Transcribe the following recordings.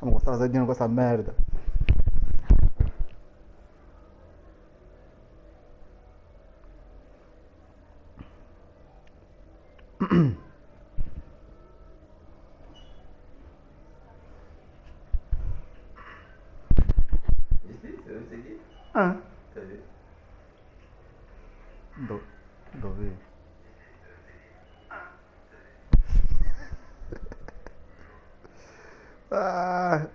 Vamos gostar azedinho com essa merda. Ah. Do ver. Ah.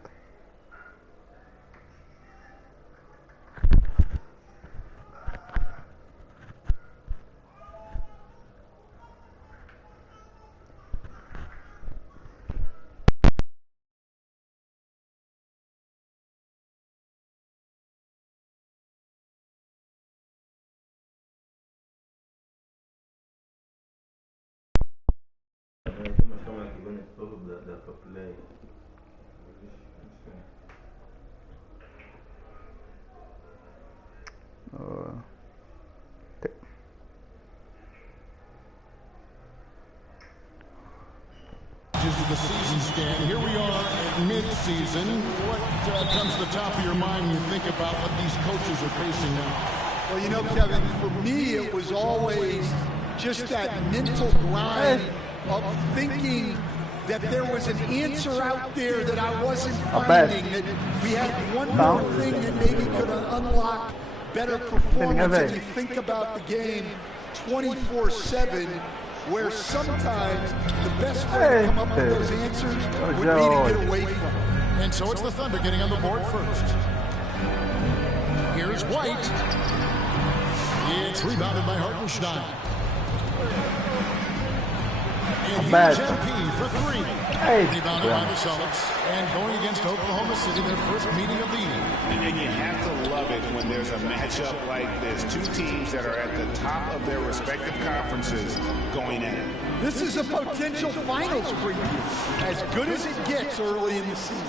The season scan. Here we are at mid-season. What comes to the top of your mind when you think about what these coaches are facing now? Well, you know, Kevin, for me, it was always just that mental grind of thinking that there was an answer out there that I wasn't finding, that we had one more thing that maybe could unlock better performance. And you think about the game 24/7, where sometimes the best way to come up with those answers would be to get away from it. And so it's the Thunder getting on the board first. Here's White. It's rebounded by Hartenstein. And here's MP for three. Rebounded by the Celtics. And going against Oklahoma City, their first meeting of the year. And you have to love it when there's a matchup like this. Two teams that are at the top of their respective conferences going at it. This is a potential finals preview, as good as it gets early in the season.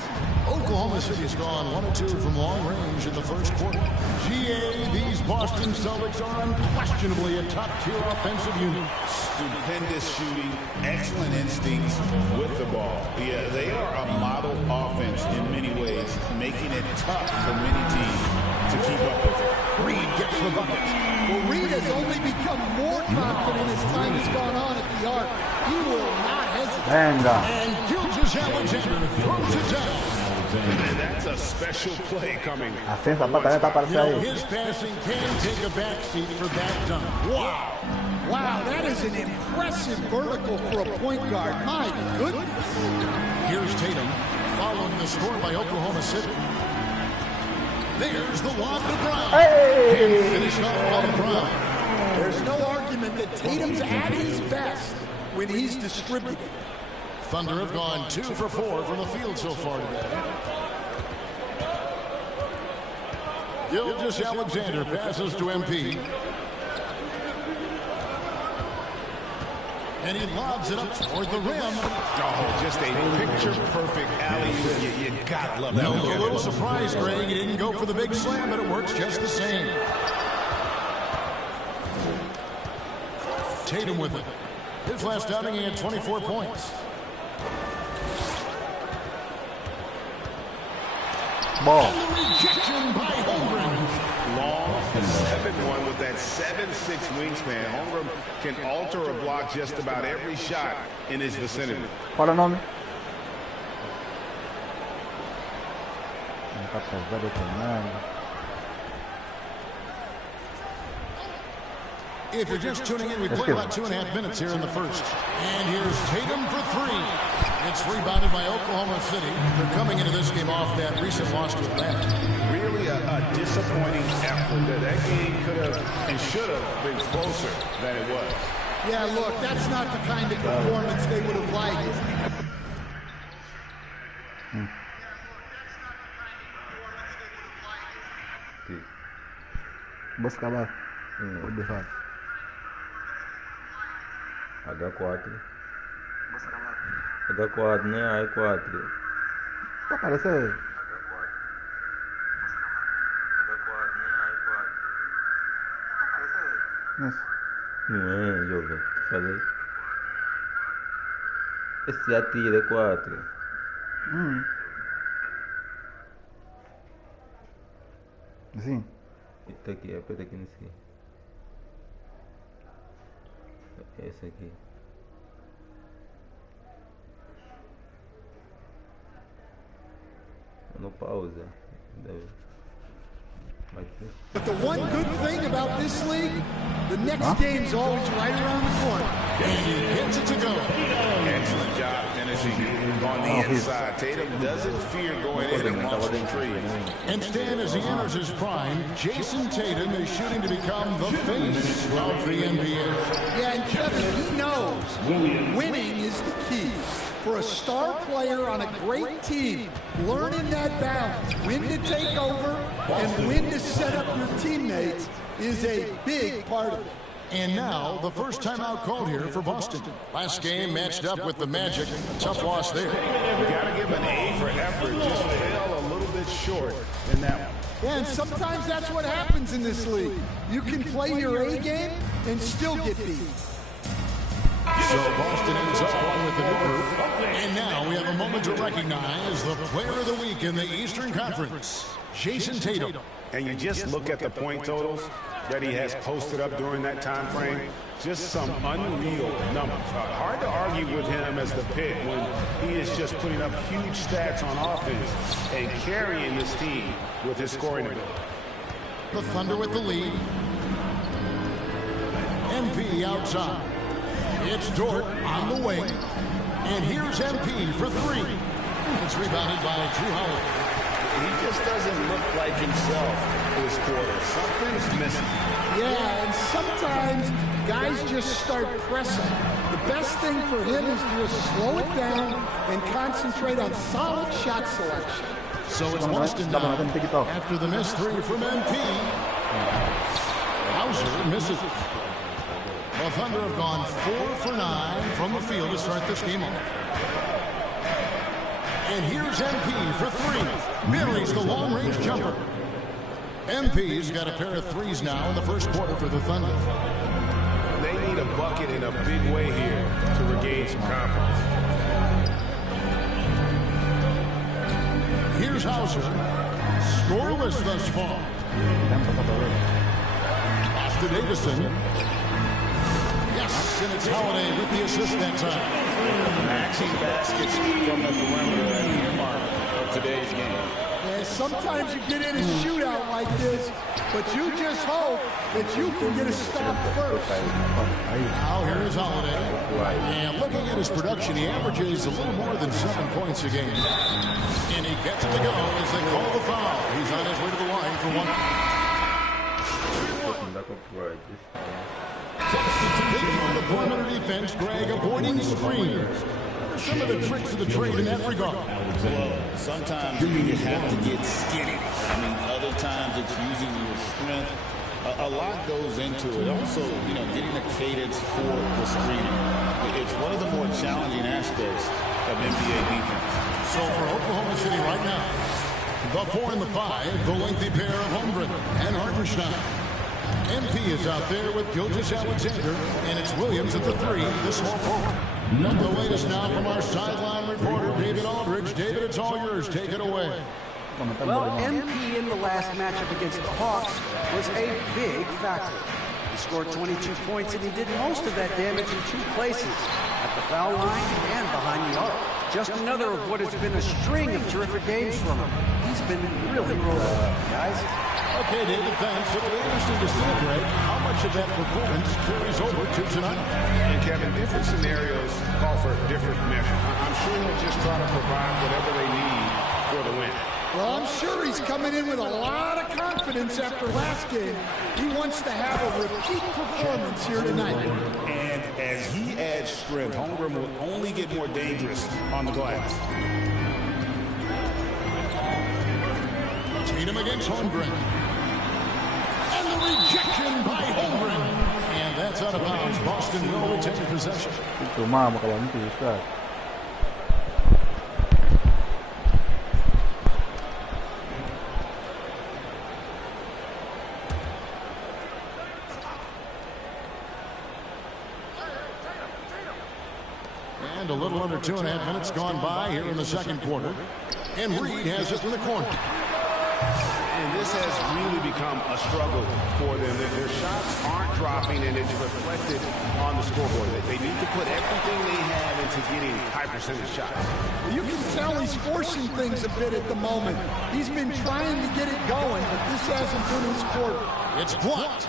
Oklahoma City's gone 1 of 2 from long range in the first quarter. GA, these Boston Celtics are unquestionably a top-tier offensive unit. Stupendous shooting, excellent instincts with the ball. Yeah, they are a model offense in many ways, making it tough for many teams to keep up with it. Reed gets the bucket. Well, Reed has only become more confident as time has gone on at the arc. He will not hesitate. And Gilgeous-Alexander throws it down. And that's a special play coming. His passing can take a backseat for that dunk. Wow. Wow, that is an impressive vertical for a point guard. My goodness. Here's Tatum following the score by Oklahoma City. There's the lob to Brown. And finish off by Brown. There's no argument that Tatum's at his best when he's distributed. Thunder have gone 2 for 4 from the field so far today. Gilgeous-Alexander passes to MP. And he lobs it up toward the rim. Oh, just a picture-perfect alley-oop. You gotta love that. A little surprise, Greg. He didn't go for the big slam, but it works just the same. Tatum with it. His last outing, he had 24 points. Ball. And the rejection by Holmgren. Long, 7'1" with that 7'6" wingspan. Holmgren can alter a block just about every shot in his vicinity. Qual é o nome? If you're just tuning in, we play about 2.5 minutes here in the first. And here's Tatum for 3. It's rebounded by Oklahoma City. They're coming into this game off that recent loss to Atlanta. Really a disappointing effort. That game could have and should have been closer than it was. Yeah, look, that's not the kind of performance they would have liked. Busca lá. Observar. H4. H4, né? A4. Tá parecendo. H4, né? A4. Isso. Não é, jogo. Falei. Esse já tira 4. Sim. Eita aqui, aperta aqui nesse aqui. Esse aqui. No pausa. But the one good thing about this league, the next game's always right around the corner. And he gets it to go. Excellent job finishing on the inside. Tatum doesn't fear going in and launching trees. And Stan, as he enters his prime, Jason Tatum is shooting to become the face of the NBA. Yeah, and Kevin, he knows winning is the key. For a star player on a great team, learning that balance, when to take over and when to set up your teammates is a big part of it. And now, the first timeout called here for Boston. Last game matched up with the Magic. A tough loss there. You got to give him an A for effort. Just fell a little bit short in that one. Yeah, and sometimes that's what happens in this league. You can play your A game and still get beat. So Boston ends up on with the new group. And now we have a moment to recognize the player of the week in the Eastern Conference, Jason Tatum. And you just look at the point totals that he has posted up during that time frame. Just some unreal numbers. Hard to argue with him as the pick when he is just putting up huge stats on offense and carrying this team with his scoring ability. The Thunder with the lead. MP outside. It's Dort on the wing. And here's MP for 3. It's rebounded by Drew Howard. He just doesn't look like himself this quarter. Something's missing. Yeah, and sometimes guys just start pressing. The best thing for him is to just slow it down and concentrate on solid shot selection. So it's Boston now after the missed 3 from MP. Hauser misses it. The Thunder have gone 4 for 9 from the field to start this game off. And here's MP for 3. Buries the long-range jumper. MP's got a pair of threes now in the first quarter for the Thunder. They need a bucket in a big way here to regain some confidence. Here's Hauser. Scoreless thus far. Off to Davison. Yes, and it's Holiday with the assist that time. Matching baskets from the perimeter at the mark of today's game. Yeah, sometimes you get in a shootout like this, but you just hope that you can get a stop first. Now here is Holiday. And looking at his production, he averages a little more than 7 points a game. And he gets it to go as they call the foul. He's on his way to the line for 1. Substitution on the perimeter defense, Greg, avoiding screens. Some of the tricks of the trade in that regard. Well, sometimes you have to get skinny. I mean, other times it's using your strength. A lot goes into it. Also, you know, getting a cadence for the screening. It's one of the more challenging aspects of NBA defense. So for Oklahoma City right now, the 4 and the 5, the lengthy pair of Holmgren and Hartenstein. MP is out there with Gilgeous-Alexander, and it's Williams at the 3, the small forward. The latest now from our sideline reporter, David Aldridge. David, it's all yours. Take it away. Well, MP in the last matchup against the Hawks was a big factor. He scored 22 points, and he did most of that damage in 2 places, at the foul line and behind the arc. Just another of what has been a string of terrific games from him. He's been really rolling, guys. Okay, David, thanks. It'll be interesting to see, Greg, how much of that performance carries over to tonight. And Kevin, different scenarios call for different measures. I'm sure he'll just try to provide whatever they need for the win. Well, I'm sure he's coming in with a lot of confidence after last game. He wants to have a repeat performance here tonight. And as he adds strength, Holmgren will only get more dangerous on the glass. Tatum against Holmgren. And the rejection by Holmgren. And that's out of bounds. Boston will retain possession. Itu mah kalau itu Ustaz. And a little under 2.5 minutes gone by here in the second quarter. And Reed has it in the corner. And this has really become a struggle for them. Their shots aren't dropping, and it's reflected on the scoreboard. They need to put everything they have into getting high percentage shots. You can tell he's forcing things a bit at the moment. He's been trying to get it going, but this hasn't been his quarter. It's blocked.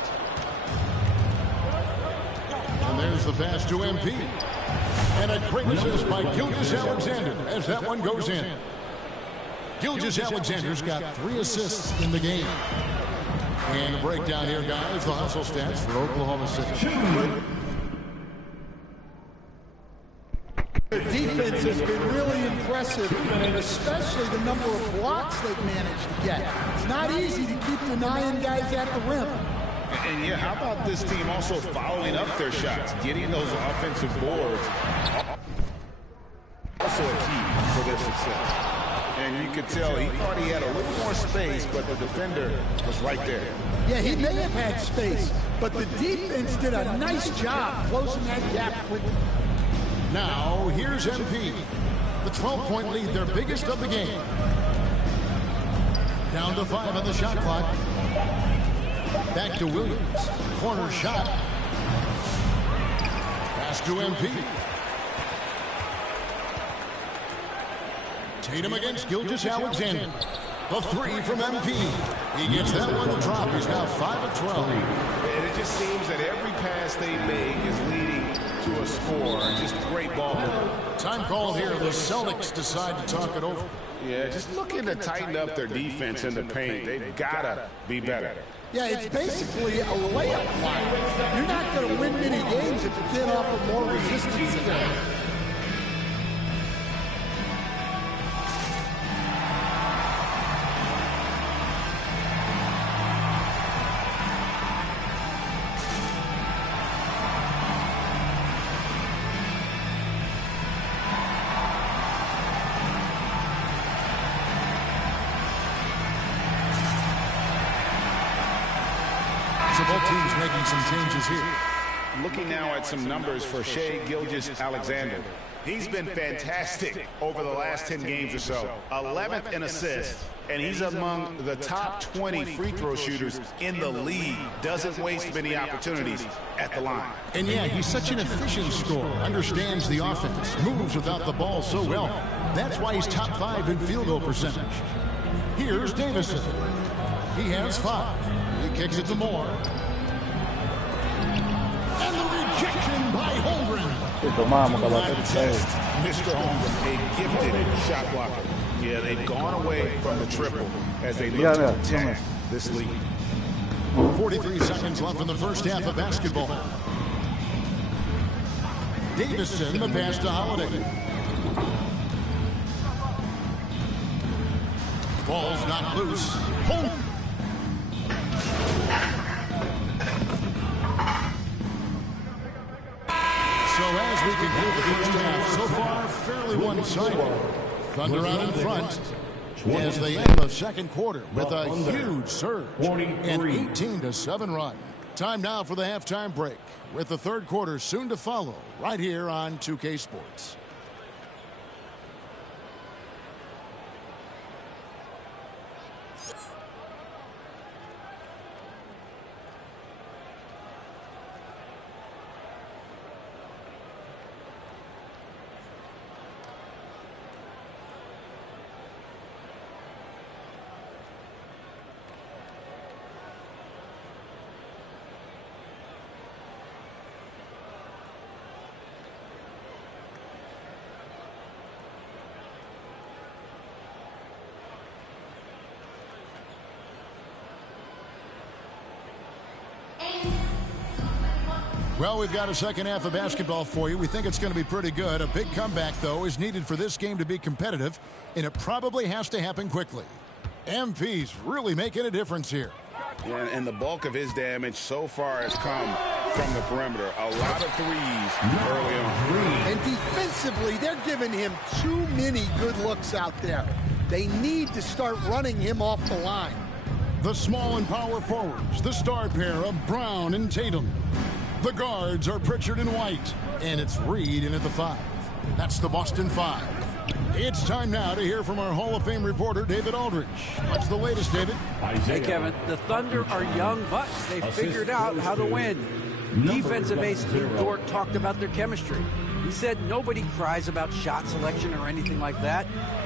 And there's the pass to MP. And a great assist by Gilgeous-Alexander as that one goes in. Gilgeous-Alexander's got 3 assists in the game. And a breakdown here, guys. The hustle stats for Oklahoma City. Their defense has been really impressive, and especially the number of blocks they've managed to get. It's not easy to keep denying guys at the rim. And yeah, how about this team also following up their shots, getting those offensive boards? Also a key for their success. And you could tell he thought he had a little more space, but the defender was right there. Yeah, he may have had space, but the defense did a nice job closing that gap quickly. Now, here's MP. The 12-point lead, their biggest of the game. Down to 5 on the shot clock. Back to Williams. Corner shot. Pass to MP. Tatum against Gilgeous-Alexander. The 3 from MP. He gets that one to drop. He's now 5 of 12. And it just seems that every pass they make is leading to a score. Just great ball movement. Time call here. The Celtics decide to talk it over. Yeah, just looking to tighten up their defense in the paint. They've got to be better. Yeah, it's basically a layup line. You're not going to win many games if you can't offer more resistance to them. So both teams making some changes here. Looking now at some numbers for Shai Gilgeous-Alexander. He's been fantastic over the last 10 games or so. 11th in assists, and he's among the top 20 free throw shooters in the league. Doesn't waste many opportunities at the line. And yeah, he's such an efficient scorer. Understands the offense. Moves without the ball so well. That's why he's top 5 in field goal percentage. Here's Davison. He has 5. He kicks it to Moore. And the rejection by Holmgren. Mr. Holmgren, a gifted shot blocker. Yeah, they've gone away from the triple as they look to attack this lead. 43 seconds left in the first half of basketball. Davison, the pass to Holiday. Ball's not loose. Holmgren. So as we conclude the first half, so far fairly one-sided. Thunder out in front as they end the second quarter with a huge surge, an 18-7 run. Time now for the halftime break, with the third quarter soon to follow right here on 2K Sports. Well, we've got a second half of basketball for you. We think it's going to be pretty good. A big comeback, though, is needed for this game to be competitive, and it probably has to happen quickly. MP's really making a difference here. Yeah, and the bulk of his damage so far has come from the perimeter. A lot of threes early on. And defensively, they're giving him too many good looks out there. They need to start running him off the line. The small and power forwards, the star pair of Brown and Tatum. The guards are Pritchard and White, and it's Reed in at the 5. That's the Boston 5. It's time now to hear from our Hall of Fame reporter, David Aldridge. What's the latest, David? Hey, Kevin, the Thunder are young bucks. They figured out how to win. Defensive ace Lou Dort talked about their chemistry. He said nobody cries about shot selection or anything like that.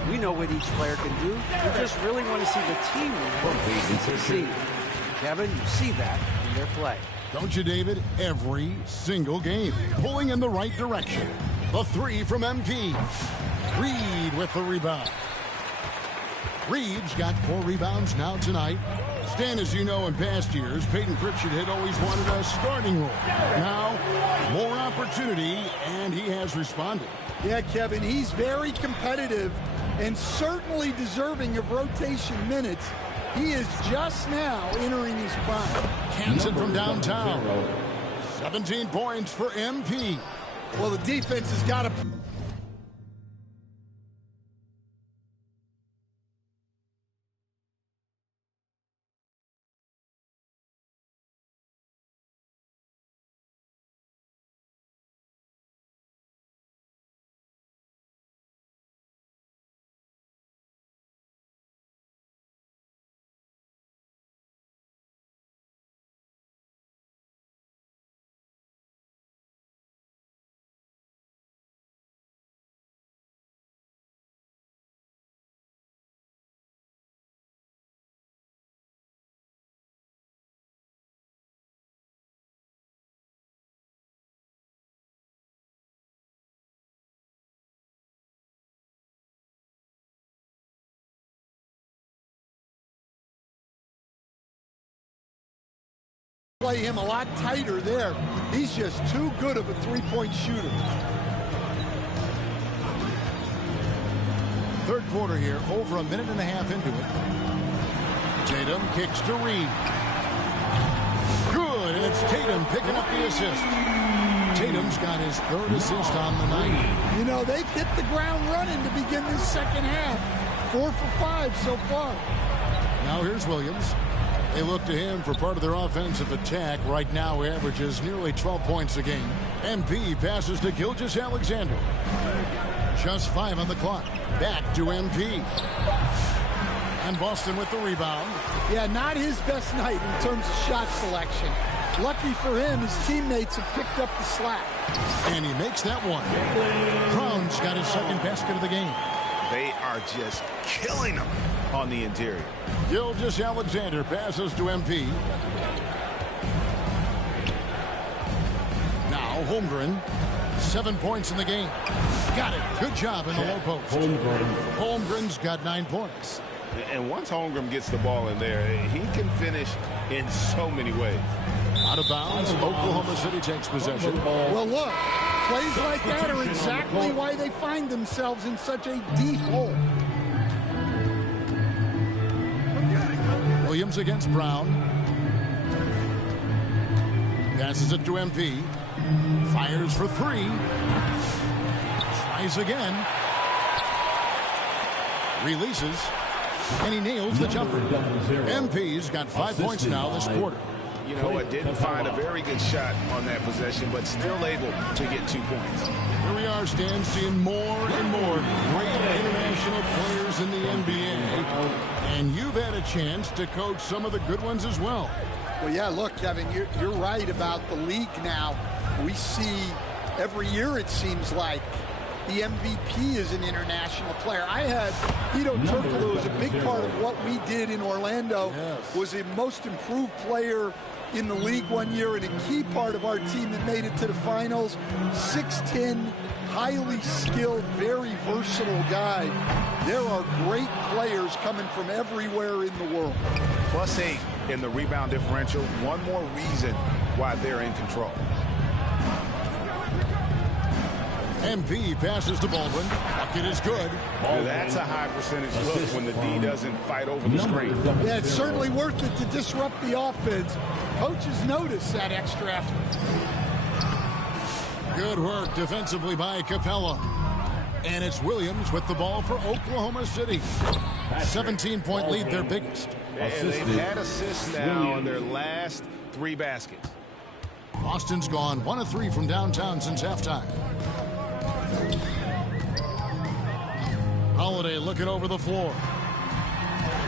We know what each player can do. We just really want to see the team win and succeed. Kevin, you see that in their play. Don't you, David? Every single game. Pulling in the right direction. The 3 from MP. Reed with the rebound. Reed's got 4 rebounds now tonight. Stan, as you know, in past years, Peyton Pritchard had always wanted a starting role. Now, more opportunity, and he has responded. Yeah, Kevin, he's very competitive and certainly deserving of rotation minutes. He is just now entering his prime. Hanson from downtown. 17 points for MP. Well, the defense has got to... play him a lot tighter there. He's just too good of a three-point shooter. Third quarter here, over a minute and a half into it. Tatum kicks to Reed. Good, and it's Tatum picking up the assist. Tatum's got his 3rd assist on the night. You know, they've hit the ground running to begin this second half. 4 for 5 so far. Now here's Williams. They look to him for part of their offensive attack. Right now, he averages nearly 12 points a game. MP passes to Gilgeous-Alexander. Just 5 on the clock. Back to MP. And Boston with the rebound. Yeah, not his best night in terms of shot selection. Lucky for him, his teammates have picked up the slack. And he makes that one. Brown's got his 2nd basket of the game. They are just killing them on the interior. Gilgeous-Alexander passes to MP. Now Holmgren. 7 points in the game. Got it. Good job in the low post. Holmgren's got 9 points. And once Holmgren gets the ball in there, he can finish in so many ways. Out of bounds, Oklahoma City takes possession. Well, look, plays like that are exactly why they find themselves in such a deep hole. Williams against Brown. Passes it to MP. Fires for 3. Tries again. Releases. And he nails the jumper. MP's got 5 points now this quarter. You know, didn't find a very good shot on that possession, but still able to get 2 points. Here we are, Stan, seeing more and more great international players in the NBA. And you've had a chance to coach some of the good ones as well. Well, yeah, look, Kevin, you're right about the league now. We see every year, it seems like, the MVP is an international player. I had Hedo Turkoglu, who was a big part of what we did in Orlando, was a most improved player in the league one year and a key part of our team that made it to the finals. 6'10", highly skilled, very versatile guy. There are great players coming from everywhere in the world. +8 in the rebound differential. One more reason why they're in control. MP passes to Baldwin. Bucket is good. That's a high percentage look when the D doesn't fight over the screen. Yeah, it's certainly worth it to disrupt the offense. Coaches notice that extra effort. Good work defensively by Capella. And it's Williams with the ball for Oklahoma City. 17-point lead, their biggest. And they've had assists now on their last 3 baskets. Boston's gone 1 of 3 from downtown since halftime. Holiday looking over the floor.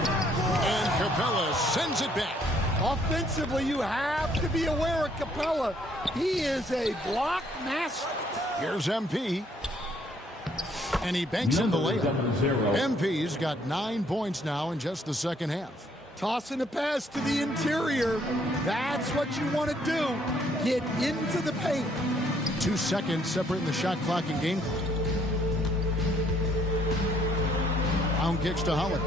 And Capella sends it back. Offensively, you have to be aware of Capella. He is a block master. Here's MP. And he banks in the layup. MP's got 9 points now in just the second half. Tossing a pass to the interior. That's what you want to do. Get into the paint. 2 seconds separating the shot clock and game clock. Brown kicks to Holiday.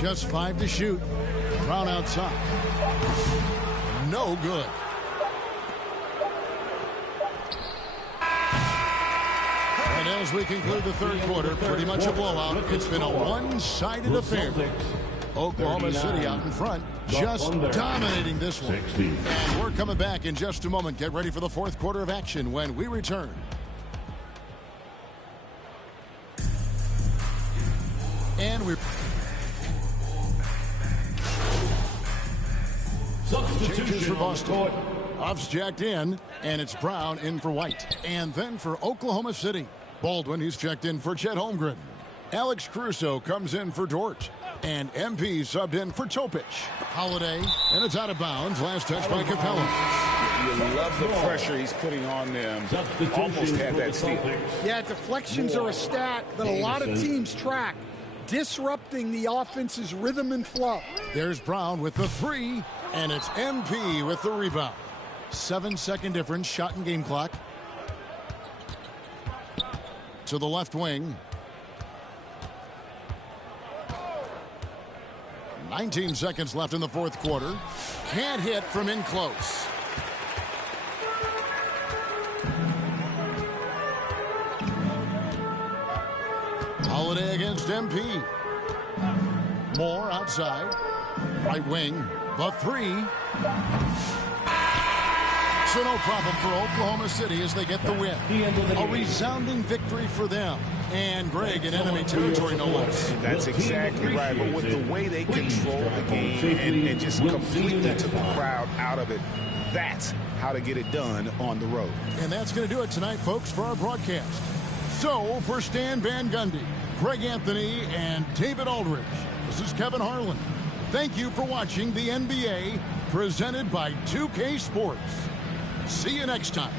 Just 5 to shoot. Brown outside. No good. And as we conclude the third quarter, pretty much a blowout. It's been a one-sided affair. Oklahoma City out in front, just dominating this one. And we're coming back in just a moment. Get ready for the fourth quarter of action when we return. And we're... Changes for Boston. Off's jacked in, and it's Brown in for White. And then for Oklahoma City, Baldwin, who's checked in for Chet Holmgren. Alex Crusoe comes in for Dort. And MP subbed in for Topic. Holiday, and it's out of bounds. Last touch by Capella. You love the pressure he's putting on them. Almost had that steal. Yeah, deflections are a stat that a lot of teams track. Disrupting the offense's rhythm and flow. There's Brown with the 3, and it's MP with the rebound. 7-second difference, shot and game clock. To the left wing. 19 seconds left in the fourth quarter. Can't hit from in close. Holiday against MP. Moore outside. Right wing. The 3. So no problem for Oklahoma City as they get the win. A resounding victory for them. And Greg in enemy territory, no less. That's exactly right. But with the way they control the game and just completely took the crowd out of it, that's how to get it done on the road. And that's going to do it tonight, folks, for our broadcast. So for Stan Van Gundy, Greg Anthony, and David Aldridge, this is Kevin Harlan. Thank you for watching the NBA presented by 2K Sports. See you next time.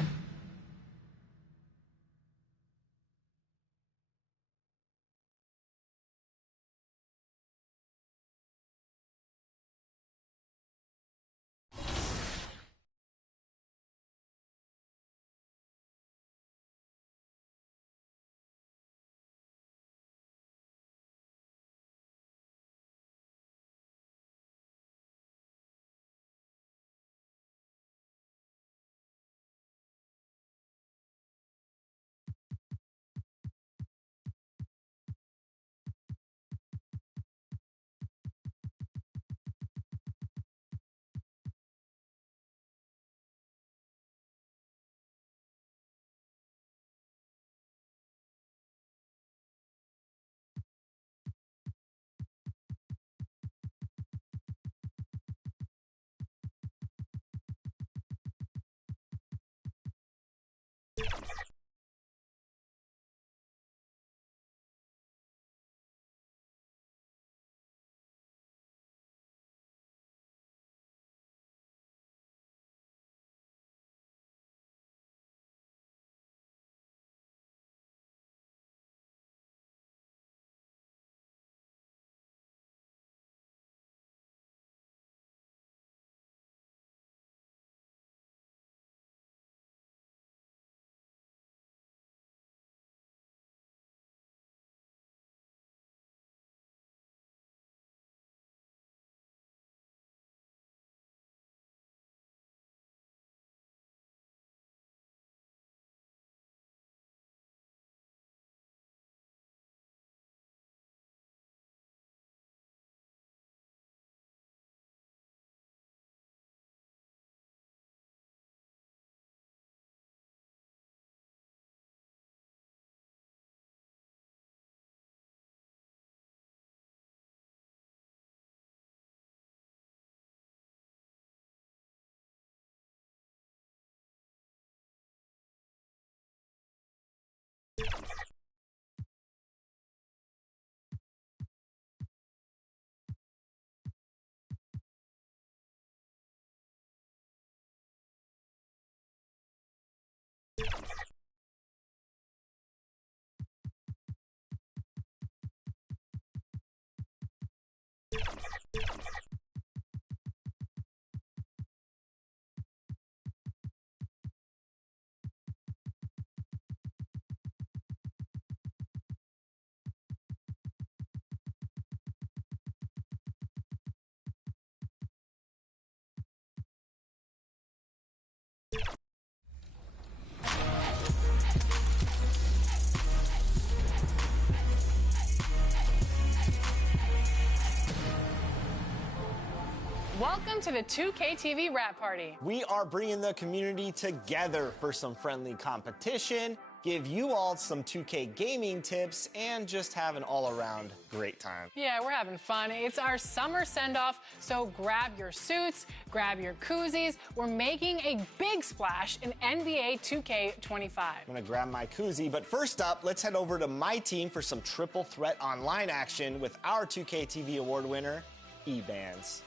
Welcome to the 2K TV Rap Party. We are bringing the community together for some friendly competition, give you all some 2K gaming tips, and just have an all-around great time. Yeah, we're having fun. It's our summer send-off, so grab your suits, grab your koozies. We're making a big splash in NBA 2K25. I'm gonna grab my koozie, but first up, let's head over to my team for some triple threat online action with our 2K TV award winner, E-Bands.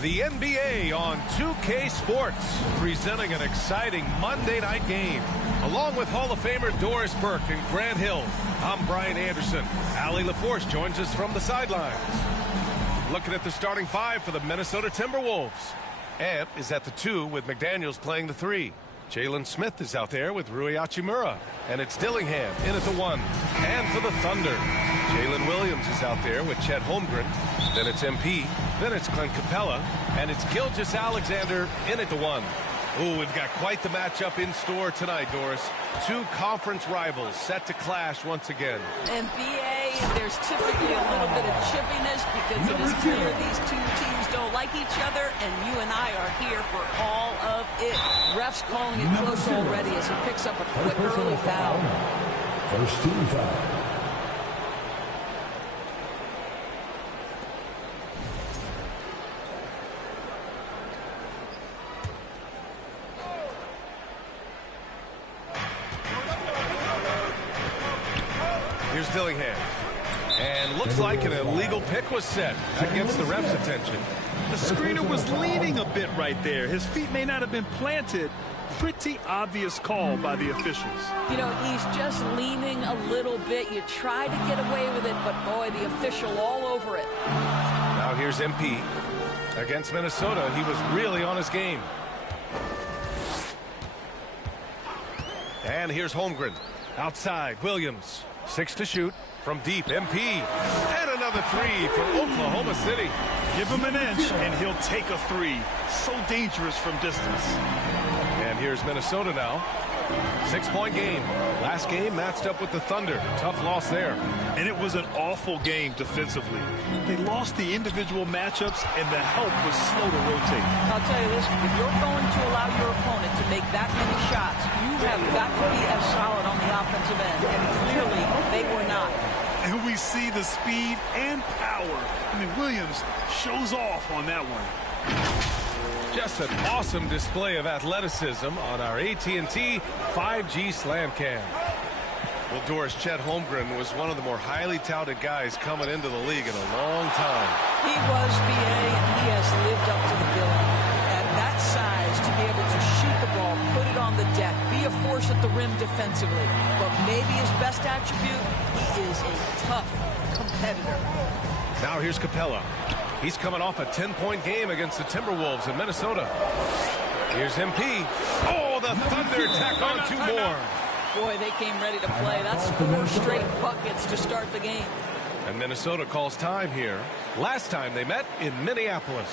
The NBA on 2K Sports, presenting an exciting Monday night game. Along with Hall of Famer Doris Burke and Grant Hill, I'm Brian Anderson. Allie LaForce joins us from the sidelines. Looking at the starting five for the Minnesota Timberwolves. Amp is at the 2 with McDaniels playing the 3. Jalen Smith is out there with Rui Hachimura. And it's Dillingham in at the 1. And for the Thunder, Jalen Williams is out there with Chet Holmgren. Then it's MP. Then it's Clint Capella. And it's Gilgeous-Alexander in at the 1. Ooh, we've got quite the matchup in store tonight, Doris. Two conference rivals set to clash once again. NBA, there's typically a little bit of chippiness because it is clear these two teams don't like each other, and you and I are here for all of it. Refs calling it close already as he picks up a quick early foul. First team foul. Here's Dillingham. And looks like an illegal pick was set. That gets the ref's attention. The screener was leaning a bit right there. His feet may not have been planted. Pretty obvious call by the officials. You know, he's just leaning a little bit. You try to get away with it, but boy, the official all over it. Now here's MP. Against Minnesota, he was really on his game. And here's Holmgren. Outside, Williams. 6 to shoot from deep. MP. And another 3 for Oklahoma City. Give him an inch, and he'll take a 3. So dangerous from distance. And here's Minnesota now. 6-point game. Last game matched up with the Thunder. Tough loss there. And it was an awful game defensively. They lost the individual matchups, and the help was slow to rotate. I'll tell you this, if you're going to allow your opponent to make that many shots, you have got to be as solid on the offensive end. And clearly, they were not. And we see the speed and power. I mean, Williams shows off on that one. Just an awesome display of athleticism on our AT&T 5G Slam Cam. Well, Doris, Chet Holmgren was one of the more highly touted guys coming into the league in a long time. He was, BA, and he has lived up to the billing. At that size, to be able to shoot the ball, put it on the deck, be a force at the rim defensively. But maybe his best attribute, he is a tough competitor. Now here's Capella. He's coming off a 10-point game against the Timberwolves in Minnesota. Here's MP. Oh, the Thunder tack on 2 more. Boy, they came ready to play. That's 4 straight buckets to start the game. And Minnesota calls time here. Last time they met in Minneapolis.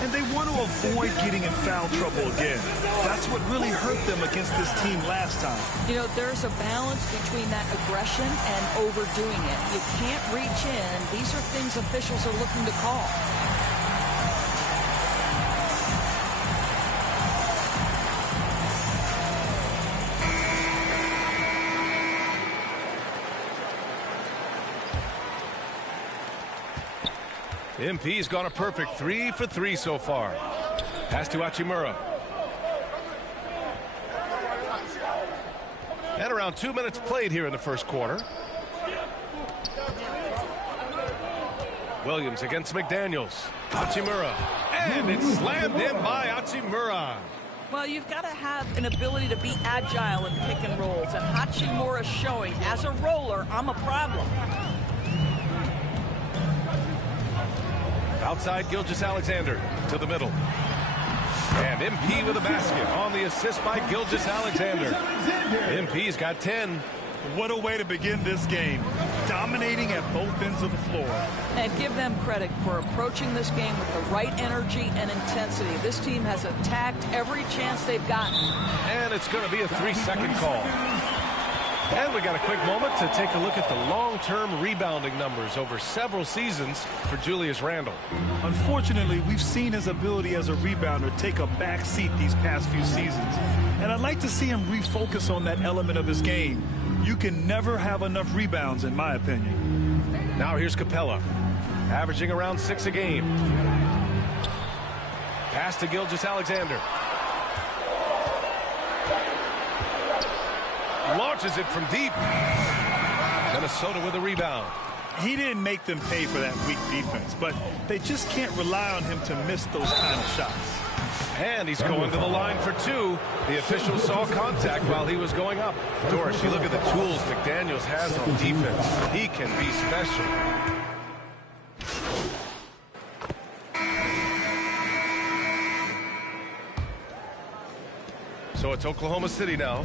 And they want to avoid getting in foul trouble again. That's what really hurt them against this team last time. You know, there's a balance between that aggression and overdoing it. You can't reach in. These are things officials are looking to call. MP's gone a perfect 3 for 3 so far. Pass to Hachimura. And around 2 minutes played here in the first quarter. Williams against McDaniels. Hachimura. And it's slammed in by Hachimura. Well, you've got to have an ability to be agile in pick and rolls. And Hachimura showing, as a roller, I'm a problem. Outside, Gilgeous-Alexander to the middle. And MP with a basket on the assist by Gilgeous-Alexander. MP's got 10. What a way to begin this game. dominating at both ends of the floor. And give them credit for approaching this game with the right energy and intensity. This team has attacked every chance they've gotten. And it's going to be a 3-second call. And we got a quick moment to take a look at the long-term rebounding numbers over several seasons for Julius Randle. Unfortunately, we've seen his ability as a rebounder take a back seat these past few seasons. And I'd like to see him refocus on that element of his game. You can never have enough rebounds, in my opinion. Now here's Capella, averaging around 6 a game. Pass to Gilgeous-Alexander. Launches it from deep. Minnesota with a rebound. He didn't make them pay for that weak defense, but they just can't rely on him to miss those kind of shots. And he's going to the line for 2. The official saw contact while he was going up. Doris, you look at the tools McDaniels has on defense. He can be special. So it's Oklahoma City now.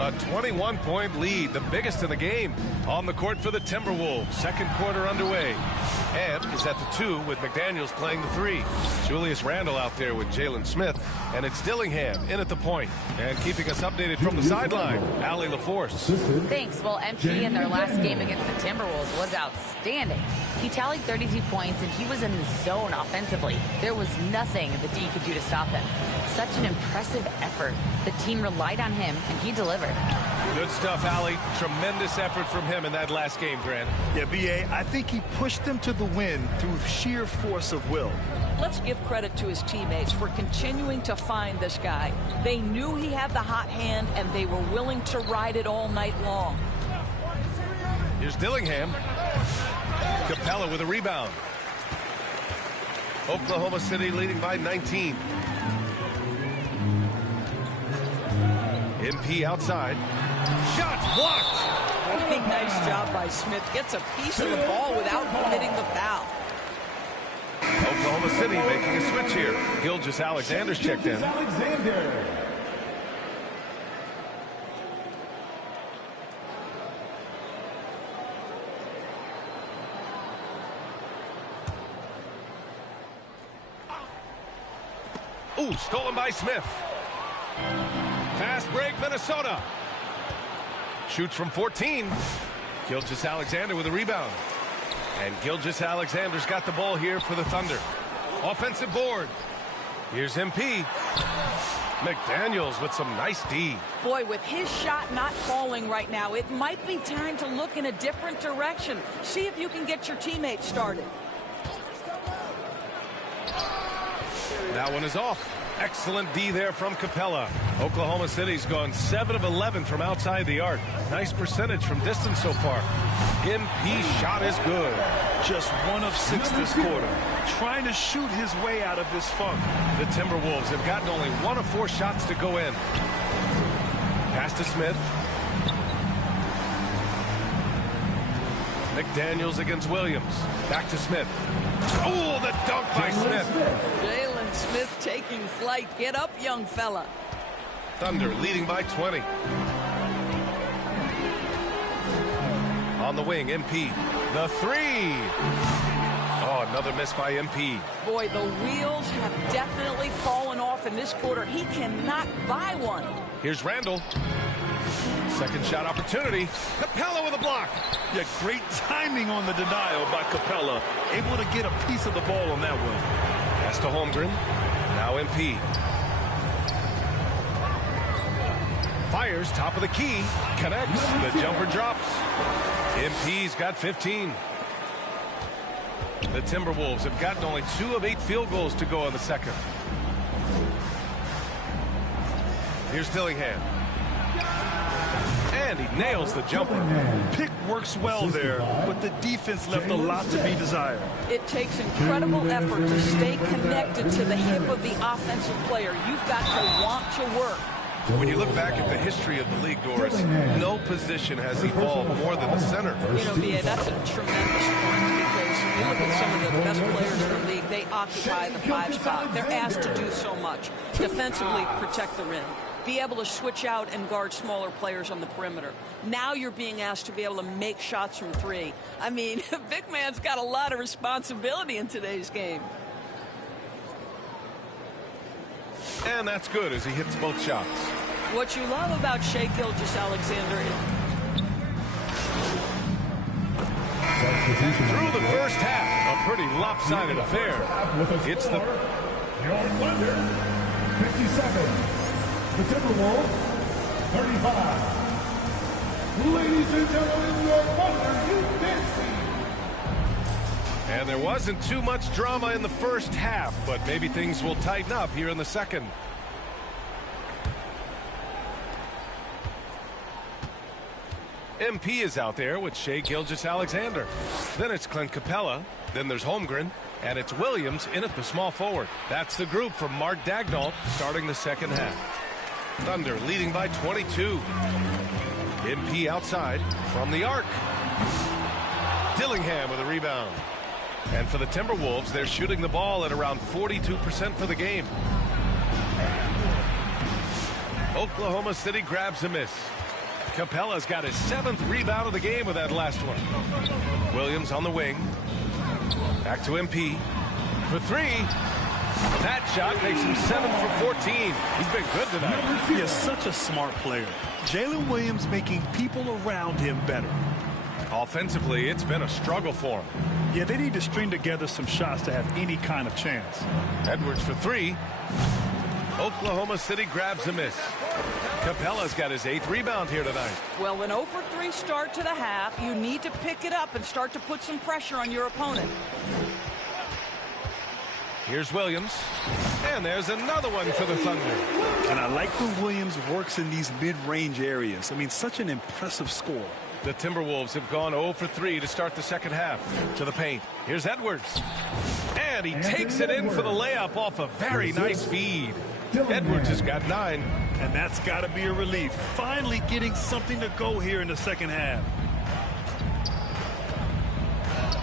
A 21-point lead, the biggest in the game. On the court for the Timberwolves. Second quarter underway. And is at the 2 with McDaniels playing the 3. Julius Randle out there with Jalen Smith. And it's Dillingham in at the point. And keeping us updated from the sideline, Allie LaForce. Thanks. Well, MP in their last game against the Timberwolves was outstanding. He tallied 32 points, and he was in the zone offensively. There was nothing the D could do to stop him. Such an impressive effort. The team relied on him, and he delivered. Good stuff, Allie. Tremendous effort from him in that last game, Grant. Yeah, B.A., I think he pushed them to the win through sheer force of will. Let's give credit to his teammates for continuing to find this guy. They knew he had the hot hand, and they were willing to ride it all night long. Here's Dillingham. Capella with a rebound. Oklahoma City leading by 19. MP outside. Shot blocked. Really nice job by Smith. Gets a piece of the ball without committing the foul. Oklahoma City making a switch here. Gilgeous-Alexander's checked in. Ooh, stolen by Smith. Fast break, Minnesota. Shoots from 14. Gilgeous-Alexander with a rebound. And Gilgeous-Alexander's got the ball here for the Thunder. Offensive board. Here's MP. McDaniels with some nice D. Boy, with his shot not falling right now, it might be time to look in a different direction. See if you can get your teammates started. That one is off. Excellent D there from Capella. Oklahoma City's gone 7 of 11 from outside the arc. Nice percentage from distance so far. MP shot is good. Just 1 of 6 this quarter. Trying to shoot his way out of this funk. The Timberwolves have gotten only 1 of 4 shots to go in. Pass to Smith. McDaniels against Williams. Back to Smith. Oh, the dunk by Smith. Jalen Smith taking flight. Get up, young fella. Thunder leading by 20. On the wing, MP. The 3. Oh, another miss by MP. Boy, the wheels have definitely fallen off in this quarter. He cannot buy one. Here's Randle. Second shot opportunity. Capella with a block. Yeah, great timing on the denial by Capella. Able to get a piece of the ball on that one. Pass to Holmgren. Now MP. Fires top of the key. Connects. The jumper drops. MP's got 15. The Timberwolves have gotten only 2 of 8 field goals to go in the second. Here's Dillingham. And he nails the jumper. Pick works well there, but the defense left a lot to be desired. It takes incredible effort to stay connected to the hip of the offensive player. You've got to want to work. When you look back at the history of the league, Doris, no position has evolved more than the center. You know, B.A., that's a tremendous point because when you look at some of the best players in the league, they occupy the 5 spot. They're asked to do so much. Defensively, protect the rim. be able to switch out and guard smaller players on the perimeter. Now you're being asked to be able to make shots from three. I mean, big man's got a lot of responsibility in today's game. And that's good as he hits both shots. What you love about Shai Gilgeous-Alexander is through the first half, a pretty lopsided affair. It's the Your Thunder, 57. The Timberwolves, 35. Ladies and gentlemen, your Thunder, you did see. And there wasn't too much drama in the first half, but maybe things will tighten up here in the second. MP is out there with Shai Gilgeous-Alexander. Then it's Clint Capella. Then there's Holmgren. And it's Williams in at the small forward. That's the group from Mark Daigneault starting the second half. Thunder leading by 22. MP outside from the arc. Dillingham with a rebound. And for the Timberwolves, they're shooting the ball at around 42% for the game. Oklahoma City grabs a miss. Capella's got his 7th rebound of the game with that last one. Williams on the wing. Back to MP for 3. That shot makes him 7 for 14. He's been good tonight. He is such a smart player. Jalen Williams making people around him better. Offensively, it's been a struggle for him. Yeah, they need to string together some shots to have any kind of chance. Edwards for 3. Oklahoma City grabs a miss. Capella's got his 8th rebound here tonight. Well, an 0 for 3 start to the half. You need to pick it up and start to put some pressure on your opponent. Here's Williams. And there's another one for the Thunder. And I like when Williams works in these mid-range areas. I mean, such an impressive score. The Timberwolves have gone 0 for 3 to start the second half. To the paint. Here's Edwards. And he takes it in for the layup off a very nice feed. Edwards has got 9. And that's got to be a relief. Finally getting something to go here in the second half.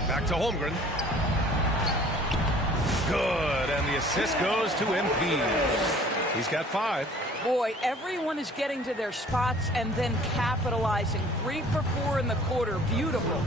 Back to Holmgren. Good. And the assist goes to MP. He's got 5. Boy, everyone is getting to their spots and then capitalizing. 3 for 4 in the quarter. Beautiful.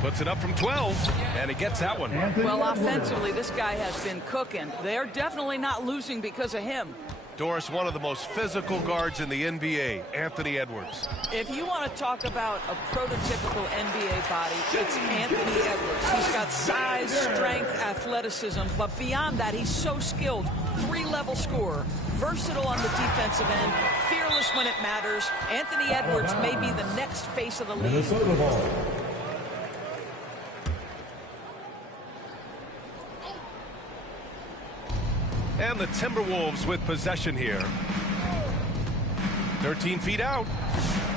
Puts it up from 12, and he gets that one. Well, offensively, this guy has been cooking. They're definitely not losing because of him. Doris, one of the most physical guards in the NBA, Anthony Edwards. If you want to talk about a prototypical NBA body, it's Anthony Edwards. He's got size, strength, athleticism, but beyond that, he's so skilled. 3-level scorer, versatile on the defensive end, fearless when it matters. Anthony Edwards may be the next face of the league. And the Timberwolves with possession here. 13 feet out.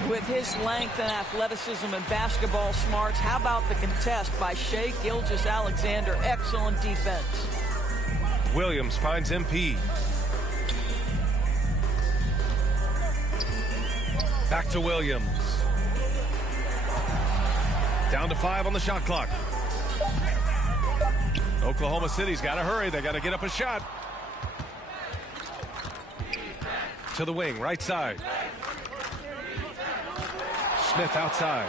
With his length and athleticism and basketball smarts, how about the contest by Shai Gilgeous-Alexander? Excellent defense. Williams finds MP. Back to Williams. Down to 5 on the shot clock. Oklahoma City's got to hurry. They got to get up a shot. To the wing, right side. Smith outside.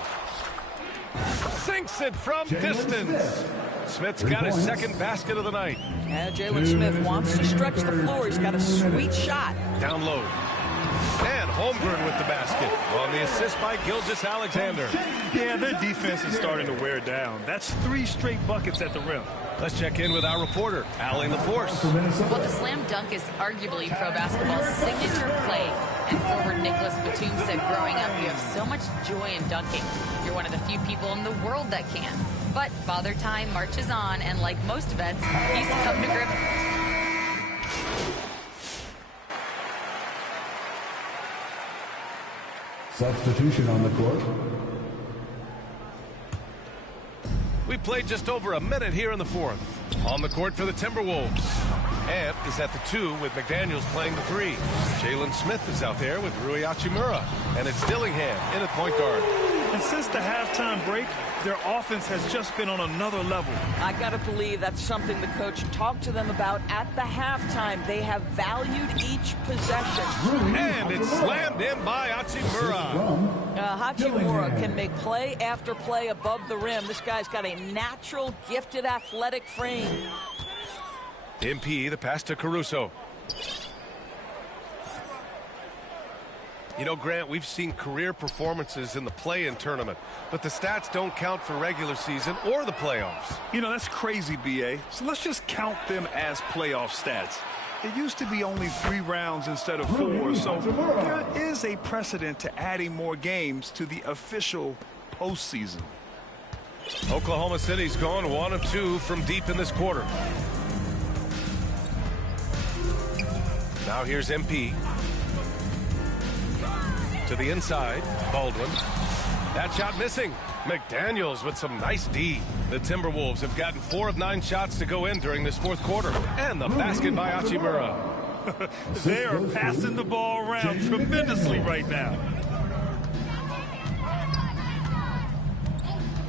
Sinks it from distance. Smith's got his 2nd basket of the night. Yeah, Jalen Smith wants to stretch the floor. He's got a sweet shot. Down low. And Holmgren with the basket on the assist by Gilgeous-Alexander. Yeah, their defense is starting to wear down. That's 3 straight buckets at the rim. Let's check in with our reporter, Allie LaForce. Well, the slam dunk is arguably pro basketball's signature play. And forward Nicholas Batum said growing up, you have so much joy in dunking. You're one of the few people in the world that can. But Father Time marches on, and like most events, he's come to grips. Substitution on the court. We played just over a minute here in the 4th. On the court for the Timberwolves. Ant is at the 2 with McDaniels playing the 3. Jalen Smith is out there with Rui Hachimura. And it's Dillingham in at point guard. And since the halftime break, their offense has just been on another level. I got to believe that's something the coach talked to them about at the halftime. They have valued each possession. And it's slammed in by Hachimura. Hachimura can make play after play above the rim. This guy's got a natural, gifted, athletic frame. MP, the pass to Caruso. You know, Grant, we've seen career performances in the play-in tournament, but the stats don't count for regular season or the playoffs. You know, that's crazy, B.A. So let's just count them as playoff stats. It used to be only 3 rounds instead of 4, so there is a precedent to adding more games to the official postseason. Oklahoma City's gone 1 of 2 from deep in this quarter. Now here's MP. To the inside, Baldwin. That shot missing. McDaniels with some nice D. The Timberwolves have gotten 4 of 9 shots to go in during this 4th quarter. And the basket by Hachimura. They are passing the ball around tremendously right now.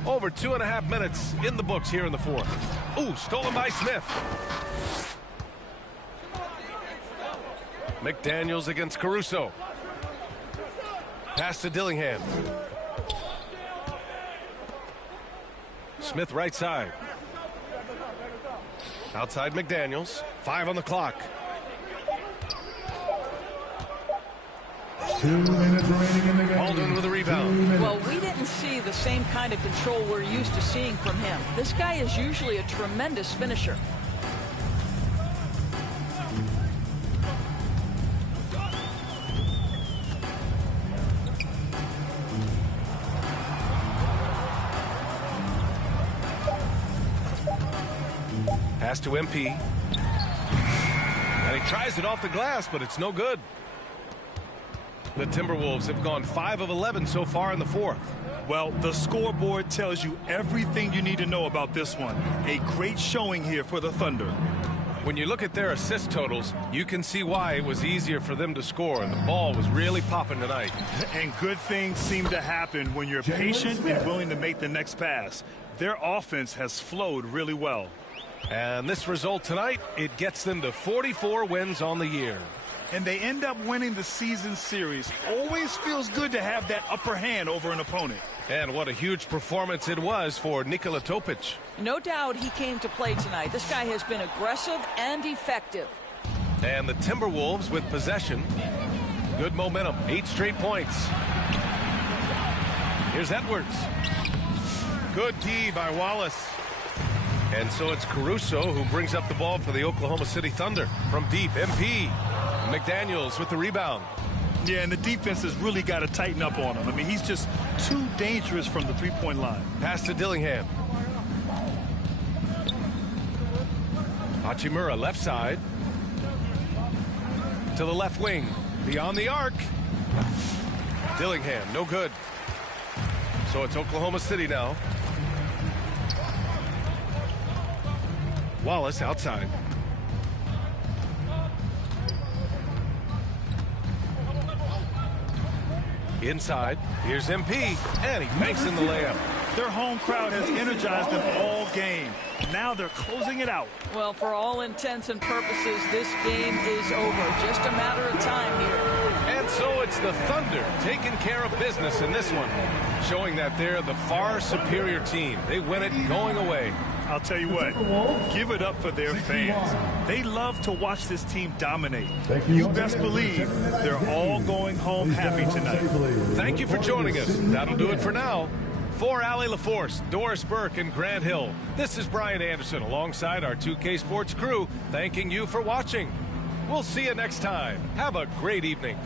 Over 2.5 minutes in the books here in the 4th. Ooh, stolen by Smith. McDaniels against Caruso. Pass to Dillingham. Smith right side. Outside McDaniels. 5 on the clock. 2 minutes remaining in the game. Baldwin with a rebound. Well, we didn't see the same kind of control we're used to seeing from him. This guy is usually a tremendous finisher. Pass to MP. And he tries it off the glass, but it's no good. The Timberwolves have gone 5 of 11 so far in the 4th. Well, the scoreboard tells you everything you need to know about this one. A great showing here for the Thunder. When you look at their assist totals, you can see why it was easier for them to score. The ball was really popping tonight. And good things seem to happen when you're patient and willing to make the next pass. Their offense has flowed really well. And this result tonight, it gets them to 44 wins on the year. And they end up winning the season series. Always feels good to have that upper hand over an opponent. And what a huge performance it was for Nikola Topic. No doubt he came to play tonight. This guy has been aggressive and effective. And the Timberwolves with possession. Good momentum, 8 straight points. Here's Edwards. Good D by Wallace. And so it's Caruso who brings up the ball for the Oklahoma City Thunder. From deep, MP. McDaniels with the rebound. Yeah, and the defense has really got to tighten up on him. I mean, he's just too dangerous from the three-point line. Pass to Dillingham. Hachimura left side. To the left wing. Beyond the arc. Dillingham, no good. So it's Oklahoma City now. Wallace outside. Inside, here's MP, and he makes in the layup. Their home crowd has energized them all game. Now they're closing it out. Well, for all intents and purposes, this game is over. Just a matter of time here. And so it's the Thunder taking care of business in this one, showing that they're the far superior team. They win it going away. I'll tell you what, give it up for their fans. They love to watch this team dominate. You best believe they're all going home happy tonight. Thank you for joining us. That'll do it for now. For Allie LaForce, Doris Burke, and Grant Hill, this is Brian Anderson alongside our 2K Sports crew, thanking you for watching. We'll see you next time. Have a great evening.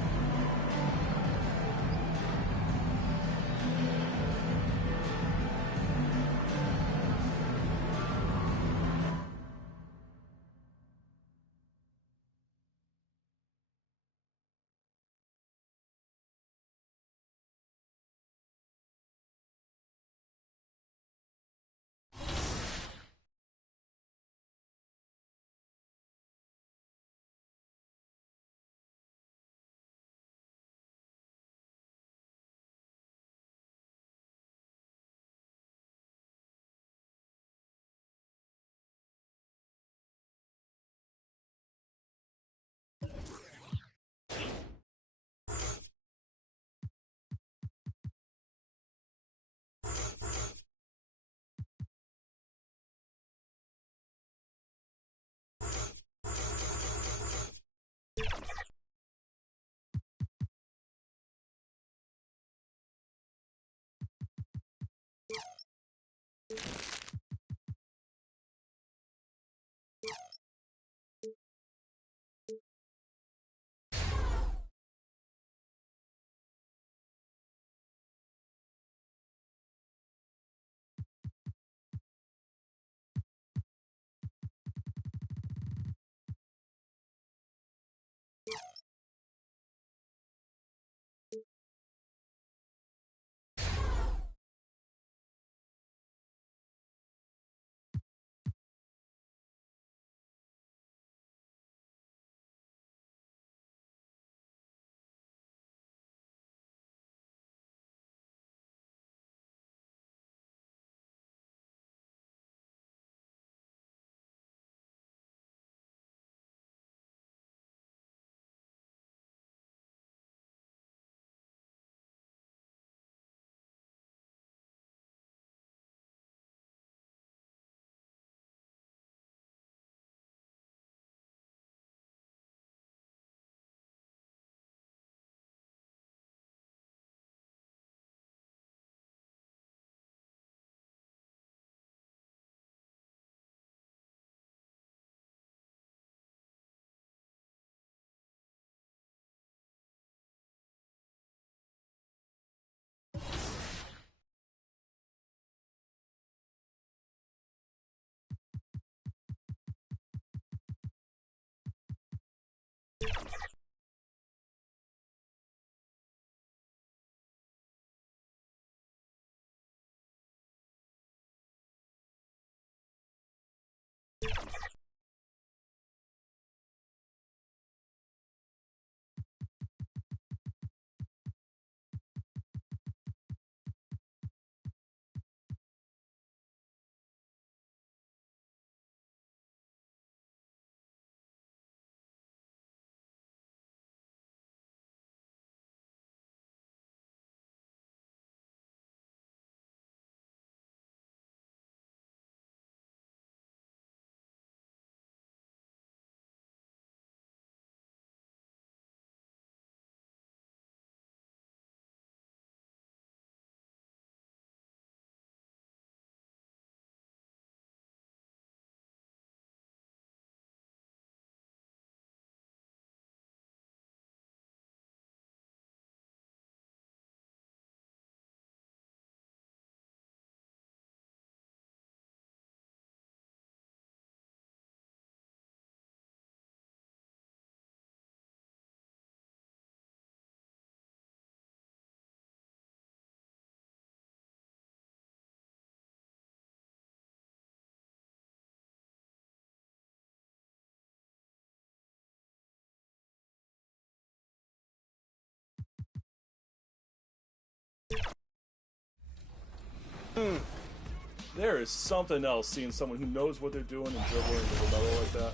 There is something else seeing someone who knows what they're doing and dribbling with a medal like that.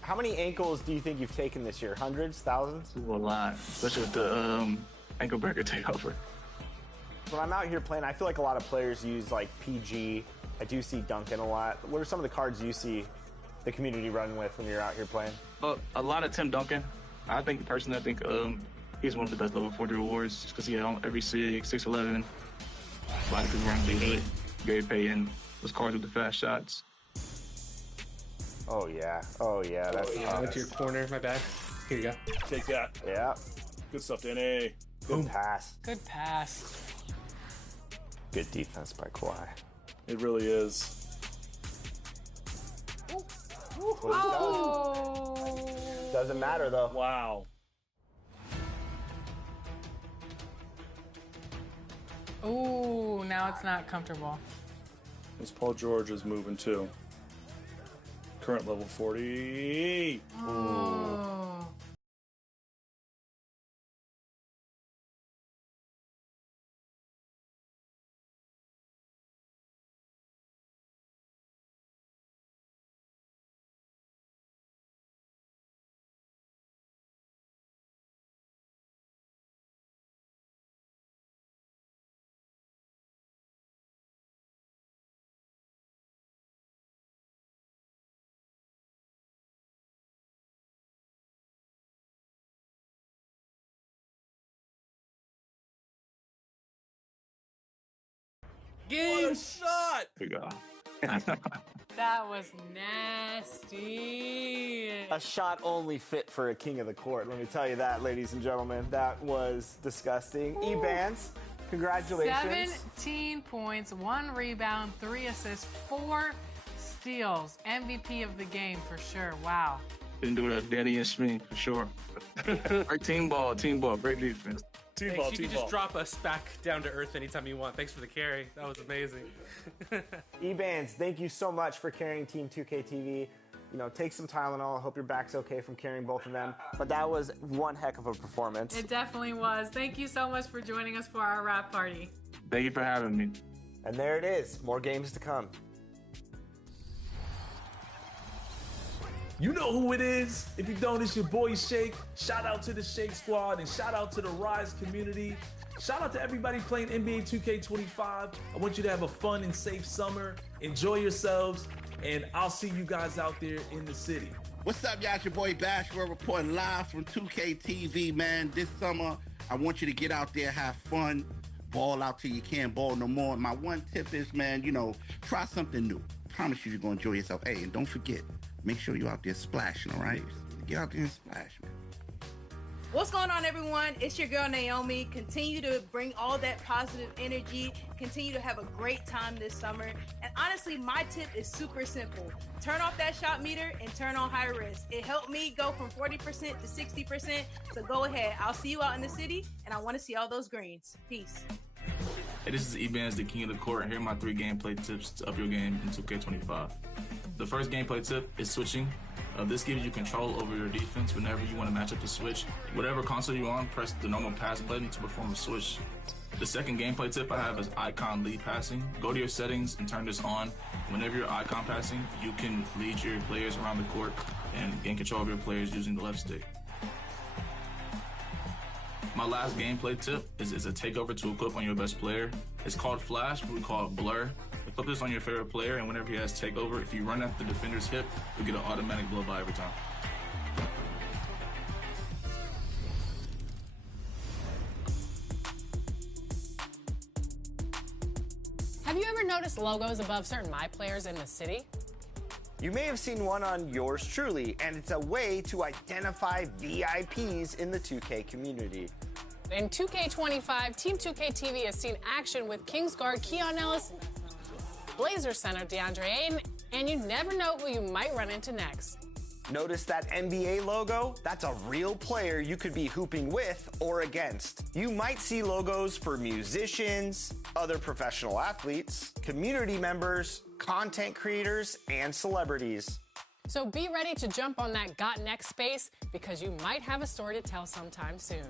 How many ankles do you think you've taken this year? Hundreds? Thousands? A lot, especially with the ankle breaker takeover. When I'm out here playing, I feel like a lot of players use like PG. I do see Duncan a lot. What are some of the cards you see the community running with when you're out here playing? A lot of Tim Duncan. I think he's one of the best level 40 rewards just because he had every 6'11". A lot of people run big, Gary Payton, those cards with the fast shots. Oh yeah. That's I went to your corner, my bad. Here you go. Take that. Yeah. Good stuff, Danny. Good pass. Good pass. Good defense by Kawhi. It really is. Doesn't matter though. Wow. Ooh, now it's not comfortable. This Paul George is moving too. Current level 40. Oh. Game shot! Here we go. That was nasty. A shot only fit for a king of the court. Let me tell you that, ladies and gentlemen. That was disgusting. E-Bands, congratulations. 17 points, 1 rebound, 3 assists, 4 steals. MVP of the game for sure. Wow. Didn't do that, Danny and Smee, for sure. Great team ball, great defense. You can just drop us back down to earth anytime you want. Thanks for the carry. That was amazing. E-Bands, thank you so much for carrying Team 2K TV. You know, take some Tylenol. I hope your back's okay from carrying both of them. But that was one heck of a performance. It definitely was. Thank you so much for joining us for our wrap party. Thank you for having me. And there it is. More games to come. You know who it is. If you don't, it's your boy Shake. Shout out to the Shake Squad and shout out to the Rise community. Shout out to everybody playing NBA 2K25. I want you to have a fun and safe summer. Enjoy yourselves, and I'll see you guys out there in the city. What's up, y'all? It's your boy Bash. We're reporting live from 2K TV, man. This summer, I want you to get out there, have fun, ball out till you can't ball no more. My one tip is, man, try something new. Promise you you're going to enjoy yourself. Hey, and don't forget, make sure you're out there splashing, all right? Get out there and splash, man. What's going on, everyone? It's your girl, Naomi. Continue to bring all that positive energy. Continue to have a great time this summer. And honestly, my tip is super simple. Turn off that shot meter and turn on high risk. It helped me go from 40% to 60%. So go ahead. I'll see you out in the city, and I want to see all those greens. Peace. Hey, this is E-Bands, the king of the court, and here are my 3 gameplay tips to up your game in 2K25. The first gameplay tip is switching. This gives you control over your defense whenever you want to match up the switch. Whatever console you're on, press the normal pass button to perform a switch. The second gameplay tip I have is icon lead passing. Go to your settings and turn this on. Whenever you're icon passing, you can lead your players around the court and gain control of your players using the left stick. My last gameplay tip is a takeover to equip on your best player. It's called Flash, but we call it Blur. Equip this on your favorite player, and whenever he has takeover, if you run at the defender's hip, you get an automatic blow by every time. Have you ever noticed logos above certain My Players in the city? You may have seen one on yours truly, and it's a way to identify VIPs in the 2K community. In 2K25, Team 2K TV has seen action with Kingsguard Keon Ellis, Blazer center DeAndre Ayton, and you never know who you might run into next. Notice that NBA logo? That's a real player you could be hooping with or against. You might see logos for musicians, other professional athletes, community members, content creators, and celebrities. So be ready to jump on that Got Next space because you might have a story to tell sometime soon.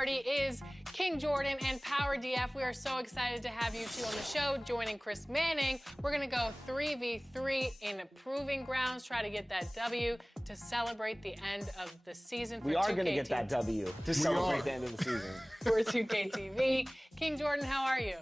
party is King Jordan and Power DF. We are so excited to have you two on the show. Joining Chris Manning, we're going to go 3v3 in Proving Grounds, try to get that W to celebrate the end of the season for We are 2K going to get that W to celebrate the end of the season. For 2K TV. King Jordan, how are you?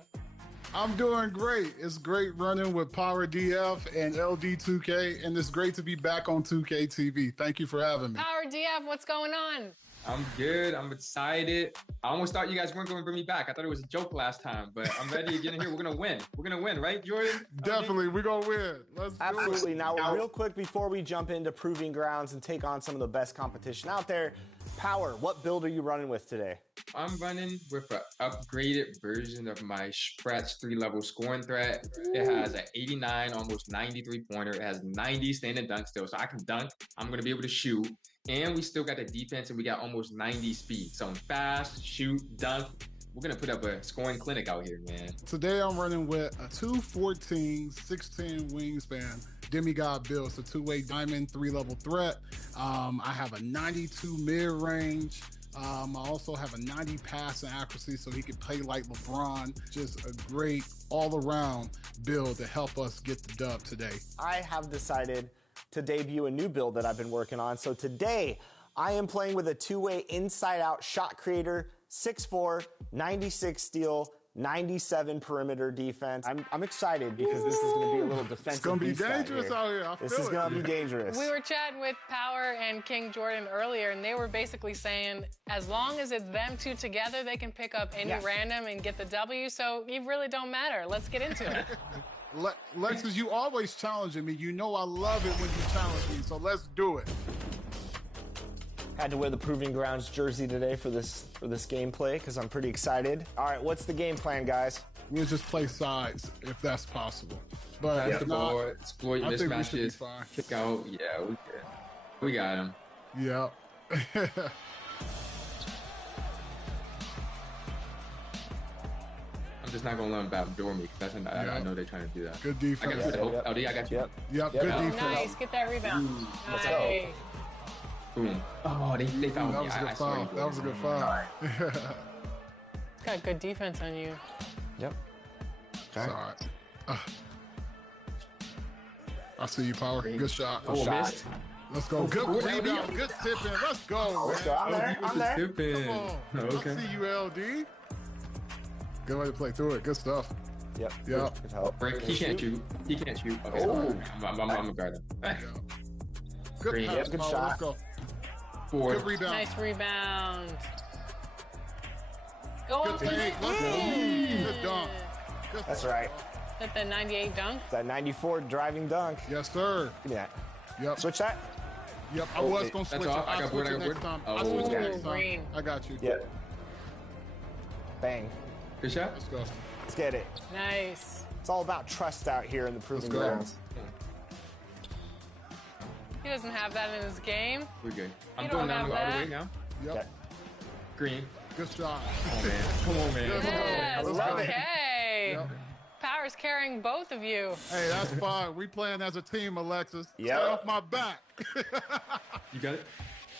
I'm doing great. It's great running with Power DF and LD2K, and it's great to be back on 2K TV. Thank you for having me. Power DF, what's going on? I'm good. I'm excited. I almost thought you guys weren't going to bring me back. I thought it was a joke last time, but I'm ready to get in here. We're going to win. We're going to win, right, Jordan? Definitely. We're going to win. Let's Absolutely. Now, real quick before we jump into Proving Grounds and take on some of the best competition out there, Power, what build are you running with today? I'm running with an upgraded version of my Spratz 3-level scoring threat. It has an 89, almost 93 pointer. It has 90 standing dunk still, so I can dunk. I'm going to be able to shoot. And we still got the defense, and we got almost 90 speed. So I'm fast, shoot, dunk. We're going to put up a scoring clinic out here, man. Today I'm running with a 214, 6'10 wingspan demigod build. It's a two-way diamond 3-level threat. I have a 92 mid-range. I also have a 90 passing accuracy, so he can play like LeBron. Just a great all-around build to help us get the dub today. I have decided to debut a new build that I've been working on. So today, I am playing with a two-way inside-out shot creator, 6'4", 96 steal, 97 perimeter defense. I'm excited because this is going to be a little defensive. It's going to be beast dangerous out here. This is going to be dangerous. We were chatting with Power and King Jordan earlier, and they were basically saying as long as it's them two together, they can pick up any random and get the W, so you really don't matter. Let's get into it. Lexus, you always challenging me. You know I love it when you challenge me, so let's do it. Had to wear the Proving Grounds jersey today for this gameplay because I'm pretty excited. All right, what's the game plan, guys? We'll just play sides if that's possible. But Pass the ball, exploit mismatches, kick out. Yeah, we good. We got him. Yeah. I'm just not going to let them backdoor me because I know they're trying to do that. Good defense. I got you. LD, I got you. Yep, good defense. Nice, get that rebound. Let's nice. go. Boom. Oh, they found that me. Was a good foul. That was a good foul. Got good defense on you. Yep. Okay. All right. I see you, Power. Good shot. Oh, missed. Let's go. Good rebound. Good tipping. Let's go. Let's go. I'm there. I'm there. Tipping. Come on. Okay. I see you, LD. Good way to play through it. Good stuff. Yep. Yep. Good help. Break. He can't shoot. He can't shoot. Okay. Oh. I'm gonna guard him. Good Green. pass, Good Power. shot. Let's go. Four. Good rebound. Nice rebound. Go Good up take. Let's go. Good dunk. Good That's right. At the 98 dunk. That 94 driving dunk. Yes, sir. Give me that. Yep. Switch that. Yep. I was going to switch it. all. I I'll got switch board, I it got next board. time. Oh, I'll switch it okay. next time. Green. I got you. Yep. Bang. Good shot. Let's go. Let's get it. Nice. It's all about trust out here in the Proving Let's go. Grounds. He doesn't have that in his game. We're good. You I'm don't going down have all the that? way now. Yep. Okay. Green. Good shot. Come on, man. Come on, man. Yes, Yes, Let's go. okay. Yep. Power's carrying both of you. Hey, that's fine. We playing as a team, Alexis. Yep. Stay off my back. You got it?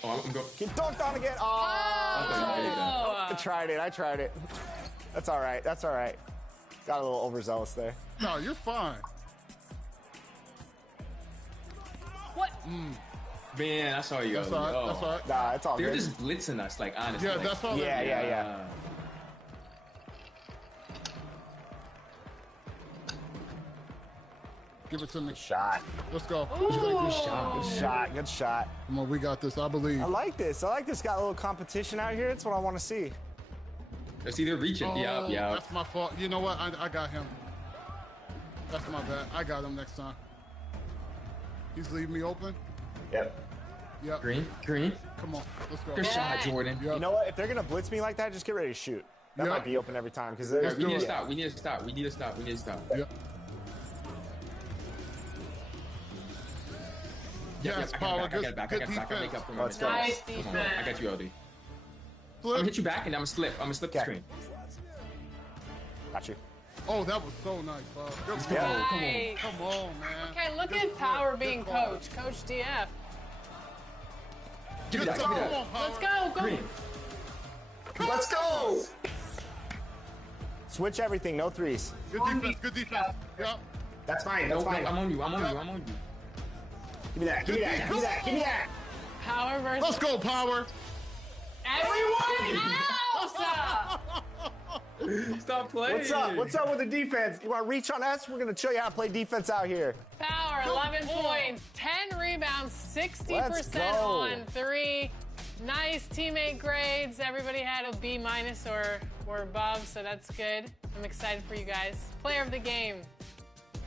Oh, I'm going. Get dunked on again. Oh, I tried it. I tried it. That's all right. That's all right. Got a little overzealous there. No, you're fine. What? Man, I saw you. That's all right. Oh. That's all right. Nah, it's all They're good. just blitzing us, like, honestly. Yeah, like, that's all. Yeah. Give it to me. Shot. Let's go. Good shot. Good shot. Good shot. Come on, we got this. I believe. I like this. I like this. Got a little competition out here. That's what I want to see. Let's see, they're reaching. Yeah. That's my fault. You know what? I got him. That's my bad. I got him next time. He's leaving me open. Yep. Yep. Green. Come on. Let's go. Good shot, Jordan. Yep. You know what? If they're gonna blitz me like that, just get ready to shoot. That Yep. might be open every time because We do need it. to stop. We need to stop. We need to stop. We need to stop. Yep. Yes, Power. I got it back. I Good got it back. I make defense. up for my Let's go. Nice Come on, defense. I got you, LD. I'm Flip. gonna hit you back and I'm gonna slip. I'm gonna slip the Okay. screen. Got you. Oh, that was so nice, Power. Good Let's play. go. Nice. Come on, man. Okay, look Good at Power play. being Good call. coach. Coach DF. Give me Good that. Give me stuff. that. Come on, Power. Let's go. Go. Green. Let's go. Switch everything, no threes. Good defense, good defense. Yep. That's fine, that's fine. I'm on you, I'm on you, I'm on you. Give me that, give me that, give me that, give me that. Power versus... Let's go, Power. Everyone else! Stop playing. What's up? What's up with the defense? You want to reach on us? We're going to show you how to play defense out here. Power, 11 points, 10 rebounds, 60% on 3. Nice teammate grades. Everybody had a B- or above, so that's good. I'm excited for you guys. Player of the game,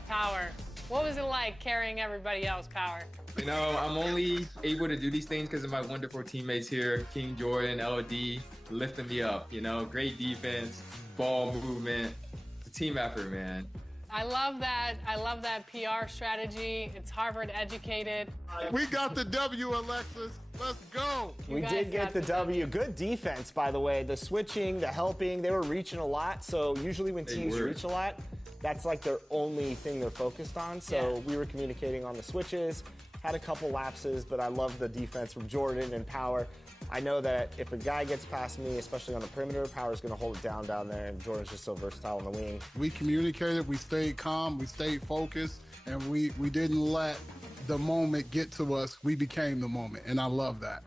Power. What was it like carrying everybody else, Power? You know, I'm only able to do these things because of my wonderful teammates here, King Jordan, LD, lifting me up. You know, great defense, ball movement. It's a team effort, man. I love that. I love that PR strategy. It's Harvard educated. We got the W, Alexis. Let's go. We did get the W. Good defense, by the way. The switching, the helping, they were reaching a lot. So usually when teams reach a lot, that's like their only thing they're focused on. So we were communicating on the switches, had a couple lapses, but I love the defense from Jordan and Power. I know that if a guy gets past me, especially on the perimeter, Power's going to hold it down there, and Jordan's just so versatile on the wing. We communicated, we stayed calm, we stayed focused, and we didn't let the moment get to us. We became the moment, and I love that.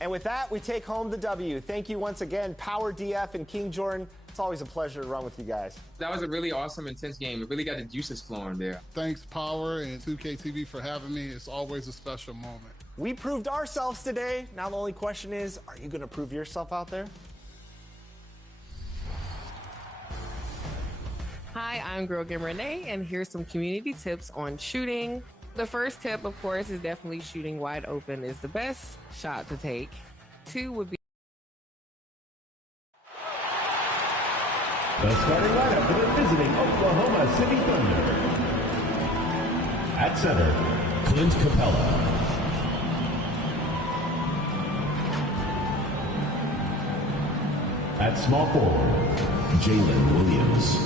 And with that, we take home the W. Thank you once again, Power DF and King Jordan. It's always a pleasure to run with you guys. That was a really awesome, intense game. It really got the juices flowing there. Thanks, Power and 2K TV, for having me. It's always a special moment. We proved ourselves today. Now the only question is, are you going to prove yourself out there? Hi, I'm Girl Game Renee, and here's some community tips on shooting. The first tip, of course, is definitely shooting wide open is the best shot to take. 2 would be... The starting lineup for the visiting Oklahoma City Thunder. At center, Clint Capella. At small forward, Jalen Williams.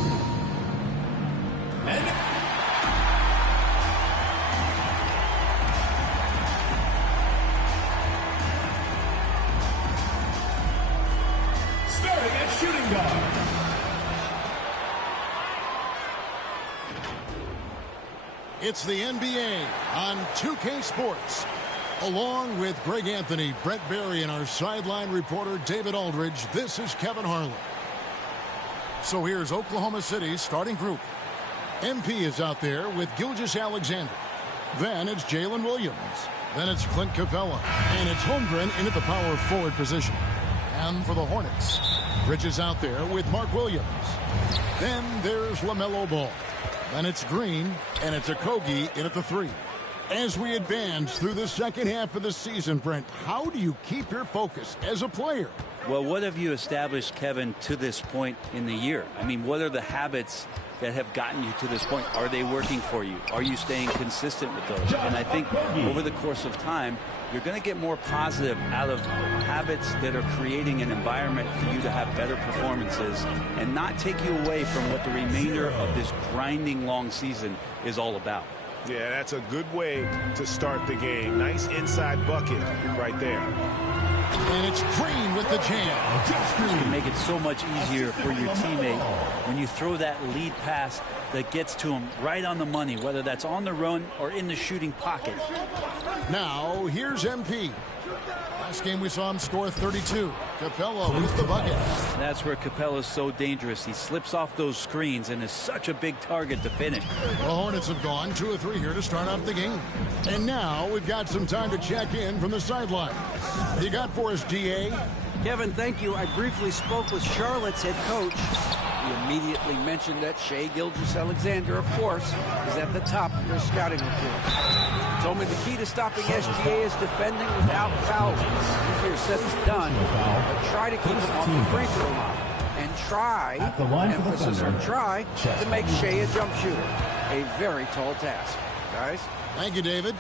Starting at shooting guard. It's the NBA on 2K Sports. Along with Greg Anthony, Brett Barry, and our sideline reporter David Aldridge, this is Kevin Harlan. So here's Oklahoma City's starting group. MP is out there with Gilgeous-Alexander. Then it's Jalen Williams. Then it's Clint Capella. And it's Holmgren in at the power forward position. And for the Hornets, Bridges out there with Mark Williams. Then there's LaMelo Ball. Then it's Green, and it's Okogie in at the 3. As we advance through the second half of the season, Brent, how do you keep your focus as a player? Well, what have you established, Kevin, to this point in the year? I mean, what are the habits that have gotten you to this point? Are they working for you? Are you staying consistent with those? And I think over the course of time, you're going to get more positive out of habits that are creating an environment for you to have better performances and not take you away from what the remainder of this grinding long season is all about. Yeah, that's a good way to start the game. Nice inside bucket right there. And it's Green with the jam. It's going to make it so much easier for your teammate when you throw that lead pass that gets to him right on the money, whether that's on the run or in the shooting pocket. Now, here's MP. Last game we saw him score 32. Capella with the bucket. That's where Capella's so dangerous. He slips off those screens and is such a big target to finish. The Hornets have gone 2 of 3 here to start out the game. And now we've got some time to check in from the sideline. You got for us, DA? Kevin, thank you. I briefly spoke with Charlotte's head coach. He immediately mentioned that Shai Gilgeous-Alexander, of course, is at the top of their scouting report. Told me the key to stopping SGA is defending without fouling. Easier said than done, but try to keep him off the free throw line. And try, emphasis on try, to make Shai a jump shooter. A very tall task. Guys? Thank you, David.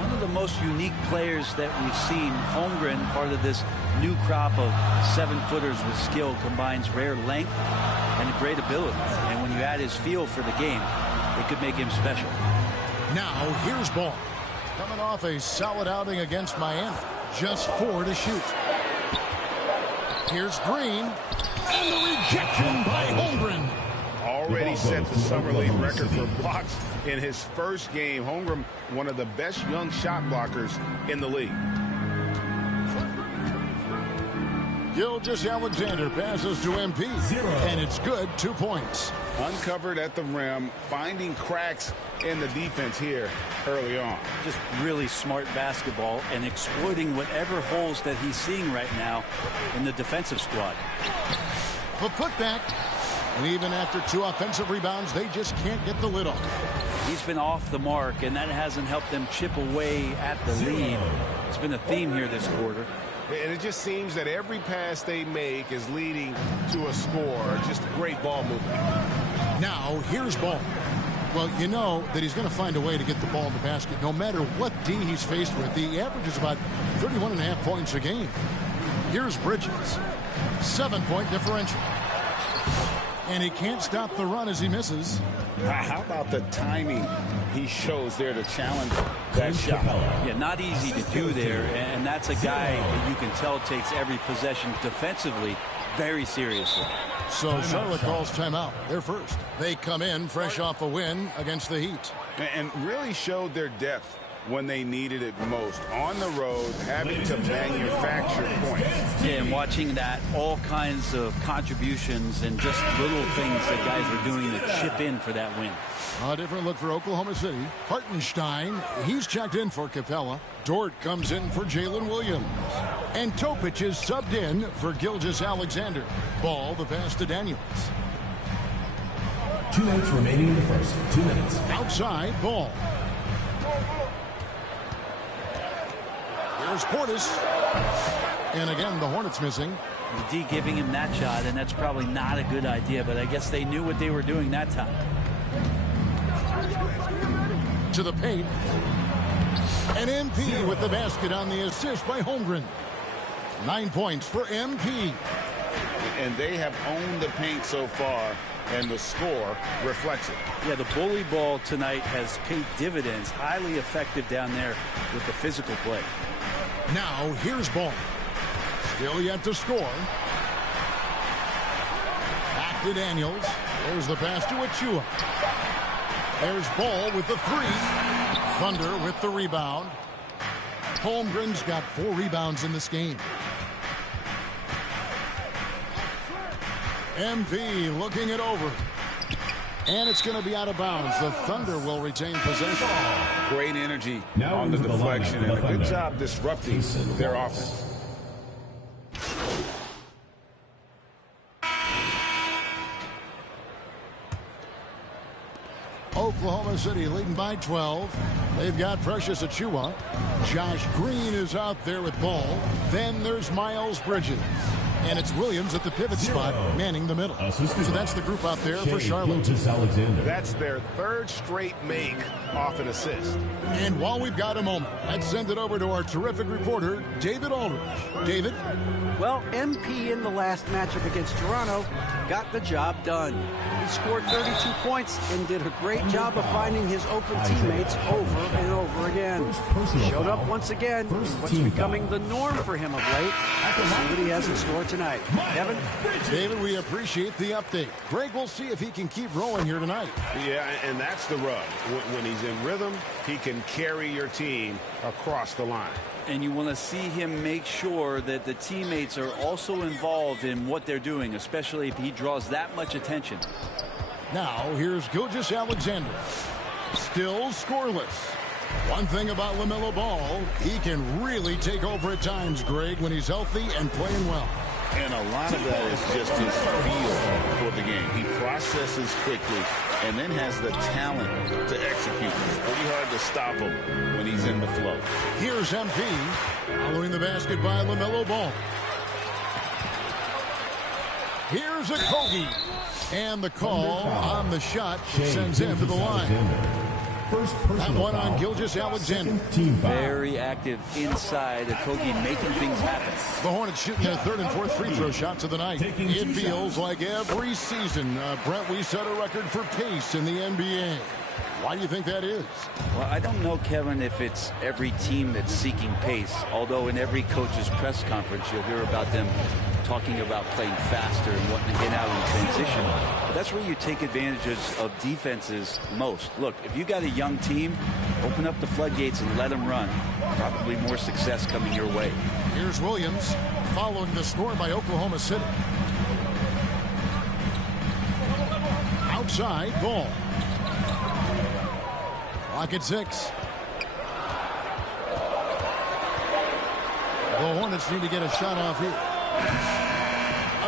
One of the most unique players that we've seen, Holmgren, part of this new crop of 7-footers with skill, combines rare length and great ability. And when you add his feel for the game, it could make him special. Now, here's Ball. Coming off a solid outing against Miami. Just 4 to shoot. Here's Green. And the rejection by Holmgren. Already set the summer league record for blocks in his first game. Holmgren, one of the best young shot blockers in the league. Gilgeous-Alexander passes to MP. And it's good, 2 points. Uncovered at the rim, finding cracks in the defense here early on. Just really smart basketball and exploiting whatever holes that he's seeing right now in the defensive squad. The putback. And even after 2 offensive rebounds, they just can't get the lid off. He's been off the mark, and that hasn't helped them chip away at the lead. It's been a theme here this quarter. And it just seems that every pass they make is leading to a score. Just great ball movement. Now, here's Ball. Well, you know that he's going to find a way to get the ball in the basket. No matter what D he's faced with, he averages about 31.5 points a game. Here's Bridges. 7-point differential. And he can't stop the run as he misses. How about the timing he shows there to challenge that shot? Yeah, not easy to do there, and that's a guy that you can tell takes every possession defensively very seriously. So Charlotte calls timeout. They're first. They come in fresh off a win against the Heat. And really showed their depth when they needed it most. On the road, having to manufacture points. Yeah, and watching that, all kinds of contributions and just little things that guys are doing to chip in for that win. A different look for Oklahoma City. Hartenstein, he's checked in for Capella. Dort comes in for Jalen Williams. And Topic is subbed in for Gilgeous-Alexander. Ball, the pass to Daniels. 2 minutes remaining in the first. 2 minutes. Outside, Ball. Here's Portis. And again, the Hornets missing. The D giving him that shot, and that's probably not a good idea, but I guess they knew what they were doing that time. To the paint. And MP with the basket on the assist by Holmgren. 9 points for MP. And they have owned the paint so far, and the score reflects it. Yeah, the bully ball tonight has paid dividends. Highly effective down there with the physical play. Now, here's Ball. Still yet to score. Back to Daniels. There's the pass to Achua. There's Ball with the 3. Thunder with the rebound. Holmgren's got 4 rebounds in this game. MP looking it over. And it's going to be out of bounds. The Thunder will retain possession. Great energy on the deflection and a good job disrupting their offense. Oklahoma City leading by 12. They've got Precious Achua. Josh Green is out there with Ball. Then there's Miles Bridges. And it's Williams at the pivot spot, manning the middle. So that's the group out there for Charlotte. That's their 3rd straight make off an assist. And while we've got a moment, let's send it over to our terrific reporter, David Aldridge. David? Well, MP in the last matchup against Toronto got the job done. He scored 32 points and did a great job of finding his open teammates over and over again. He showed up once again in what's becoming the norm for him of late. Let's see what he has in store tonight. Kevin? David, we appreciate the update. Greg, we'll see if he can keep rolling here tonight. Yeah, and that's the rub. When he's in rhythm, he can carry your team across the line. And you want to see him make sure that the teammates are also involved in what they're doing, especially if he draws that much attention. Now, here's Gilgeous-Alexander. Still scoreless. One thing about LaMelo Ball, he can really take over at times, Greg, when he's healthy and playing well. And a lot of that is just his feel for the game. He processes quickly and then has the talent to execute. It's pretty hard to stop him when he's in the flow. Here's MP following the basket by LaMelo Ball. Here's Okogie. And the call on the shot sends him to the line. That one on Gilgeous-Alexander. Very active inside. Okogie making things happen. The Hornets shooting their 3rd and 4th free throw shots of the night. It feels like every season, Brent, we set a record for pace in the NBA. Why do you think that is? Well, I don't know, Kevin, if it's every team that's seeking pace, although in every coach's press conference you'll hear about them talking about playing faster and wanting to get out in transition. But that's where you take advantages of defenses most. Look, if you got a young team, open up the floodgates and let them run. Probably more success coming your way. Here's Williams following the score by Oklahoma City. Outside ball. Clock at 6. The Hornets need to get a shot off here.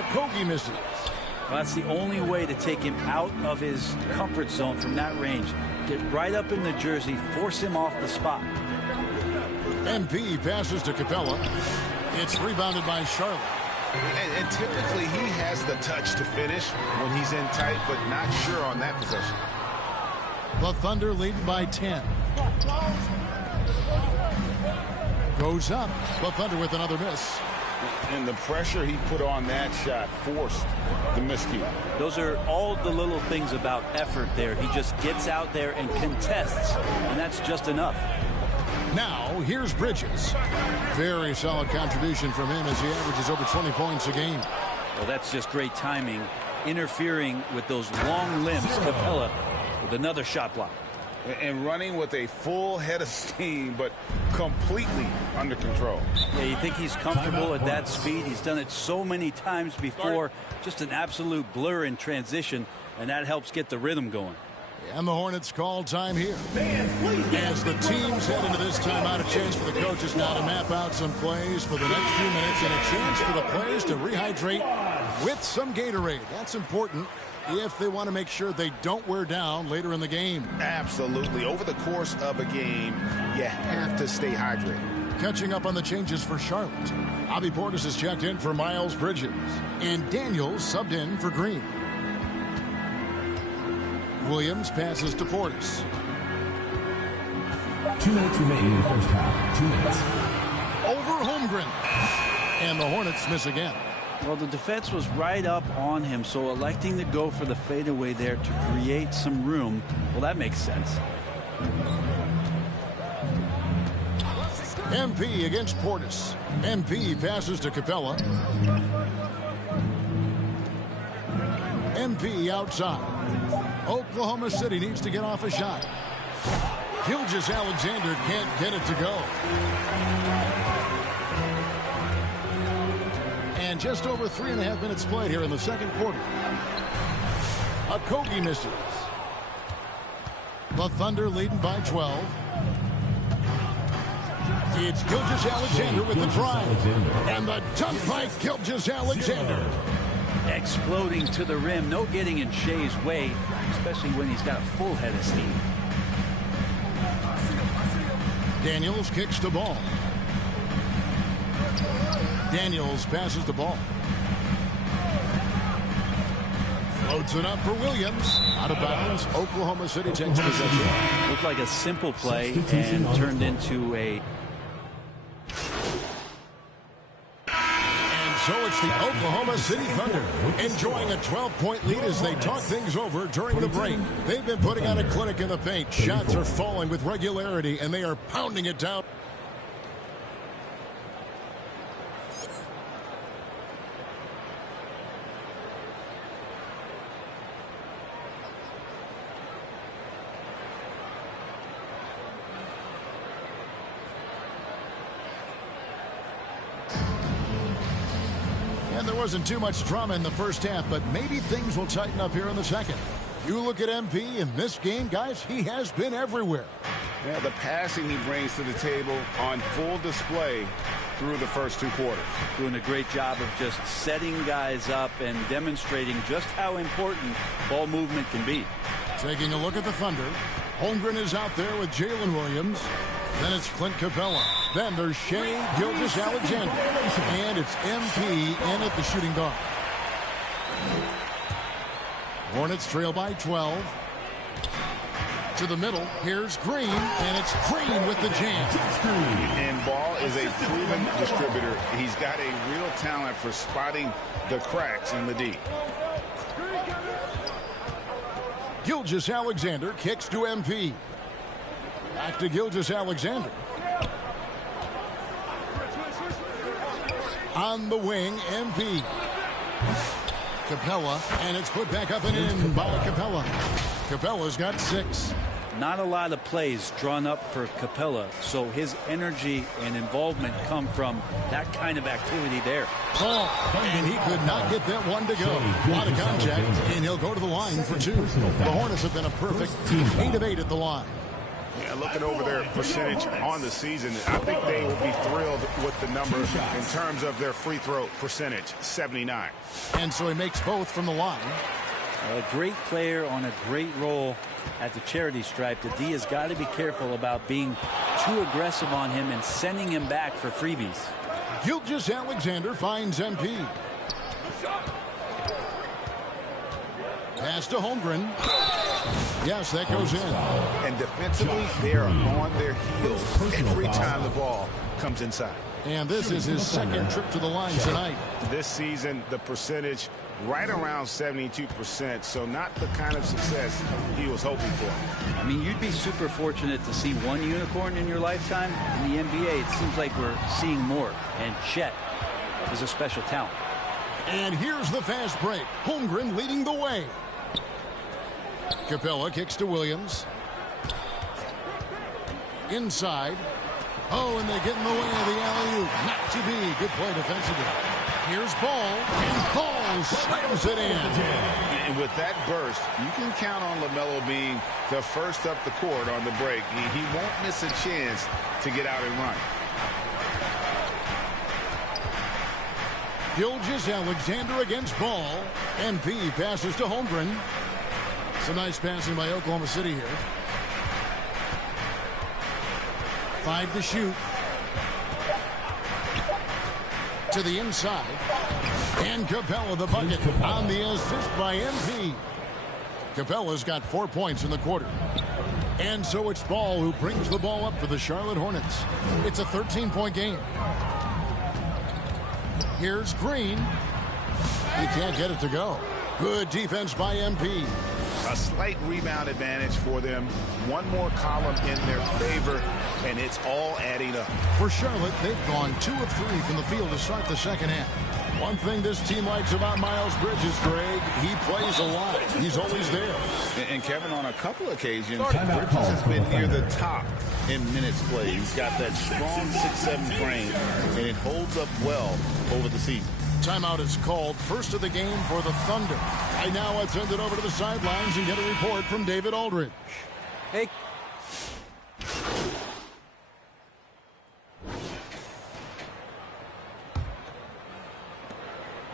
Okogie misses. Well, that's the only way to take him out of his comfort zone from that range. Get right up in the jersey, force him off the spot. MP passes to Capella. It's rebounded by Charlotte. And typically he has the touch to finish when he's in tight, but not sure on that possession. The Thunder leading by 10. Goes up. The Thunder with another miss. And the pressure he put on that shot forced the miscue. Those are all the little things about effort there. He just gets out there and contests, and that's just enough. Now, here's Bridges. Very solid contribution from him as he averages over 20 points a game. Well, that's just great timing. Interfering with those long limbs, Capella with another shot block. And running with a full head of steam, but completely under control. Yeah, you think he's comfortable at that speed. He's done it so many times before. Just an absolute blur in transition, and that helps get the rhythm going. And the Hornets call time here. As the teams head into this timeout, a chance for the coaches now to map out some plays for the next few minutes and a chance for the players to rehydrate with some Gatorade. That's important if they want to make sure they don't wear down later in the game. Absolutely. Over the course of a game, you have to stay hydrated. Catching up on the changes for Charlotte. Bobby Portis has checked in for Miles Bridges. And Daniels subbed in for Green. Williams passes to Portis. 2 minutes remaining in the first half. 2 minutes. Over Holmgren. And the Hornets miss again. Well, the defense was right up on him, so electing to go for the fadeaway there to create some room, well, that makes sense. MP against Portis. MP passes to Capella. MP outside. Oklahoma City needs to get off a shot. Gilgeous-Alexander can't get it to go. And just over 3.5 minutes played here in the second quarter. Okogie misses. The Thunder leading by 12. It's Gilgeous-Alexander with the drive. And the dunk by Gilgeous-Alexander. Exploding to the rim. No getting in Shea's way, especially when he's got a full head of steam. Daniels kicks the ball. Daniels passes the ball. Floats it up for Williams. Out of bounds. Oklahoma City takes possession. Looked like a simple play and turned into a... And so it's the Oklahoma City Thunder enjoying a 12-point lead as they talk things over during the break. They've been putting on a clinic in the paint. Shots are falling with regularity, and they are pounding it down. And there wasn't too much drama in the first half, but maybe things will tighten up here in the second. You look at MP in this game, guys, he has been everywhere. Yeah, the passing he brings to the table on full display through the first 2 quarters. Doing a great job of just setting guys up and demonstrating just how important ball movement can be. Taking a look at the Thunder. Holmgren is out there with Jalen Williams. Then it's Clint Capella. Then there's Shea Gilgeous-Alexander. And it's MP in at the shooting guard. Hornets trail by 12. To the middle. Here's Green. And it's Green with the jam. And Ball is a proven distributor. He's got a real talent for spotting the cracks in the D. Gilgeous-Alexander kicks to MP. Back to Gilgeous-Alexander. On the wing, MP. Capella, and it's put back up and in by Capella. Capella's got 6. Not a lot of plays drawn up for Capella, so his energy and involvement come from that kind of activity there. And he could not get that one to go. A lot of contact, and he'll go to the line for 2. The Hornets have been a perfect 8 of 8 at the line. Yeah, looking over their percentage on the season, I think they will be thrilled with the number in terms of their free throw percentage, 79. And so he makes both from the line. A great player on a great role at the charity stripe. The D has got to be careful about being too aggressive on him and sending him back for freebies. Gilgeous Alexander finds MP. Pass to Holmgren. Yes, that goes in. And defensively, they are on their heels every time the ball comes inside. And this is his second trip to the line tonight. This season, the percentage right around 72%, so not the kind of success he was hoping for. I mean, you'd be super fortunate to see one unicorn in your lifetime. In the NBA, it seems like we're seeing more. And Chet is a special talent. And here's the fast break. Holmgren leading the way. Capella kicks to Williams. Inside. Oh, and they get in the way of the alley-oop. Not to be. Good play defensively. Here's Ball, and Ball slams it in. And with that burst, you can count on LaMelo being the first up the court on the break. He won't miss a chance to get out and run. Gilgeous Alexander against Ball. MP passes to Holmgren. Some nice passing by Oklahoma City here. 5 to shoot. To the inside. And Capella the bucket on the assist by MP. Capella's got 4 points in the quarter. And so it's Ball who brings the ball up for the Charlotte Hornets. It's a 13-point game. Here's Green. He can't get it to go. Good defense by MP. A slight rebound advantage for them. One more column in their favor, and it's all adding up. For Charlotte, they've gone 2 of 3 from the field to start the second half. One thing this team likes about Miles Bridges, Greg, he plays a lot. He's always there. And Kevin, on a couple occasions, Bridges has been near the top in minutes played. He's got that strong 6'7" frame, and it holds up well over the season. Timeout is called. First of the game for the Thunder. Right now, let's send it over to the sidelines and get a report from David Aldridge. Hey.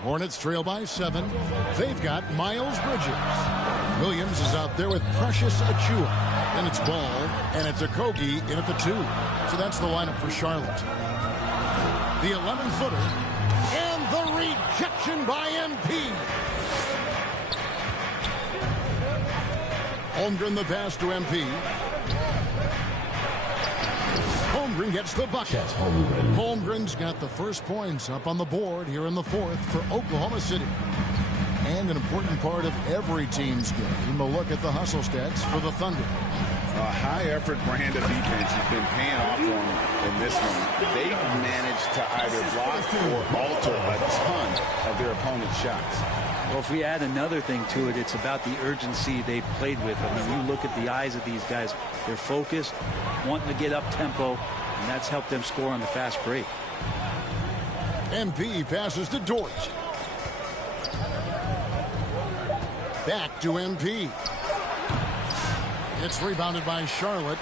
Hornets trail by 7. They've got Miles Bridges. Williams is out there with Precious Achua. Then it's Ball, and it's Okogie in at the 2. So that's the lineup for Charlotte. The 11-footer. And the rejection by MP. Holmgren the pass to MP. Holmgren gets the bucket. Holmgren's got the first points up on the board here in the 4th for Oklahoma City. And an important part of every team's game, a look at the hustle stats for the Thunder. A high-effort brand of defense has been paying off for them in this one. They've managed to either block or alter a ton of their opponent's shots. Well, if we add another thing to it, it's about the urgency they've played with. I mean, you look at the eyes of these guys. They're focused, wanting to get up tempo, and that's helped them score on the fast break. MP passes to Dort. Back to MP. It's rebounded by Charlotte.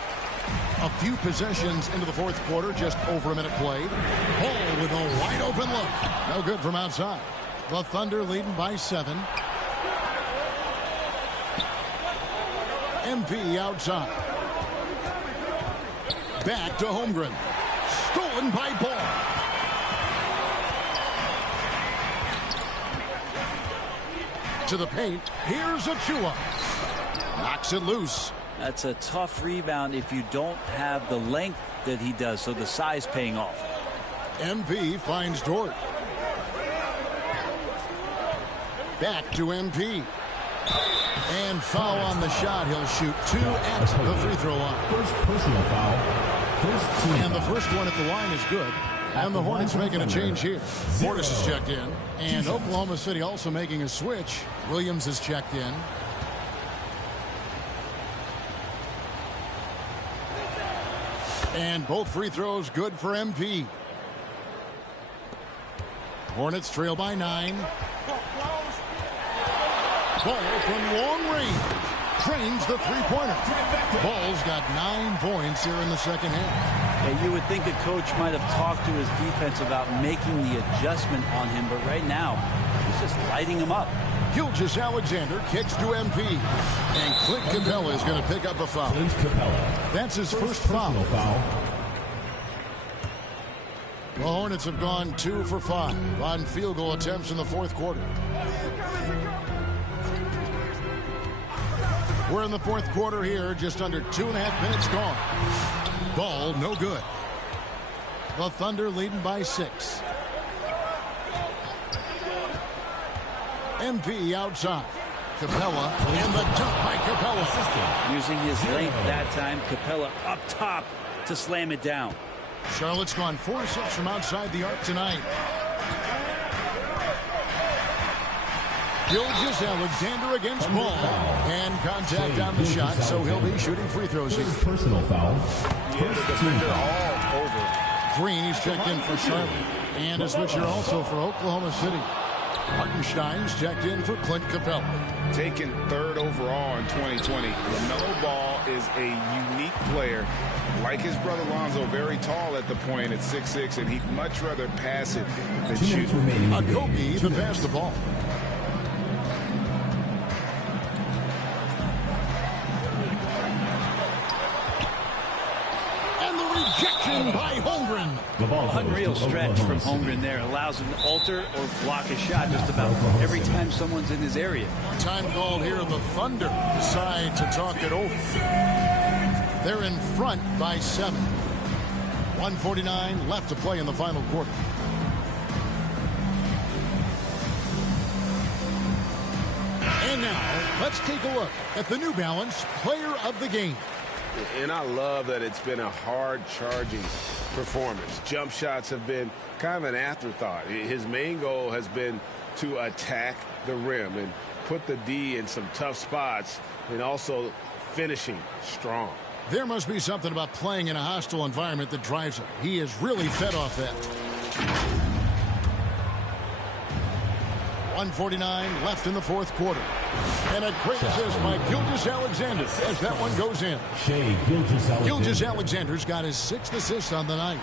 A few possessions into the 4th quarter, just over a minute played. Ball with a wide open look. No good from outside. The Thunder leading by 7. MP outside. Back to Holmgren. Stolen by Ball. To the paint. Here's Achua. Knocks it loose. That's a tough rebound if you don't have the length that he does, so the size paying off. MP finds Dort. Back to MP. And foul on the shot. He'll shoot 2 at the free throw line. First personal foul. And the first one at the line is good. And the Hornets making a change here. Portis is checked in. And Oklahoma City also making a switch. Williams is checked in. And both free throws good for MP. Hornets trail by 9. Ball from long range. Drains the three-pointer. Ball's got 9 points here in the second half. Yeah, you would think a coach might have talked to his defense about making the adjustment on him, but right now, he's just lighting him up. Gilgeous-Alexander kicks to MP. And Clint Capella is going to pick up a foul. That's his first foul. The Hornets have gone 2 for 5 on field goal attempts in the fourth quarter. We're in the fourth quarter here, just under 2.5 minutes gone. Ball no good. The Thunder leading by 6. MP outside. Capella and the dunk by Capella. Using his length that time, Capella up top to slam it down. Charlotte's gone 4-6 from outside the arc tonight. Gilgeous-Alexander against Ball. And contact on the shot, so he'll be shooting free throws here. Personal foul. Yeah, the defender all over. Green, he's checked in for Charlotte. And a switcher also for Oklahoma City. Hartenstein's checked in for Clint Capella. Taken 3rd overall in 2020. LaMelo Ball is a unique player. Like his brother Lonzo, very tall at the point at 6'6", and he'd much rather pass it than shoot. Akogi to pass the ball. And the rejection by Holmgren. Unreal stretch from Holmgren there. Allows him to alter or block a shot just about every time someone's in his area. Time called here. The Thunder decide to talk it over. They're in front by 7. 1:49 left to play in the final quarter. And now, let's take a look at the New Balance Player of the Game. And I love that it's been a hard-charging performance. Jump shots have been kind of an afterthought. His main goal has been to attack the rim and put the D in some tough spots and also finishing strong. There must be something about playing in a hostile environment that drives him. He is really fed off that. 1:49 left in the fourth quarter. And a great assist by Gilgeous-Alexander as that one goes in. Gilgeous-Alexander's got his 6th assist on the night.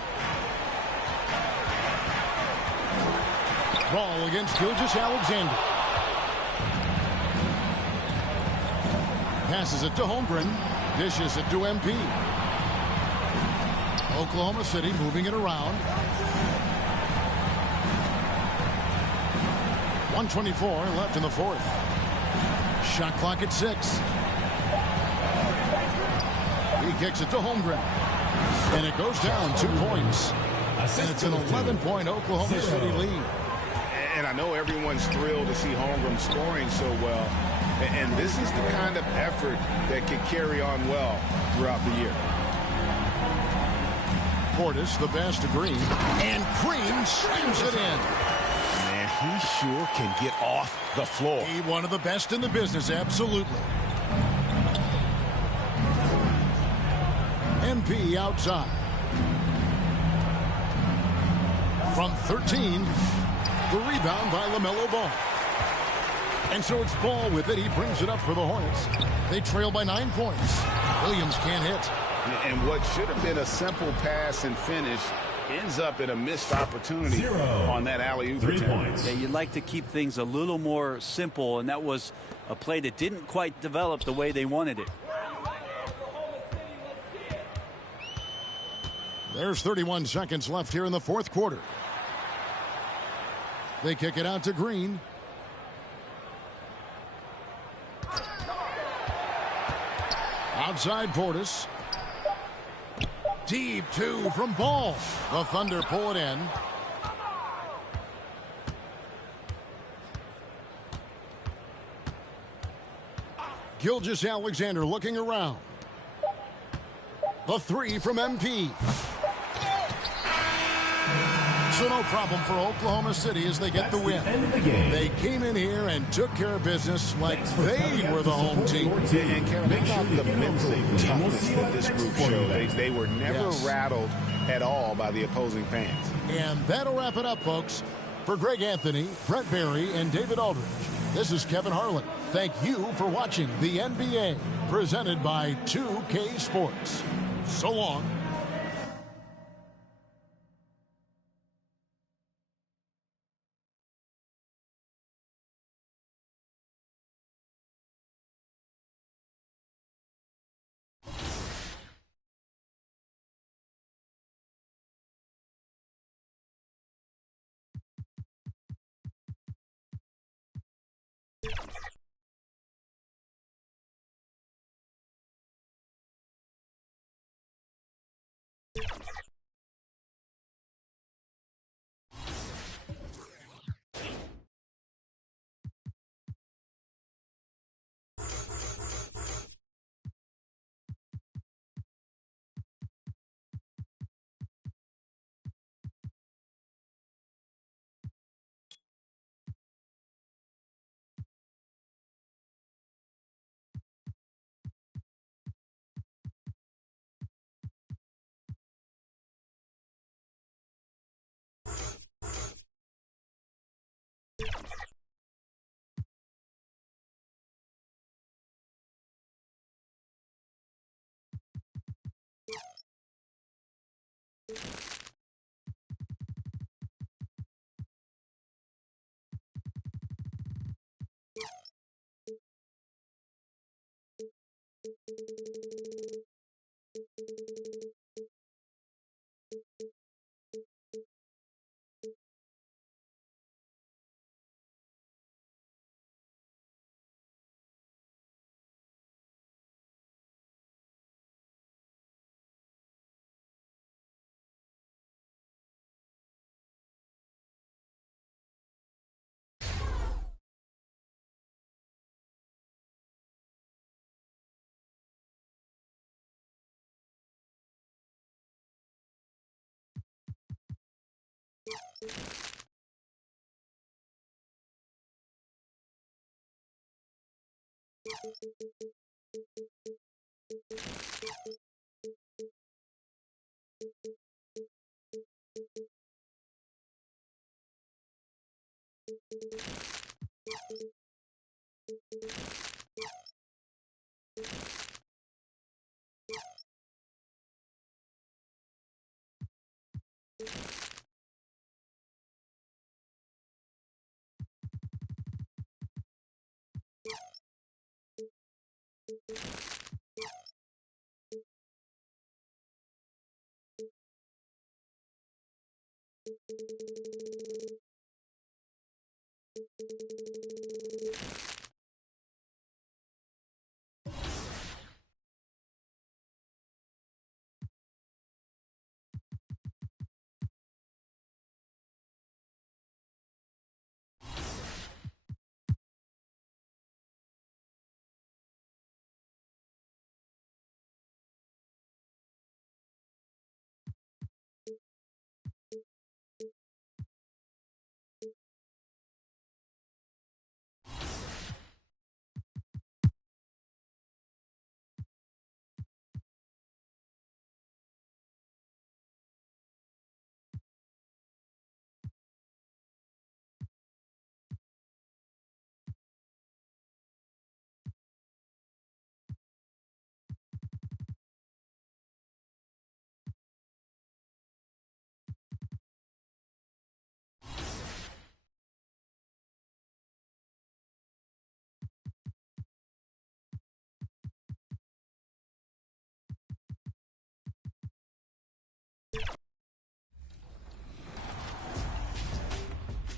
Ball against Gilgeous-Alexander. Passes it to Holmgren. Dishes it to MP. Oklahoma City moving it around. 1:24 left in the fourth. Shot clock at 6. He kicks it to Holmgren. And it goes down 2 points. And it's an 11-point Oklahoma City lead. And I know everyone's thrilled to see Holmgren scoring so well. And this is the kind of effort that can carry on well throughout the year. Portis, the pass to Green. And Green slams it in. Man, he sure can get off the floor. He one of the best in the business, absolutely. MP outside. From 13, the rebound by LaMelo Ball. And so it's Ball with it. He brings it up for the Hornets. They trail by 9 points. Williams can't hit. And what should have been a simple pass and finish ends up in a missed opportunity on that alley-oop attempt. Yeah, you'd like to keep things a little more simple, and that was a play that didn't quite develop the way they wanted it. There's 31 seconds left here in the fourth quarter. They kick it out to Green. Outside Portis. Deep 2 from Ball. The Thunder pull it in. Gilgeous-Alexander looking around. The 3 from MP. So no problem for Oklahoma City as they get the win. They came in here and took care of business like they were the home team. And Kevin, how about the mental toughness that this group showed? They were never rattled at all by the opposing fans. And that'll wrap it up, folks. For Greg Anthony, Brett Barry, and David Aldridge, this is Kevin Harlan. Thank you for watching the NBA, presented by 2K Sports. So long.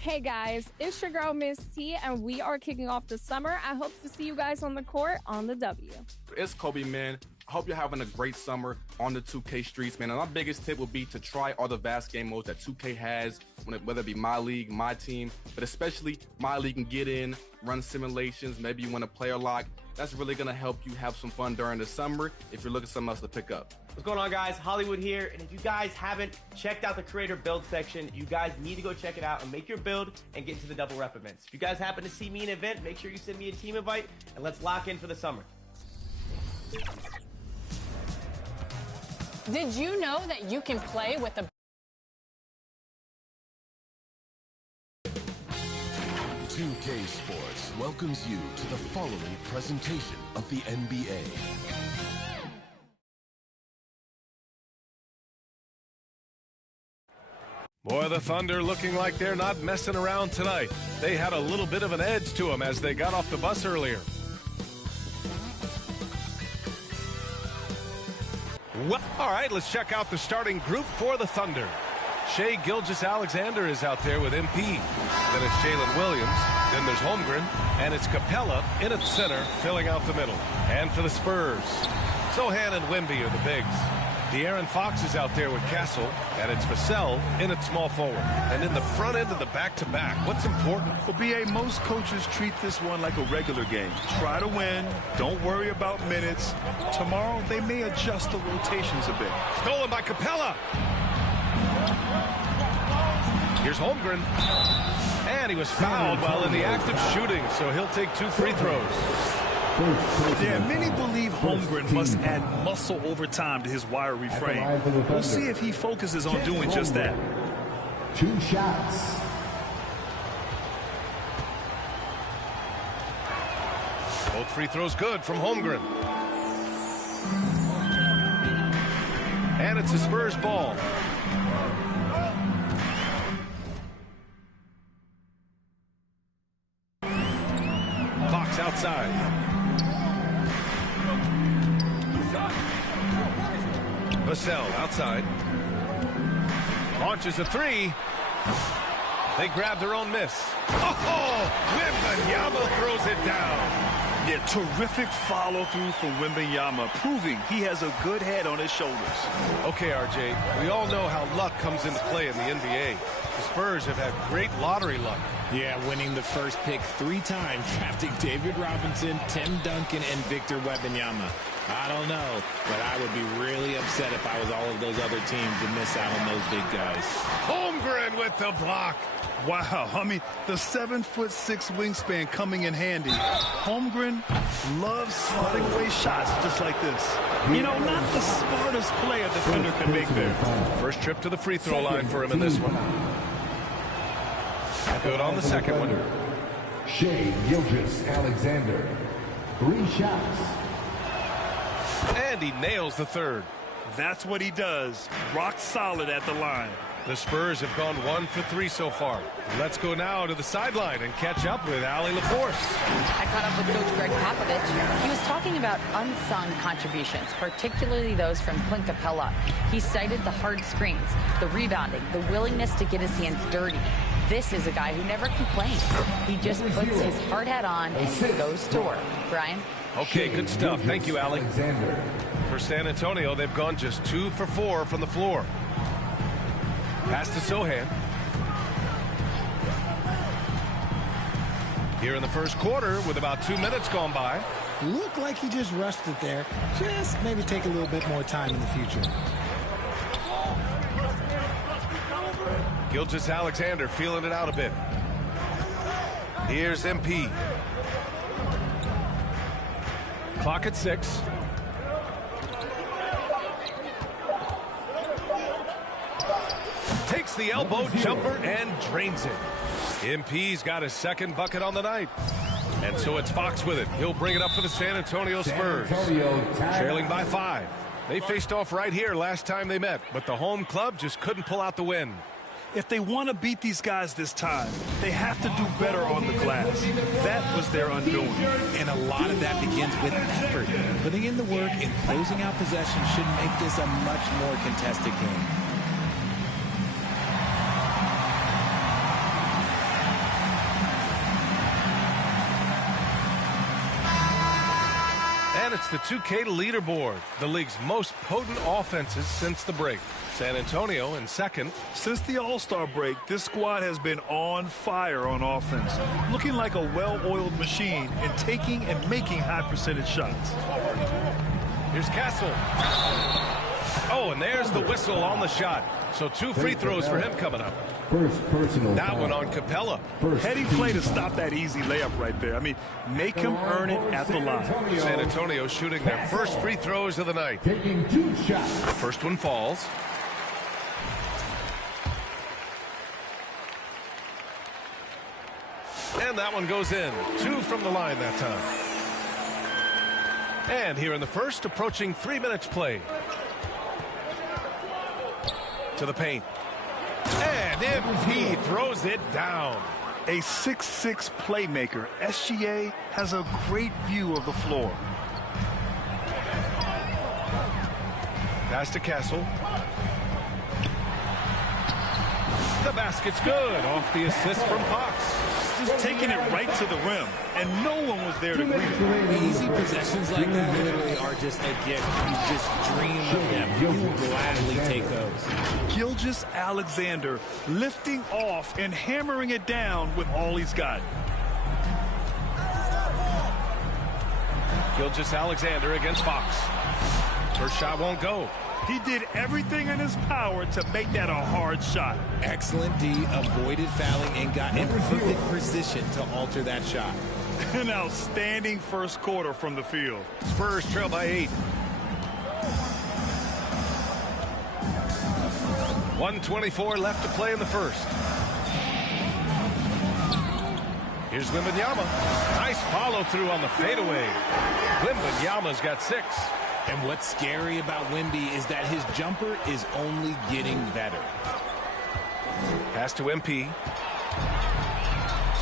Hey guys, it's your girl Miss T, and we are kicking off the summer. I hope to see you guys on the court on the W. It's Kobe, man. I hope you're having a great summer on the 2K streets, man. And my biggest tip would be to try all the vast game modes that 2K has, whether it be My League, My Team, but especially My League, and get in, run simulations. Maybe you want to player lock. That's really going to help you have some fun during the summer if you're looking for something else to pick up. What's going on, guys? Hollywood here. And if you guys haven't checked out the creator build section, you guys need to go check it out and make your build and get into the double rep events. If you guys happen to see me in an event, make sure you send me a team invite and let's lock in for the summer. Did you know that you can play with the 2K Sports welcomes you to the following presentation of the NBA. Boy, the Thunder looking like they're not messing around tonight. They had a little bit of an edge to them as they got off the bus earlier. Well, all right, let's check out the starting group for the Thunder. Shai Gilgeous-Alexander is out there with MP. Then it's Jalen Williams. Then there's Holmgren. And it's Capella in at center, filling out the middle. And for the Spurs, Sohan and Wemby are the bigs. De'Aaron Fox is out there with Castle. And it's Vassell in at small forward. And in the front end of the back-to-back, what's important? For BA, most coaches treat this one like a regular game. Try to win. Don't worry about minutes. Tomorrow, they may adjust the rotations a bit. Stolen by Capella. Here's Holmgren. And he was fouled while in the act of shooting, so he'll take 2 free throws. Yeah, many believe Holmgren must add muscle over time to his wiry frame. We'll see if he focuses on doing just that. 2 shots. Both free throws good from Holmgren. And it's a Spurs ball. Fox outside. Vassell outside. Launches a 3. They grab their own miss. Oh! Wembanyama throws it down. Yeah, terrific follow-through from Wembanyama, proving he has a good head on his shoulders. Okay, RJ, we all know how luck comes into play in the NBA. The Spurs have had great lottery luck. Yeah, winning the first pick 3 times, drafting David Robinson, Tim Duncan, and Victor Wembanyama. I don't know, but I would be really upset if I was all of those other teams and miss out on those big guys. Holmgren with the block. Wow, I mean, the 7'6" wingspan coming in handy. Holmgren loves slotting away shots just like this. You know, not the smartest play a defender can make there. First trip to the free throw line for him in this one. Good on the second one. Shai Gilgeous-Alexander. 3 shots. And he nails the third. That's what he does. Rock solid at the line. The Spurs have gone 1 for 3 so far. Let's go now to the sideline and catch up with Allie LaForce. I caught up with Coach Greg Popovich. He was talking about unsung contributions, particularly those from Clint Capella. He cited the hard screens, the rebounding, the willingness to get his hands dirty. This is a guy who never complains. He just puts his hard hat on and goes to work. Brian? Okay, good stuff. Thank you, Allie. For San Antonio, they've gone just 2 for 4 from the floor. Pass to Sohan. Here in the first quarter with about 2 minutes gone by. Looked like he just rushed it there. Just maybe take a little bit more time in the future. Gilgeous-Alexander feeling it out a bit. Here's MP. Clock at 6. Takes the elbow jumper and drains it. MP's got his second bucket on the night. And so it's Fox with it. He'll bring it up for the San Antonio Spurs. Trailing by 5. They faced off right here last time they met, but the home club just couldn't pull out the win. If they want to beat these guys this time, they have to do better on the glass. That was their undoing. And a lot of that begins with effort. Putting in the work and closing out possession should make this a much more contested game. And it's the 2K leaderboard. The league's most potent offenses since the break. San Antonio in second. Since the All-Star break, this squad has been on fire on offense, looking like a well-oiled machine and taking and making high-percentage shots. Here's Castle. Oh, and there's the whistle on the shot. So 2 free throws for him coming up. First personal. That one on Capella. Heady play to stop that easy layup right there. I mean, make him earn it at the line. San Antonio shooting their first free throws of the night. Taking 2 shots. First one falls. And that one goes in. 2 from the line that time. And here in the first, approaching 3 minutes played. To the paint. And MP throws it down. A 6'6" playmaker, SGA has a great view of the floor. Pass to Castle. The basket's good off the assist from Fox. Just taking it right to the rim, and no one was there to greet it. Easy possessions like that literally are just a gift. You just dream of them. You will gladly take those. Gilgeous-Alexander lifting off and hammering it down with all he's got. Gilgeous-Alexander against Fox. First shot won't go. He did everything in his power to make that a hard shot. Excellent D, avoided fouling, and got in perfect position to alter that shot. An outstanding first quarter from the field. Spurs trail by 8. 1:24 left to play in the first. Here's Wembanyama. Nice follow through on the fadeaway. Wembanyama's got 6. And what's scary about Wemby is that his jumper is only getting better. Pass to MP.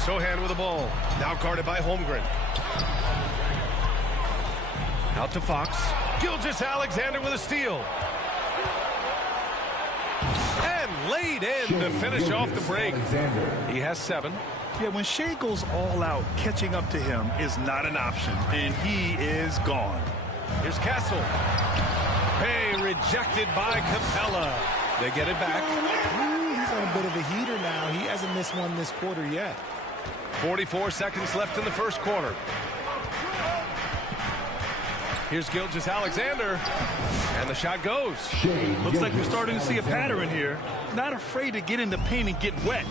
Sohan with the ball. Now guarded by Holmgren. Out to Fox. Gilgeous-Alexander with a steal. And laid in to finish off the break. He has 7. Yeah, when Shea goes all out, catching up to him is not an option. And he is gone. Here's Castle. Hey, rejected by Capella. They get it back. He's on a bit of a heater now. He hasn't missed one this quarter yet. 44 seconds left in the first quarter. Here's Gilgeous-Alexander. And the shot goes. Looks like we're starting to see a pattern here. Not afraid to get in the paint and get wet.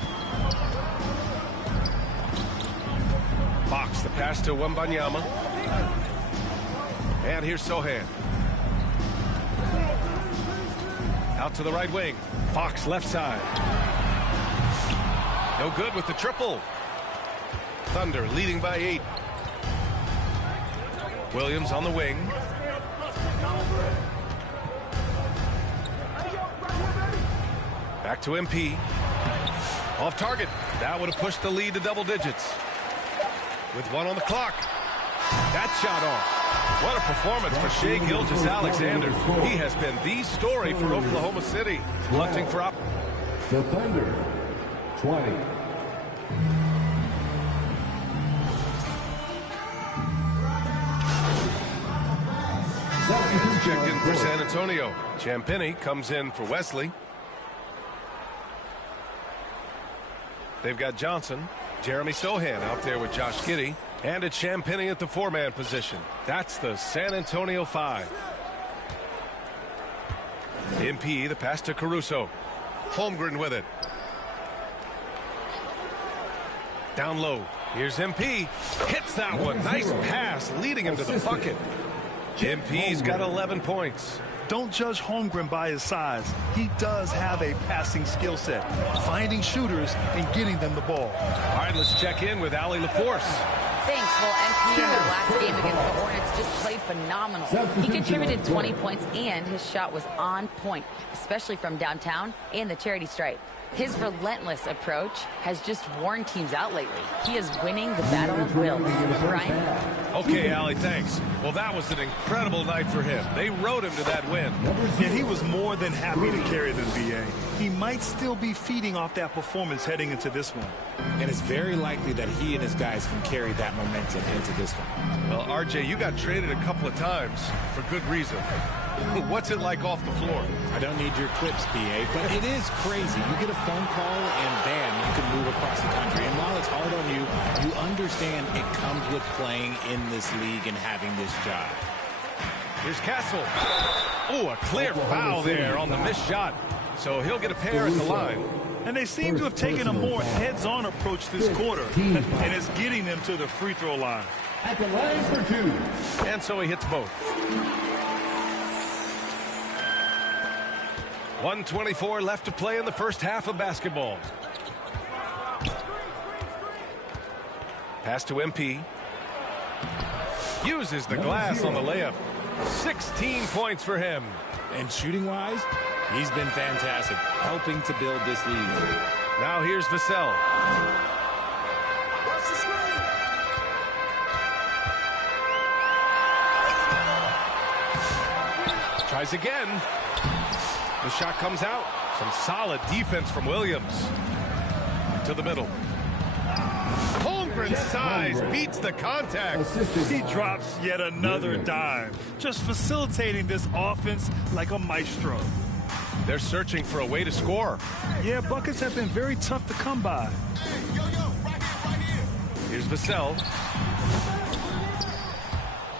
Fox, the pass to Wembanyama. And here's Sohan. Out to the right wing. Fox left side. No good with the triple. Thunder leading by 8. Williams on the wing. Back to MP. Off target. That would have pushed the lead to double digits. With 1 on the clock. That shot off. What a performance for Shea Gilgeous-Alexander. He has been the story for Oklahoma City. Hunting for up. The Thunder, 20. Checked in for San Antonio. Champagny comes in for Wesley. They've got Johnson. Jeremy Sohan out there with Josh Giddey. And it's Champagny at the 4-man position. That's the San Antonio 5. MP, the pass to Caruso. Holmgren with it. Down low. Here's MP. Hits that one. Nice pass, leading him to the bucket. MP's got 11 points. Don't judge Holmgren by his size. He does have a passing skill set, finding shooters and getting them the ball. All right, let's check in with Allie LaForce. Thanks. Well, MP in their last game against the Hornets just played phenomenal. He contributed 20 points, and his shot was on point, especially from downtown and the charity stripe. His relentless approach has just worn teams out lately. He is winning the battle of wills. Brian? Okay, Allie, thanks. Well, that was an incredible night for him. They rode him to that win. Yeah, he was more than happy to carry them, BA. He might still be feeding off that performance heading into this one. And it's very likely that he and his guys can carry that momentum into this one. Well, RJ, you got traded a couple of times for good reason. What's it like off the floor? I don't need your quips, BA, but it is crazy. You get a phone call and bam, you can move across the country. And while it's hard on you, you understand it comes with playing in this league and having this job. Here's Castle. Oh, a clear foul there on the missed shot. So he'll get a pair at the line. And they seem to have taken a more heads-on approach this quarter, and it's getting them to the free throw line. At the line for two. And so he hits both. 1:24 left to play in the first half of basketball. Pass to MP. Uses the glass on the layup. 16 points for him. And shooting-wise, he's been fantastic, helping to build this league. Now here's Vassell. Tries again. The shot comes out. Some solid defense from Williams. To the middle. Holmgren's size beats the contact. He drops yet another dime, just facilitating this offense like a maestro. They're searching for a way to score. Yeah, buckets have been very tough to come by. Here's Vassell.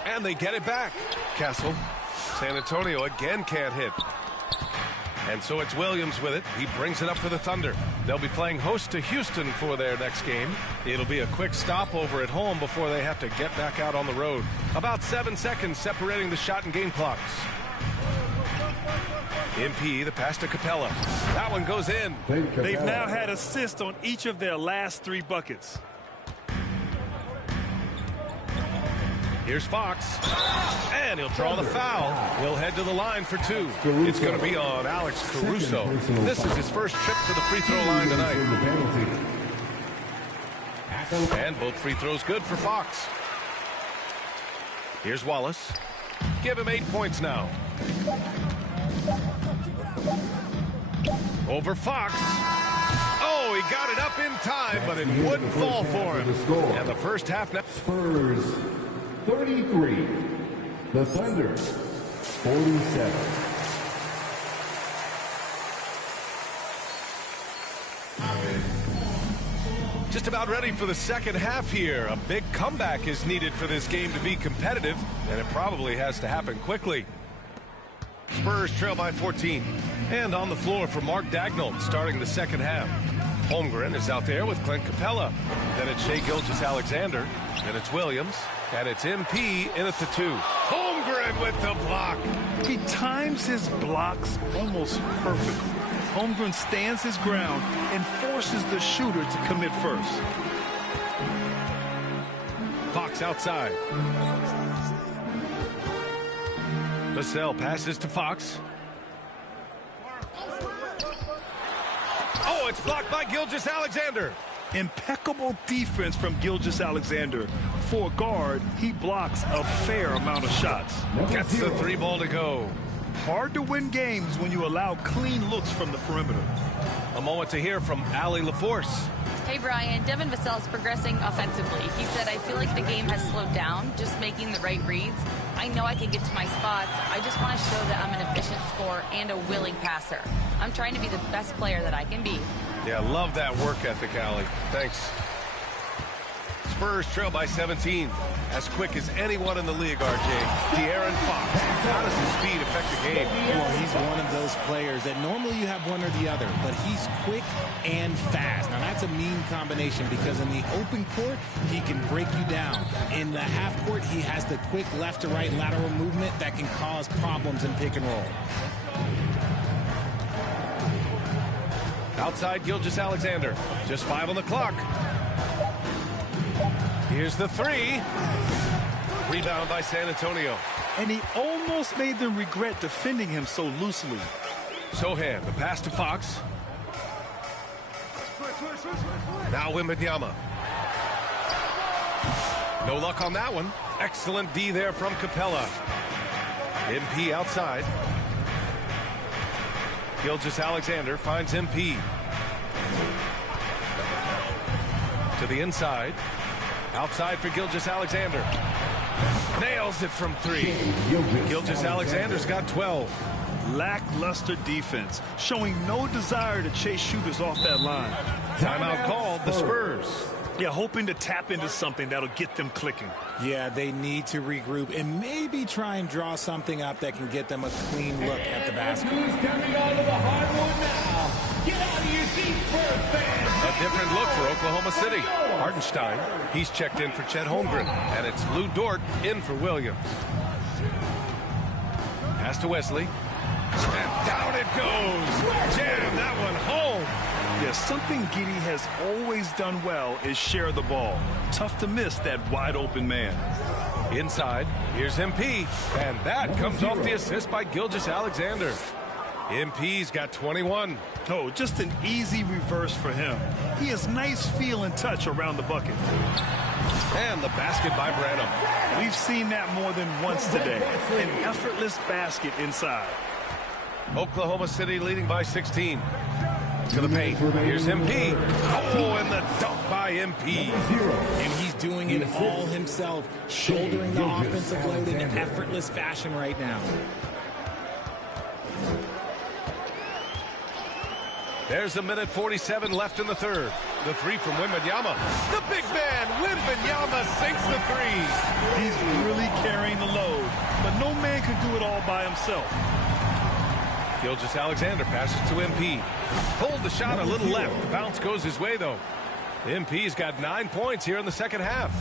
And they get it back. Castle. San Antonio again can't hit. And so it's Williams with it. He brings it up for the Thunder. They'll be playing host to Houston for their next game. It'll be a quick stopover at home before they have to get back out on the road. About 7 seconds separating the shot and game clocks. MP, the pass to Capella. That one goes in. They've now had assists on each of their last 3 buckets. Here's Fox. And he'll draw the foul. He'll head to the line for 2. It's going to be on Alex Caruso. This is his first trip to the free throw line tonight. And both free throws good for Fox. Here's Wallace. Give him 8 points now. Over Fox. Oh, he got it up in time, but it wouldn't fall for him. And the first half now. Spurs 33. The Thunder 47. Just about ready for the second half here. A big comeback is needed for this game to be competitive, and it probably has to happen quickly. Spurs trail by 14. And on the floor for Mark Dagnall starting the second half. Holmgren is out there with Clint Capella. Then it's Shai Gilgeous-Alexander. Then it's Williams. And it's MP in at the 2. Holmgren with the block. He times his blocks almost perfectly. Holmgren stands his ground and forces the shooter to commit first. Fox outside. Vassell passes to Fox. Oh, it's blocked by Gilgeous-Alexander. Impeccable defense from Gilgeous-Alexander. For a guard, he blocks a fair amount of shots. Gets the 3 ball to go. Hard to win games when you allow clean looks from the perimeter. A moment to hear from Allie LaForce. Hey, Brian. Devin Vassell is progressing offensively. He said, I feel like the game has slowed down, just making the right reads. I know I can get to my spots. I just want to show that I'm an efficient scorer and a willing passer. I'm trying to be the best player that I can be. Yeah, love that work ethic, Allie. Thanks. Spurs trail by 17. As quick as anyone in the league, RJ. De'Aaron Fox. How does his speed affect the game? Well, he's one of those players that normally you have one or the other, but he's quick and fast. Now, that's a mean combination because in the open court, he can break you down. In the half court, he has the quick left to right lateral movement that can cause problems in pick and roll. Outside Gilgeous-Alexander. Just 5 on the clock. Here's the 3. Rebound by San Antonio. And he almost made them regret defending him so loosely. Sohan, the pass to Fox. Now Wembanyama. No luck on that one. Excellent D there from Capella. MP outside. Gilgeous-Alexander finds MP. To the inside. Outside for Gilgeous-Alexander. Nails it from 3. Gilgeous-Alexander's got 12. Lackluster defense, showing no desire to chase shooters off that line. Timeout called, the Spurs. Yeah, hoping to tap into something that'll get them clicking. Yeah, they need to regroup and maybe try and draw something up that can get them a clean look at the basket. Coming onto the hardwood now. Get out of your seat, Spurs fans. A different look for Oklahoma City. Hartenstein, he's checked in for Chet Holmgren, and it's Lou Dort in for Williams. Pass to Wesley. And down it goes. Jam that one home. Yeah, something Giddey has always done well is share the ball. Tough to miss that wide open man. Inside, here's MP, and that comes off the assist by Gilgeous-Alexander. MP's got 21. Oh, just an easy reverse for him. He has nice feel and touch around the bucket. And the basket by Branham. We've seen that more than once today. An effortless basket inside. Oklahoma City leading by 16. To the paint. Here's MP. Oh, and the dunk by MP. And he's doing it all himself, shouldering the offensive load in an effortless fashion right now. There's a minute 47 left in the third. The 3 from Wembanyama. The big man, Wembanyama, sinks the 3. He's really carrying the load, but no man can do it all by himself. Gilgeous-Alexander passes to MP. Pulled the shot a little left. The bounce goes his way, though. MP's got 9 points here in the second half.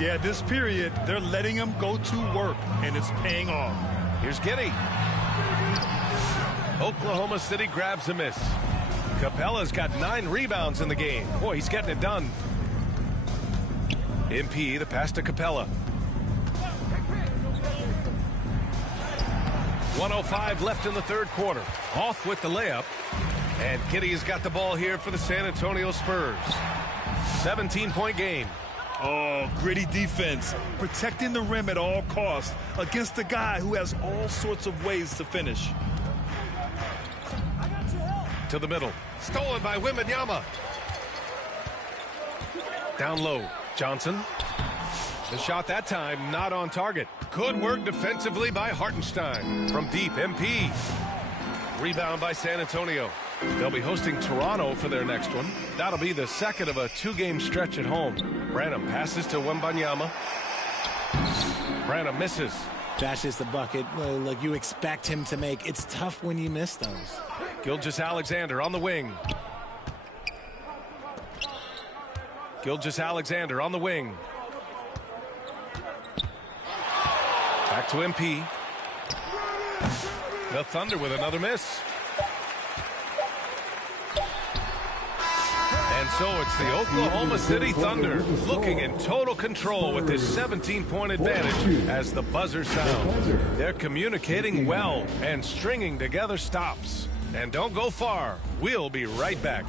Yeah, this period, they're letting him go to work, and it's paying off. Here's Giddey. Oklahoma City grabs a miss. Capella's got 9 rebounds in the game. Boy, he's getting it done. MP, the pass to Capella. 1:05 left in the third quarter. Off with the layup. And Giddey has got the ball here for the San Antonio Spurs. 17-point game. Oh, gritty defense. Protecting the rim at all costs against a guy who has all sorts of ways to finish. To the middle. Stolen by Wembanyama. Down low. Johnson. The shot that time not on target. Good work defensively by Hartenstein. From deep, MP. Rebound by San Antonio. They'll be hosting Toronto for their next one. That'll be the second of a 2-game stretch at home. Branham passes to Wembanyama. Branham misses. That's just the bucket like you expect him to make. It's tough when you miss those. Gilgeous-Alexander on the wing. Gilgeous-Alexander on the wing. Back to MP. The Thunder with another miss. And so it's the Oklahoma City Thunder looking in total control with this 17-point advantage as the buzzer sounds. They're communicating well and stringing together stops. And don't go far. We'll be right back.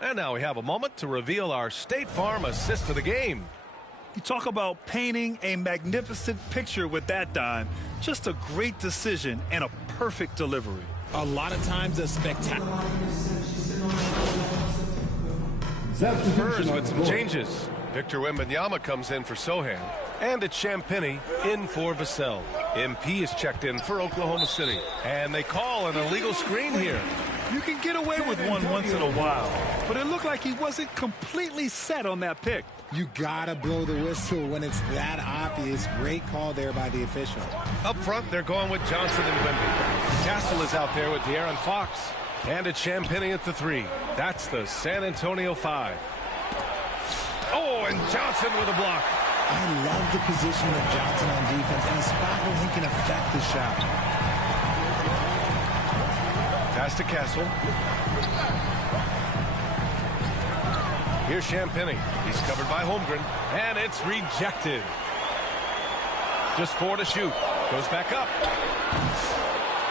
And now we have a moment to reveal our State Farm assist of the game. You talk about painting a magnificent picture with that dime. Just a great decision and a perfect delivery. A lot of times a spectacular. Spurs with some changes. Victor Wembanyama comes in for Sohan. And it's Champagny in for Vassell. MP is checked in for Oklahoma City. And they call an illegal screen here. You can get away with one once in a while, but it looked like he wasn't completely set on that pick. You gotta blow the whistle when it's that obvious. Great call there by the official. Up front, they're going with Johnson and Wemby. Castle is out there with De'Aaron Fox. And it's Champagny at the 3. That's the San Antonio 5. Oh, and Johnson with a block. I love the position of Johnson on defense and a spot where he can affect the shot. Pass to Castle. Here's Champagny. He's covered by Holmgren, and it's rejected. Just 4 to shoot. Goes back up.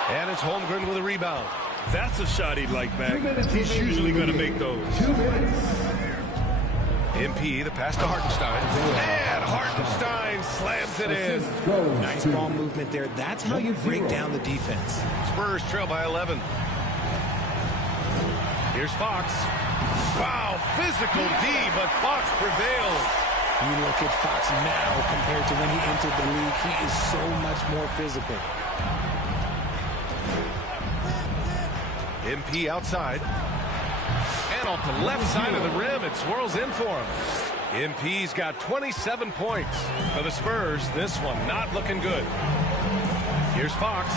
And it's Holmgren with a rebound. That's a shot he'd like back. He's usually going to make those. 2 minutes. MP, the pass to Hartenstein. And Hartenstein slams it in. Nice ball movement there. That's how you break down the defense. Spurs trail by 11. Here's Fox. Wow, physical D, but Fox prevails. You look at Fox now compared to when he entered the league. He is so much more physical. MP outside. And off the left side of the rim, it swirls in for him. MP's got 27 points. For the Spurs, this one not looking good. Here's Fox.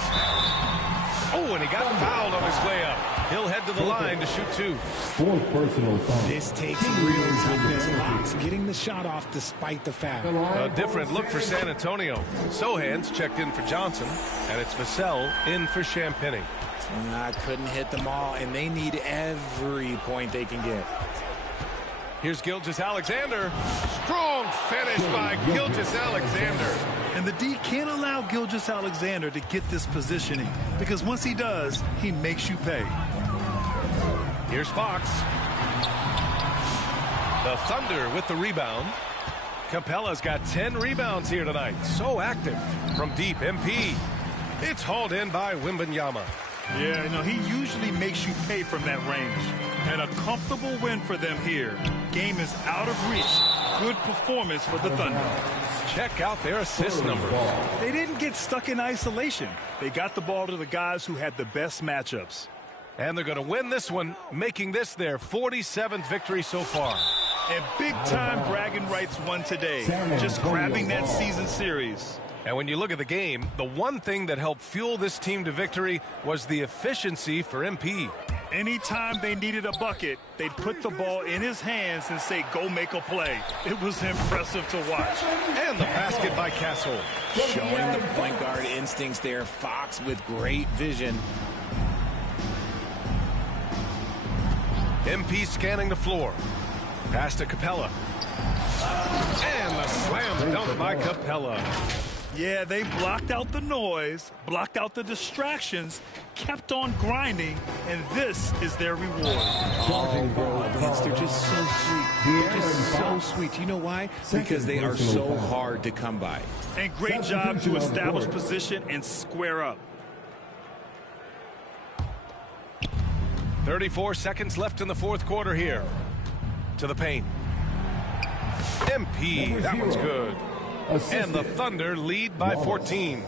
Oh, and he got fouled on his way up. He'll head to the line to shoot 2. 4th personal foul. This takes real toughness. Fox getting the shot off despite the foul. A different look for San Antonio. Sohan's checked in for Johnson, and it's Vassell in for Champagny. Couldn't hit them all, and they need every point they can get. Here's Gilgeous-Alexander. Strong finish by Gilgeous-Alexander. And the D can't allow Gilgeous-Alexander to get this positioning, because once he does, he makes you pay. Here's Fox. The Thunder with the rebound. Capella's got 10 rebounds here tonight. So active from deep. MP. It's hauled in by Wembanyama. Yeah, he usually makes you pay from that range. And a comfortable win for them here. Game is out of reach. Good performance for the Thunder. Check out their assist numbers. They didn't get stuck in isolation. They got the ball to the guys who had the best matchups. And they're going to win this one, making this their 47th victory so far. And big-time bragging rights won today. Just grabbing that season series. And when you look at the game, the one thing that helped fuel this team to victory was the efficiency for MP. Anytime they needed a bucket, they'd put the ball in his hands and say, go make a play. It was impressive to watch. And the basket by Castle. Showing the point guard instincts there. Fox with great vision. MP scanning the floor. Pass to Capella. And the slam dunk by Capella. Yeah, they blocked out the noise, blocked out the distractions, kept on grinding, and this is their reward. They're just so sweet. They're just so sweet. You know why? Because they are so hard to come by. And great job to establish position and square up. 34 seconds left in the 4th quarter here. To the paint. MP, that one's good. And the Thunder lead by 14.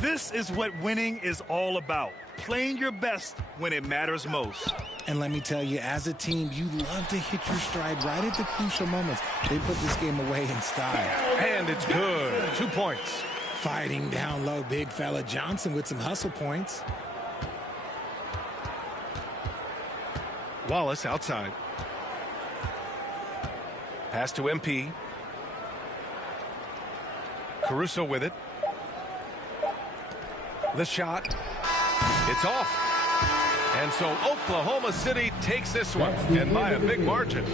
This is what winning is all about. Playing your best when it matters most. And let me tell you, as a team, you love to hit your stride right at the crucial moments. They put this game away in style. And it's good. 2 points. Fighting down low, big fella Johnson with some hustle points. Wallace outside. Pass to MP. Caruso with it. The shot. It's off. And so Oklahoma City takes this one, and by a big margin.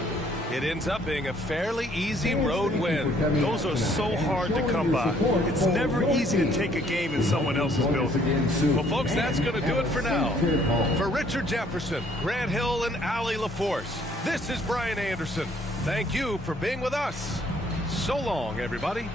It ends up being a fairly easy road win. Those are so hard to come by. It's never easy to take a game in someone else's building. Well, folks, that's going to do it for now. For Richard Jefferson, Grant Hill, and Allie LaForce, this is Brian Anderson. Thank you for being with us. So long, everybody.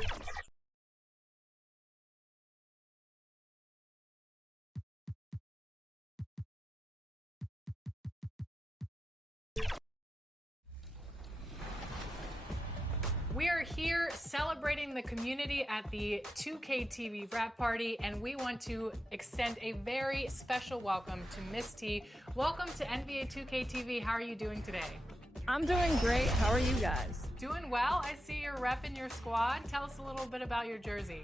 We are here celebrating the community at the 2K TV wrap party, and we want to extend a very special welcome to Miss T. Welcome to NBA 2K TV. How are you doing today? I'm doing great. How are you guys? Doing well. I see you're repping your squad. Tell us a little bit about your jersey.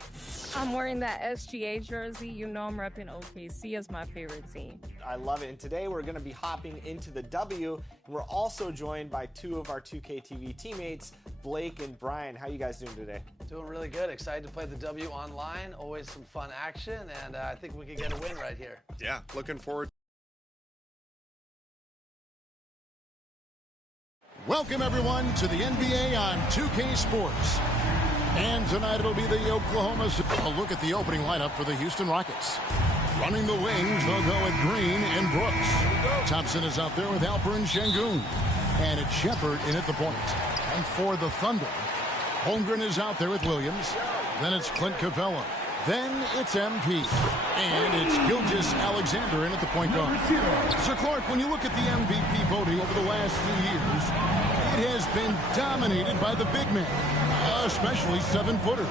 I'm wearing that SGA jersey. You know I'm repping OKC as my favorite team. I love it. And today we're going to be hopping into the W. And we're also joined by two of our 2K TV teammates, Blake and Brian. How you guys doing today? Doing really good. Excited to play the W online. Always some fun action. And I think we could get a win right here. Yeah, looking forward. Welcome, everyone, to the NBA on 2K Sports. And tonight it'll be the Oklahoma City. A look at the opening lineup for the Houston Rockets. Running the wings, they'll go with Green and Brooks. Thompson is out there with Alperen Şengün. And it's Shepard in at the point. And for the Thunder, Holmgren is out there with Williams. Then it's Clint Capella. Then it's MP. And it's Gilgeous-Alexander in at the point guard. So, Clark, when you look at the MVP voting over the last few years, it has been dominated by the big man, especially 7-footers.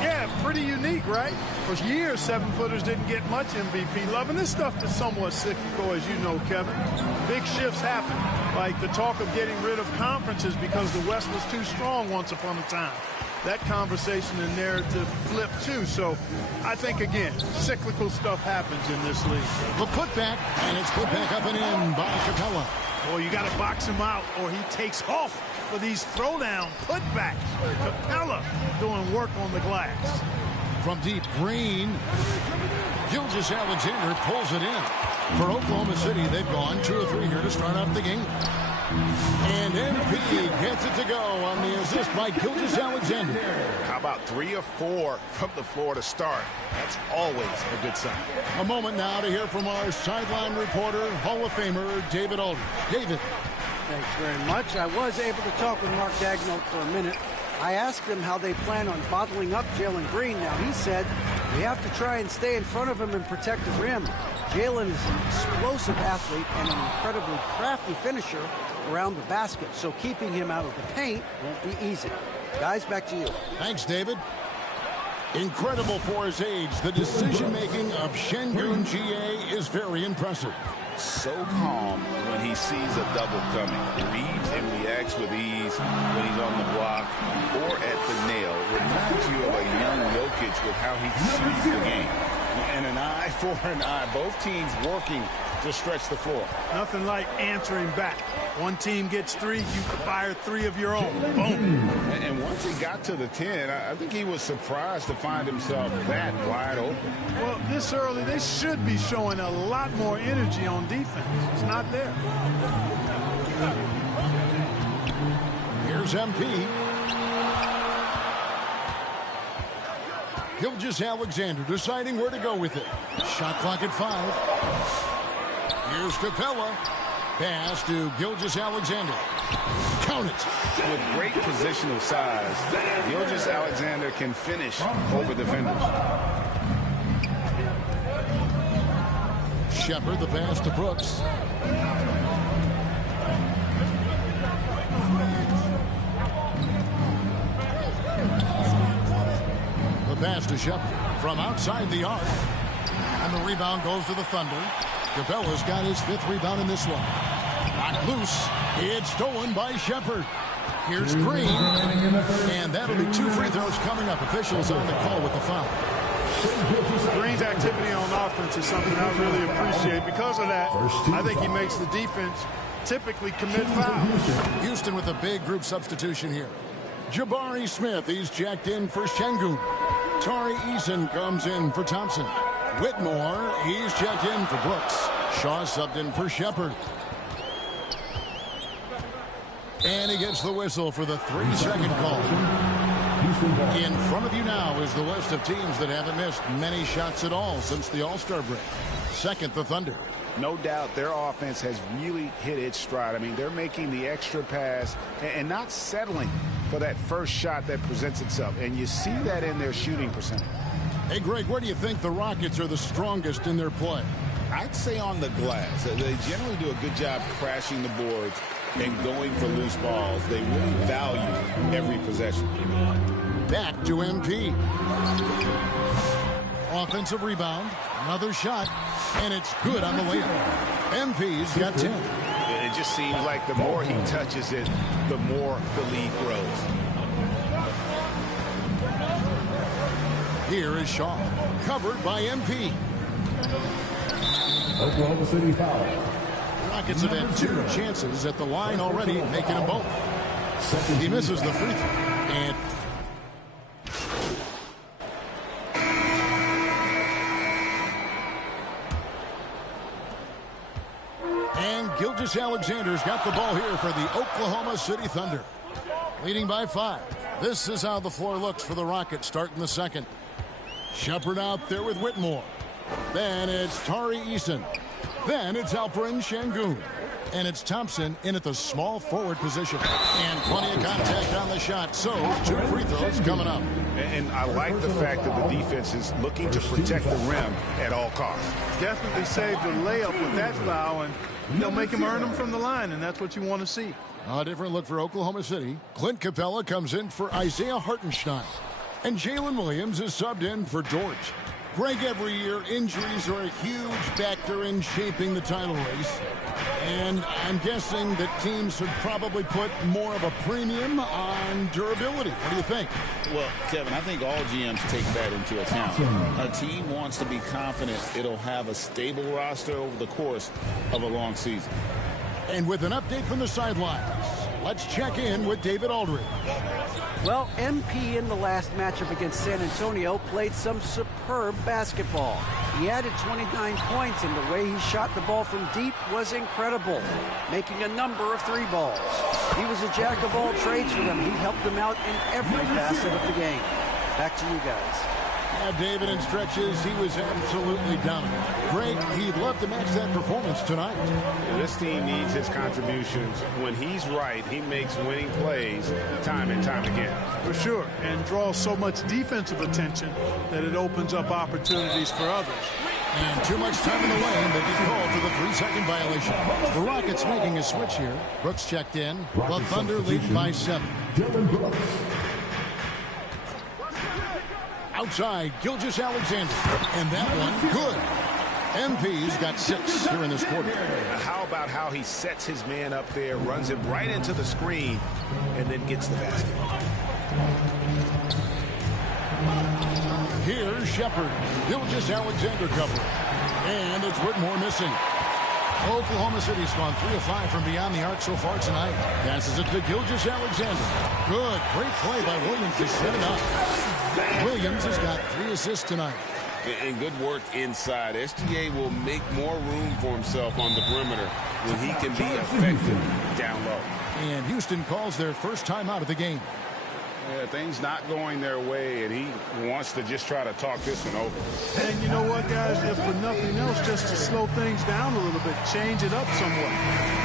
Yeah, pretty unique, right? For years, 7-footers didn't get much MVP love, and this stuff is somewhat cyclical, as you know, Kevin. Big shifts happen, like the talk of getting rid of conferences because the West was too strong once upon a time. That conversation and narrative flipped too. So I think, again, cyclical stuff happens in this league. The putback, and it's put back up and in by Capella. Boy, you got to box him out or he takes off for these throwdown putbacks. Capella doing work on the glass. From deep, Green. Gilgeous-Alexander pulls it in. For Oklahoma City, they've gone 2 or 3 here to start out the game. And MP gets it to go on the assist by Gilgeous-Alexander. How about 3 or 4 from the floor to start? That's always a good sign. A moment now to hear from our sideline reporter, Hall of Famer David Aldridge. David. Thanks very much. I was able to talk with Mark Daigneault for a minute. I asked him how they plan on bottling up Jalen Green. Now, he said they have to try and stay in front of him and protect the rim. Jalen is an explosive athlete and an incredibly crafty finisher around the basket, so keeping him out of the paint won't be easy. Guys, back to you. Thanks, David. Incredible for his age, the decision-making of Şengün GA is very impressive. So calm when he sees a double coming. Reads and reacts with ease when he's on the block or at the nail. Reminds you of a young Jokic with how he sees the game. And an eye for an eye. Both teams working to stretch the floor. Nothing like answering back. One team gets 3, you fire 3 of your own. Boom. And once he got to the 10, I think he was surprised to find himself that wide open. Well, this early, they should be showing a lot more energy on defense. It's not there. Here's MP. Gilgeous-Alexander deciding where to go with it. Shot clock at 5. Here's Capella. Pass to Gilgeous-Alexander. Count it. With great positional size, Gilgeous-Alexander can finish over defenders. Shepard, the pass to Brooks. The pass to Shepard from outside the arc. And the rebound goes to the Thunder. Capella's got his 5th rebound in this one. Knocked loose. It's stolen by Shepard. Here's Green. And that'll be 2 free throws coming up. Officials on the call with the foul. Green's activity on offense is something I really appreciate. Because of that, I think he makes the defense typically commit fouls. Houston with a big group substitution here. Jabari Smith, he's checked in for Şengün. Tari Eason comes in for Thompson. Whitmore, he's checked in for Brooks. Shaw subbed in for Shepard. And he gets the whistle for the 3-second call. In front of you now is the list of teams that haven't missed many shots at all since the All-Star break. Second, the Thunder. No doubt their offense has really hit its stride. I mean, they're making the extra pass and not settling for that first shot that presents itself. And you see that in their shooting percentage. Hey, Greg, where do you think the Rockets are the strongest in their play? I'd say on the glass. They generally do a good job crashing the boards and going for loose balls. They really value every possession. Back to MP. Offensive rebound. Another shot. And it's good on the layup. MP's got 10. It just seems like the more he touches it, the more the lead grows. Here is Shaw. Covered by MP. Oklahoma City foul. Rockets have had 2 chances at the line already, making them both. He misses the free throw. And Gilgeous-Alexander's got the ball here for the Oklahoma City Thunder. Leading by 5. This is how the floor looks for the Rockets starting the second. Shepard out there with Whitmore. Then it's Tari Eason. Then it's Alperen Şengün. And it's Thompson in at the small forward position. And plenty of contact on the shot. So 2 free throws coming up. And I like the fact that the defense is looking to protect the rim at all costs. Definitely saved the layup with that foul, and they'll make him earn them from the line, and that's what you want to see. A different look for Oklahoma City. Clint Capella comes in for Isaiah Hartenstein. And Jalen Williams is subbed in for George. Greg, every year, injuries are a huge factor in shaping the title race. And I'm guessing that teams should probably put more of a premium on durability. What do you think? Well, Kevin, I think all GMs take that into account. A team wants to be confident it'll have a stable roster over the course of a long season. And with an update from the sidelines, let's check in with David Aldridge. Well, MP in the last matchup against San Antonio played some superb basketball. He added 29 points, and the way he shot the ball from deep was incredible, making a number of 3 balls. He was a jack of all trades for them. He helped them out in every facet of the game. Back to you guys. Yeah, David, in stretches, he was absolutely dominant. Great. He'd love to match that performance tonight. This team needs his contributions. When he's right, he makes winning plays time and time again. For sure, and draws so much defensive attention that it opens up opportunities for others. And too much time in the lane. They get called for the 3-second violation. The Rockets making a switch here. Brooks checked in. The Thunder lead by 7. Outside, Gilgeous-Alexander. And that one, good. MP's got 6 here in this quarter. How about how he sets his man up there, runs him right into the screen, and then gets the basket. Here's Shepard. Gilgeous-Alexander cover. And it's Whitmore missing. Oklahoma City's gone 3 of 5 from beyond the arc so far tonight. Passes it to Gilgeous-Alexander. Good. Great play by Williams to set it up. Williams has got 3 assists tonight. And good work inside. SGA will make more room for himself on the perimeter when he can be effective down low. And Houston calls their first time out of the game. Yeah, things not going their way, and he wants to just try to talk this one over. And you know what, guys? If for nothing else, just to slow things down a little bit, change it up somewhat.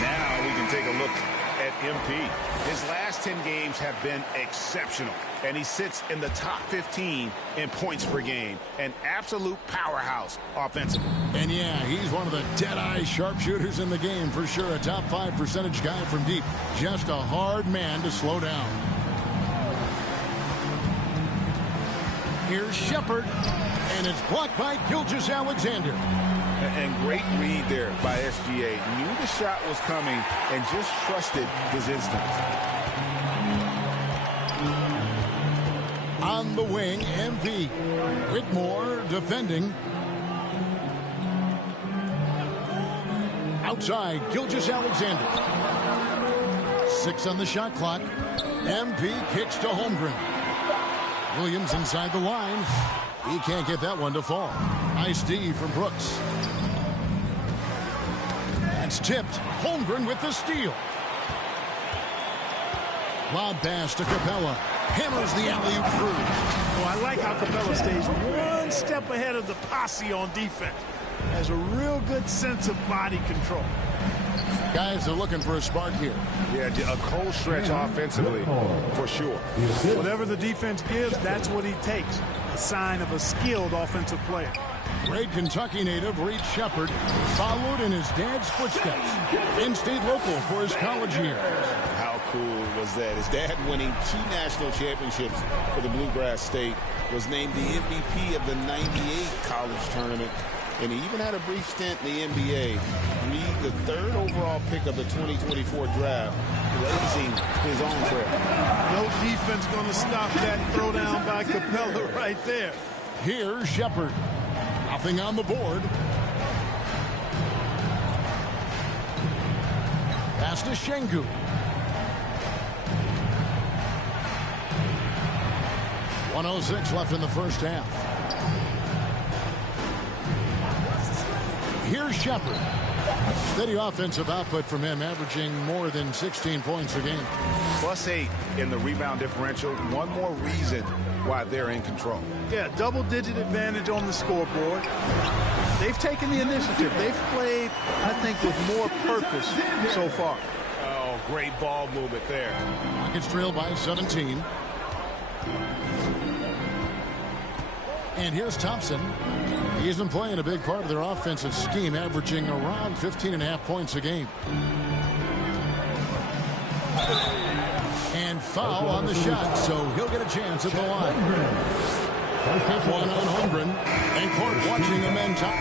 Now we can take a look at MP. His last 10 games have been exceptional, and he sits in the top 15 in points per game. An absolute powerhouse offensively. And yeah, he's one of the dead-eye sharpshooters in the game for sure. A top 5 percentage guy from deep. Just a hard man to slow down. Here's Shepard, and it's blocked by Gilgeous-Alexander. And great read there by SGA. Knew the shot was coming and just trusted his instincts. On the wing, MP. Whitmore defending. Outside, Gilgeous-Alexander. 6 on the shot clock. MP kicks to Holmgren. Williams inside the line. He can't get that one to fall. Nice D from Brooks. That's tipped. Holmgren with the steal. Lob pass to Capella. Hammers the alley-oop through. Oh, I like how Capella stays one step ahead of the posse on defense. Has a real good sense of body control. Guys are looking for a spark here. Yeah, a cold stretch offensively, for sure. Whatever the defense gives, that's what he takes. A sign of a skilled offensive player. Great Kentucky native Reed Shepard followed in his dad's footsteps. In-state local for his college years. How cool was that? His dad winning 2 national championships for the Bluegrass State, was named the MVP of the '98 college tournament, and he even had a brief stint in the NBA. Reed, the 3rd overall pick of the 2024 draft, blazing his own trail. No defense going to stop that throwdown by Capella right there. Here's Shepard. Nothing on the board. Pass to Shengu. .106 left in the first half. Here's Shepard. Steady offensive output from him, averaging more than 16 points a game. +8 in the rebound differential. One more reason why they're in control. Yeah, double-digit advantage on the scoreboard. They've taken the initiative. They've played, I think, with more purpose so far. Oh, great ball movement there. Rockets trail by 17. And here's Thompson. He's been playing a big part of their offensive scheme, averaging around 15.5 points a game. And foul on the shot, so he'll get a chance at the line. One on Holmgren, and Court watching the men top.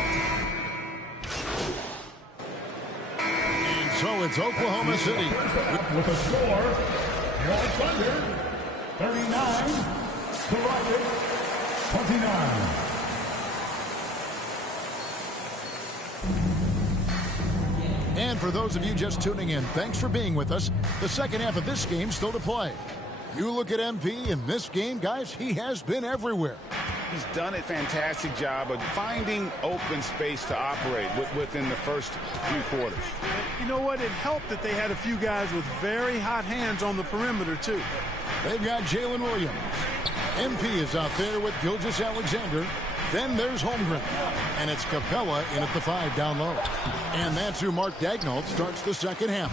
And so it's Oklahoma City. With a score, your Thunder, 39, the Rockets, 29. And for those of you just tuning in, thanks for being with us. The second half of this game still to play. You look at MP in this game, guys, he has been everywhere. He's done a fantastic job of finding open space to operate within the first few quarters. You know what? It helped that they had a few guys with very hot hands on the perimeter, too. They've got Jalen Williams. MP is out there with Gilgeous-Alexander. Then there's Holmgren. And it's Capella in at the 5 down low. And that's who Mark Daignault starts the second half.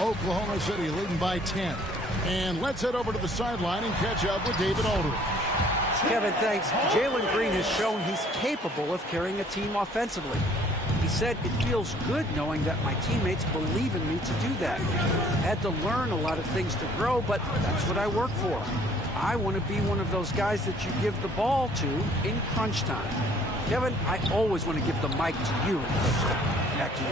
Oklahoma City leading by 10. And let's head over to the sideline and catch up with David Aldridge. Kevin, thanks. Jalen Green has shown he's capable of carrying a team offensively. He said, it feels good knowing that my teammates believe in me to do that. I had to learn a lot of things to grow, but that's what I work for. I want to be one of those guys that you give the ball to in crunch time. Kevin, I always want to give the mic to you in crunch time. Back to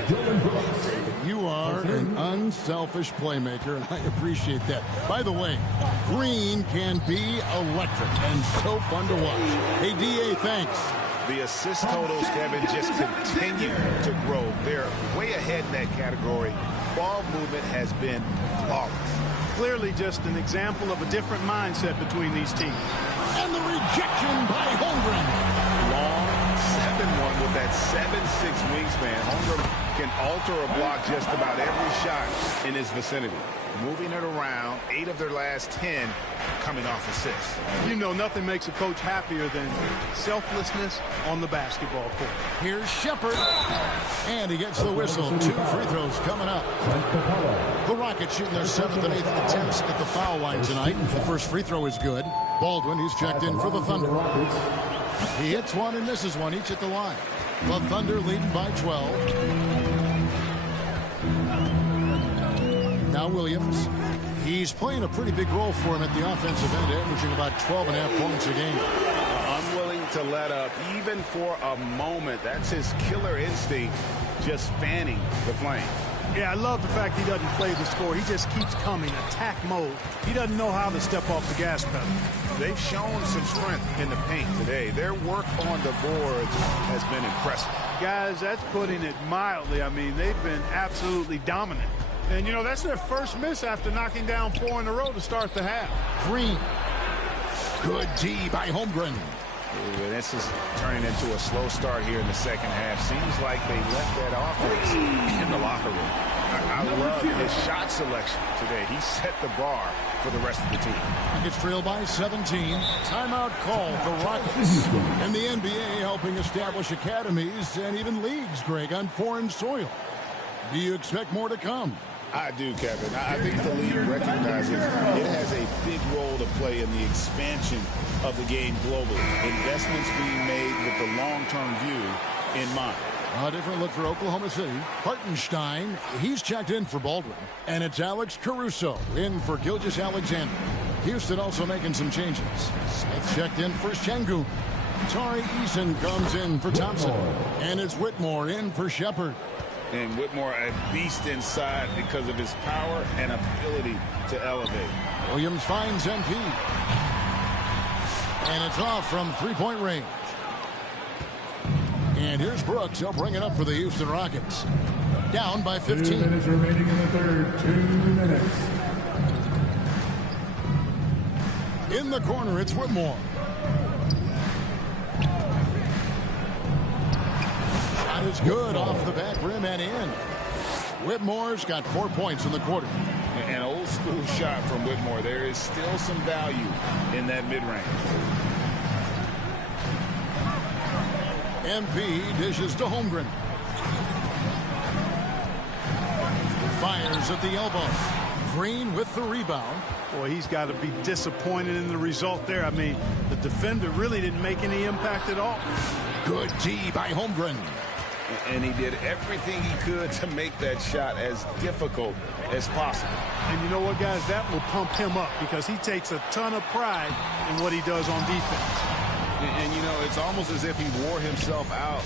you. You are an unselfish playmaker, and I appreciate that. By the way, Green can be electric and so fun to watch. Hey, D.A., thanks. The assist totals, Kevin, just continue to grow. They're way ahead in that category. Ball movement has been flawless. Clearly just an example of a different mindset between these teams. And the rejection by Holmgren. Long 7-1 with that 7'6" wingspan. Holmgren can alter a block just about every shot in his vicinity. Moving it around, 8 of their last 10 coming off assists. You know, nothing makes a coach happier than selflessness on the basketball court. Here's Shepard. And he gets the whistle. 2 free throws coming up. The Rockets shooting their 7th and 8th attempts at the foul line tonight. The first free throw is good. Baldwin, who's checked in for the Thunder. He hits one and misses one, each at the line. The Thunder leading by 12. Now Williams. He's playing a pretty big role for him at the offensive end, averaging about 12.5 points a game. Unwilling to let up, even for a moment. That's his killer instinct, just fanning the flame. Yeah, I love the fact he doesn't play the score. He just keeps coming, attack mode. He doesn't know how to step off the gas pedal. They've shown some strength in the paint today. Their work on the boards has been impressive. Guys, that's putting it mildly. I mean, they've been absolutely dominant. And, you know, that's their first miss after knocking down 4 in a row to start the half. Green. Good D by Holmgren. Ooh, this is turning into a slow start here in the second half. Seems like they left that offense in the locker room. I love his shot selection today. He set the bar for the rest of the team. Rockets trail by 17. Timeout call for Rockets. And the NBA helping establish academies and even leagues, Greg, on foreign soil. Do you expect more to come? I do, Kevin. I think the league recognizes it has a big role to play in the expansion of the game globally. Investments being made with the long-term view in mind. A different look for Oklahoma City. Hartenstein, he's checked in for Baldwin. And it's Alex Caruso in for Gilgeous-Alexander. Houston also making some changes. Smith checked in for Şengün. Tari Eason comes in for Thompson. And it's Whitmore in for Shepard. And Whitmore a beast inside because of his power and ability to elevate. Williams finds MP. And it's off from three-point range. And here's Brooks. He'll bring it up for the Houston Rockets. Down by 15. 2 minutes remaining in the third. 2 minutes. In the corner, it's Whitmore. Shot is good off the back rim and in. Whitmore's got 4 points in the quarter. An old school shot from Whitmore. There is still some value in that mid-range. MP dishes to Holmgren. Fires at the elbow. Green with the rebound. Boy, he's got to be disappointed in the result there. I mean, the defender really didn't make any impact at all. Good D by Holmgren. And he did everything he could to make that shot as difficult as possible. And you know what, guys? That will pump him up because he takes a ton of pride in what he does on defense. And, you know, it's almost as if he wore himself out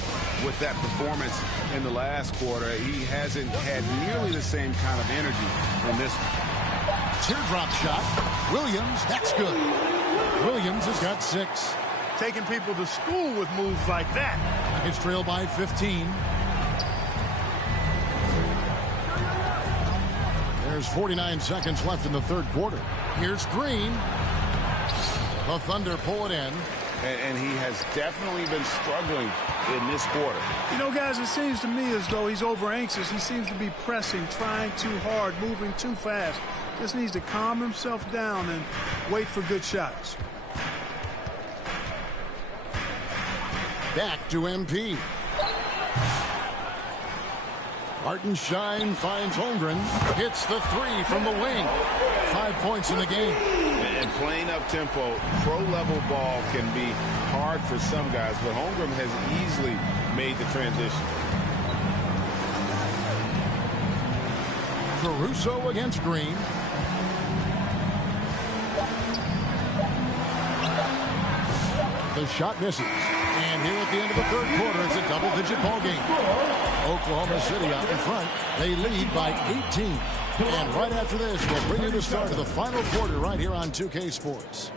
with that performance in the last quarter. He hasn't had nearly the same kind of energy in this one. Teardrop shot. Williams, that's good. Williams has got 6. Taking people to school with moves like that. It's trailed by 15. There's 49 seconds left in the third quarter. Here's Green. The Thunder pull it in. And he has definitely been struggling in this quarter. You know, guys, it seems to me as though he's over anxious. He seems to be pressing, trying too hard, moving too fast. Just needs to calm himself down and wait for good shots. Back to MP. Hartenstein finds Holmgren. Hits the 3 from the wing. 5 points in the game. And playing up tempo, pro-level ball can be hard for some guys, but Holmgren has easily made the transition. Caruso against Green. The shot misses. And here at the end of the third quarter, it's a double-digit ball game. Oklahoma City out in front. They lead by 18. And right after this, we'll bring you the start of the final quarter right here on 2K Sports.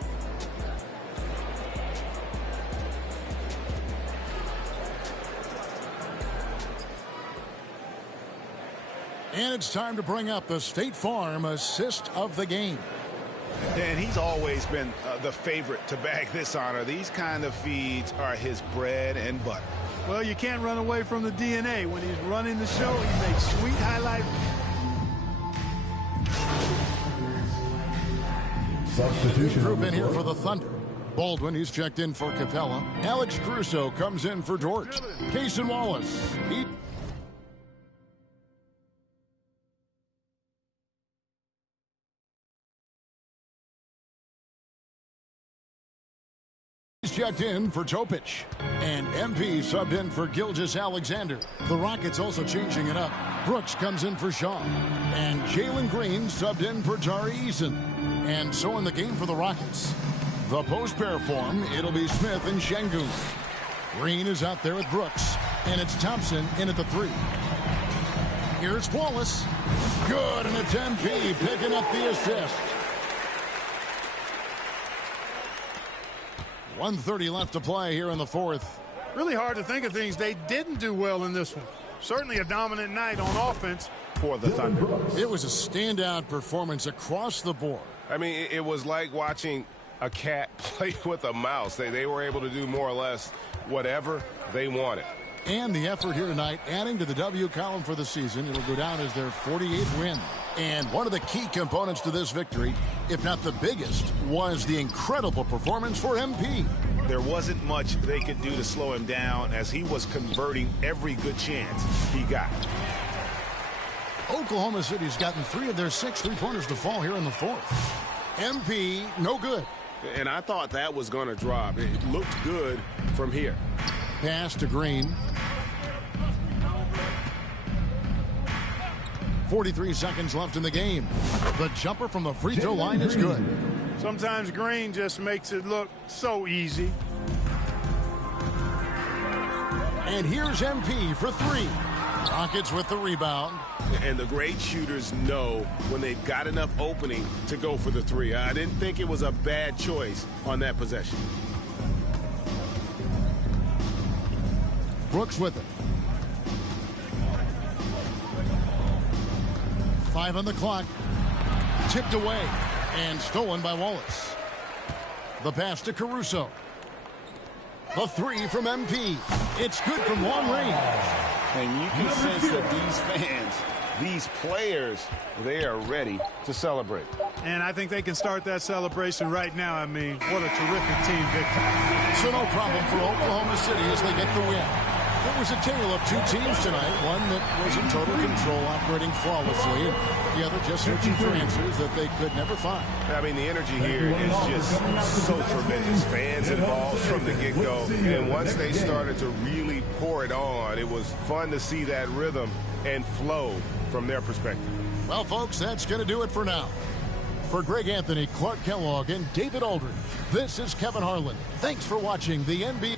And it's time to bring up the State Farm assist of the game. And he's always been the favorite to bag this honor. These kind of feeds are his bread and butter. Well, you can't run away from the DNA. When he's running the show, he makes sweet highlight. Substitution group in here for the Thunder. Baldwin, he's checked in for Capella. Alex Caruso comes in for George. Cason Wallace. He's checked in for Topic. And MP subbed in for Gilgeous-Alexander. The Rockets also changing it up. Brooks comes in for Shaw. And Jalen Green subbed in for Tari Eason. And so in the game for the Rockets. The post pair form, it'll be Smith and Şengün. Green is out there with Brooks. And it's Thompson in at the 3. Here's Wallace. Good, and it's MP picking up the assist. 1:30 left to play here in the fourth. Really hard to think of things they didn't do well in this one. Certainly a dominant night on offense for the Thunder. It was a standout performance across the board. I mean, it was like watching a cat play with a mouse. They were able to do more or less whatever they wanted. And the effort here tonight, adding to the W column for the season, it'll go down as their 48th win. And one of the key components to this victory, if not the biggest, was the incredible performance for MP. There wasn't much they could do to slow him down as he was converting every good chance he got. Oklahoma City's gotten 3 of their 6 3-pointers to fall here in the fourth. MP, no good. And I thought that was going to drop. It looked good from here. Pass to Green. 43 seconds left in the game. The jumper from the free throw line is good. Sometimes Green just makes it look so easy. And here's MP for 3. Rockets with the rebound. And the great shooters know when they've got enough opening to go for the 3. I didn't think it was a bad choice on that possession. Brooks with it. 5 on the clock. Tipped away and stolen by Wallace. The pass to Caruso. The 3 from MP. It's good from long range. And you can sense that these fans, these players, they are ready to celebrate. And I think they can start that celebration right now. I mean, what a terrific team victory. So no problem for Oklahoma City as they get the win. It was a tale of 2 teams tonight. One that was in total control, operating flawlessly, and the other just searching for answers that they could never find. I mean, the energy here is just so tremendous. Fans involved from the get-go. And once they started to really pour it on, it was fun to see that rhythm and flow from their perspective. Well, folks, that's going to do it for now. For Greg Anthony, Clark Kellogg, and David Aldridge, this is Kevin Harlan. Thanks for watching the NBA.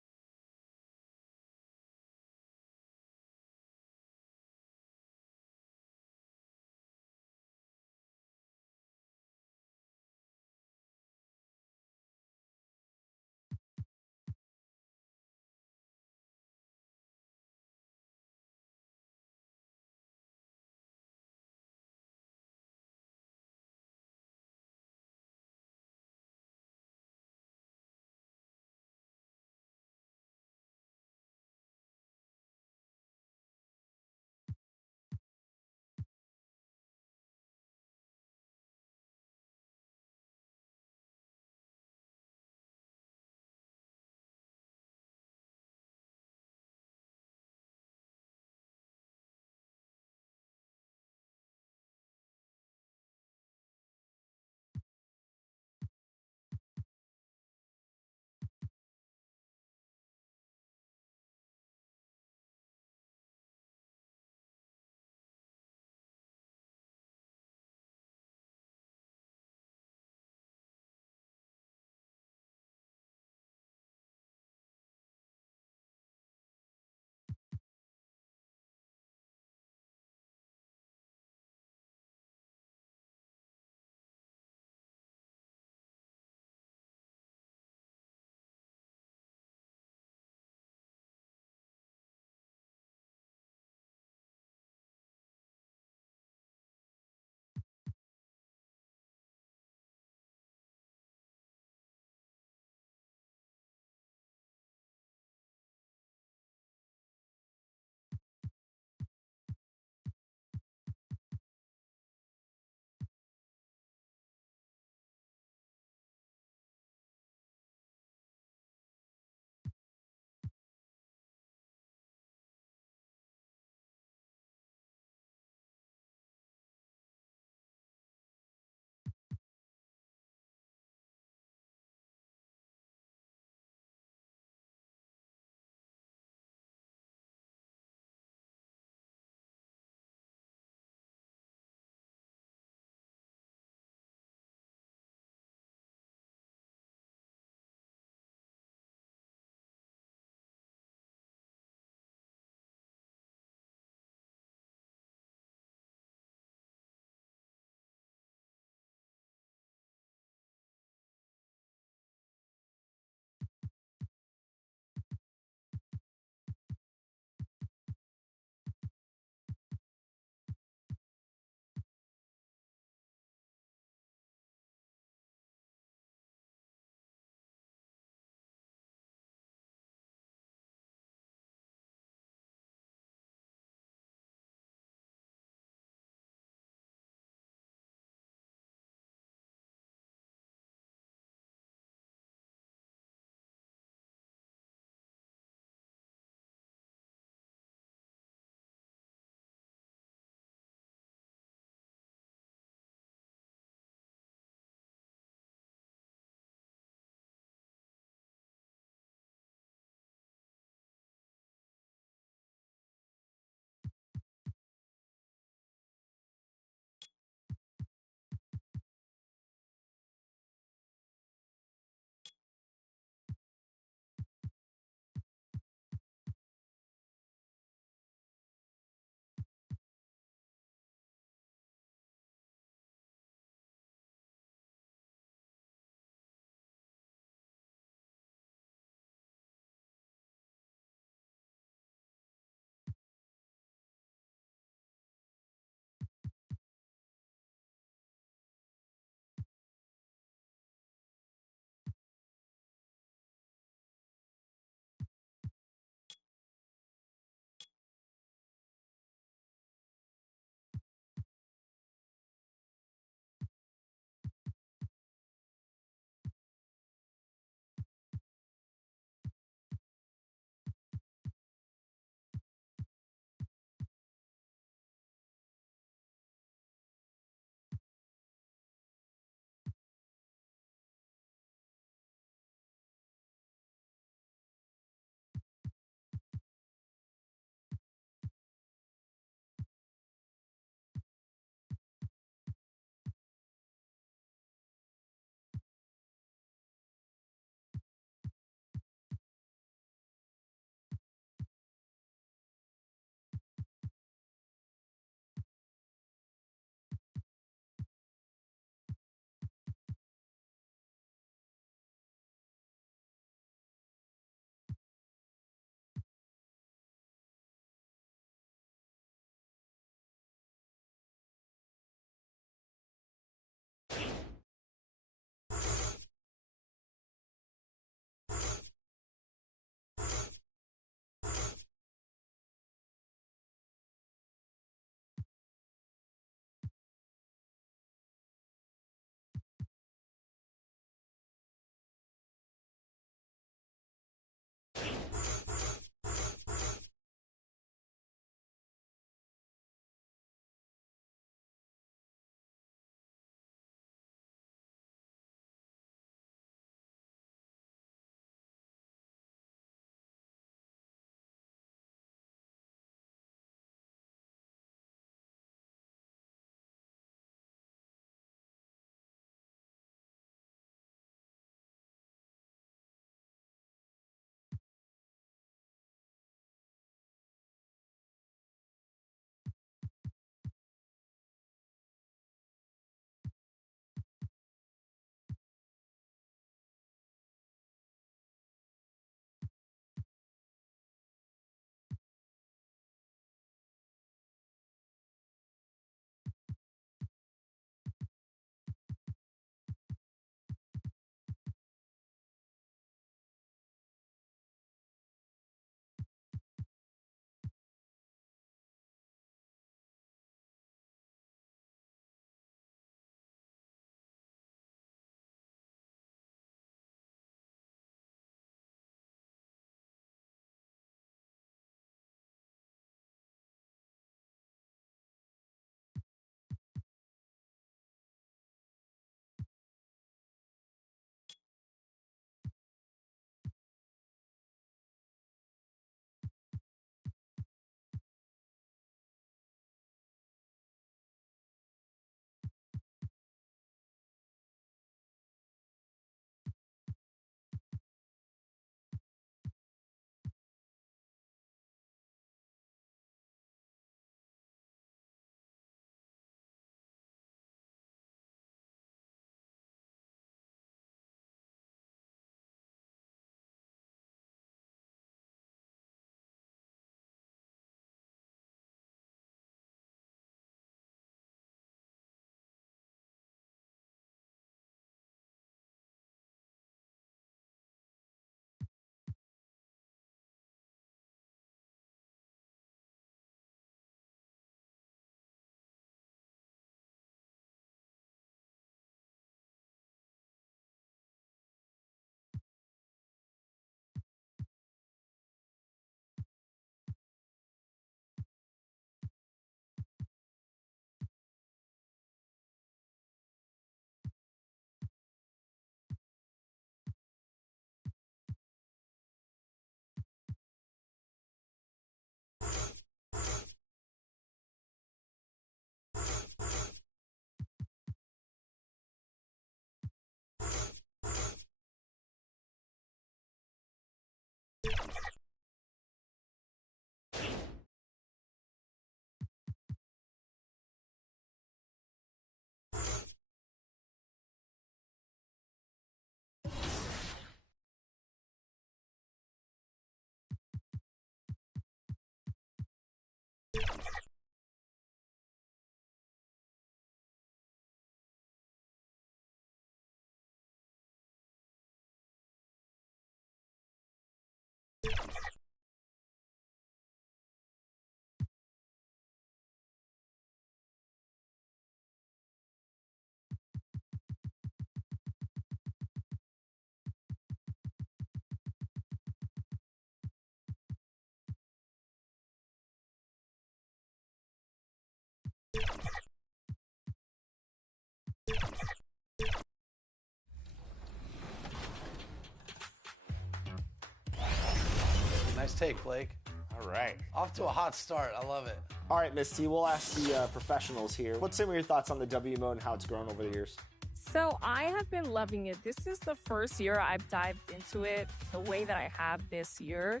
Nice take, Blake. All right. Off to a hot start. I love it. All right, Miss T, we'll ask the professionals here. What's some of your thoughts on the W mode and how it's grown over the years? So I have been loving it. This is the first year I've dived into it the way that I have this year.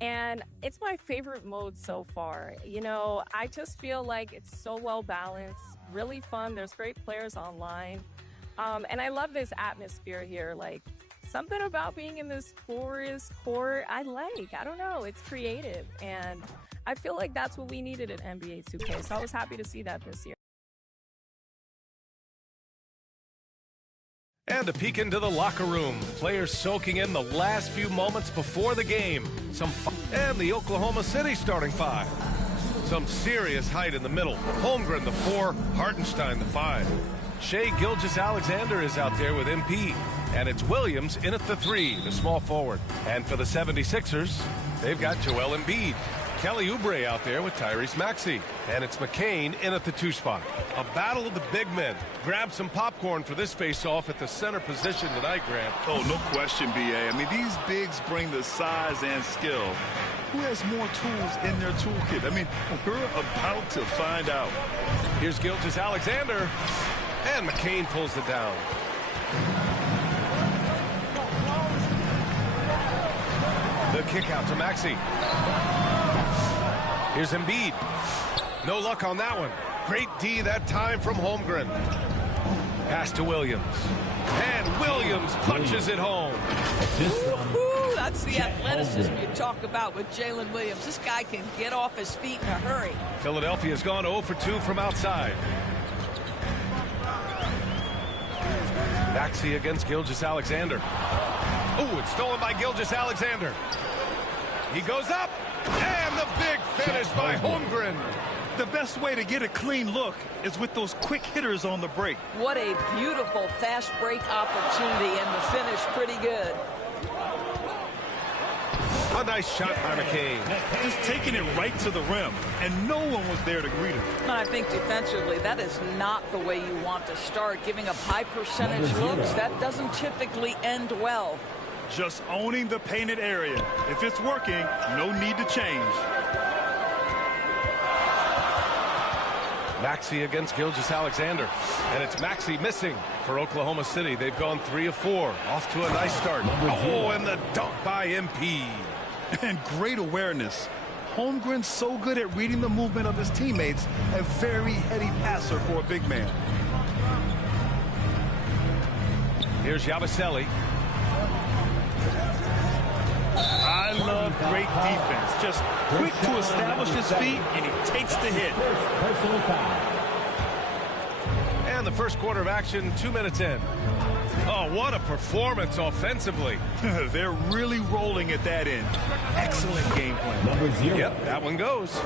And it's my favorite mode so far. You know, I just feel like it's so well balanced, really fun. There's great players online. And I love this atmosphere here. Like, something about being in this forest court, I don't know, it's creative. And I feel like that's what we needed at NBA 2K. So I was happy to see that this year. And a peek into the locker room. Players soaking in the last few moments before the game. And the Oklahoma City starting five. Some serious height in the middle. Holmgren, the 4. Hartenstein, the 5. Shai Gilgeous-Alexander is out there with MP. And it's Williams in at the 3, the small forward. And for the 76ers, they've got Joel Embiid. Kelly Oubre out there with Tyrese Maxey. And it's McCain in at the 2 spot. A battle of the big men. Grab some popcorn for this face-off at the center position tonight, Grant. Oh, no question, B.A. I mean, these bigs bring the size and skill. Who has more tools in their toolkit? I mean, we're about to find out. Here's Gilgeous-Alexander. And McCain pulls it down. The kick out to Maxey. Here's Embiid. No luck on that one. Great D that time from Holmgren. Pass to Williams. And Williams punches it home. Woo-hoo, that's the athleticism you talk about with Jalen Williams. This guy can get off his feet in a hurry. Philadelphia's gone 0 for 2 from outside. Maxey against Gilgeous-Alexander. Oh, it's stolen by Gilgeous-Alexander. He goes up, and the big finish by Holmgren. The best way to get a clean look is with those quick hitters on the break. What a beautiful fast break opportunity, and the finish pretty good. A nice shot by McCain. Just taking it right to the rim, and no one was there to greet him. And I think defensively, that is not the way you want to start. Giving up high percentage looks, that doesn't typically end well. Just owning the painted area. If it's working, no need to change. Maxey against Gilgeous-Alexander. And it's Maxey missing for Oklahoma City. They've gone 3 of 4. Off to a nice start. Oh, and the dunk by MP. And great awareness. Holmgren's so good at reading the movement of his teammates. A very heady passer for a big man. Here's Yabusele. I love great defense. Just quick to establish his feet, and he takes the hit. And the first quarter of action, 2 minutes in. Oh, what a performance offensively. They're really rolling at that end. Excellent game plan. Yep, that one goes.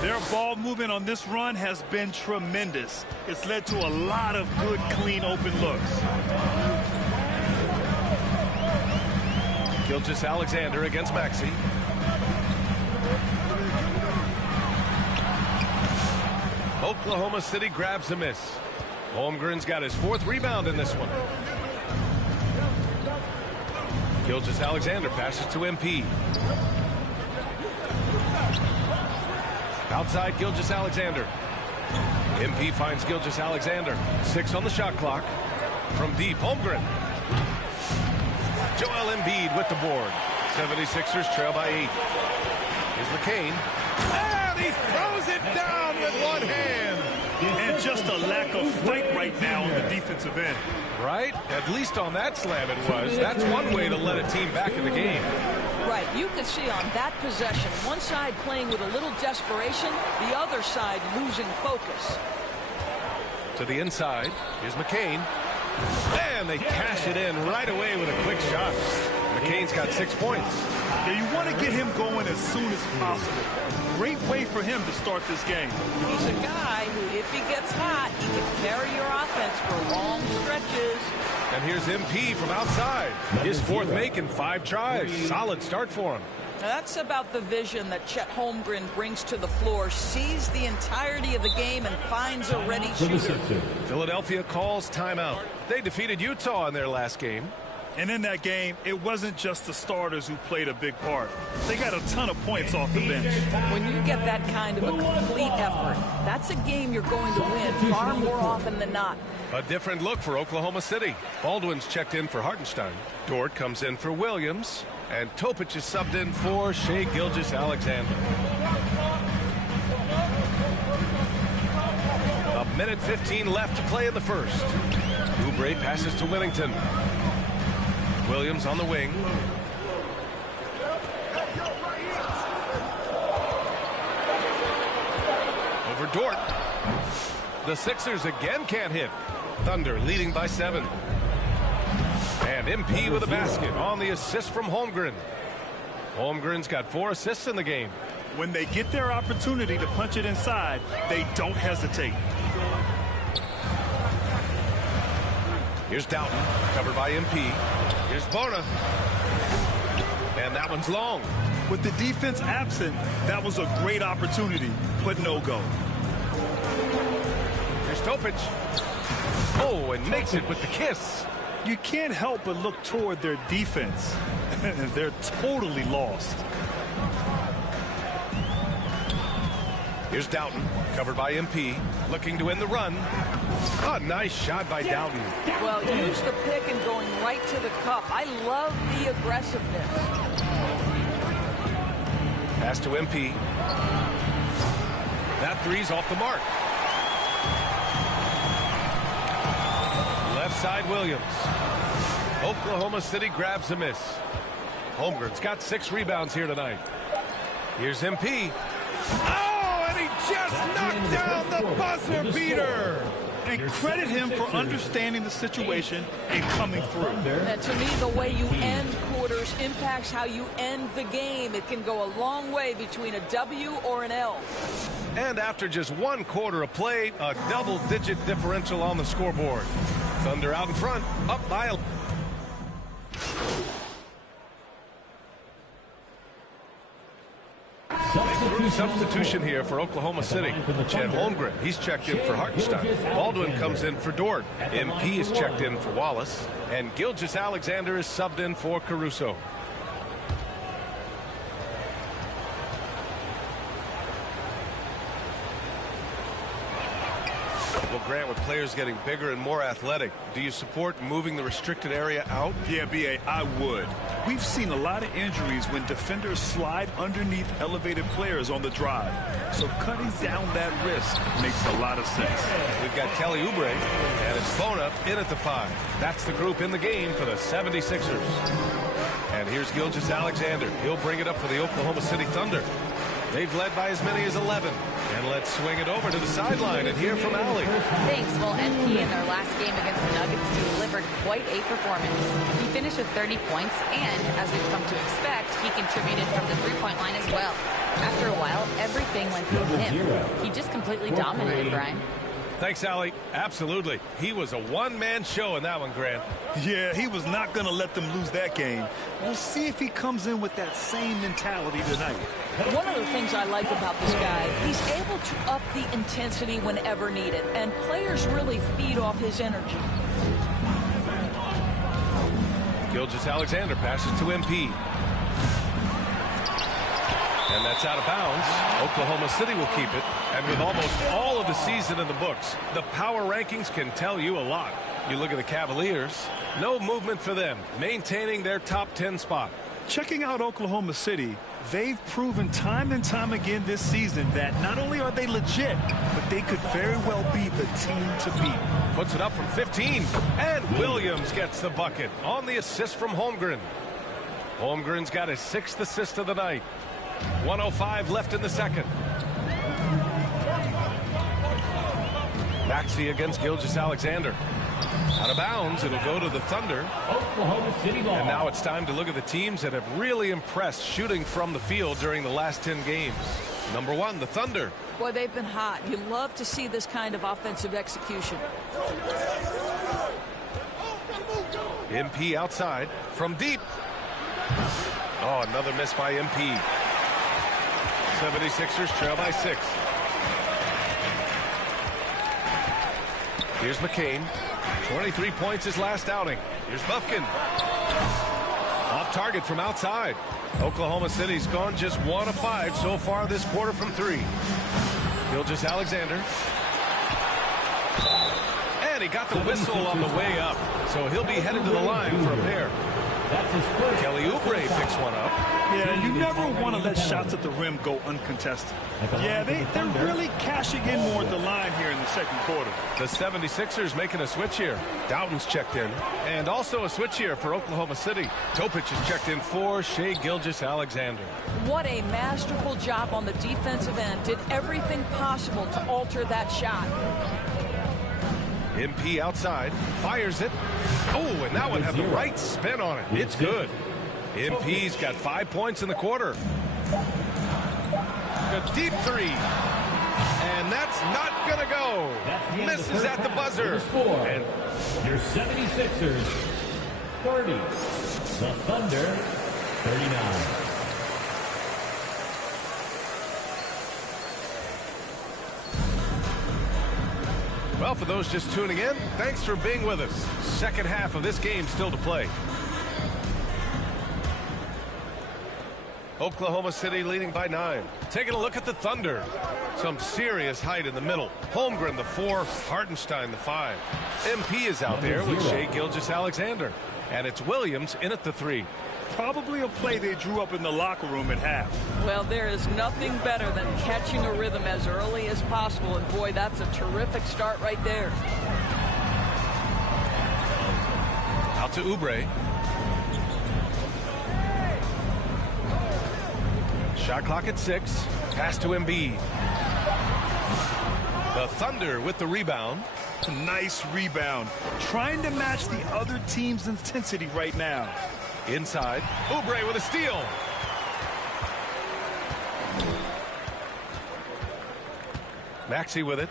Their ball movement on this run has been tremendous. It's led to a lot of good, clean, open looks. Gilgeous-Alexander against Maxey. Oklahoma City grabs a miss. Holmgren's got his 4th rebound in this one. Gilgeous-Alexander passes to MP. Outside Gilgeous-Alexander. MP finds Gilgeous-Alexander. 6 on the shot clock. From deep, Holmgren. Joel Embiid with the board. 76ers trail by 8. Here's McCain. And he throws it down with one hand. And just a lack of fight right now on the defensive end. Right? At least on that slam it was. That's one way to let a team back in the game. Right. You can see on that possession, one side playing with a little desperation, the other side losing focus. To the inside. Here's McCain. And they cash it in right away with a quick shot. McCain's got 6 points. Yeah, you want to get him going as soon as possible. Great way for him to start this game. He's a guy who, if he gets hot, he can carry your offense for long stretches. And here's MP from outside. His 4th make in 5 tries. Solid start for him. That's about the vision that Chet Holmgren brings to the floor. Sees the entirety of the game and finds a ready shooter. Philadelphia calls timeout. They defeated Utah in their last game. And in that game, it wasn't just the starters who played a big part. They got a ton of points off the bench. When you get that kind of a complete effort, that's a game you're going to win far more often than not. A different look for Oklahoma City. Baldwin's checked in for Hartenstein. Dort comes in for Williams. And Topic is subbed in for Shai Gilgeous-Alexander. A minute 15 left to play in the first. Oubre passes to Whittington. Williams on the wing. Over Dort. The Sixers again can't hit. Thunder leading by 7. And MP with a basket on the assist from Holmgren. Holmgren's got 4 assists in the game. When they get their opportunity to punch it inside, they don't hesitate. Here's Doughton, covered by MP. Here's Bona. And that one's long. With the defense absent, that was a great opportunity, but no go. Here's Topic. Oh, and makes it with the kiss. You can't help but look toward their defense. They're totally lost. Here's Doughton, covered by MP, looking to win the run. A nice shot by Doughton. Well, use the pick and going right to the cup. I love the aggressiveness. Pass to MP. That three's off the mark. Left side Williams. Oklahoma City grabs a miss. Holmgren's got 6 rebounds here tonight. Here's MP. Oh, and he just knocked down the buzzer beater. And credit him for understanding the situation and coming through. And to me, the way you end quarters impacts how you end the game. It can go a long way between a W or an L. And after just 1 quarter of play, a double-digit differential on the scoreboard. Thunder out in front, up by a... Substitution here for Oklahoma City. Chet Holmgren, he's checked in for Hartenstein. Baldwin comes in for Dort. MP is checked in for Wallace. And Gilgeous-Alexander is subbed in for Caruso. Well, Grant, with players getting bigger and more athletic, do you support moving the restricted area out? Yeah, B.A., I would. We've seen a lot of injuries when defenders slide underneath elevated players on the drive. So cutting down that risk makes a lot of sense. We've got Kelly Oubre, and it's Bona in at the 5. That's the group in the game for the 76ers. And here's Gilgeous-Alexander. He'll bring it up for the Oklahoma City Thunder. They've led by as many as 11. And let's swing it over to the sideline and hear from Allie. Thanks. Well, MP in their last game against the Nuggets delivered quite a performance. He finished with 30 points, and as we've come to expect, he contributed from the three-point line as well. After a while, everything went through him. He just completely dominated, Brian. Thanks, Allie. Absolutely. He was a one-man show in that one, Grant. Yeah, he was not going to let them lose that game. We'll see if he comes in with that same mentality tonight. One of the things I like about this guy, he's able to up the intensity whenever needed, and players really feed off his energy. Gilgeous-Alexander passes to MP. And that's out of bounds. Oklahoma City will keep it. And with almost all of the season in the books, the power rankings can tell you a lot. You look at the Cavaliers, no movement for them, maintaining their top 10 spot. Checking out Oklahoma City, they've proven time and time again this season that not only are they legit, but they could very well be the team to beat. Puts it up from 15, and Williams gets the bucket on the assist from Holmgren. Holmgren's got his 6th assist of the night. 1:05 left in the second. Maxey against Gilgeous-Alexander. Out of bounds, it'll go to the Thunder. Oklahoma City ball. And now it's time to look at the teams that have really impressed shooting from the field during the last 10 games. Number 1, the Thunder. Boy, they've been hot. You love to see this kind of offensive execution. MP outside from deep. Oh, another miss by MP. 76ers trail by 6. Here's McCain. 23 points his last outing. Here's Buffkin. Off target from outside. Oklahoma City's gone just 1 of 5 so far this quarter from 3. Gilgeous-Alexander. And he got the whistle on the way up. So he'll be headed to the line for a pair. Kelly Oubre picks one up. Yeah, you never want to let shots at the rim go uncontested. Yeah, they're really cashing in more at the line here in the second quarter. The 76ers making a switch here. Doughton's checked in. And also a switch here for Oklahoma City. Topic is checked in for Shai Gilgeous-Alexander. What a masterful job on the defensive end. Did everything possible to alter that shot. MP outside, fires it. Oh, and that one had the right spin on it. It's good. MP's got 5 points in the quarter. A deep 3. And that's not going to go. Misses at the buzzer. And your 76ers, 30. The Thunder, 39. Well, for those just tuning in, thanks for being with us. Second half of this game still to play. Oklahoma City leading by 9. Taking a look at the Thunder. Some serious height in the middle. Holmgren, the 4. Hartenstein, the 5. MP is out there with Shai Gilgeous-Alexander. And it's Williams in at the 3. Probably a play they drew up in the locker room at half. Well, there is nothing better than catching a rhythm as early as possible. And boy, that's a terrific start right there. Out to Oubre. Shot clock at 6. Pass to Embiid. The Thunder with the rebound. Nice rebound. Trying to match the other team's intensity right now. Inside. Oubre with a steal. Maxey with it.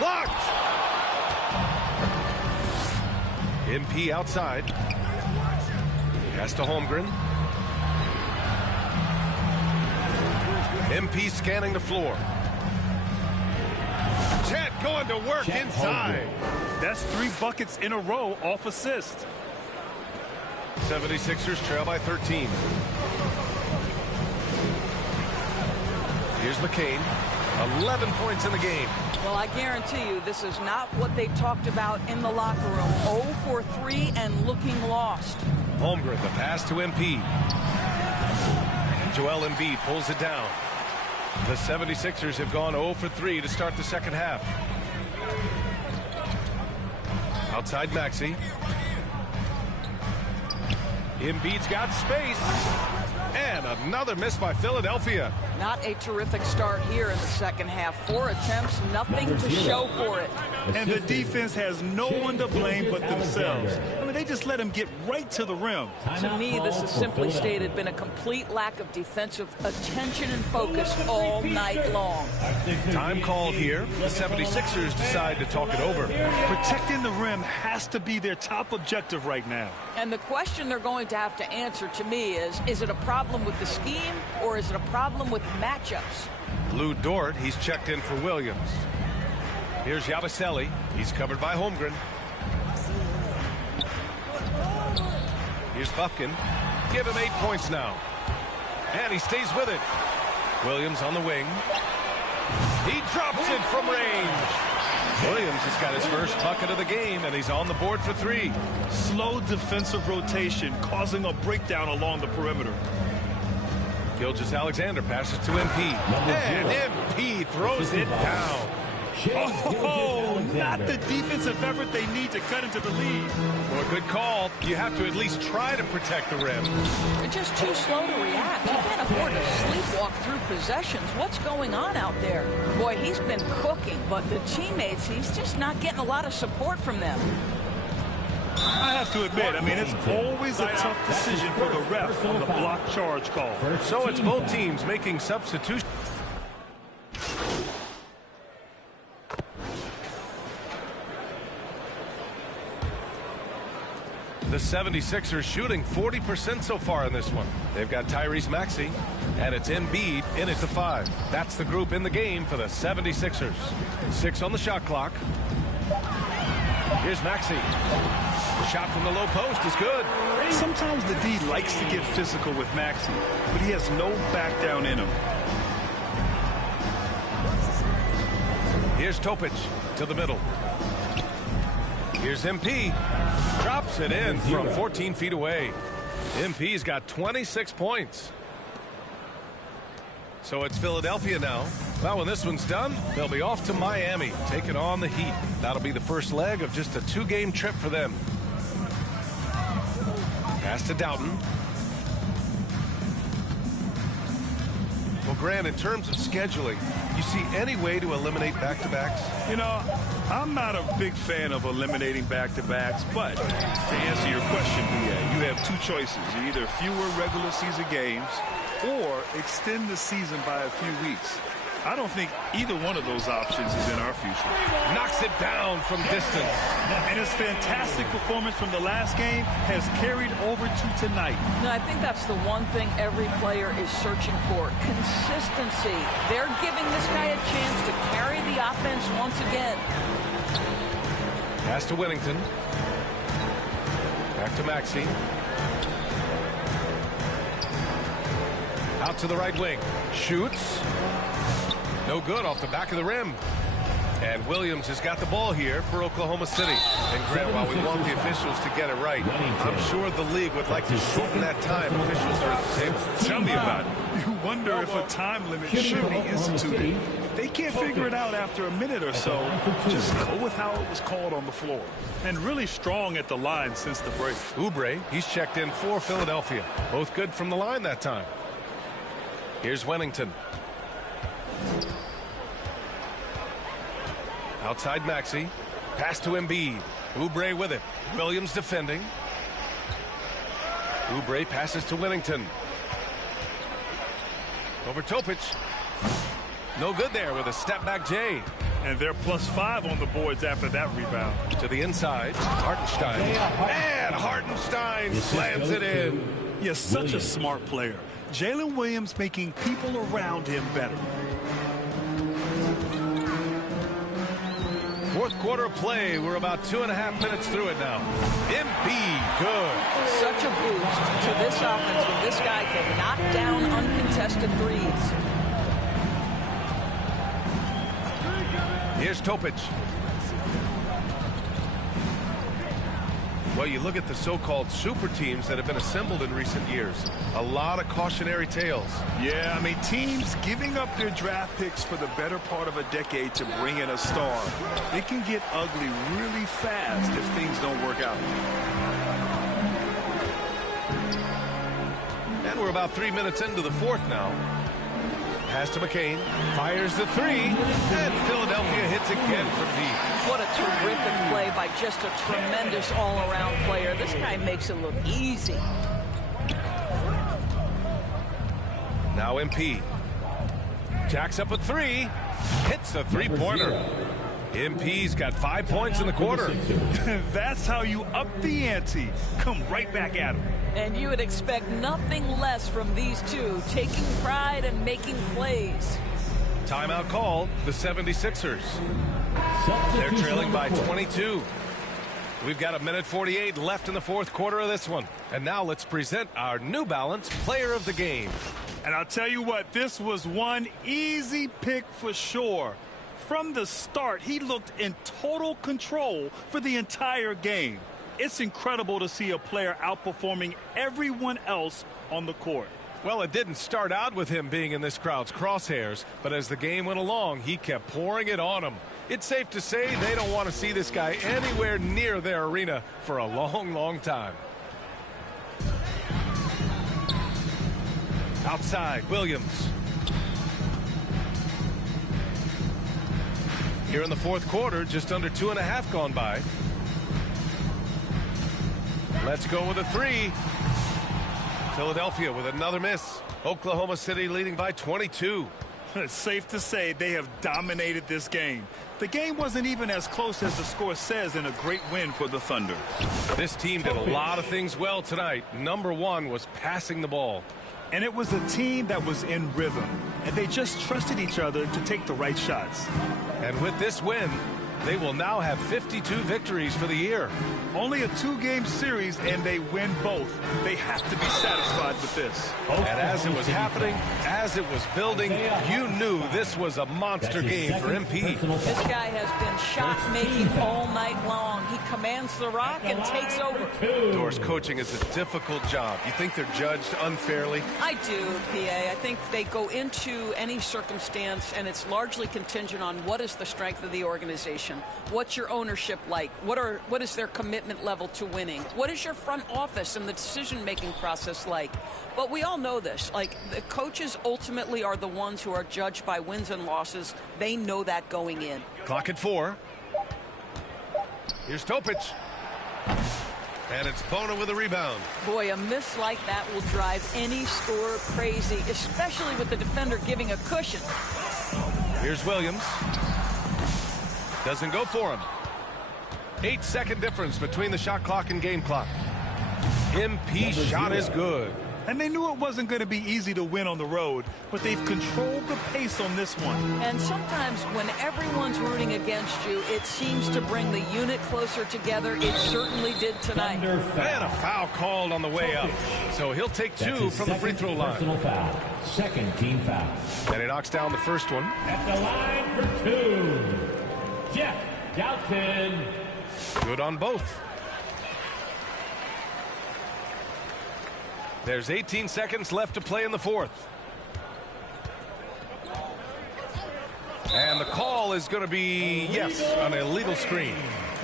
Blocked. MP outside. Pass to Holmgren. MP scanning the floor. Chet going to work inside. That's 3 buckets in a row off assist. 76ers trail by 13. Here's McCain. 11 points in the game. Well, I guarantee you this is not what they talked about in the locker room. 0 for 3 and looking lost. Holmgren, the pass to MP. And Joel Embiid pulls it down. The 76ers have gone 0 for 3 to start the second half. Outside Maxey. Embiid's got space. And another miss by Philadelphia. Not a terrific start here in the second half. 4 attempts, nothing to show for it. And the defense has no one to blame but themselves. I mean, they just let him get right to the rim. To me, this is simply stated been a complete lack of defensive attention and focus all night long. Time called here. The 76ers decide to talk it over. Protecting the rim has to be their top objective right now. And the question they're going to have to answer to me is it a problem with the scheme or is it a problem with matchups? Lou Dort, he's checked in for Williams. Here's Yabusele. He's covered by Holmgren. Here's Buffkin. Give him 8 points now. And he stays with it. Williams on the wing. He drops it from range. Williams has got his first bucket of the game, and he's on the board for 3. Slow defensive rotation causing a breakdown along the perimeter. Gilgeous-Alexander passes to MP. And MP throws it down. Oh, not the defensive effort they need to cut into the lead. Well, a good call. You have to at least try to protect the rim. You're just too slow to react. You can't afford to sleepwalk through possessions. What's going on out there? Boy, he's been cooking, but the teammates, he's just not getting a lot of support from them. I have to admit, I mean, it's always a tough decision for the ref on the block charge call. So it's both teams making substitutions. The 76ers shooting 40% so far in this one. They've got Tyrese Maxey, and it's Embiid in at the 5. That's the group in the game for the 76ers. 6 on the shot clock. Here's Maxey. The shot from the low post is good. Sometimes the D likes to get physical with Maxey, but he has no back down in him. Here's Topic to the middle. Here's MP. Drops it in from 14 feet away. MP's got 26 points. So it's Philadelphia now. Well, when this one's done, they'll be off to Miami, taking on the Heat. That'll be the first leg of just a 2-game trip for them. Pass to Doughton. Well, Grant, in terms of scheduling, you see any way to eliminate back-to-backs? You know, I'm not a big fan of eliminating back-to-backs, but to answer your question, you have two choices. Either fewer regular season games or extend the season by a few weeks. I don't think either one of those options is in our future. Knocks it down from distance. And his fantastic performance from the last game has carried over to tonight. No, I think that's the one thing every player is searching for. Consistency. They're giving this guy a chance to carry the offense once again. Pass to Whittington. Back to Maxey. Out to the right wing. Shoots. No good off the back of the rim. And Williams has got the ball here for Oklahoma City. And Grant, while we want the officials to get it right, I'm sure the league would like to shorten that time. Officials are at the table. Tell me about it. You wonder if a time limit should be instituted. If they can't figure it out after a minute or so, just go with how it was called on the floor. And really strong at the line since the break. Oubre, he's checked in for Philadelphia. Both good from the line that time. Here's Whittington. Outside Maxey. Pass to Embiid. Oubre with it. Williams defending. Oubre passes to Whittington. Over Topic. No good there with a step-back J. And they're +5 on the boards after that rebound. To the inside. Hartenstein. And Hartenstein slams it in. Yes, such a smart player. Jalen Williams making people around him better. Fourth quarter of play. We're about 2.5 minutes through it now. Embiid, good. Such a boost to this offense when this guy can knock down uncontested threes. Here's Topic. Well, you look at the so-called super teams that have been assembled in recent years. A lot of cautionary tales. Yeah, I mean, teams giving up their draft picks for the better part of a decade to bring in a star. It can get ugly really fast if things don't work out. And we're about 3 minutes into the fourth now. Pass to McCain. Fires the three. And Philadelphia hits again from deep. What a terrific play by just a tremendous all-around player. This guy makes it look easy. Now MP. Jacks up a three. Hits a three-pointer. MP's got 5 points in the quarter. That's how you up the ante. Come right back at him. And you would expect nothing less from these two, taking pride and making plays. Timeout called, the 76ers. They're trailing by 22. We've got 1:48 left in the fourth quarter of this one. And now let's present our New Balance Player of the Game. And I'll tell you what, this was one easy pick for sure. From the start, he looked in total control for the entire game. It's incredible to see a player outperforming everyone else on the court. Well, it didn't start out with him being in this crowd's crosshairs, but as the game went along, he kept pouring it on him. It's safe to say they don't want to see this guy anywhere near their arena for a long, long time. Outside, Williams. Here in the fourth quarter, just under 2.5 gone by. Let's go with a three. Philadelphia with another miss. Oklahoma City leading by 22. It's safe to say they have dominated this game. The game wasn't even as close as the score says in a great win for the Thunder. This team did a lot of things well tonight. Number one was passing the ball. And it was a team that was in rhythm, and they just trusted each other to take the right shots. And with this win, they will now have 52 victories for the year. Only a 2-game series, and they win both. They have to be satisfied with this. And as it was happening, as it was building, you knew this was a monster game for MP. This guy has been shot-making all night long. He commands the rock and takes over. Doors, coaching is a difficult job. You think they're judged unfairly? I do, PA. I think they go into any circumstance, and it's largely contingent on what is the strength of the organization. What's your ownership like? What is their commitment level to winning? What is your front office and the decision-making process like? But we all know this. Like, the coaches ultimately are the ones who are judged by wins and losses. They know that going in. Clock at 4. Here's Topic. And it's Bona with a rebound. Boy, a miss like that will drive any scorer crazy, especially with the defender giving a cushion. Here's Williams. Doesn't go for him. 8-second difference between the shot clock and game clock. MP's shot is good. And they knew it wasn't going to be easy to win on the road, but they've controlled the pace on this one. And sometimes when everyone's rooting against you, it seems to bring the unit closer together. It certainly did tonight. And a foul called on the way up. So he'll take 2 from the free throw line. Foul. Second team foul. And he knocks down the first one. At the line for 2. Jeff Dalton. Good on both. There's 18 seconds left to play in the fourth. And the call is going to be, yes, an illegal screen.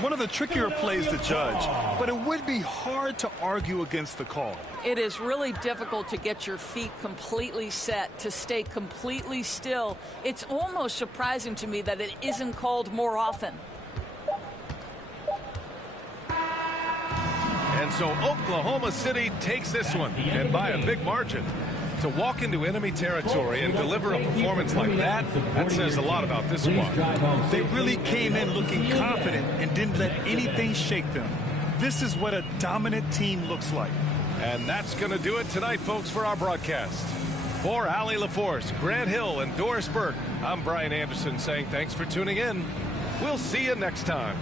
One of the trickier plays to judge, but it would be hard to argue against the call. It is really difficult to get your feet completely set, to stay completely still. It's almost surprising to me that it isn't called more often. And so Oklahoma City takes this one, and by a big margin. To walk into enemy territory and deliver a performance like that, that says a lot about this squad. They really came in looking confident and didn't let anything shake them. This is what a dominant team looks like. And that's going to do it tonight, folks, for our broadcast. For Allie LaForce, Grant Hill, and Doris Burke, I'm Brian Anderson saying thanks for tuning in. We'll see you next time.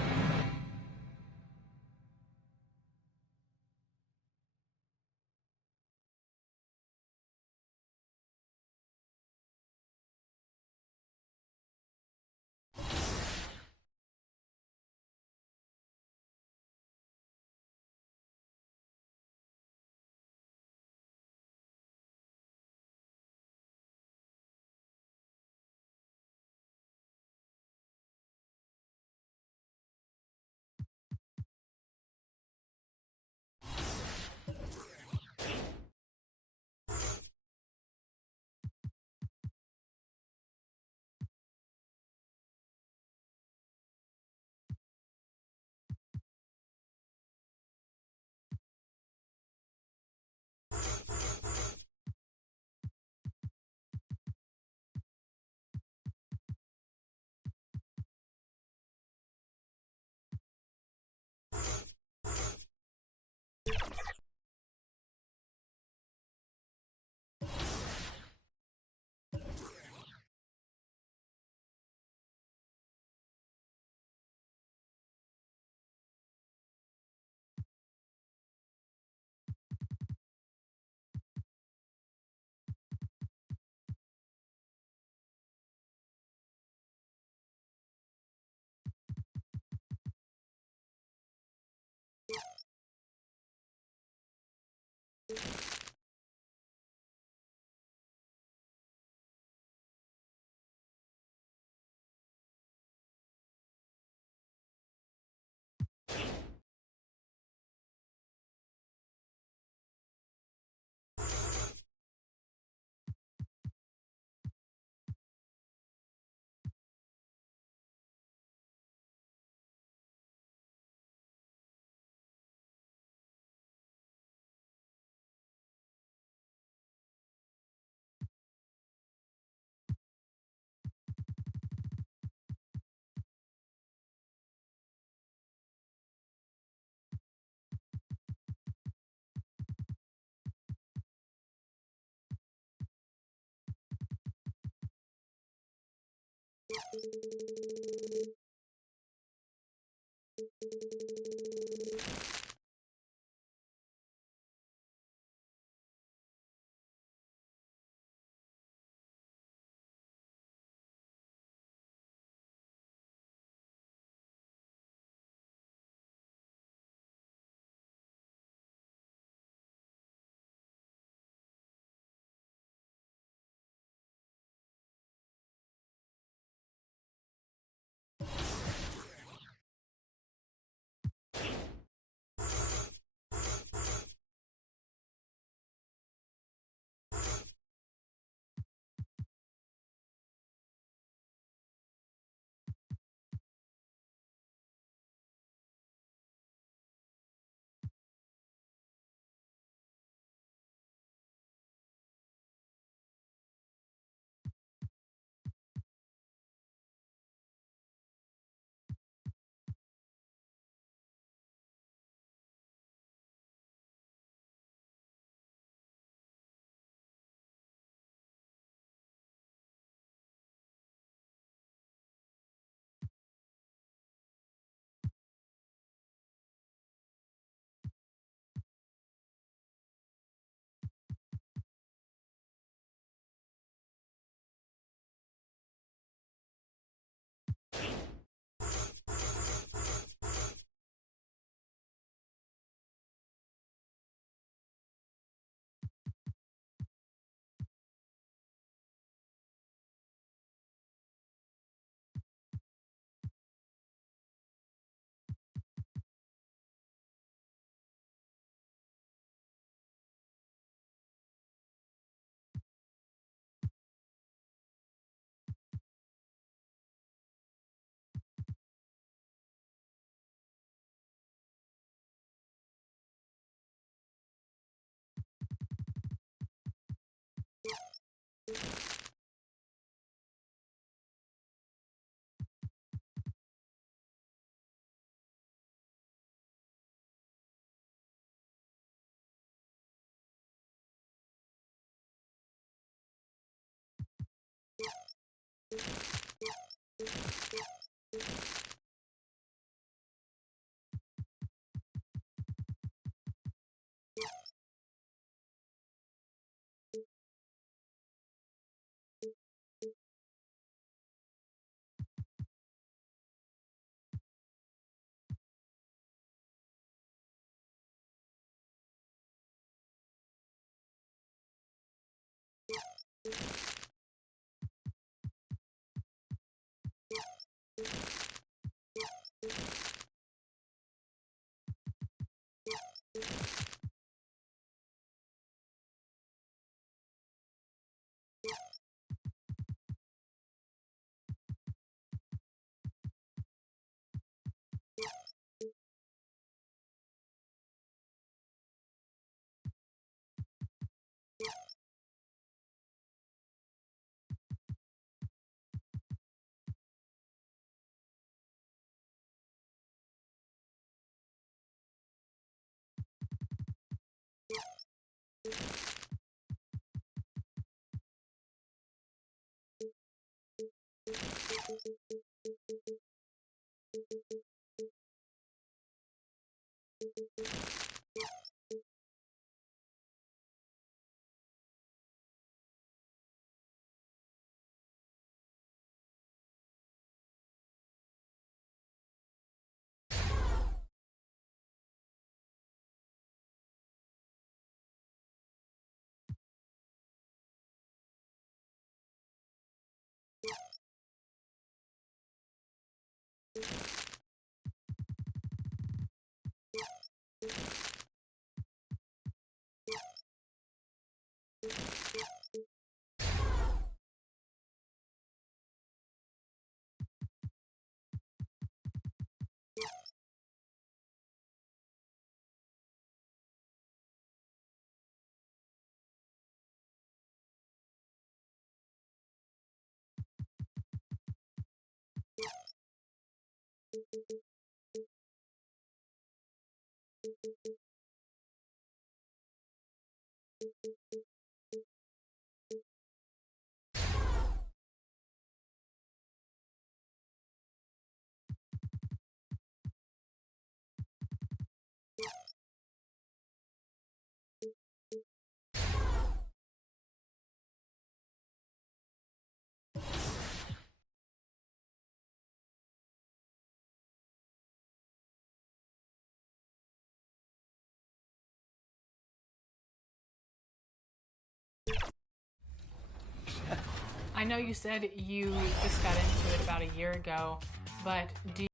I know you said you just got into it about a year ago, but do you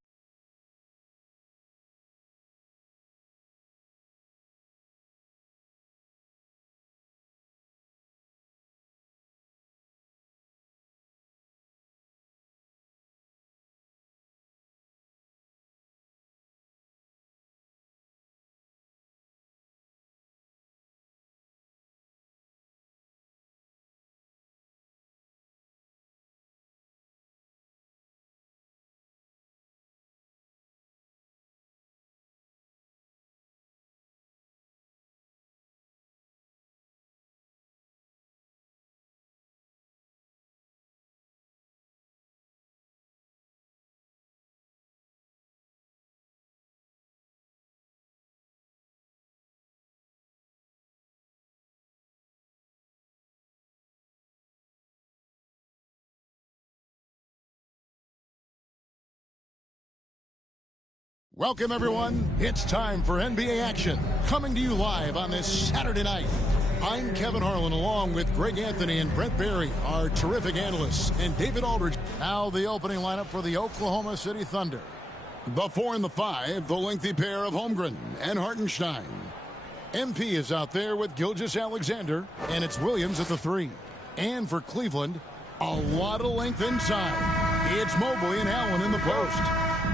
Welcome, everyone. It's time for NBA action, coming to you live on this Saturday night. I'm Kevin Harlan, along with Greg Anthony and Brent Barry, our terrific analysts, and David Aldridge. Now the opening lineup for the Oklahoma City Thunder. The 4 and the 5, the lengthy pair of Holmgren and Hartenstein. MP is out there with Gilgeous-Alexander, and it's Williams at the 3. And for Cleveland, a lot of length inside. It's Mobley and Allen in the post.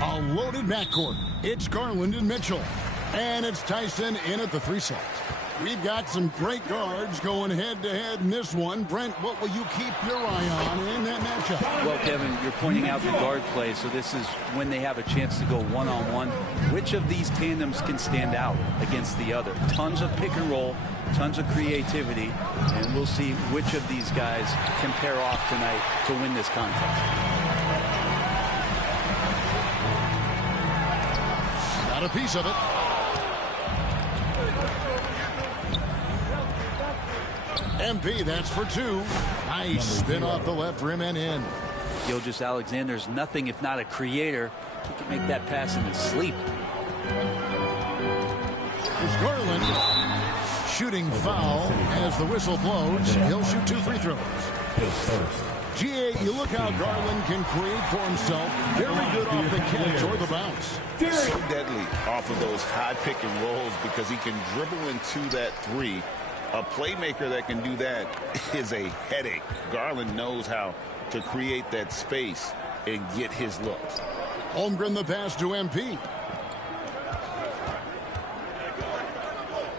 A loaded backcourt. It's Garland and Mitchell. And it's Tyson in at the 3 slot. We've got some great guards going head-to-head in this one. Brent, what will you keep your eye on in that matchup? Well, Kevin, you're pointing out the guard play, so this is when they have a chance to go one-on-one. Which of these tandems can stand out against the other? Tons of pick and roll, tons of creativity, and we'll see which of these guys can pair off tonight to win this contest. Got a piece of it. MP, that's for 2. Nice spin off the left rim and in. Gilgeous-Alexander's nothing if not a creator. He can make that pass in his sleep. There's Garland. Shooting foul as the whistle blows. He'll shoot 2 free throws. GA, you look how Garland can create for himself. Very good off the catch or the bounce. So deadly off of those high pick and rolls because he can dribble into that 3. A playmaker that can do that is a headache. Garland knows how to create that space and get his looks. Holmgren the pass to MP.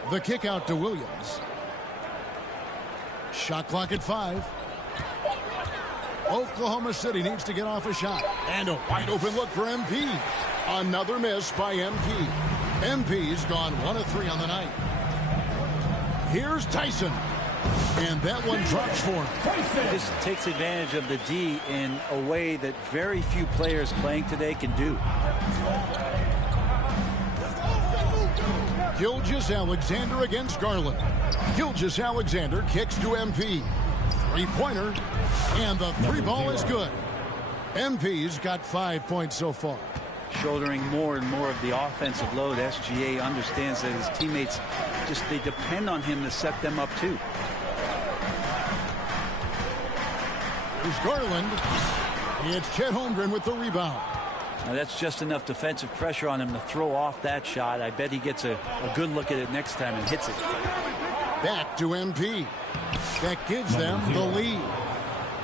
The kick out to Williams. Shot clock at 5. Oklahoma City needs to get off a shot. And a wide open look for MP. Another miss by MP. MP's gone 1 of 3 on the night. Here's Tyson. And that one drops for him. This takes advantage of the D in a way that very few players playing today can do. Gilgeous-Alexander against Garland. Gilgeous-Alexander kicks to MP. 3-pointer. And the 3 ball is good. MP's got 5 points so far. Shouldering more and more of the offensive load, SGA understands that his teammates they depend on him to set them up too. There's Garland. It's Chet Holmgren with the rebound. Now that's just enough defensive pressure on him to throw off that shot. I bet he gets a good look at it next time and hits it. Back to MP. That gives them the lead.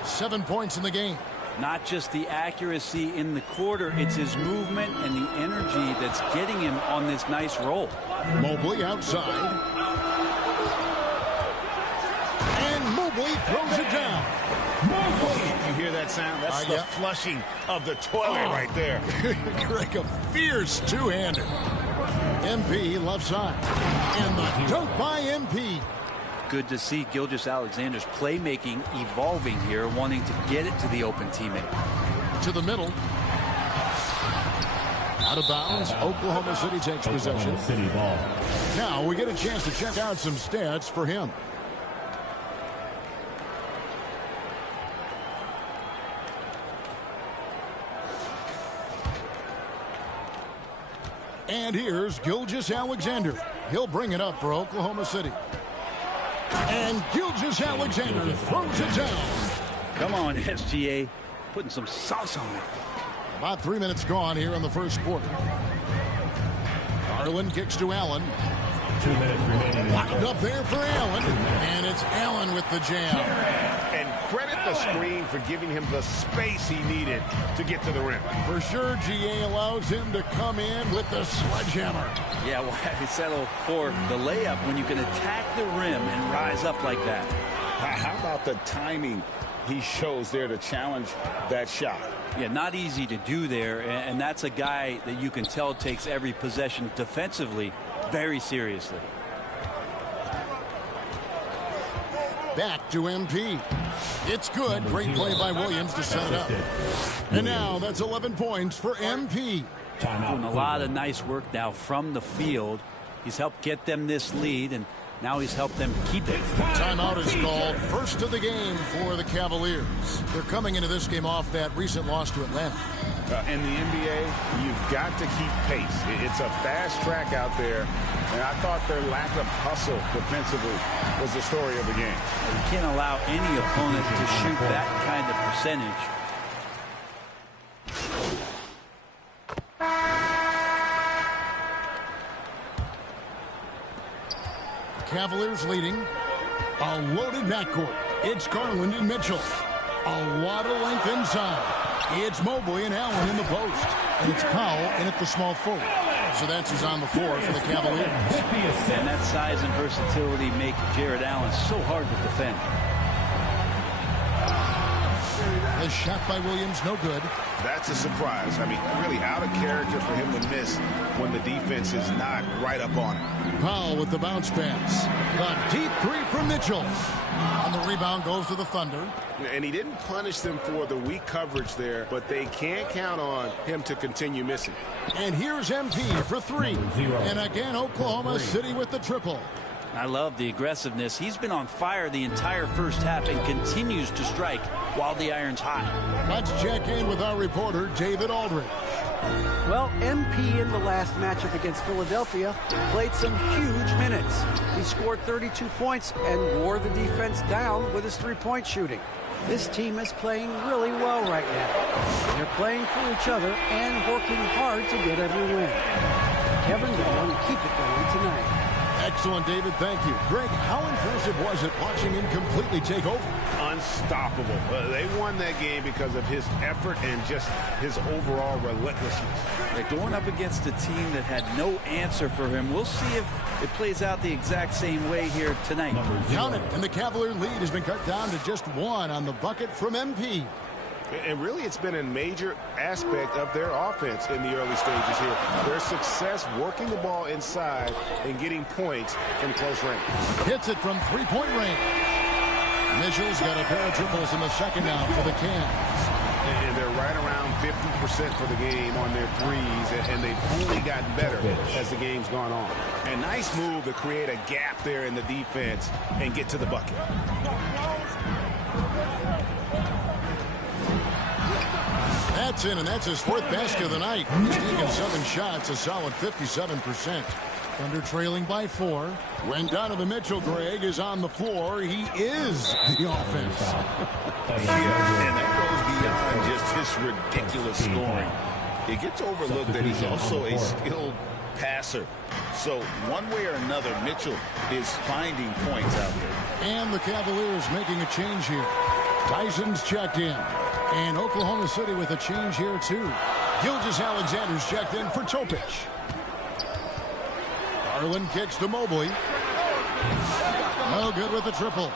7 points in the game. Not just the accuracy in the quarter, it's his movement and the energy that's getting him on this nice roll. Mobley outside. And Mobley throws it down. Mobley! You hear that sound? That's the flushing of the toilet right there. Greg, a fierce two-hander. MP left side. And the dunk by MP. Good to see Gilgeous-Alexander's playmaking evolving here, wanting to get it to the open teammate. To the middle. Out of bounds. Oklahoma City takes possession. Now we get a chance to check out some stats for him. And here's Gilgeous-Alexander. He'll bring it up for Oklahoma City. And Gilgeous-Alexander throws it down. Come on, SGA. Putting some sauce on it. About 3 minutes gone here in the first quarter. Garland kicks to Allen. 2 minutes remaining. Locked up there for Allen. And it's Allen with the jam. And credit the screen for giving him the space he needed to get to the rim. For sure, GA allows him to come in with the sledgehammer. Yeah, why settle for the layup when you can attack the rim and rise up like that? How about the timing he shows there to challenge that shot? Yeah, not easy to do there, and that's a guy that you can tell takes every possession defensively very seriously. Back to MP. It's good. Great play by Williams to set it up. And now that's 11 points for MP. Doing a lot of nice work now from the field. He's helped get them this lead, and now he's helped them keep it. Timeout is called. First of the game for the Cavaliers. They're coming into this game off that recent loss to Atlanta. In the NBA, you've got to keep pace. It's a fast track out there, and I thought their lack of hustle defensively was the story of the game. You can't allow any opponent to shoot that kind of percentage. Cavaliers leading. A loaded backcourt. It's Garland and Mitchell. A lot of length inside. It's Mobley and Allen in the post. And it's Powell in at the small forward. So that's who's on the floor for the Cavaliers. And that size and versatility make Jared Allen so hard to defend. A shot by Williams, no good. That's a surprise. I mean, really out of character for him to miss when the defense is not right up on it. Powell with the bounce pass. The deep three from Mitchell. On the rebound goes to the Thunder. And he didn't punish them for the weak coverage there, but they can't count on him to continue missing. And here's MP for three. And again, Oklahoma City with the triple. I love the aggressiveness. He's been on fire the entire first half and continues to strike while the iron's hot. Let's check in with our reporter, David Aldridge. Well, MP in the last matchup against Philadelphia played some huge minutes. He scored 32 points and wore the defense down with his three-point shooting. This team is playing really well right now. They're playing for each other and working hard to get every win. Kevin, they want to keep it going tonight. Excellent, David. Thank you. Greg, how impressive was it watching him completely take over? Unstoppable. They won that game because of his effort and just his overall relentlessness. They're going up against a team that had no answer for him. We'll see if it plays out the exact same way here tonight. Count it, and the Cavalier lead has been cut down to just one on the bucket from MP. And really, it's been a major aspect of their offense in the early stages here. Their success working the ball inside and getting points from close range. Hits it from three-point range. Mitchell's got a pair of triples in the second now for the Cavs. And they're right around 50% for the game on their threes, and they've only gotten better as the game's gone on. A nice move to create a gap there in the defense and get to the bucket. That's in, and that's his fourth basket of the night. He's taken 7 shots, a solid 57%. Thunder trailing by 4. When Donovan Mitchell, Greg, is on the floor, he is the offense. Yeah, and that goes beyond just his ridiculous scoring. It gets overlooked that he's also a skilled passer. So one way or another, Mitchell is finding points out there. And the Cavaliers making a change here. Tyson's checked in. And Oklahoma City with a change here, too. Gilgeous-Alexander's checked in for Topic. Garland kicks to Mobley. No good with the triple.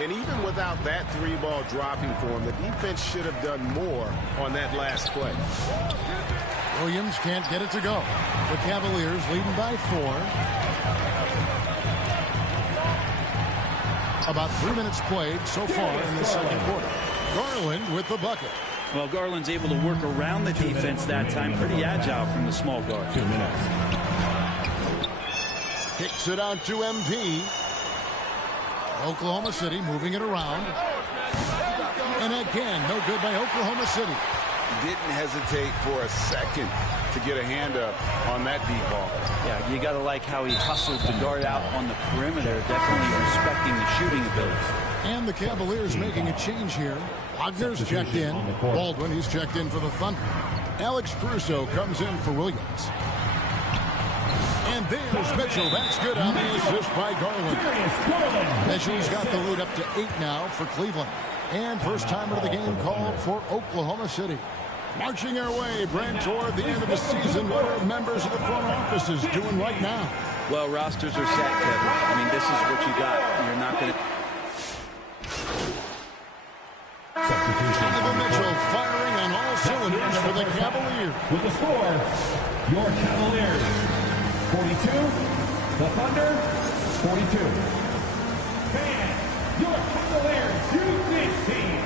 And even without that 3-ball dropping for him, the defense should have done more on that last play. Williams can't get it to go. The Cavaliers leading by 4. About 3 minutes played so far in the second quarter. Garland with the bucket. Well, Garland's able to work around the defense that time. Pretty agile from the small guard. 2 minutes. Kicks it out to MP. Oklahoma City moving it around. And again, no good by Oklahoma City. Didn't hesitate for a second to get a hand up on that deep ball. Yeah, you got to like how he hustled the guard out on the perimeter, definitely respecting the shooting ability. And the Cavaliers making a change here. Wagner's checked in. Baldwin, he's checked in for the Thunder. Alex Caruso comes in for Williams. And there's Mitchell. That's good on the assist by Garland. Mitchell's got the lead up to 8 now for Cleveland. And first timer of the game called for Oklahoma City. Marching our way, Brent, toward the end of the season. What are members of the front offices doing right now? Well, rosters are set, Kevin. I mean, this is what you got. You're not going to... Donovan Mitchell firing on all cylinders for the Cavaliers. With the score, your Cavaliers 42, the Thunder 42. Fans, your Cavaliers use this team.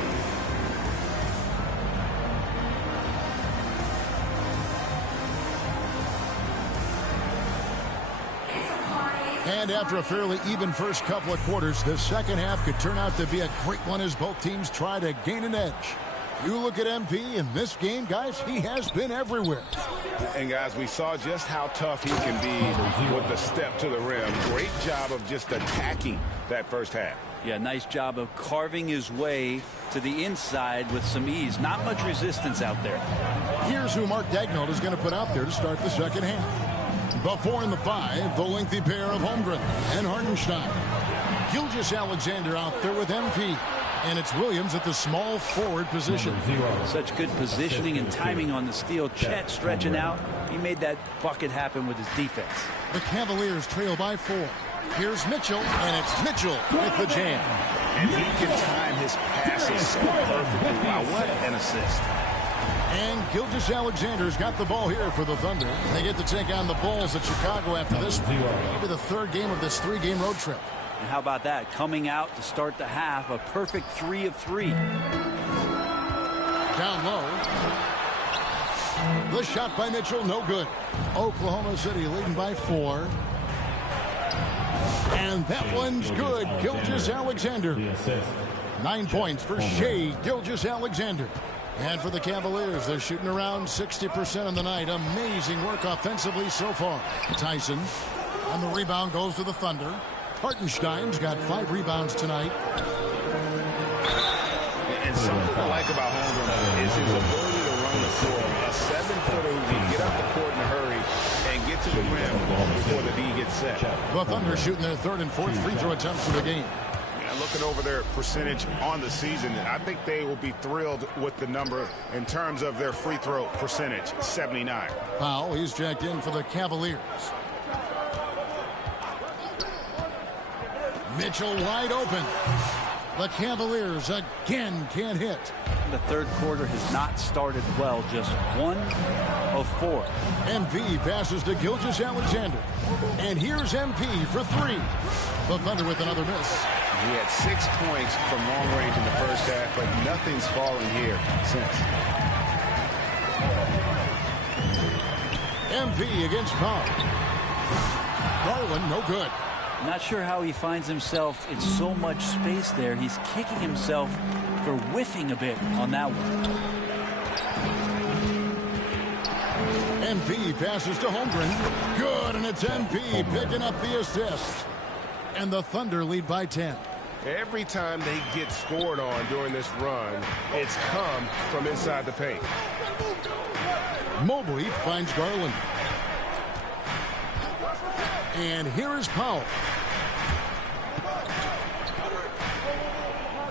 And after a fairly even first couple of quarters, the second half could turn out to be a great one as both teams try to gain an edge. You look at MP in this game, guys, he has been everywhere. And, guys, we saw just how tough he can be with the step to the rim. Great job of just attacking that first half. Yeah, nice job of carving his way to the inside with some ease. Not much resistance out there. Here's who Mark Daigneault is going to put out there to start the second half. The 4 and the 5, the lengthy pair of Holmgren and Hartenstein. Gilgeous-Alexander out there with MP. And it's Williams at the small forward position. Such good positioning and timing on the steal. Chet stretching out. He made that bucket happen with his defense. The Cavaliers trail by 4. Here's Mitchell, and it's Mitchell with the jam. And he can time his passes so perfectly. Wow, what an assist. And Gilgeous-Alexander's got the ball here for the Thunder. They get to take on the Bulls at Chicago after this one. Maybe the third game of this 3-game road trip. And how about that? Coming out to start the half, a perfect 3 of 3. Down low. The shot by Mitchell, no good. Oklahoma City leading by 4. And that one's good. Gilgeous-Alexander. 9 points for Shai Gilgeous-Alexander. And for the Cavaliers, they're shooting around 60% on the night. Amazing work offensively so far. Tyson on the rebound goes to the Thunder. Hartenstein's got 5 rebounds tonight. And something I like about Holmgren is his ability to run the floor. A 7-footer who can get up the court in a hurry and get to the rim before the D gets set. The Thunder shooting their 3rd and 4th free throw attempts for the game. Looking over their percentage on the season, I think they will be thrilled with the number in terms of their free throw percentage, 79. Powell, he's checked in for the Cavaliers. Mitchell wide open. The Cavaliers again can't hit. The third quarter has not started well, just 1 of 4. MP passes to Gilgeous-Alexander. And here's MP for 3. The Thunder with another miss. He had 6 points from long range in the first half, but nothing's fallen here since. MP against Powell. Garland, no good. Not sure how he finds himself in so much space there. He's kicking himself for whiffing a bit on that one. MP passes to Holmgren. Good, and it's MP picking up the assist. And the Thunder lead by 10. Every time they get scored on during this run, it's come from inside the paint. Mobley finds Garland. And here is Powell.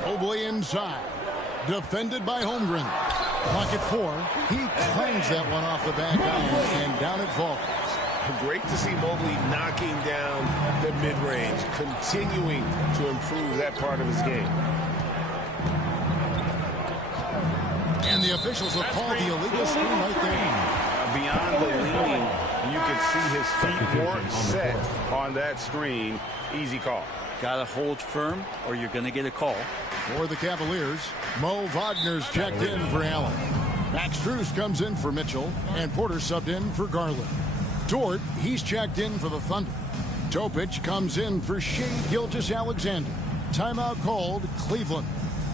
Mobley inside. Defended by Holmgren. Pocket 4. He clangs that one off the back iron, and down it falls. Great to see Mobley knocking down the mid-range, continuing to improve that part of his game. And the officials have called the illegal screen right there. Beyond the leaning, you can see his feet weren't set on that screen. Easy call. Got to hold firm or you're going to get a call. For the Cavaliers, Mo Wagner's checked in for Allen. Max Strus comes in for Mitchell, and Porter subbed in for Garland. Dort, he's checked in for the Thunder. Topic comes in for Shai Gilgeous-Alexander. Timeout called Cleveland.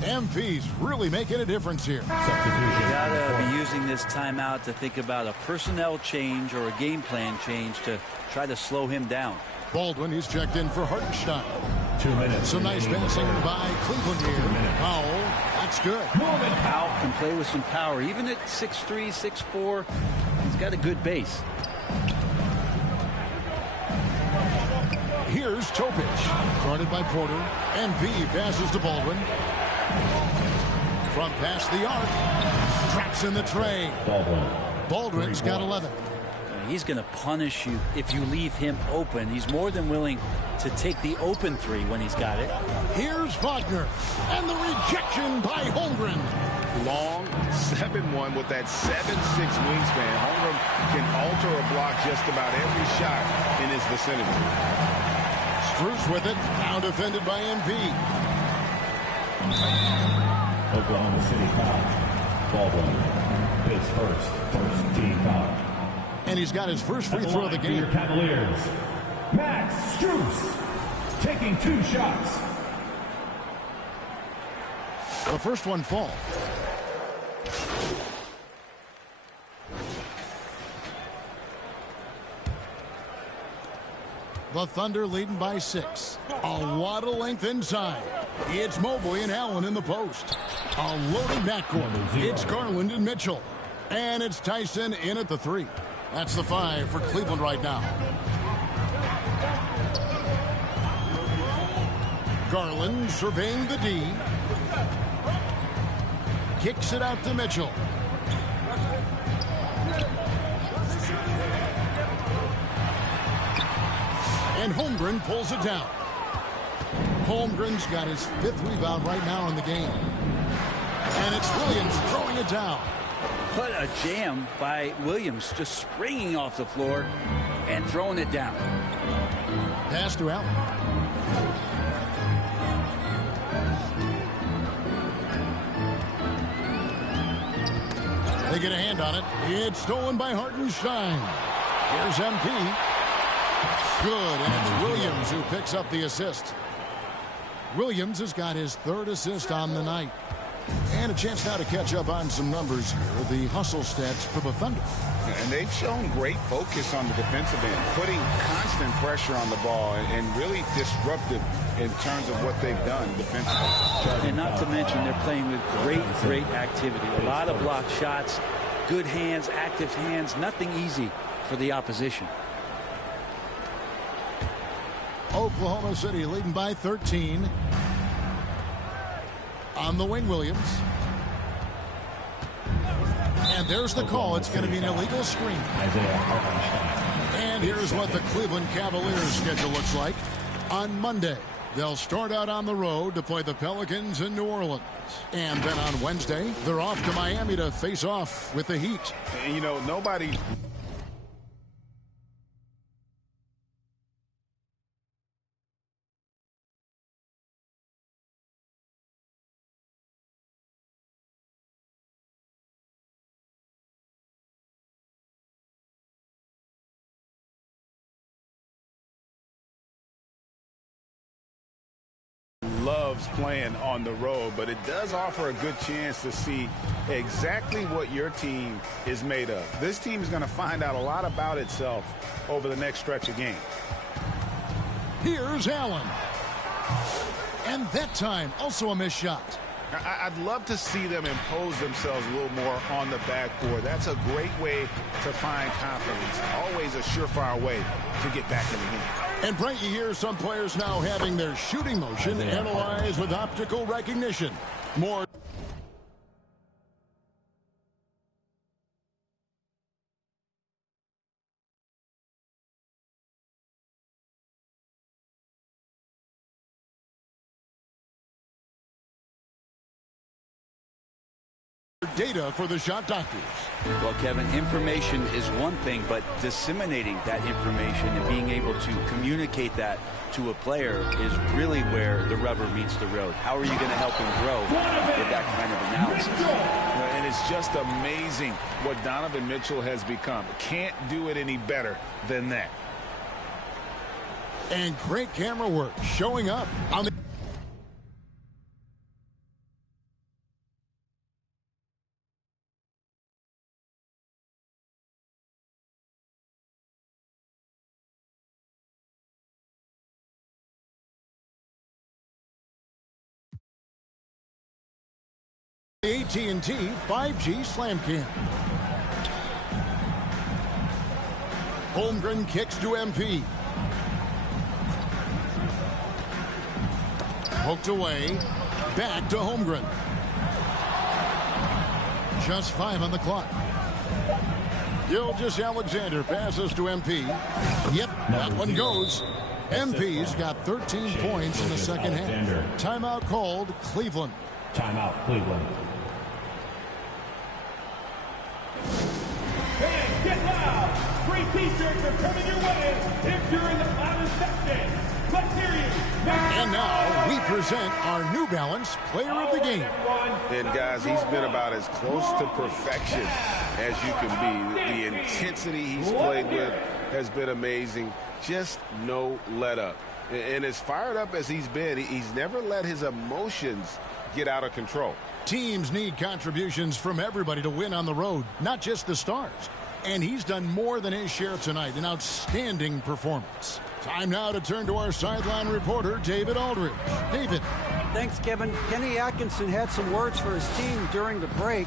MP's really making a difference here. You gotta be using this timeout to think about a personnel change or a game plan change to try to slow him down. Baldwin, who's checked in for Hartenstein. 2 minutes. Some nice passing by Cleveland here. Powell, that's good. Powell can play with some power. Even at 6'3", 6'4", he's got a good base. Here's Topic. Guarded by Porter. MP passes to Baldwin. From past the arc. Traps in the tray. Baldwin's got 11. He's going to punish you if you leave him open. He's more than willing to take the open three when he's got it. Here's Wagner. And the rejection by Holmgren. Long 7-1 with that 7'6" wingspan. Holmgren can alter a block just about every shot in his vicinity. Strus with it. Now defended by MP. Oklahoma City foul. Baldwin. His first team foul. And he's got his first free throw of the game. Cavaliers, Max Strus taking 2 shots. The first one falls. The Thunder leading by 6. A lot of length inside. It's Mobley and Allen in the post. A loaded backcourt. It's Garland and Mitchell. And it's Tyson in at the 3. That's the 5 for Cleveland right now. Garland surveying the D. Kicks it out to Mitchell. And Holmgren pulls it down. Holmgren's got his 5th rebound right now in the game. And it's Williams throwing it down. What a jam by Williams, just springing off the floor and throwing it down. Pass to Allen. They get a hand on it. It's stolen by Hartenstein. Here's MP. Good, and it's Williams who picks up the assist. Williams has got his 3rd assist on the night. And a chance now to catch up on some numbers here. The hustle stats for the Thunder. And they've shown great focus on the defensive end, putting constant pressure on the ball and really disruptive in terms of what they've done defensively. And not to mention they're playing with great activity. A lot of blocked shots, good hands, active hands, nothing easy for the opposition. Oklahoma City leading by 13. On the wing, Williams. And there's the call. It's going to be an illegal screen. And here's what the Cleveland Cavaliers schedule looks like. On Monday, they'll start out on the road to play the Pelicans in New Orleans. And then on Wednesday, they're off to Miami to face off with the Heat. And, you know, nobody... loves playing on the road, but it does offer a good chance to see exactly what your team is made of. This team is going to find out a lot about itself over the next stretch of games. Here's Allen. And that time, also a missed shot. I'd love to see them impose themselves a little more on the backboard. That's a great way to find confidence. Always a surefire way to get back in the game. And Brent, you hear some players now having their shooting motion analyzed with optical recognition. More. Data for the shot doctors. Well, Kevin, information is one thing, but disseminating that information and being able to communicate that to a player is really where the rubber meets the road. How are you going to help him grow with that kind of analysis? And it's just amazing what Donovan Mitchell has become. Can't do it any better than that. And great camera work showing up on the AT&T 5G Slam Cam. Holmgren kicks to MP. Poked away. Back to Holmgren. Just 5 on the clock. Gilgeous Alexander passes to MP. Yep, that one goes. MP's got 13 points in the second half. Timeout called, Cleveland. Timeout, Cleveland. Fans, get loud! Free t-shirts are coming your way if you're in the loudest section. Let's hear you. And now we present our New Balance Player of the Game. And guys, he's been about as close to perfection as you can be. The intensity he's played with has been amazing. Just no let up. And as fired up as he's been, he's never let his emotions get out of control. Teams need contributions from everybody to win on the road, not just the stars. And he's done more than his share tonight. An outstanding performance. Time now to turn to our sideline reporter, David Aldridge. David. Thanks, Kevin. Kenny Atkinson had some words for his team during the break.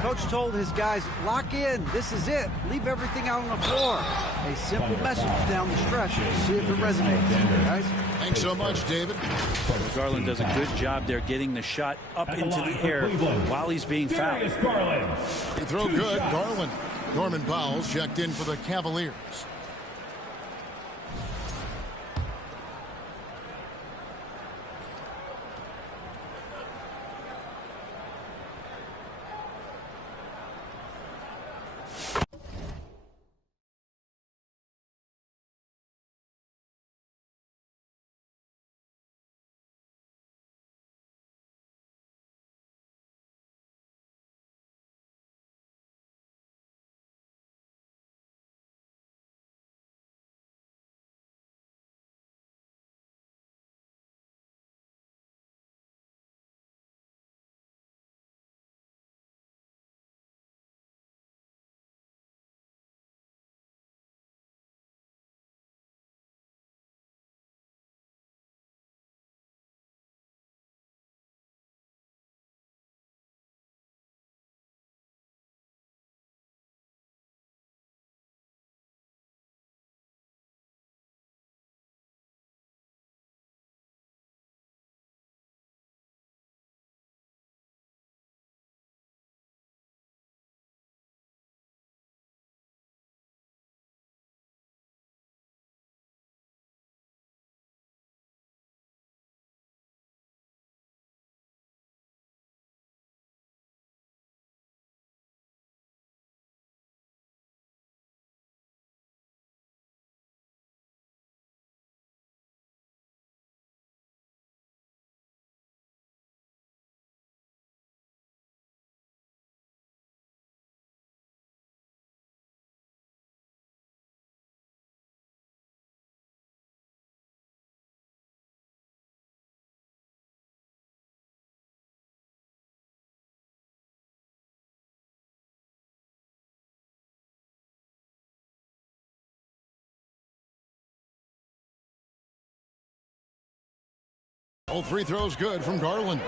Coach told his guys, lock in. This is it. Leave everything out on the floor. A simple message down the stretch. See if it resonates. Guys. Thanks so much, David. Garland does a good job there getting the shot up into the air while he's being fouled. Free throw good, Garland. Norman Powell's checked in for the Cavaliers. All free throws good from Garland.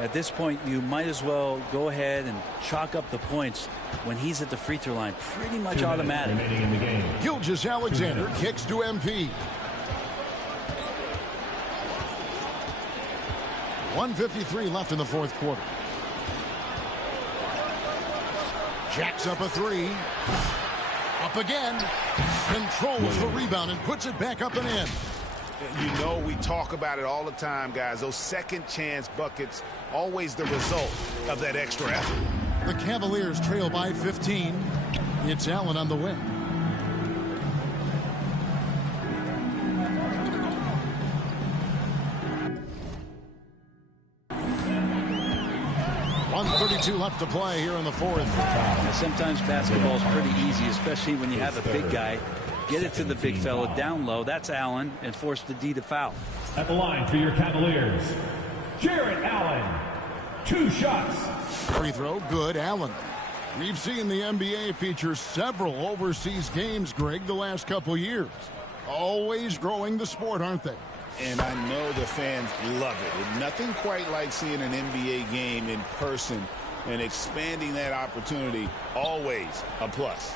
At this point, you might as well go ahead and chalk up the points when he's at the free throw line. Pretty much automatic. In the game. Gilgeous Alexander kicks to MP. 1:53 left in the fourth quarter. Jacks up a three. Up again. Controls the rebound and puts it back up and in. You know, we talk about it all the time, guys. Those second chance buckets, always the result of that extra effort. The Cavaliers trail by 15. It's Allen on the win. .132 left to play here in the fourth. Sometimes basketball is pretty easy, especially when you have a big guy. Get it to the big fella down low. That's Allen, and force the D to foul. At the line for your Cavaliers, Jarrett Allen. 2 shots. Free throw, good, Allen. We've seen the NBA feature several overseas games, Greg, the last couple years. Always growing the sport, aren't they? And I know the fans love it. And nothing quite like seeing an NBA game in person and expanding that opportunity, always a plus.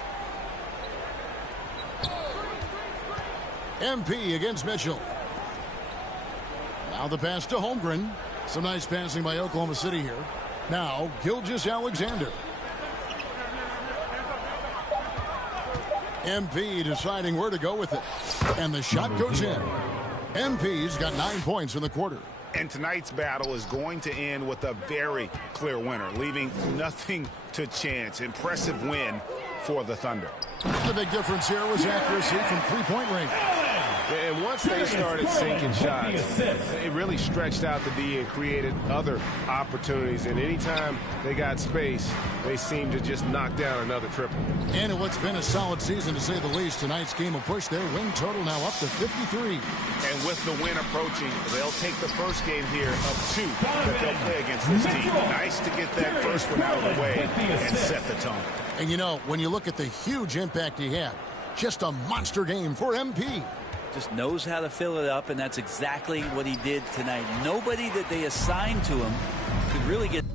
MP against Mitchell. Now the pass to Holmgren. Some nice passing by Oklahoma City here. Now, Gilgeous-Alexander. MP deciding where to go with it. And the shot goes in. MP's got 9 points in the quarter. And tonight's battle is going to end with a very clear winner, leaving nothing to chance. Impressive win for the Thunder. The big difference here was accuracy from three-point range. And once they started sinking shots, it really stretched out the D and created other opportunities. And anytime they got space, they seemed to just knock down another triple. And in what's been a solid season, to say the least, tonight's game will push their win total now up to 53. And with the win approaching, they'll take the first game here of 2 that they'll play against this team. Nice to get that first one out of the way and set the tone. And you know, when you look at the huge impact he had, just a monster game for MP. Just knows how to fill it up, and that's exactly what he did tonight. Nobody that they assigned to him could really get...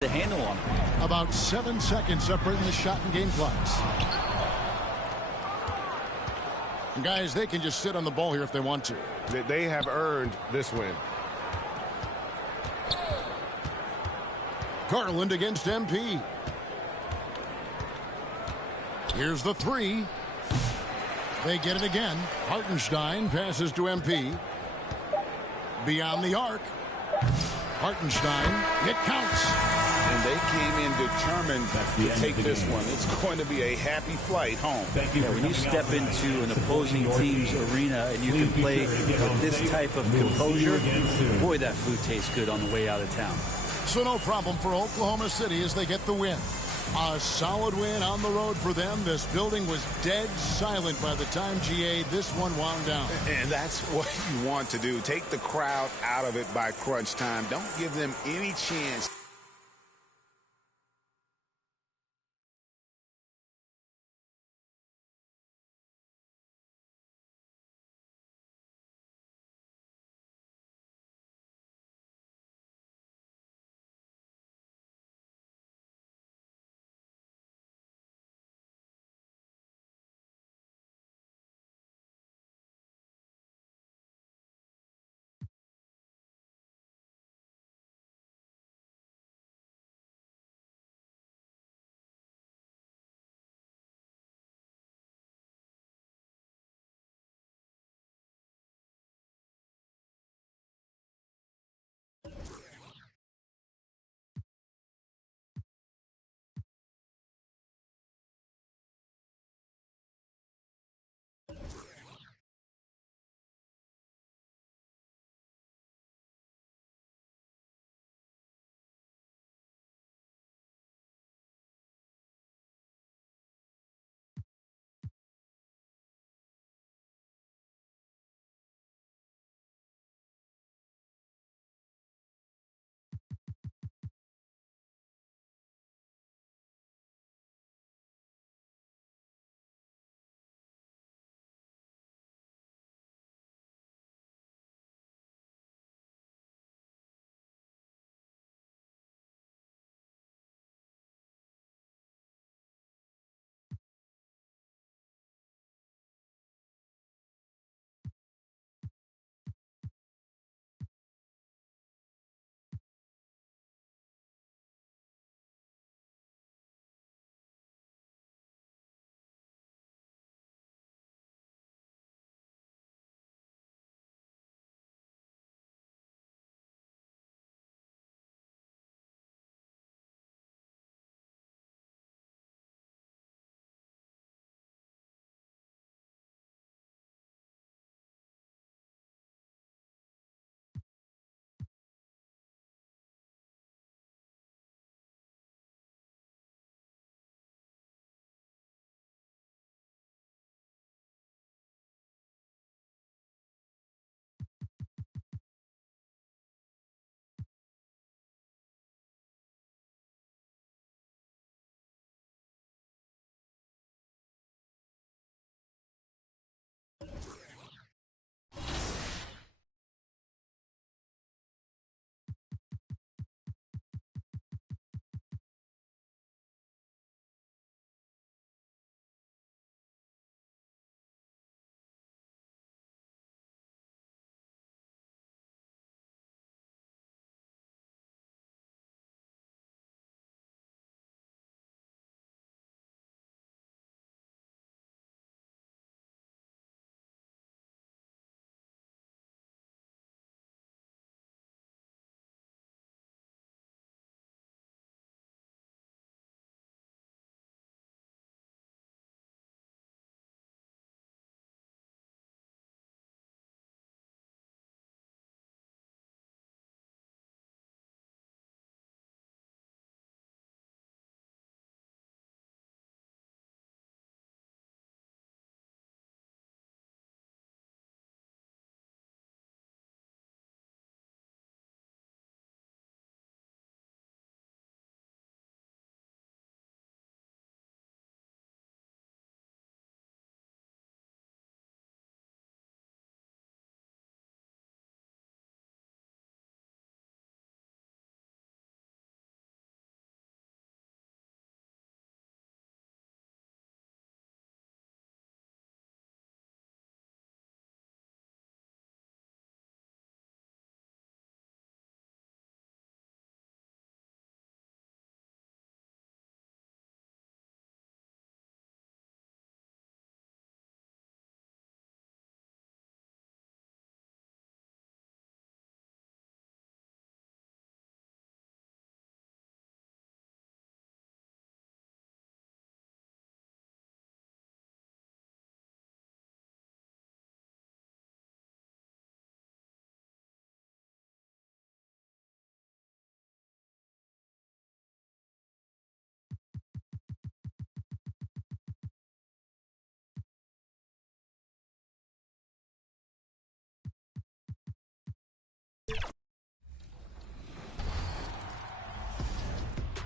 the handle on him. About 7 seconds separating the shot and game clocks. And guys, they can just sit on the ball here if they want to. They have earned this win. Garland against MP. Here's the three. They get it again. Hartenstein passes to MP. Beyond the arc. Hartenstein, it counts. And they came in determined to take this one. It's going to be a happy flight home. Yeah, when you step into an opposing team's arena and you can play with this type of composure, boy, that food tastes good on the way out of town. So no problem for Oklahoma City as they get the win. A solid win on the road for them. This building was dead silent by the time, GA, this one wound down. And that's what you want to do. Take the crowd out of it by crunch time. Don't give them any chance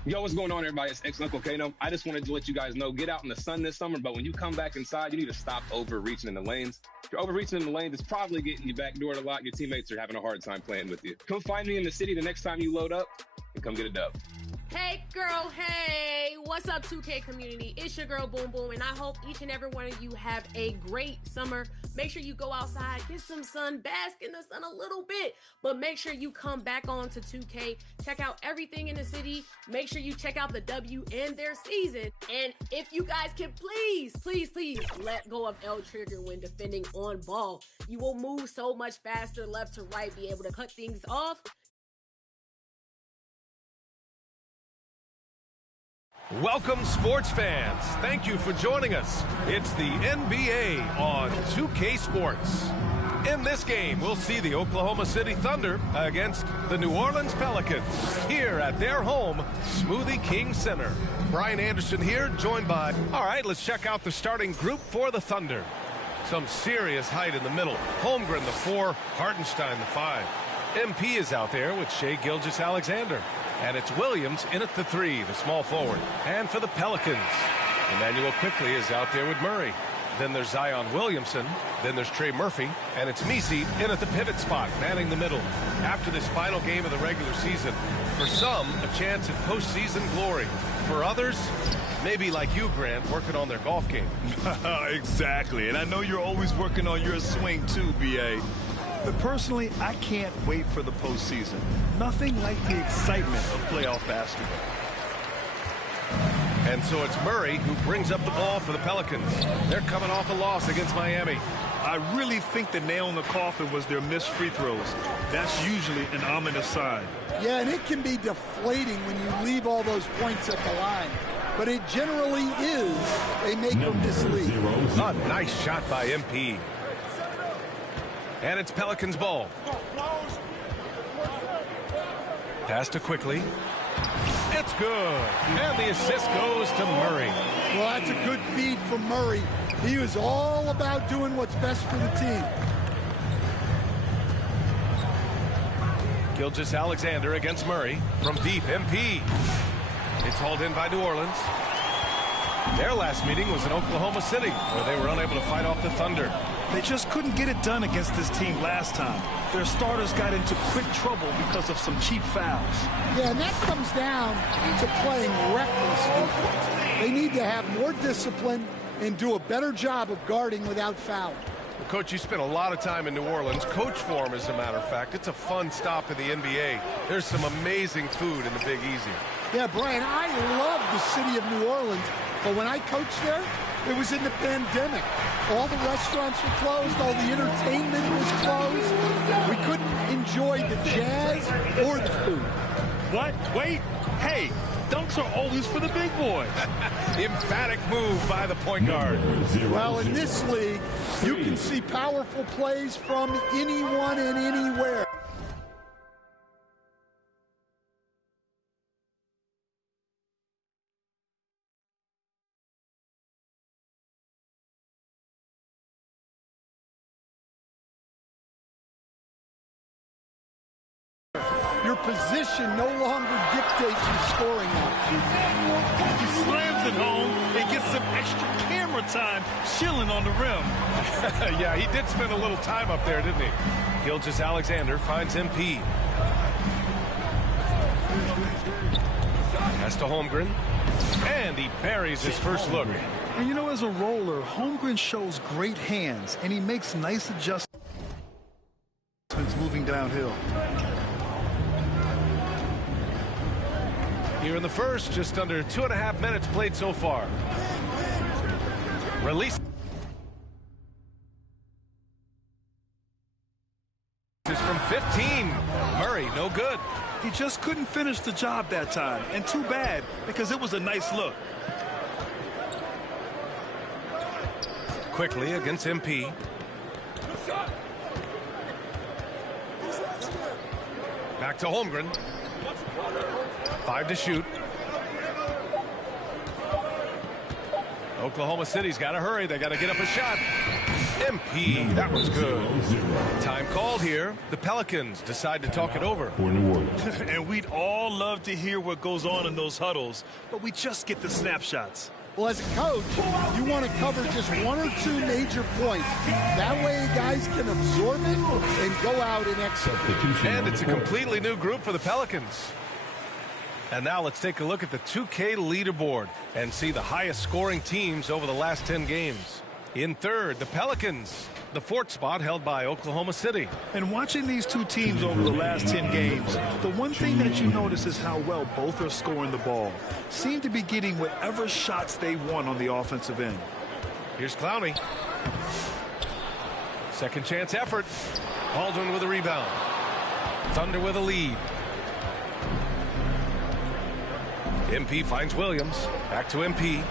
Yo, what's going on, everybody? It's ex-Uncle Kano. I just wanted to let you guys know, get out in the sun this summer, but when you come back inside, you need to stop overreaching in the lanes. If you're overreaching in the lanes, it's probably getting you backdoored a lot. Your teammates are having a hard time playing with you. Come find me in the city the next time you load up and come get a dub. Hey girl, hey, what's up 2K community? It's your girl Boom Boom, and I hope each and every one of you have a great summer. Make sure you go outside, get some sun, bask in the sun a little bit, but make sure you come back on to 2K, check out everything in the city, make sure you check out the W and their season, and if you guys can please let go of L trigger when defending on ball. You will move so much faster left to right, be able to cut things off. Welcome, sports fans. Thank you for joining us. It's the NBA on 2K Sports. In this game, we'll see the Oklahoma City Thunder against the New Orleans Pelicans here at their home, Smoothie King Center. Brian Anderson here, joined by... All right, let's check out the starting group for the Thunder. Some serious height in the middle. Holmgren, the 4, Hartenstein, the 5. MP is out there with Shai Gilgeous-Alexander. And it's Williams in at the 3, the small forward. And for the Pelicans, Emmanuel Quickley is out there with Murray. Then there's Zion Williamson. Then there's Trey Murphy. And it's Messi in at the pivot spot, manning the middle. After this final game of the regular season, for some, a chance at postseason glory. For others, maybe like you, Grant, working on their golf game. Exactly. And I know you're always working on your swing too, B.A. But personally, I can't wait for the postseason. Nothing like the excitement of playoff basketball. And so it's Murray who brings up the ball for the Pelicans. They're coming off a loss against Miami. I really think the nail in the coffin was their missed free throws. That's usually an ominous sign. Yeah, and it can be deflating when you leave all those points at the line. But it generally is a make or miss lead. A nice shot by MP. And it's Pelicans ball. Pass to Quickley. It's good. And the assist goes to Murray. Well, that's a good feed from Murray. He was all about doing what's best for the team. Gilgeous-Alexander against Murray. From deep, MP. It's hauled in by New Orleans. Their last meeting was in Oklahoma City, where they were unable to fight off the Thunder. They just couldn't get it done against this team last time. Their starters got into quick trouble because of some cheap fouls. Yeah, and that comes down to playing reckless defense. They need to have more discipline and do a better job of guarding without fouling. Well, Coach, you spent a lot of time in New Orleans. Coach for him, as a matter of fact. It's a fun stop in the NBA. There's some amazing food in the Big Easy. Yeah, Brian, I love the city of New Orleans, but when I coached there, it was in the pandemic. All the restaurants were closed. All the entertainment was closed. We couldn't enjoy the jazz or the food. What? Wait. Hey, dunks are always for the big boys. Emphatic move by the point guard. Well, in this league, you can see powerful plays from anyone and anywhere. Your position no longer dictates your scoring options. He slams it home and gets some extra camera time chilling on the rim. Yeah, he did spend a little time up there, didn't he? Gilgeous-Alexander finds MP. Pass to Holmgren. And he buries his first look. And you know, as a roller, Holmgren shows great hands, and he makes nice adjustments moving downhill. Here in the first, just under 2.5 minutes played so far. Release. Is from 15. Murray, no good. He just couldn't finish the job that time, and too bad, because it was a nice look. Quickly against MP. Back to Holmgren. 5 to shoot. Oklahoma City's got to hurry. They got to get up a shot. MP, that was good. Time called here. The Pelicans decide to talk it over. For New Orleans. And we'd all love to hear what goes on in those huddles, but we just get the snapshots. Well, as a coach, you want to cover just one or two major points. That way guys can absorb it and go out and execute. And it's a completely new group for the Pelicans. And now let's take a look at the 2K leaderboard and see the highest scoring teams over the last 10 games. In third, the Pelicans. The fourth spot held by Oklahoma City. And watching these two teams over the last 10 games, the one thing that you notice is how well both are scoring the ball. Seem to be getting whatever shots they want on the offensive end. Here's Clowney. Second chance effort. Baldwin with a rebound. Thunder with a lead. MP finds Williams. Back to MP.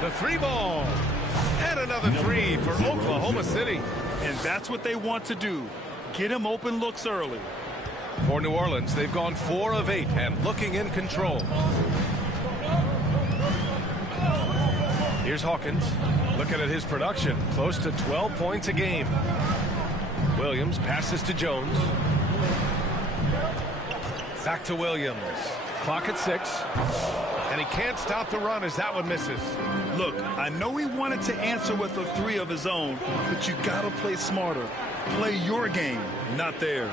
The three ball. And another three for Oklahoma City. And that's what they want to do. Get him open looks early. For New Orleans, they've gone 4 of 8 and looking in control. Here's Hawkins. Looking at his production, close to 12 points a game. Williams passes to Jones. Back to Williams. Clock at 6. And he can't stop the run as that one misses. Look, I know he wanted to answer with a 3 of his own, but you gotta play smarter. Play your game, not theirs.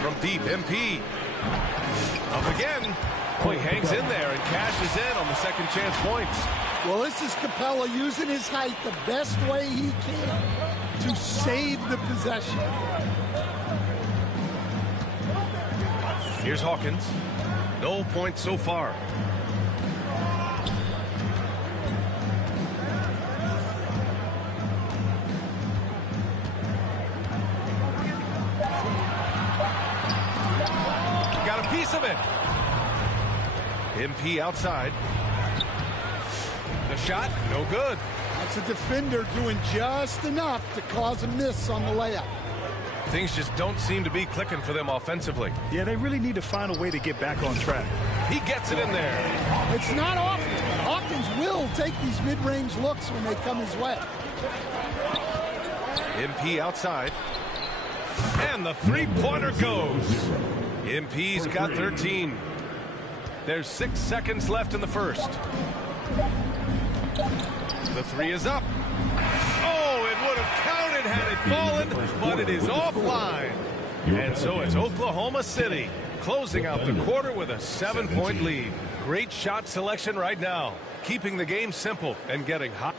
From deep, MP. Up again. He hangs in there and cashes in on the second chance points. Well, this is Capella using his height the best way he can to save the possession. Here's Hawkins. No points so far. Got a piece of it. MP outside. The shot, no good. That's a defender doing just enough to cause a miss on the layup. Things just don't seem to be clicking for them offensively. Yeah, they really need to find a way to get back on track. He gets it in there. It's not often. Hawkins will take these mid-range looks when they come his way. MP outside. And the three-pointer goes. MP's got 13. There's 6 seconds left in the first. The three is up. Oh, it would have counted had it fallen, but it is offline. And so it's Oklahoma City closing out the quarter with a 7-point lead. Great shot selection right now, keeping the game simple and getting hot.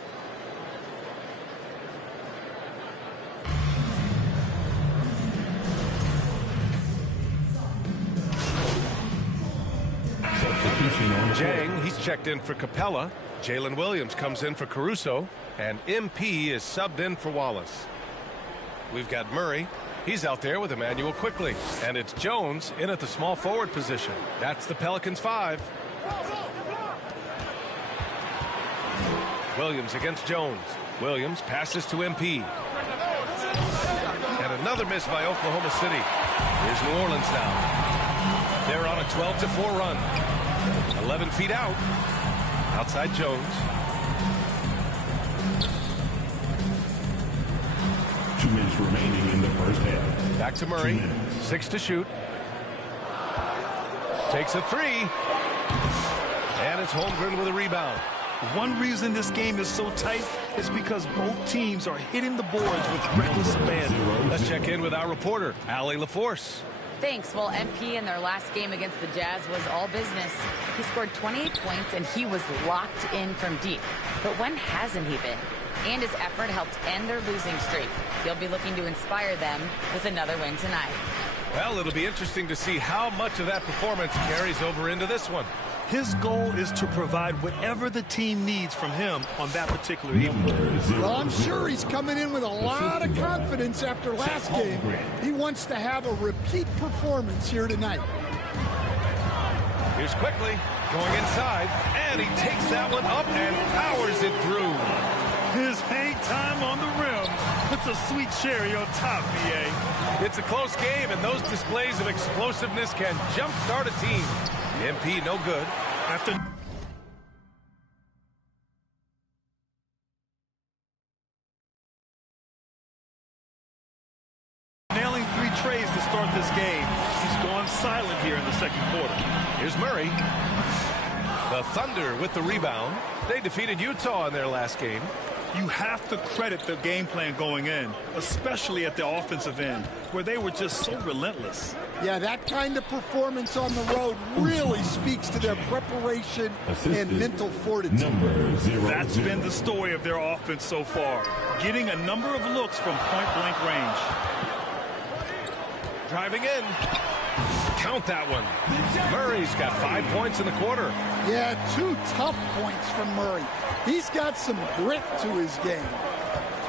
Jang, he's checked in for Capella. Jalen Williams comes in for Caruso. And MP is subbed in for Wallace. We've got Murray. He's out there with Emmanuel quickly. And it's Jones in at the small forward position. That's the Pelicans 5. Williams against Jones. Williams passes to MP. And another miss by Oklahoma City. Here's New Orleans now. They're on a 12-4 run. 11 feet out. Outside Jones. 2 minutes remaining in the first half. Back to Murray. 6 to shoot. Takes a 3. And it's Holmgren with a rebound. One reason this game is so tight is because both teams are hitting the boards with reckless abandon. Let's check in with our reporter, Allie LaForce. Thanks. Well, MP in their last game against the Jazz was all business. He scored 28 points and he was locked in from deep. But when hasn't he been? And his effort helped end their losing streak. He'll be looking to inspire them with another win tonight. Well, it'll be interesting to see how much of that performance carries over into this one. His goal is to provide whatever the team needs from him on that particular evening. Well, I'm sure he's coming in with a lot of confidence after last game. He wants to have a repeat performance here tonight. Here's Quickly going inside, and he takes that one up and powers it through. His hang time on the rim puts a sweet cherry on top, BA. It's a close game, and those displays of explosiveness can jumpstart a team. MP no good. After start this game. He's gone silent here in the second quarter. Here's Murray. The Thunder with the rebound. They defeated Utah in their last game. You have to credit the game plan going in, especially at the offensive end, where they were just so relentless. Yeah, that kind of performance on the road really speaks to their preparation and mental fortitude. That's been the story of their offense so far, getting a number of looks from point-blank range. Driving in. Count that one. Murray's got 5 points in the quarter. Yeah, 2 tough points from Murray. He's got some grit to his game.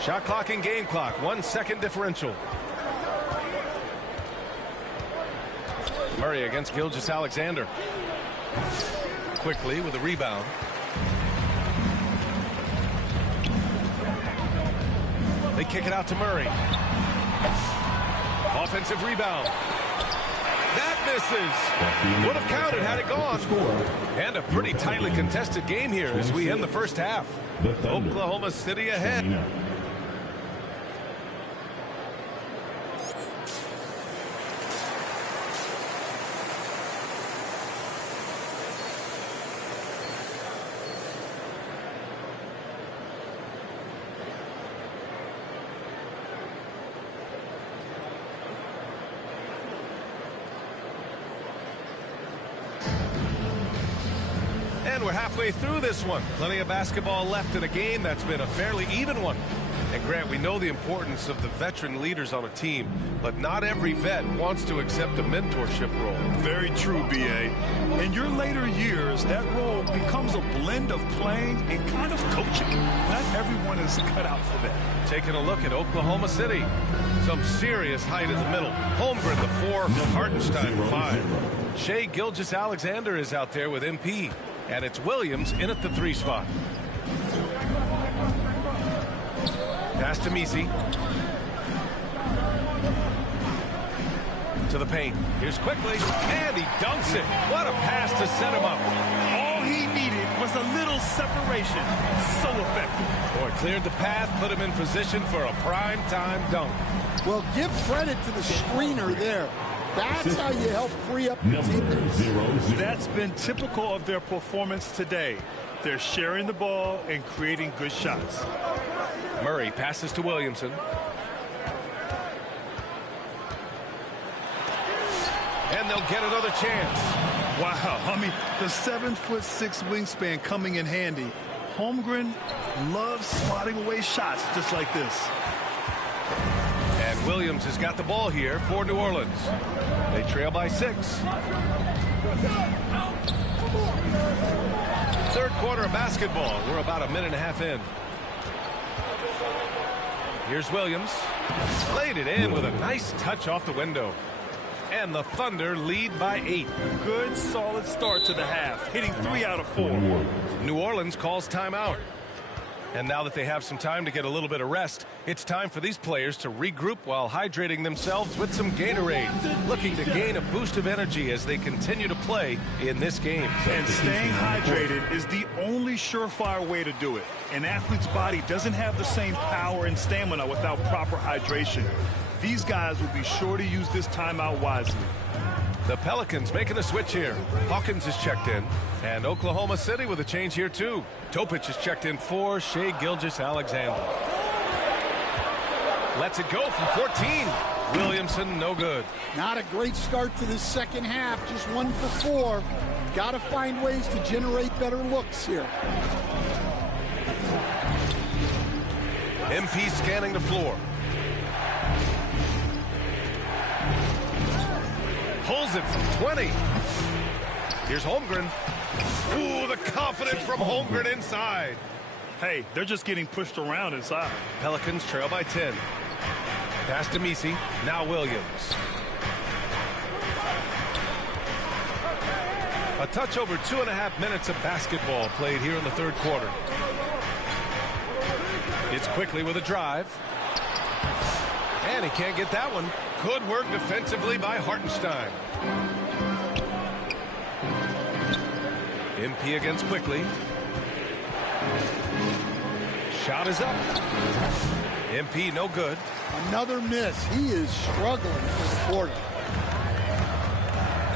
Shot clock and game clock. 1 second differential. Murray against Gilgeous-Alexander. Quickly with a rebound. They kick it out to Murray. Offensive rebound. That misses. Would have counted had it gone. And a pretty tightly contested game here as we end the first half. Oklahoma City ahead. And we're halfway through this one. Plenty of basketball left in a game that's been a fairly even one. And Grant, we know the importance of the veteran leaders on a team, but not every vet wants to accept a mentorship role. Very true, B.A. In your later years, that role becomes a blend of playing and kind of coaching. Not everyone is cut out for that. Taking a look at Oklahoma City. Some serious height in the middle. Holmgren, the 4, Hartenstein, 5. Shai Gilgeous-Alexander is out there with MP. And it's Williams in at the 3 spot. Pass to Misi. To the paint. Here's quickly. And he dunks it. What a pass to set him up. All he needed was a little separation. So effective. Boy, cleared the path, put him in position for a prime-time dunk. Well, give credit to the screener there. That's how you help free up your teammates. That's been typical of their performance today. They're sharing the ball and creating good shots. Murray passes to Williamson. And they'll get another chance. Wow, I mean, the 7'6" wingspan coming in handy. Holmgren loves swatting away shots just like this. And Williams has got the ball here for New Orleans. They trail by 6. Third quarter of basketball. We're about a minute and a half in. Here's Williams. Laid it in with a nice touch off the window. And the Thunder lead by 8. Good, solid start to the half, hitting 3 out of 4. New Orleans calls timeout. And now that they have some time to get a little bit of rest, it's time for these players to regroup while hydrating themselves with some Gatorade, looking to gain a boost of energy as they continue to play in this game. And staying hydrated is the only surefire way to do it. An athlete's body doesn't have the same power and stamina without proper hydration. These guys will be sure to use this timeout wisely. The Pelicans making a switch here. Hawkins is checked in. And Oklahoma City with a change here, too. Topic is checked in for Shai Gilgeous-Alexander. Lets it go from 14. Williamson, no good. Not a great start to the second half. Just 1 for 4. Got to find ways to generate better looks here. MP scanning the floor. Pulls it from 20. Here's Holmgren. Ooh, the confidence from Holmgren inside. Hey, they're just getting pushed around inside. Pelicans trail by 10. Pass to Misi. Now Williams. A touch over 2.5 minutes of basketball played here in the third quarter. It's quickly with a drive. And he can't get that one. Good work defensively by Hartenstein. MP against quickly. Shot is up. MP no good. Another miss. He is struggling for the quarter.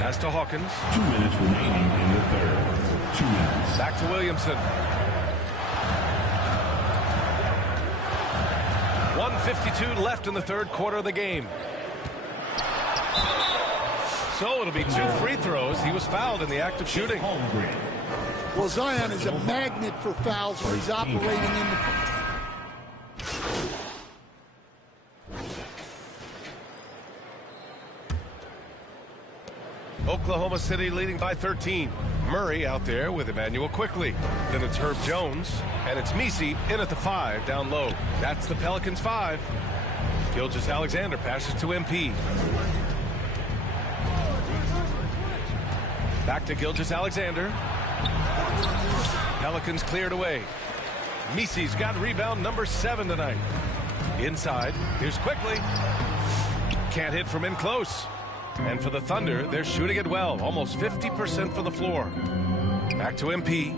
Pass to Hawkins. 2 minutes remaining in the third. 2 minutes. Back to Williamson. 1:52 left in the third quarter of the game. So it'll be 2 free throws. He was fouled in the act of shooting. Well, Zion is a magnet for fouls when he's operating in the... Oklahoma City leading by 13. Murray out there with Emmanuel quickly. Then it's Herb Jones, and it's Messi in at the 5, down low. That's the Pelicans 5. Gilgeous-Alexander passes to MP. Back to Gilgeous-Alexander. Pelicans cleared away. Messi's got rebound number 7 tonight. Inside, here's quickly. Can't hit from in close. And for the Thunder, they're shooting it well, almost 50% from the floor. Back to MP.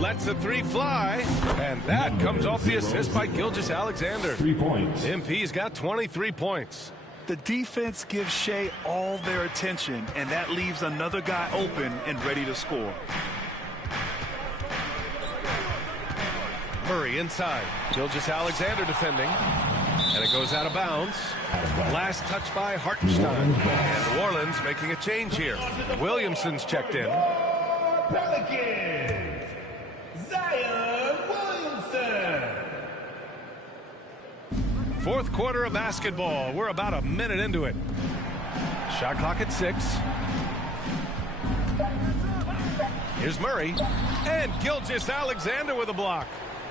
Lets the 3 fly, and that comes off the assist by Gilgeous-Alexander. 3 points. MP's got 23 points. The defense gives Shea all their attention, and that leaves another guy open and ready to score. Murray inside. Gilgeous-Alexander defending. And it goes out of bounds. Last touch by Hartenstein. And New Orleans making a change here. Williamson's checked in. Pelicans, Zion Williamson. Fourth quarter of basketball. We're about a minute into it. Shot clock at 6. Here's Murray. And Gilgeous-Alexander with a block.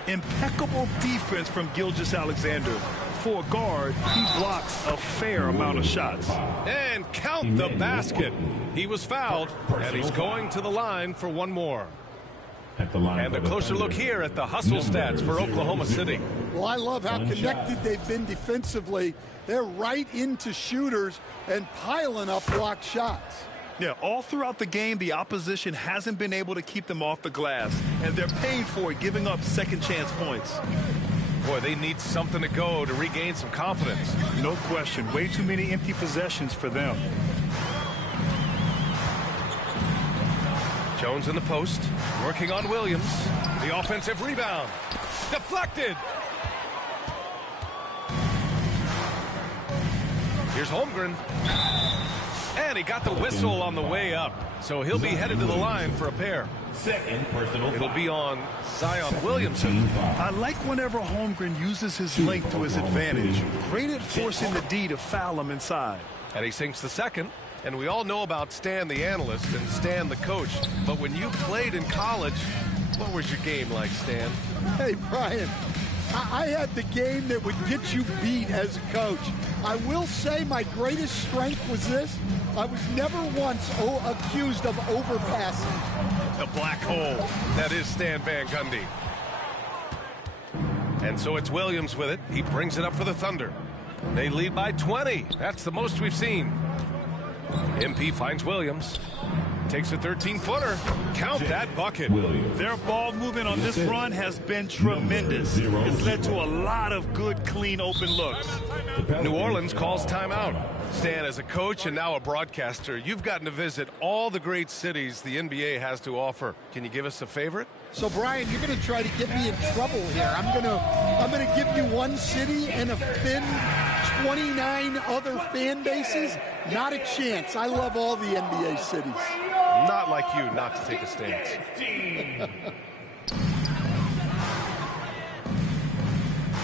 Impeccable defense from Gilgeous-Alexander. For a guard, he blocks a fair amount of shots. And count the basket. He was fouled, and he's going to the line for one more. And a closer look here at the hustle stats for Oklahoma City. Well, I love how connected they've been defensively. They're right into shooters and piling up blocked shots. Yeah, all throughout the game, the opposition hasn't been able to keep them off the glass, and they're paying for it, giving up second chance points. Boy, they need something to go to regain some confidence. No question. Way too many empty possessions for them. Jones in the post, working on Williams. The offensive rebound. Deflected. Here's Holmgren. And he got the whistle on the way up. So he'll be headed to the line for a pair. Second personal. It'll be on Zion Williamson. I like whenever Holmgren uses his length to his advantage. Great at forcing the D to foul him inside. And he sinks the second. And we all know about Stan the analyst and Stan the coach. But when you played in college, what was your game like, Stan? Hey, Brian, I had the game that would get you beat as a coach. I will say my greatest strength was this. I was never once accused of overpassing. The black hole. That is Stan Van Gundy. And so it's Williams with it. He brings it up for the Thunder. They lead by 20. That's the most we've seen. MP finds Williams. Takes a 13-footer. Count that bucket. Their ball movement on this run has been tremendous. It's led to a lot of good, clean, open looks. New Orleans calls timeout. Stan, as a coach and now a broadcaster, you've gotten to visit all the great cities the NBA has to offer. Can you give us a favorite? So, Brian, you're going to try to get me in trouble here. I'm going to give you one city and offend 29 other fan bases. Not a chance. I love all the NBA cities. Not like you not to take a stance.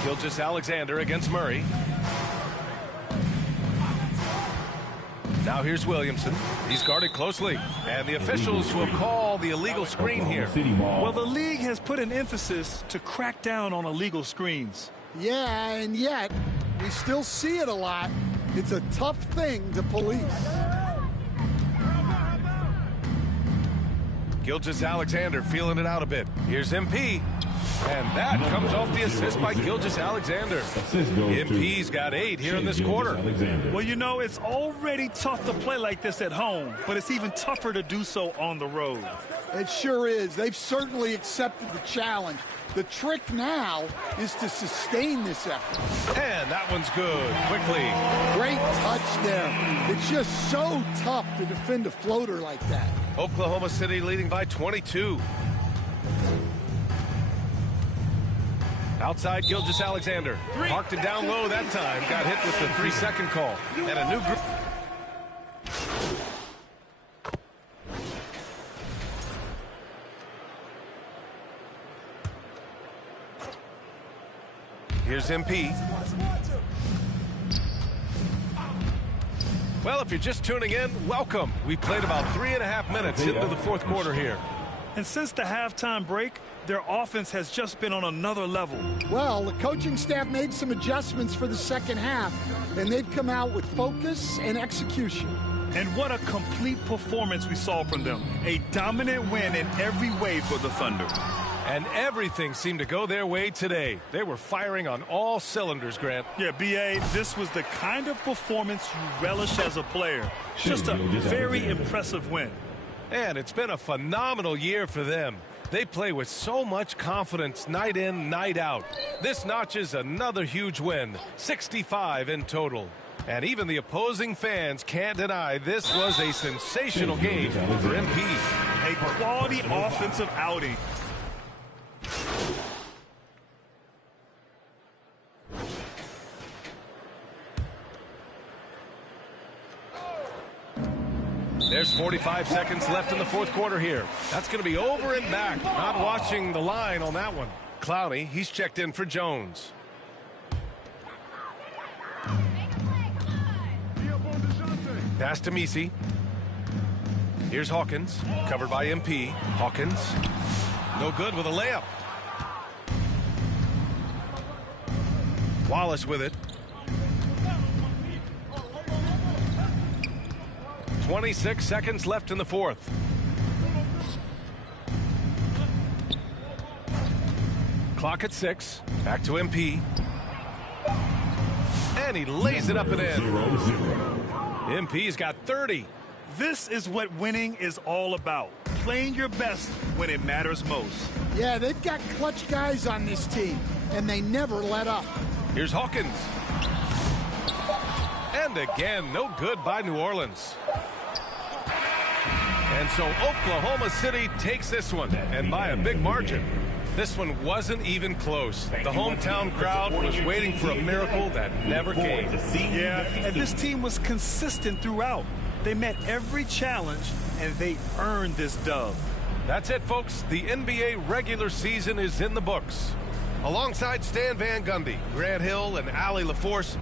Gilgeous-Alexander against Murray. Now here's Williamson. He's guarded closely. And the officials will call the illegal screen here. Well, the league has put an emphasis to crack down on illegal screens. Yeah, and yet we still see it a lot. It's a tough thing to police. Gilgeous-Alexander feeling it out a bit. Here's MP. And that comes off the assist by Gilgeous Alexander. MP's got 8 here in this quarter. Well, you know, it's already tough to play like this at home, but it's even tougher to do so on the road. It sure is. They've certainly accepted the challenge. The trick now is to sustain this effort. And that one's good. Quickly. Great touch there. It's just so tough to defend a floater like that. Oklahoma City leading by 22. Outside Gilgeous Alexander. Parked it down low that time. Got hit with the 3-second call. And a new group. Here's MP. Well, if you're just tuning in, welcome. We played about 3.5 minutes into the fourth quarter here. And since the halftime break, their offense has just been on another level. Well, the coaching staff made some adjustments for the second half, and they've come out with focus and execution. And what a complete performance we saw from them. A dominant win in every way for the Thunder. And everything seemed to go their way today. They were firing on all cylinders, Grant. Yeah, B.A., this was the kind of performance you relish as a player. Just a very impressive win. And it's been a phenomenal year for them. They play with so much confidence night in, night out. This notches another huge win, 65 in total. And even the opposing fans can't deny this was a sensational game for MP. A quality offensive outing. There's 45 seconds left in the fourth quarter here. That's going to be over and back. Not watching the line on that one. Clowney, he's checked in for Jones. Pass to Messi. Here's Hawkins, covered by MP. Hawkins, no good with a layup. Wallace with it. 26 seconds left in the fourth. Clock at 6. Back to MP. And he lays it up and in. 0-0. MP's got 30. This is what winning is all about. Playing your best when it matters most. Yeah, they've got clutch guys on this team, and they never let up. Here's Hawkins. And again, no good by New Orleans. And so Oklahoma City takes this one, and by a big margin. This one wasn't even close. The hometown crowd was waiting for a miracle that never came. Yeah, and this team was consistent throughout. They met every challenge, and they earned this dub. That's it, folks. The NBA regular season is in the books. Alongside Stan Van Gundy, Grant Hill, and Allie LaForce,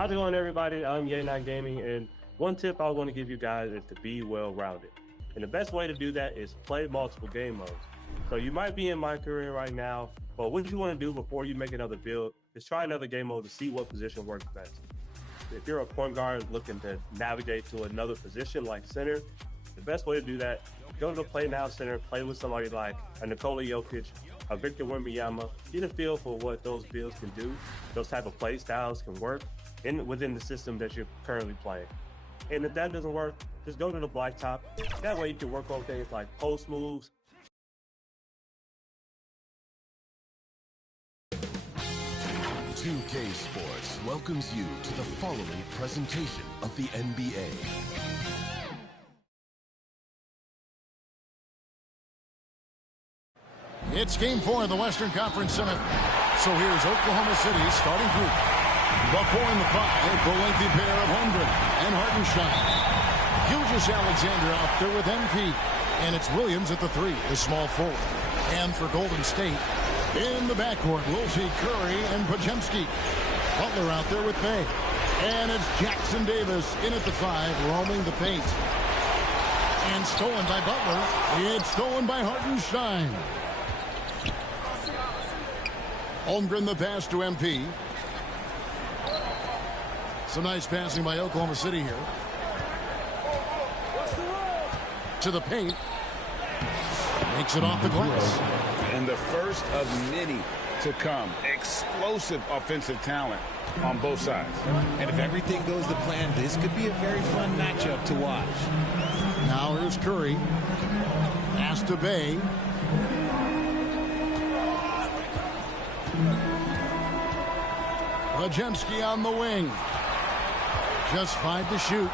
How's it going, everybody? I'm Yay9 Gaming, and one tip I want to give you guys is to be well-rounded. And the best way to do that is play multiple game modes. So you might be in my career right now, but what you want to do before you make another build is try another game mode to see what position works best. If you're a point guard looking to navigate to another position like center, the best way to do that, go to the Play Now Center, play with somebody like a Nikola Jokic, a Victor Wembanyama, get a feel for what those builds can do, those type of play styles can work within the system that you're currently playing. And if that doesn't work, just go to the blacktop. That way you can work on things like post moves. "2K Sports" welcomes you to the following presentation of the NBA. It's Game 4 of the Western Conference Semi. So here's Oklahoma City's starting group. The 4 and the 5, the lengthy pair of Holmgren and Hartenstein. Gilgeous Alexander out there with MP. And it's Williams at the 3, the small forward. And for Golden State, in the backcourt, we'll see Curry and Podziemski. Butler out there with Bay. And it's Jackson Davis in at the 5, roaming the paint. And stolen by Butler. It's stolen by Hartenstein. Holmgren the pass to MP. Some nice passing by Oklahoma City here. To the paint. Makes it off the glass. And the first of many to come. Explosive offensive talent on both sides. And if everything goes to plan, this could be a very fun matchup to watch. Now here's Curry. Pass to Bay. Podziemski on the wing. Just 5 to shoot.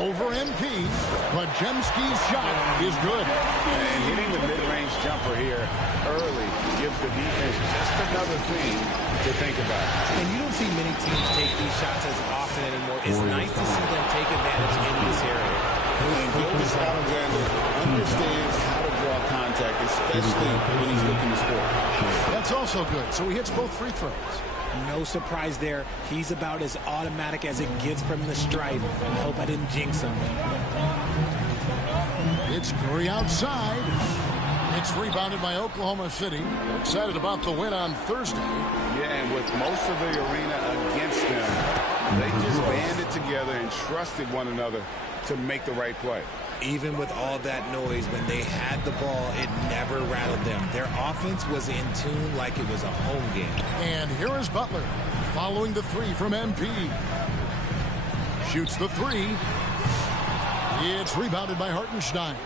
Over MP. Podziemski's shot is good. And hitting the mid-range jumper here early gives the defense just another thing to think about. And you don't see many teams take these shots as often anymore. It's nice to see them take advantage in this area. And Gilgeous Alexander understands how to draw contact, especially when he's looking to score. That's also good. So he hits both free throws. No surprise there. He's about as automatic as it gets from the stripe. I hope I didn't jinx him. It's Curry outside. It's rebounded by Oklahoma City. Excited about the win on Thursday. Yeah, and with most of the arena against them, they just banded together and trusted one another to make the right play. Even with all that noise, when they had the ball, it never rattled them. Their offense was in tune like it was a home game. And here is Butler following the 3 from MP. Shoots the 3. It's rebounded by Hartenstein.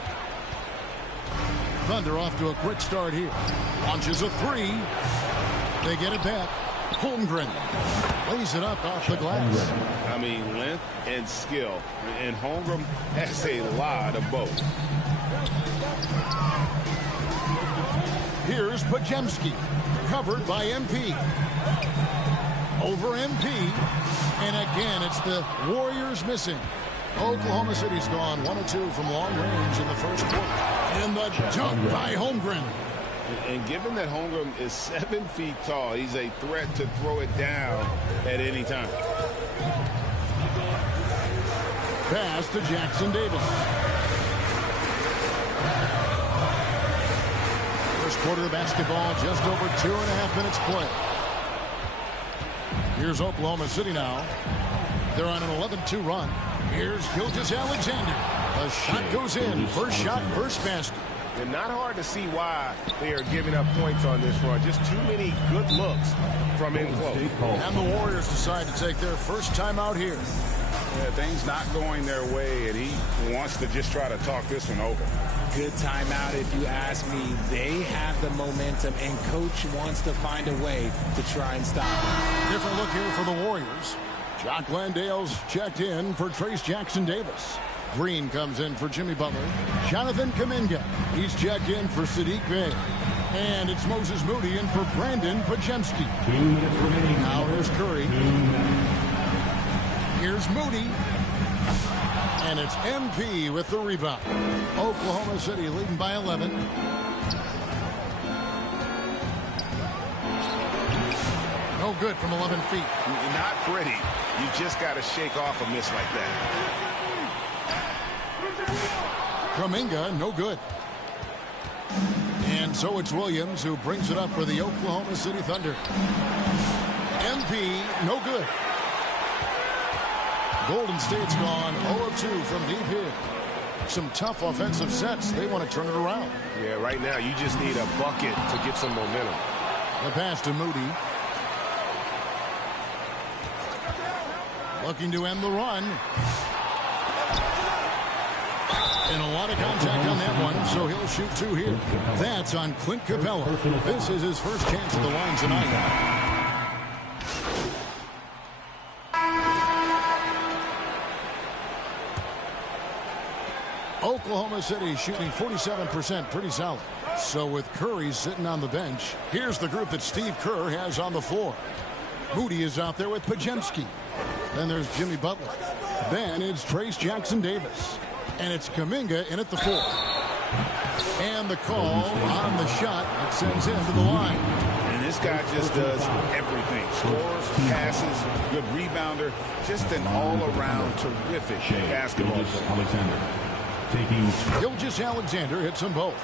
Thunder off to a quick start here. Launches a 3. They get it back. Holmgren lays it up off the glass. I mean, length and skill. And Holmgren has a lot of both. Here's Podziemski, covered by MP. Over MP. And again, it's the Warriors missing. Oklahoma City's gone 1 of 2 from long range in the first quarter. And the dunk by Holmgren. And given that Holmgren is 7 feet tall, he's a threat to throw it down at any time. Pass to Jackson Davis. First quarter of basketball, just over 2.5 minutes play. Here's Oklahoma City now. They're on an 11-2 run. Here's Gilgeous Alexander. The shot goes in. First shot, first basket. And not hard to see why they are giving up points on this run. Just too many good looks from in close. And the Warriors decide to take their first time out here. Yeah, things not going their way, and he wants to just try to talk this one over. Good timeout if you ask me. They have the momentum, and Coach wants to find a way to try and stop it. Different look here for the Warriors. Jock Landale's checked in for Trace Jackson Davis. Green comes in for Jimmy Butler. Jonathan Kuminga, he's checked in for Sadiq Bey. And it's Moses Moody in for Brandon Podziemski. 2 minutes remaining. Now here's Curry. Here's Moody. And it's MP with the rebound. Oklahoma City leading by 11. No No good from 11 feet. Not pretty. You just got to shake off a miss like that. Kuminga, no good. And so it's Williams who brings it up for the Oklahoma City Thunder. MP, no good. Golden State's gone 0 of 2 from deep here. Some tough offensive sets. They want to turn it around. Yeah, right now you just need a bucket to get some momentum. The pass to Moody. Looking to end the run. And a lot of contact on that one, so he'll shoot 2 here. That's on Clint Capella. This is his first chance at the line tonight. Oklahoma City shooting 47%, pretty solid. So with Curry sitting on the bench, here's the group that Steve Kerr has on the floor. Moody is out there with Pajemski. Then there's Jimmy Butler. Then it's Trace Jackson-Davis. And it's Kuminga in at the 4. And the call on the shot that sends him to the line. And this guy just does everything. Scores, passes, good rebounder. Just an all-around terrific basketball player. Gilgeous-Alexander hits them both.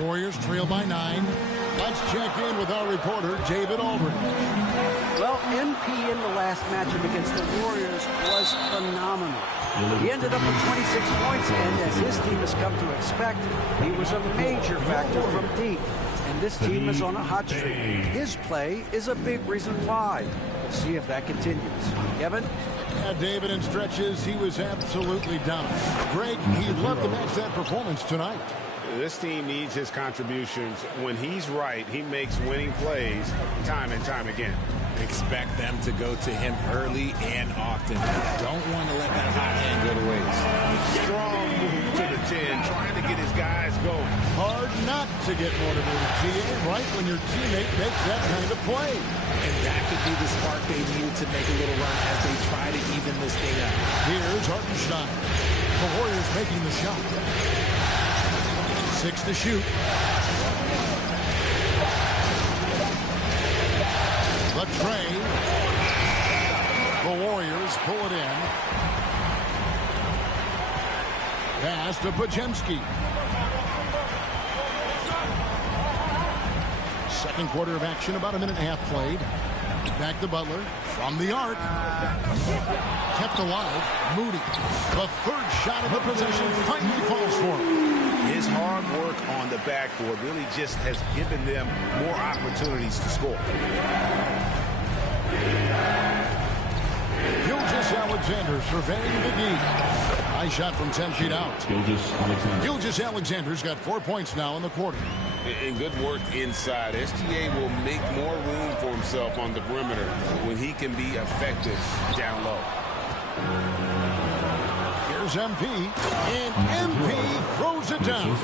Warriors trail by 9. Let's check in with our reporter, David Aldridge. Well, MP in the last matchup against the Warriors was phenomenal. He ended up with 26 points, and as his team has come to expect, he was a major factor from deep. And this team is on a hot streak. His play is a big reason why. Let's see if that continues. Kevin? Yeah, David, in stretches, he was absolutely dominant. Greg, he'd love to match that performance tonight. This team needs his contributions. When he's right, he makes winning plays time and time again. Expect them to go to him early and often. Don't want to let that hot hand go to waste. Strong move to the 10, trying to get his guys going. Hard not to get motivated, GA, right when your teammate makes that kind of play. And that could be the spark they needed to make a little run as they try to even this thing up. Here's Hartenstein. The Warriors making the shot. 6 to shoot. The tray. The Warriors pull it in. Pass to Pajemski. Second quarter of action, about a minute and a half played. Back to Butler from the arc. Kept alive. Moody. The third shot of the possession finally falls for him. His hard work on the backboard really just has given them more opportunities to score. Gilgeous-Alexander surveying the deep. Nice shot from 10 feet out. Gilgeous-Alexander's got 4 points now in the quarter. And good work inside. SGA will make more room for himself on the perimeter when he can be effective down low. Here's MP, and MP throws it down.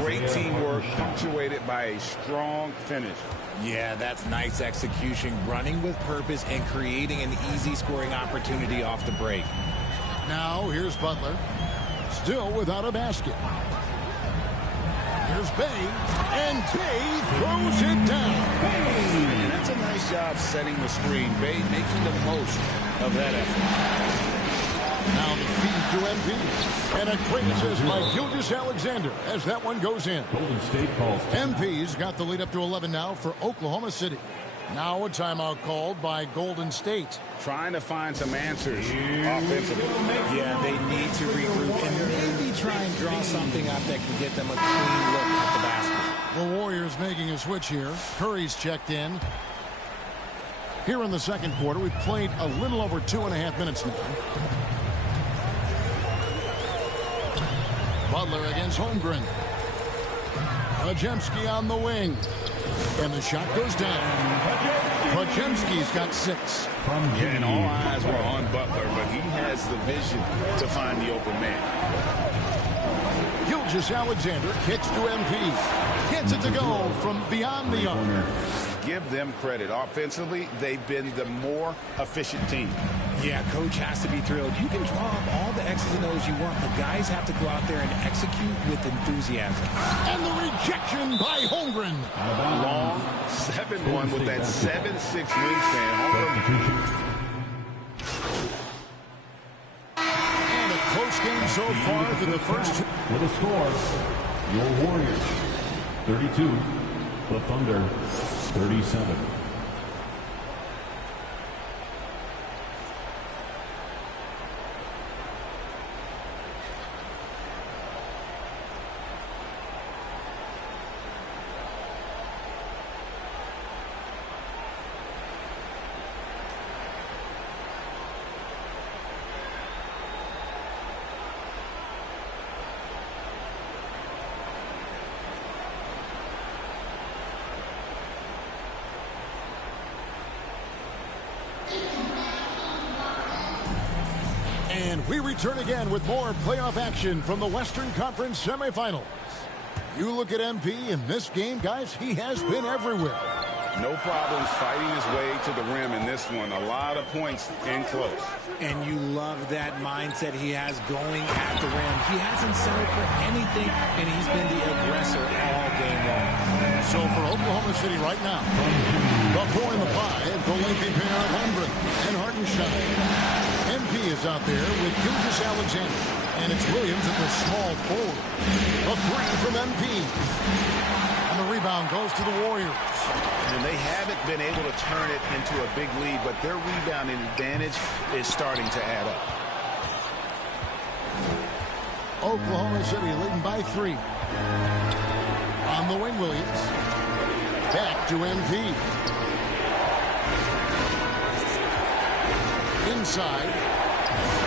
Great teamwork, punctuated by a strong finish. Yeah, that's nice execution, running with purpose and creating an easy scoring opportunity off the break. Now here's Butler, still without a basket. Here's Bay, and Bay throws it down. And that's a nice job setting the screen. Bay making the most of that effort. Now the feed to MP. And a great assist by Gilgeous-Alexander as that one goes in. Golden State calls. MP's got the lead up to 11 now for Oklahoma City. Now a timeout called by Golden State. Trying to find some answers offensively. Yeah, they need to regroup and maybe try and draw something up that can get them a clean look at the basket. The Warriors making a switch here. Curry's checked in. Here in the second quarter, we've played a little over 2.5 minutes now. Butler against Holmgren. Pajemski on the wing. And the shot goes down. Pajemski's got 6. Yeah, and all eyes were on Butler, but he has the vision to find the open man. Gilgeous-Alexander kicks to MP. Gets it to go from beyond the arc. give them credit. Offensively, they've been the more efficient team. Yeah, coach has to be thrilled. You can draw up all the X's and O's you want, but guys have to go out there and execute with enthusiasm. And the rejection by Holmgren. Long 7-1 with that 7'6" wingspan. And a close game so far for the first two. With a score, your Warriors 32, the Thunder 37. And we return again with more playoff action from the Western Conference semifinals. You look at MP in this game, guys, he has been everywhere. No problems fighting his way to the rim in this one. A lot of points in close. And you love that mindset he has going at the rim. He hasn't settled for anything, and he's been the aggressor all game long. So for Oklahoma City right now, the 4 and the 5, the lengthy pair of Holmgren and Hartenstein. MP is out there with Gilgeous Alexander, and it's Williams at the small forward. A 3 from MP. And the rebound goes to the Warriors. And they haven't been able to turn it into a big lead, but their rebounding advantage is starting to add up. Oklahoma City leading by 3. On the wing, Williams. Back to MP. Inside.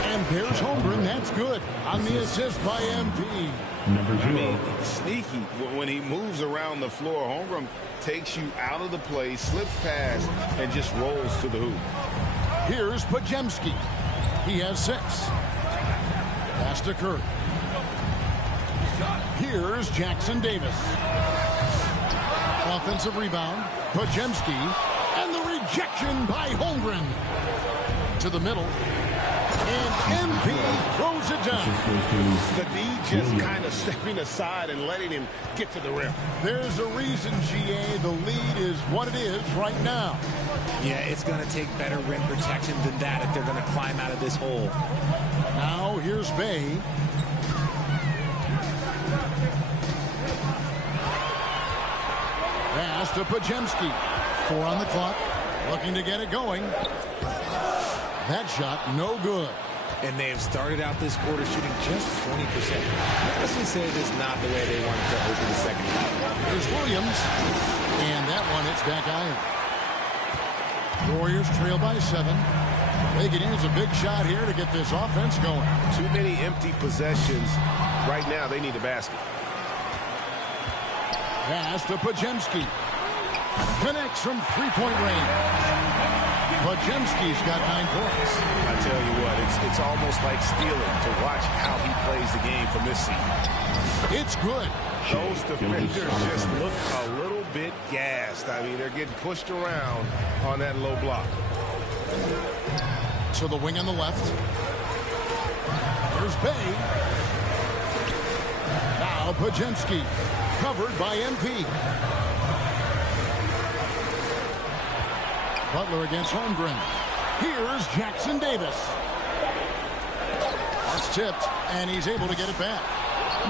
And there's Holmgren. That's good. On the assist by MP. Number 0. Sneaky. When he moves around the floor, Holmgren takes you out of the play, slips past, and just rolls to the hoop. Here's Pajemski. He has 6. Pass to Curry. Here's Jackson Davis. Offensive rebound. Pajemski. And the rejection by Holmgren. To the middle. And MP throws it down. The D just kind of stepping aside and letting him get to the rim. There's a reason, GA, the lead is what it is right now. Yeah, it's going to take better rim protection than that if they're going to climb out of this hole. Now here's Bay. Pass to Pajemski. 4 on the clock. Looking to get it going. That shot, no good. And they have started out this quarter shooting just 20%. Let's just say this is not the way they wanted to open the second half. There's Williams. And that one hits back iron. Warriors trail by 7. Reagan has a big shot here to get this offense going. Too many empty possessions. Right now, they need a basket. Pass to Pajemski. Connects from three-point range. Pajemski's got 9 points. I tell you what, it's almost like stealing to watch how he plays the game from this seat. It's good. Those defenders just look a little bit gassed. I mean, they're getting pushed around on that low block. So the wing on the left. There's Bay. Now Pajemski, covered by MP. Butler against Holmgren. Here's Jackson Davis. That's tipped, and he's able to get it back.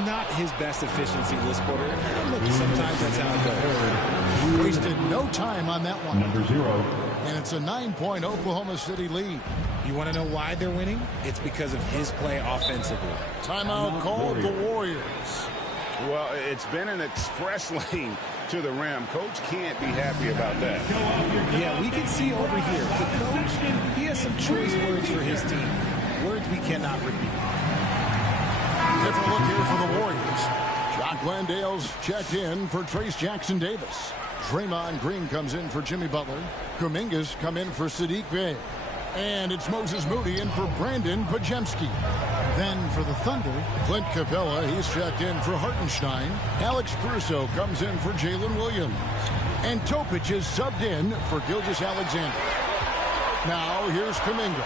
Not his best efficiency this quarter. Look, sometimes that's how it goes. Wasted no time on that one. Number 0. And it's a 9-point Oklahoma City lead. You want to know why they're winning? It's because of his play offensively. Timeout called the Warriors. Well, it's been an express lane to the rim. Coach can't be happy about that. Yeah, we can see over here. The coach, he has some choice words for his team. Words we cannot repeat. Different look here for the Warriors. Jock Landale's checked in for Trace Jackson Davis. Draymond Green comes in for Jimmy Butler. Kuminga's come in for Sadiq Bey. And it's Moses Moody in for Brandon Pajemski. Then for the Thunder, Clint Capella, he's checked in for Hartenstein. Alex Caruso comes in for Jalen Williams. And Topic is subbed in for Gilgeous Alexander. Now here's Kuminga.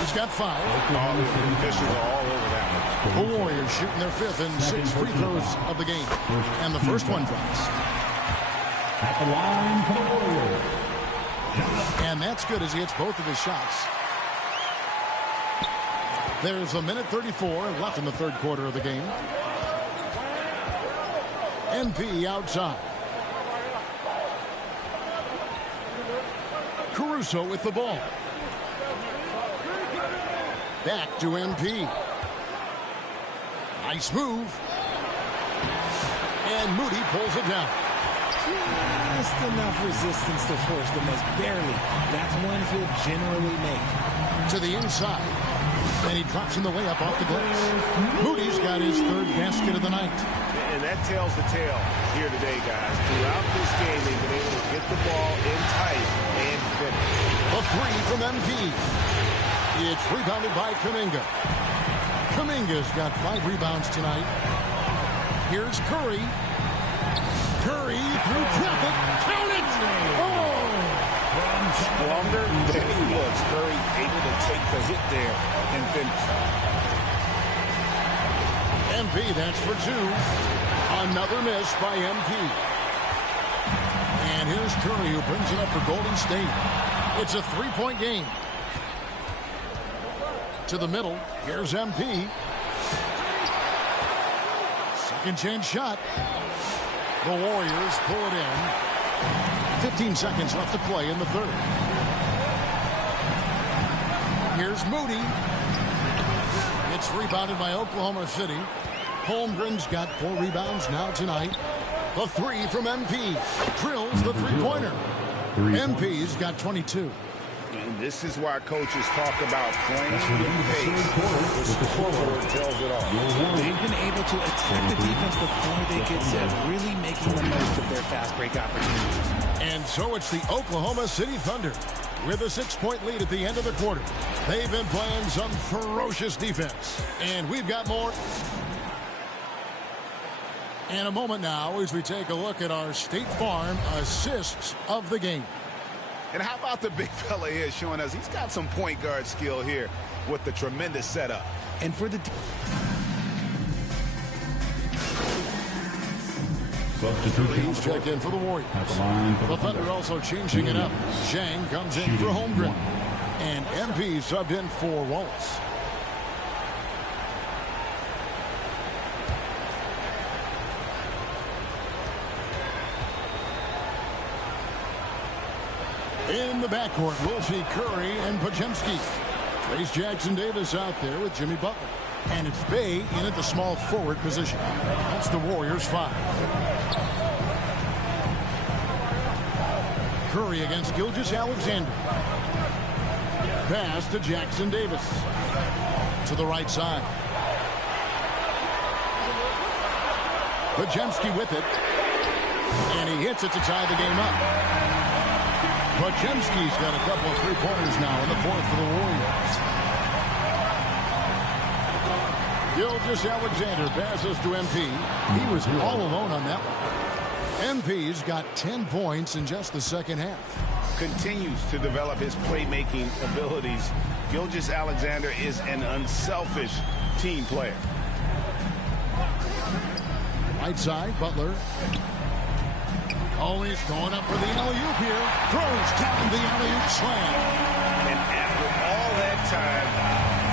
He's got 5. All the officials are all over that one. The Warriors shooting their 5th and 6th free throws of the game. And the first one drops. At the line for the Warriors. And that's good as he hits both of his shots. There's a minute 34 left in the third quarter of the game. MP outside. Caruso with the ball. Back to MP. Nice move. And Moody pulls it down. Just enough resistance to force the miss. Barely. That's one he'll generally make. To the inside. And he drops in the way up off the glass. Moody's got his 3rd basket of the night. And that tells the tale here today, guys. Throughout this game, they've been able to get the ball in tight and finish. A 3 from MP. It's rebounded by Kuminga. Kuminga's got 5 rebounds tonight. Here's Curry. Curry through traffic. Count it! Oh! Stronger than he was. Curry able to take the hit there and finish. MP, that's for 2. Another miss by MP. And here's Curry who brings it up for Golden State. It's a 3-point game. To the middle. Here's MP. Second chance shot. The Warriors pull it in. 15 seconds left to play in the third. Here's Moody. It's rebounded by Oklahoma City. Holmgren's got 4 rebounds now tonight. The 3 from MP. Drills the three-pointer. MP's got 22. And this is why coaches talk about playing with pace. The scoreboard tells it all. They've been able to attack the defense before they get set, really making the most of their fast break opportunities. And so it's the Oklahoma City Thunder with a 6-point lead at the end of the quarter. They've been playing some ferocious defense. And we've got more. In a moment now as we take a look at our State Farm assists of the game. And how about the big fella here showing us he's got some point guard skill here with the tremendous setup. And for the Please check in for the Warriors. The Thunder also changing it up. Zhang comes in for Holmgren. And MP subbed in for Wallace. In the backcourt, we'll see Curry and Pajemski. Trace Jackson-Davis out there with Jimmy Butler. And it's Bay in at the small forward position. That's the Warriors' 5. Curry against Gilgeous Alexander. Pass to Jackson-Davis. To the right side. Pajemski with it. And he hits it to tie the game up. Pajemski's got a couple of three-pointers now in the fourth for the Warriors. Gilgeous Alexander passes to MP. He was all alone on that one. MP's got 10 points in just the second half. Continues to develop his playmaking abilities. Gilgeous Alexander is an unselfish team player. Right side, Butler. Oh, he's going up for the alley-oop here. Throws down the alley-oop slam. And after all that time,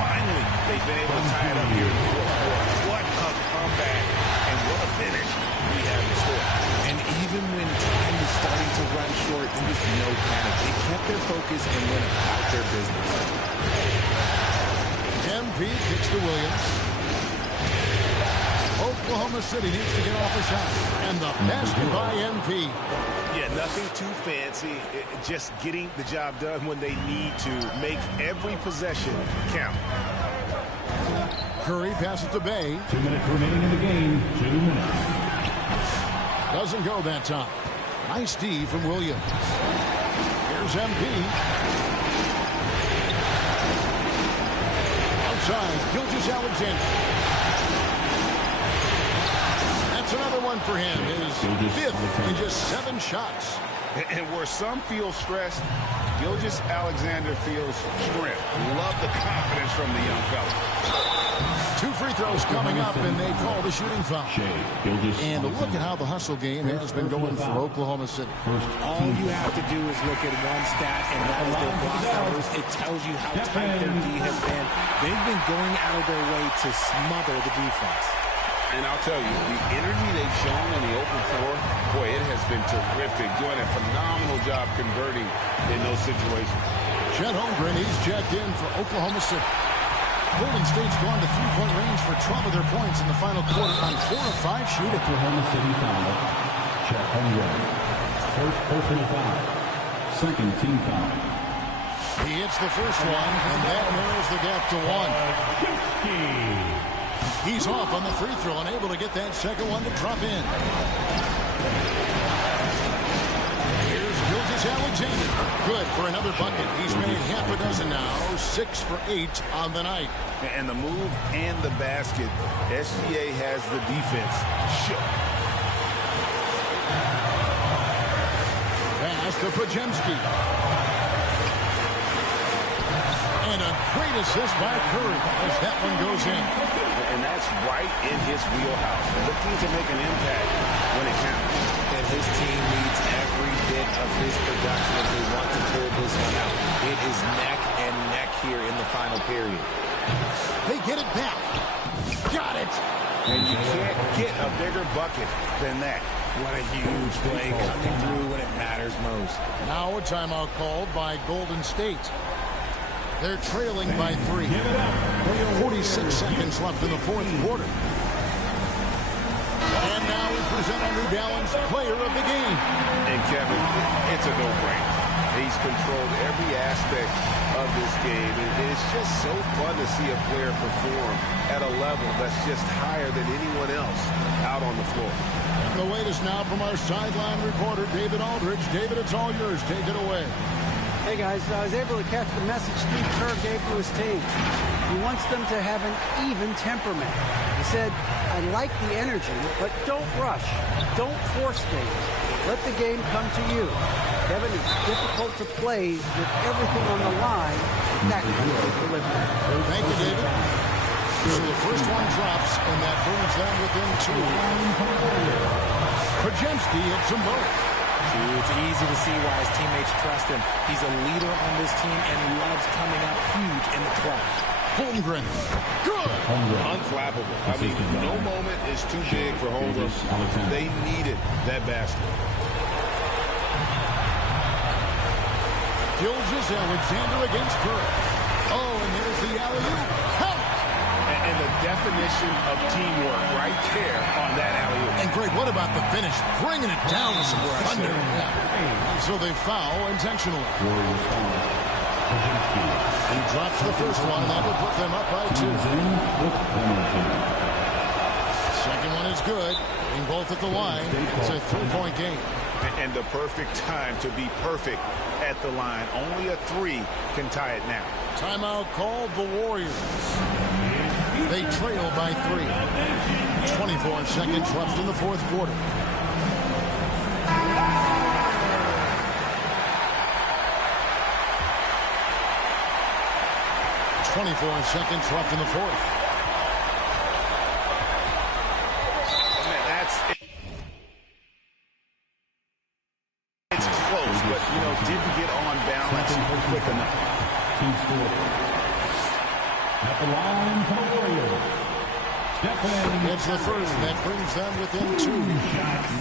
finally, they've been able to tie it up here in the fourth quarter. What a comeback and what a finish we have in store. And even when time is starting to run short, there was no panic. They kept their focus and went about their business. MP kicks to Williams. Oklahoma City needs to get off a shot. And the basket by MP. Yeah, nothing too fancy. Just getting the job done when they need to. Make every possession count. Curry passes to Bay. 2 minutes remaining in the game. 2 minutes. Doesn't go that time. Nice D from Williams. Here's MP. side, Gilgeous Alexander. That's another one for him. His fifth in just 7 shots. And where some feel stressed, Gilgeous Alexander feels strength. Love the confidence from the young fella. 2 free throws coming up, and they call the shooting foul. And look at how the hustle game has been going for Oklahoma City. All you have to do is look at one stat, and that is their block numbers. It tells you how tight their D has been. They've been going out of their way to smother the defense. And I'll tell you, the energy they've shown in the open floor, boy, it has been terrific. Doing a phenomenal job converting in those situations. Chet Holmgren, he's checked in for Oklahoma City. Golden State's gone to 3-point range for 12 of their points in the final quarter on 4 of 5 shooting. Oklahoma City foul. Chet Holmgren. First personal foul. Second team foul. He hits the first one, and that narrows the gap to 1. He's off on the free throw and able to get that second one to drop in. Here's Gilgeous Alexander. Good for another bucket. He's made half a dozen now, 6 for 8 on the night. And the move and the basket, SGA has the defense shook. Pass to Podziemski. And a great assist by Curry as that one goes in. And that's right in his wheelhouse. Looking to make an impact when it counts. And his team needs every bit of his production if they want to pull this one out. It is neck and neck here in the final period. They get it back. Got it. And you can't get a bigger bucket than that. What a huge play coming through when it matters most. Now a timeout called by Golden State. They're trailing by 3. 46 seconds left in the fourth quarter. And now we present our New Balance player of the game. And Kevin, it's a no-brainer. He's controlled every aspect of this game. And it's just so fun to see a player perform at a level that's just higher than anyone else out on the floor. And the latest now from our sideline reporter, David Aldridge. David, it's all yours. Take it away. Hey guys, I was able to catch the message Steve Kerr gave to his team. He wants them to have an even temperament. He said, I like the energy, but don't rush. Don't force things. Let the game come to you. Kevin, it's difficult to play with everything on the line. That kind of delivery. Thank you, David. So the first one drops, and that brings them within 2. Podziemski hits them both. It's easy to see why his teammates trust him. He's a leader on this team and loves coming up huge in the clutch. Holmgren. Good. Unflappable. I mean, no moment is too big for Holmgren. They needed that basket. Gilgeous Alexander against Curry. Oh, and there's the alley-oop. And the definition of teamwork right there on that alley-oop. And Greg, what about the finish? Bringing it down with some thunder. Yeah. So they foul intentionally. He drops the first one, and that will put them up by 2. Second one is good. Getting both at the line. It's a 3-point game. And the perfect time to be perfect at the line. Only a 3 can tie it now. Timeout called the Warriors. They trail by 3. 24 seconds left in the fourth quarter. Seconds left in the fourth. It's close, but, didn't get on balance quick enough. At the line for the Warriors. It's the first that brings them within 2.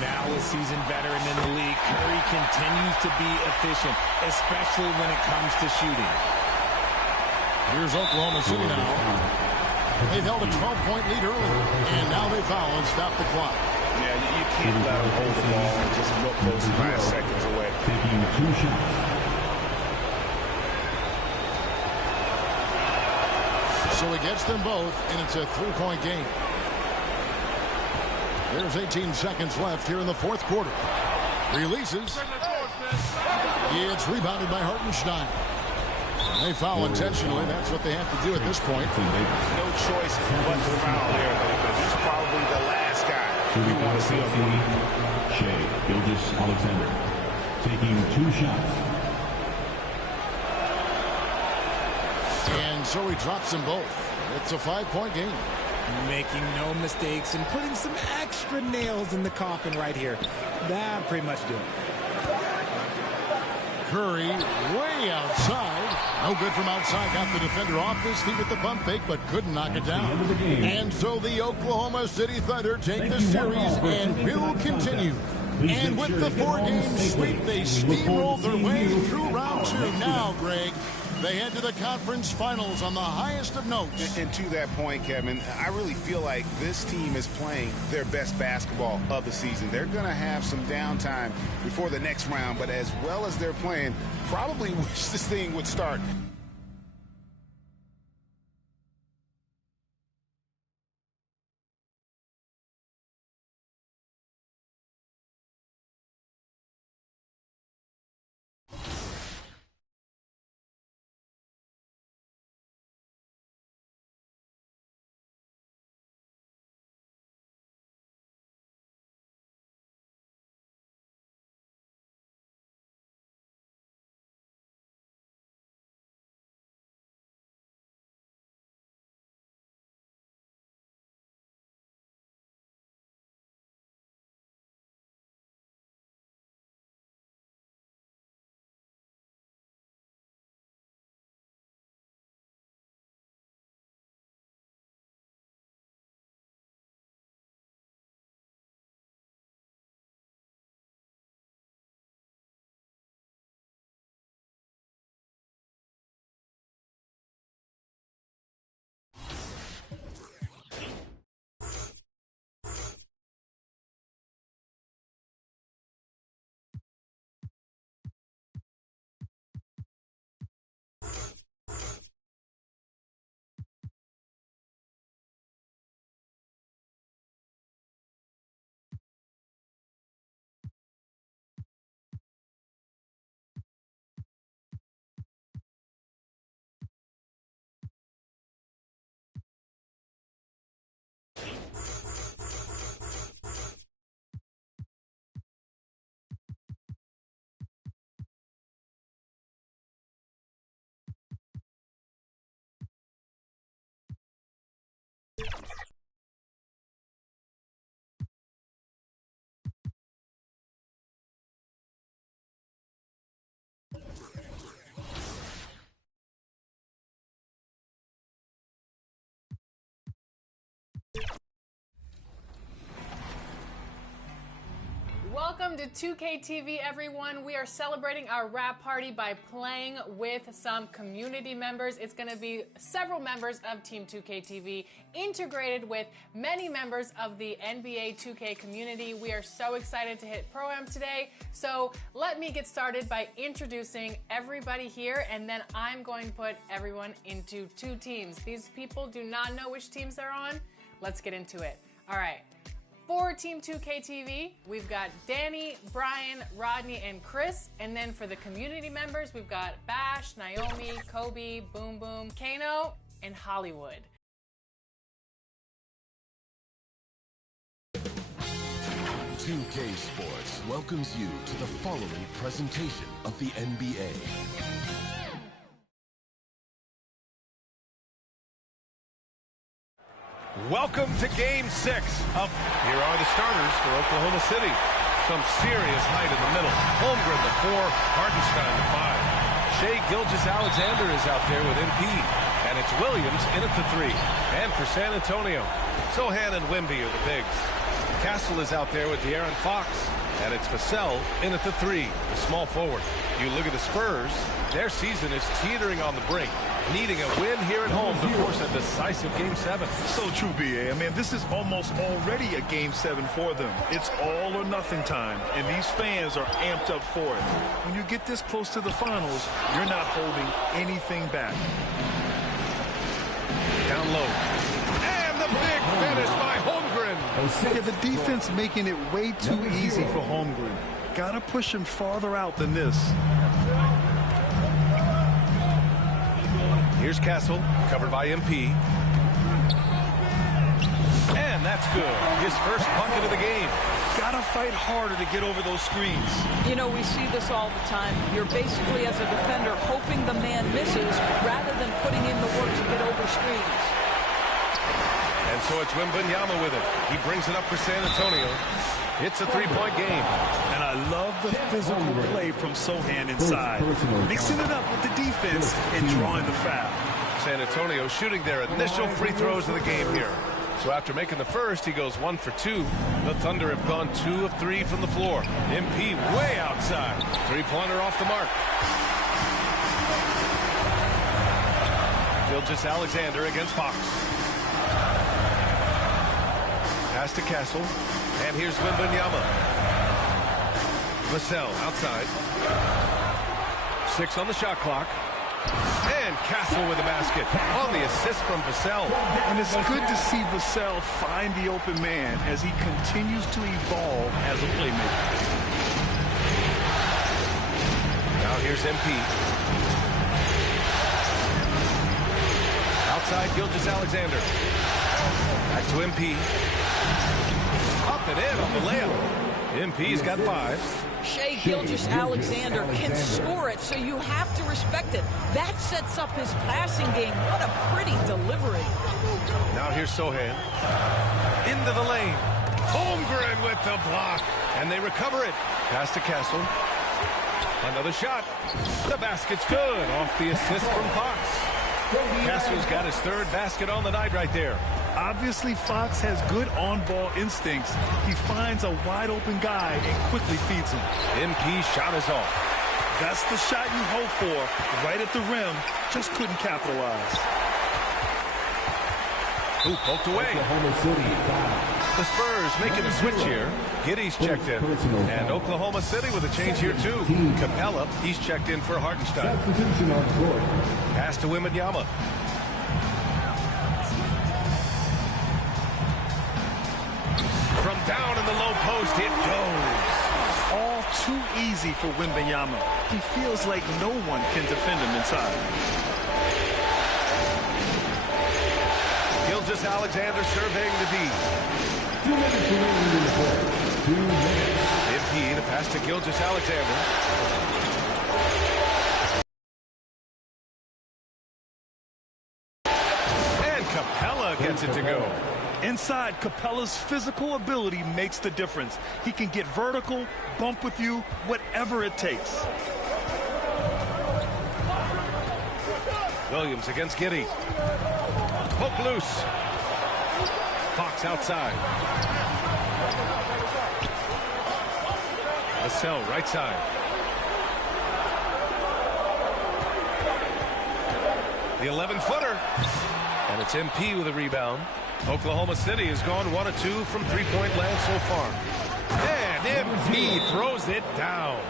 Now a seasoned veteran in the league, Curry continues to be efficient, especially when it comes to shooting. Here's Oklahoma City now. They've held a 12-point lead earlier, and now they foul and stop the clock. Yeah, you can't let them hold the ball and just milk those 5 seconds away. Taking 2 shots. So he gets them both, and it's a 3-point game. There's 18 seconds left here in the fourth quarter. Releases. It's rebounded by Hartenstein. They foul intentionally. That's what they have to do at this point. No choice but to foul there, but he's probably the last guy we want to see on the league. Shea Gilgeous-Alexander taking 2 shots. And so he drops them both. It's a 5-point game. Making no mistakes and putting some extra nails in the coffin right here. That pretty much do it. Curry way outside. No good from outside. Got the defender off his feet with the pump fake, but couldn't knock it down. And so the Oklahoma City Thunder take the series and will continue. And with the 4-game sweep, they steamrolled their way through round 2. Now, Greg, they head to the conference finals on the highest of notes. And to that point, Kevin, I really feel like this team is playing their best basketball of the season. They're going to have some downtime before the next round, but as well as they're playing, probably wish this thing would start. Welcome to 2K TV, everyone. We are celebrating our wrap party by playing with some community members. It's going to be several members of Team 2K TV integrated with many members of the NBA 2K community. We are so excited to hit Pro-Am today. So let me get started by introducing everybody here, and then I'm going to put everyone into 2 teams. These people do not know which teams they're on. Let's get into it. All right. For Team 2K TV, we've got Danny, Brian, Rodney, and Chris. And then for the community members, we've got Bash, Naomi, Kobe, Boom Boom, Kano, and Hollywood. "2K Sports" welcomes you to the following presentation of the NBA. Welcome to Game 6 of Here are the starters for Oklahoma City. Some serious height in the middle. Holmgren the 4, Hartenstein the 5. Shea Gilgeous-Alexander is out there with MP. And it's Williams in at the 3. And for San Antonio, Sohan and Wemby are the bigs. Castle is out there with De'Aaron Fox. And it's Vassell in at the 3, the small forward. You look at the Spurs, their season is teetering on the brink, needing a win here at home to force a decisive Game 7. So true, B.A. I mean, this is almost already a Game 7 for them. It's all or nothing time, and these fans are amped up for it. When you get this close to the finals, you're not holding anything back. Down low. And the big finish by Holmgren. Yeah, the defense making it way too easy for Holmgren. Gotta push him farther out than this. Here's Castle, covered by MP. And that's good. His first bucket of the game. Gotta fight harder to get over those screens. You know, we see this all the time. You're basically, as a defender, hoping the man misses rather than putting in the work to get over screens. And so it's Wembanyama with it. He brings it up for San Antonio. It's a three-point game. And I love the physical play from Sohan inside. Mixing it up with the defense and drawing the foul. San Antonio shooting their initial free throws of the game here. So after making the first, he goes 1 for 2. The Thunder have gone 2 of 3 from the floor. MP way outside. Three-pointer off the mark. Gilgeous-Alexander against Fox. Pass to Castle. And here's Wembanyama. Vassell outside. 6 on the shot clock. And Castle with the basket on the assist from Vassell. And it's good to see Vassell find the open man as he continues to evolve as a playmaker. Now here's MP. Outside Gilgeous-Alexander. Back to MP. Up and in on the layup. MP's got 5. Shai Gilgeous-Alexander can score it, so you have to respect it. That sets up his passing game. What a pretty delivery. Now here's Sohan. Into the lane. Holmgren with the block. And they recover it. Pass to Castle. Another shot. The basket's good. Off the assist from Fox. Castle's got his 3rd basket on the night right there. Obviously, Fox has good on-ball instincts. He finds a wide-open guy and quickly feeds him. MP's shot is off. That's the shot you hope for, right at the rim. Just couldn't capitalize. Ooh, poked away. The Spurs making a switch here. Giddey's checked in. And Oklahoma City with a change here, too. Capella, he's checked in for Hartenstein. Pass to Wembanyama. From down in the low post, it goes. All too easy for Wembanyama. He feels like no one can defend him inside. Gilgeous-Alexander surveying the D. 2 minutes remaining in the fourth. 2 minutes. MP to pass to Gilgeous-Alexander. And Capella gets it to go. Inside, Capella's physical ability makes the difference. He can get vertical, bump with you, whatever it takes. Williams against Giddey. Poke loose. Fox outside. Vassell right side. The 11-footer. And it's MP with a rebound. Oklahoma City has gone 1 of 2 from three-point land so far. And MP throws it down.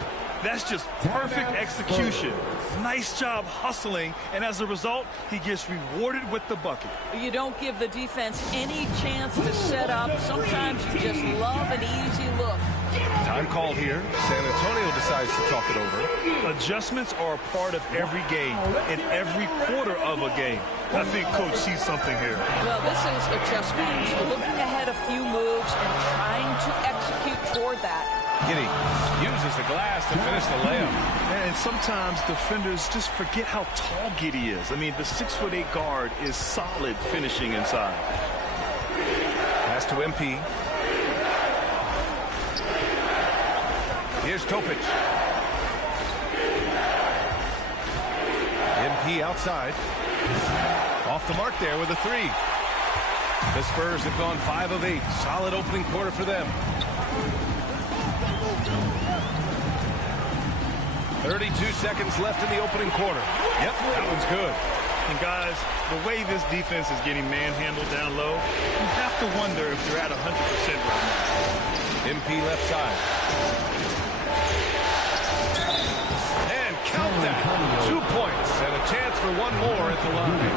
That's just perfect execution. Nice job hustling, and as a result, he gets rewarded with the bucket. You don't give the defense any chance to set up. Sometimes you just love an easy look. Time called here. San Antonio decides to talk it over. Adjustments are a part of every game, in every quarter of a game. I think Coach sees something here. Well, this is adjustments. Looking ahead a few moves and trying to execute toward that. Giddey uses the glass to finish the layup. And sometimes defenders just forget how tall Giddey is. I mean, the 6'8" guard is solid finishing inside. Pass to MP. Here's Topic. MP outside. Off the mark there with a 3. The Spurs have gone 5 of 8. Solid opening quarter for them. 32 seconds left in the opening quarter. Yep, that one's good. And guys, the way this defense is getting manhandled down low, you have to wonder if they're at 100% right now. MP left side. And count that. 2 points and a chance for one more at the line.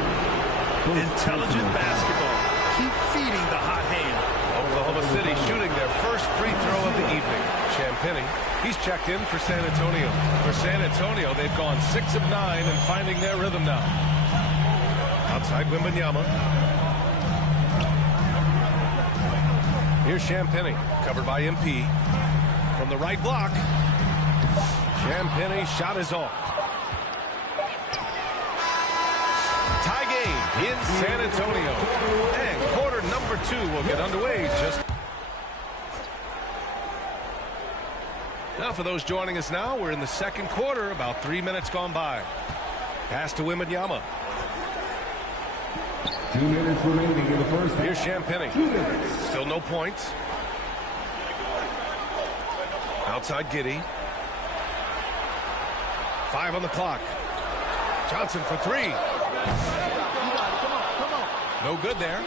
Intelligent basketball. Keep feeding the hot hand. Oklahoma City shooting their first free throw of the evening. Champagny, he's checked in for San Antonio. For San Antonio, they've gone 6 of 9 and finding their rhythm now. Outside Wembanyama. Here's Champagny, covered by MP. From the right block. Champagny shot is off. Tie game in San Antonio. And quarter number 2 will get underway just... Now for those joining us now, we're in the second quarter, about 3 minutes gone by. Pass to Wembanyama. 2 minutes remaining in the first half. Here's Champagny. Still no points. Outside Giddey. 5 on the clock. Johnson for 3. No good there.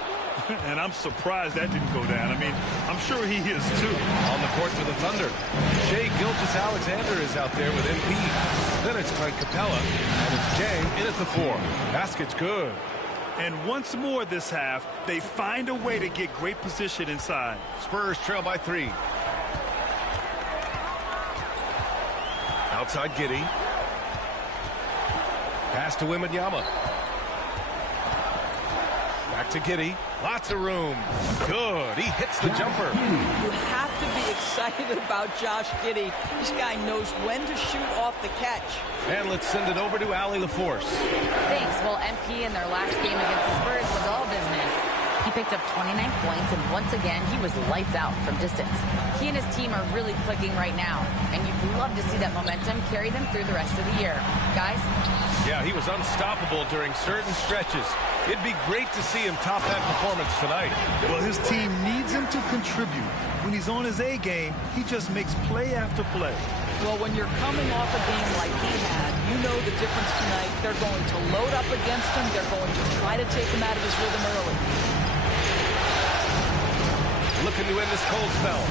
And I'm surprised that didn't go down. I mean, I'm sure he is too. On the court for the Thunder. Shai Gilgeous-Alexander is out there with MP. Then it's Clint Capella. And it's Jang in at the 4. Basket's good. And once more this half, they find a way to get great position inside. Spurs trail by 3. Outside Giddey. Pass to Wembanyama. Back to Giddey. Lots of room. Good. He hits the jumper. You have to be excited about Josh Giddey. This guy knows when to shoot off the catch. And let's send it over to Allie LaForce. Thanks. Well, MP in their last game against the Spurs was all business. He picked up 29 points, and once again, he was lights out from distance. He and his team are really clicking right now, and you'd love to see that momentum carry them through the rest of the year. Guys? Yeah, he was unstoppable during certain stretches. It'd be great to see him top that performance tonight. Well, his team needs him to contribute. When he's on his A game, he just makes play after play. Well, when you're coming off a game like he had, you know the difference tonight. They're going to load up against him. They're going to try to take him out of his rhythm early. Looking to end this cold spell.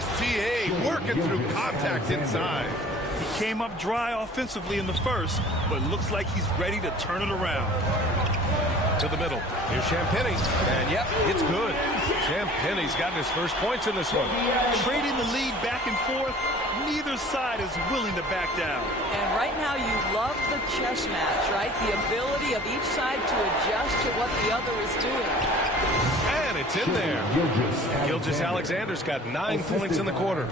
SGA working through contact inside. He came up dry offensively in the first, but looks like he's ready to turn it around. To the middle. Here's Champagny. And yep, it's good. Champagny's gotten his first points in this one. Trading the lead back and forth, neither side is willing to back down. And right now you love the chess match, right? The ability of each side to adjust to what the other is doing. And it's in there. Gilgeous-Alexander's got 9 points in the quarter.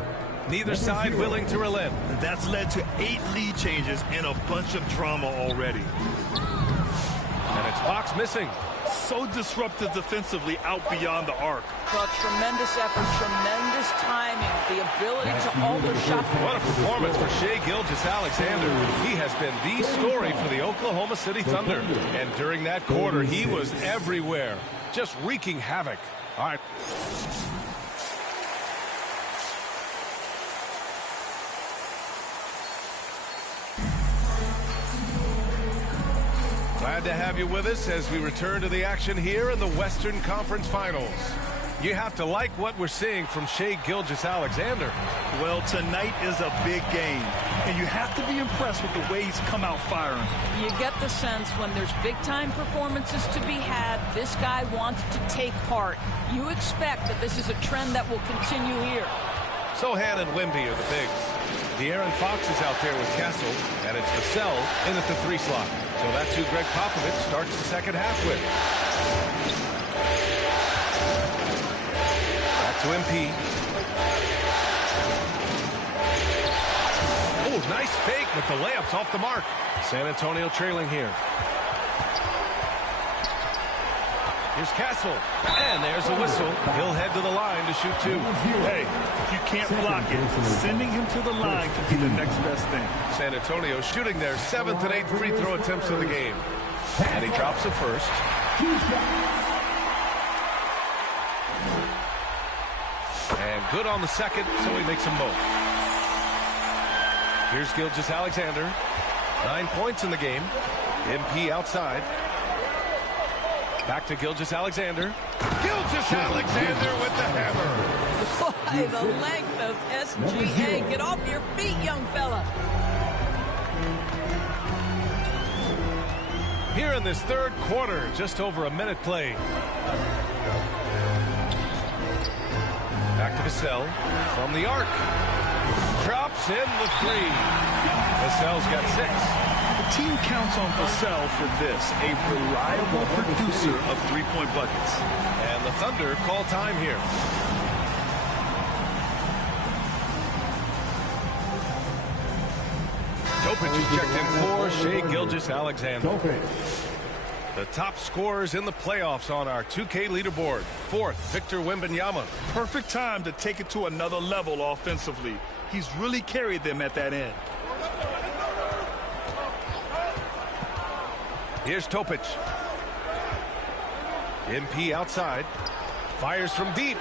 Neither side willing to relent. That's led to 8 lead changes and a bunch of drama already. And it's Fox missing. So disruptive defensively out beyond the arc. But tremendous effort, tremendous timing, the ability to alter shots. What a performance for Shai Gilgeous-Alexander. He has been the story for the Oklahoma City Thunder. And during that quarter, he was everywhere, just wreaking havoc. All right. Glad to have you with us as we return to the action here in the Western Conference Finals. You have to like what we're seeing from Shai Gilgeous-Alexander. Well, tonight is a big game, and you have to be impressed with the way he's come out firing. You get the sense when there's big-time performances to be had, this guy wants to take part. You expect that this is a trend that will continue here. Sohan and Wemby are the bigs. De'Aaron Fox is out there with Castle, and it's Vassell in at the 3 slot. So that's who Greg Popovich starts the second half with. Back to MP. Oh, nice fake, but the layup's off the mark. San Antonio trailing here. Here's Castle, and there's a whistle. He'll head to the line to shoot 2. Hey, if you can't block it, sending him to the line could be the next best thing. San Antonio shooting their 7th and 8th free throw attempts of the game. And he drops it first. And good on the second, so he makes them both. Here's Gilgeous-Alexander. 9 points in the game. MP outside. Back to Gilgeous-Alexander. Gilgeous-Alexander with the hammer. Boy, the length of SGA. Get off your feet, young fella. Here in this third quarter, just over a minute played. Back to Vassell from the arc. Drops in the 3. Vassell's got 6. team counts on Vassell for this, a reliable producer of three-point buckets. And the Thunder call time here. Topic is checked in for Shai Gilgeous-Alexander. The top scorers in the playoffs on our 2K leaderboard. Fourth, Victor Wembanyama. Perfect time to take it to another level offensively. He's really carried them at that end. Here's Topic. MP outside. Fires from deep.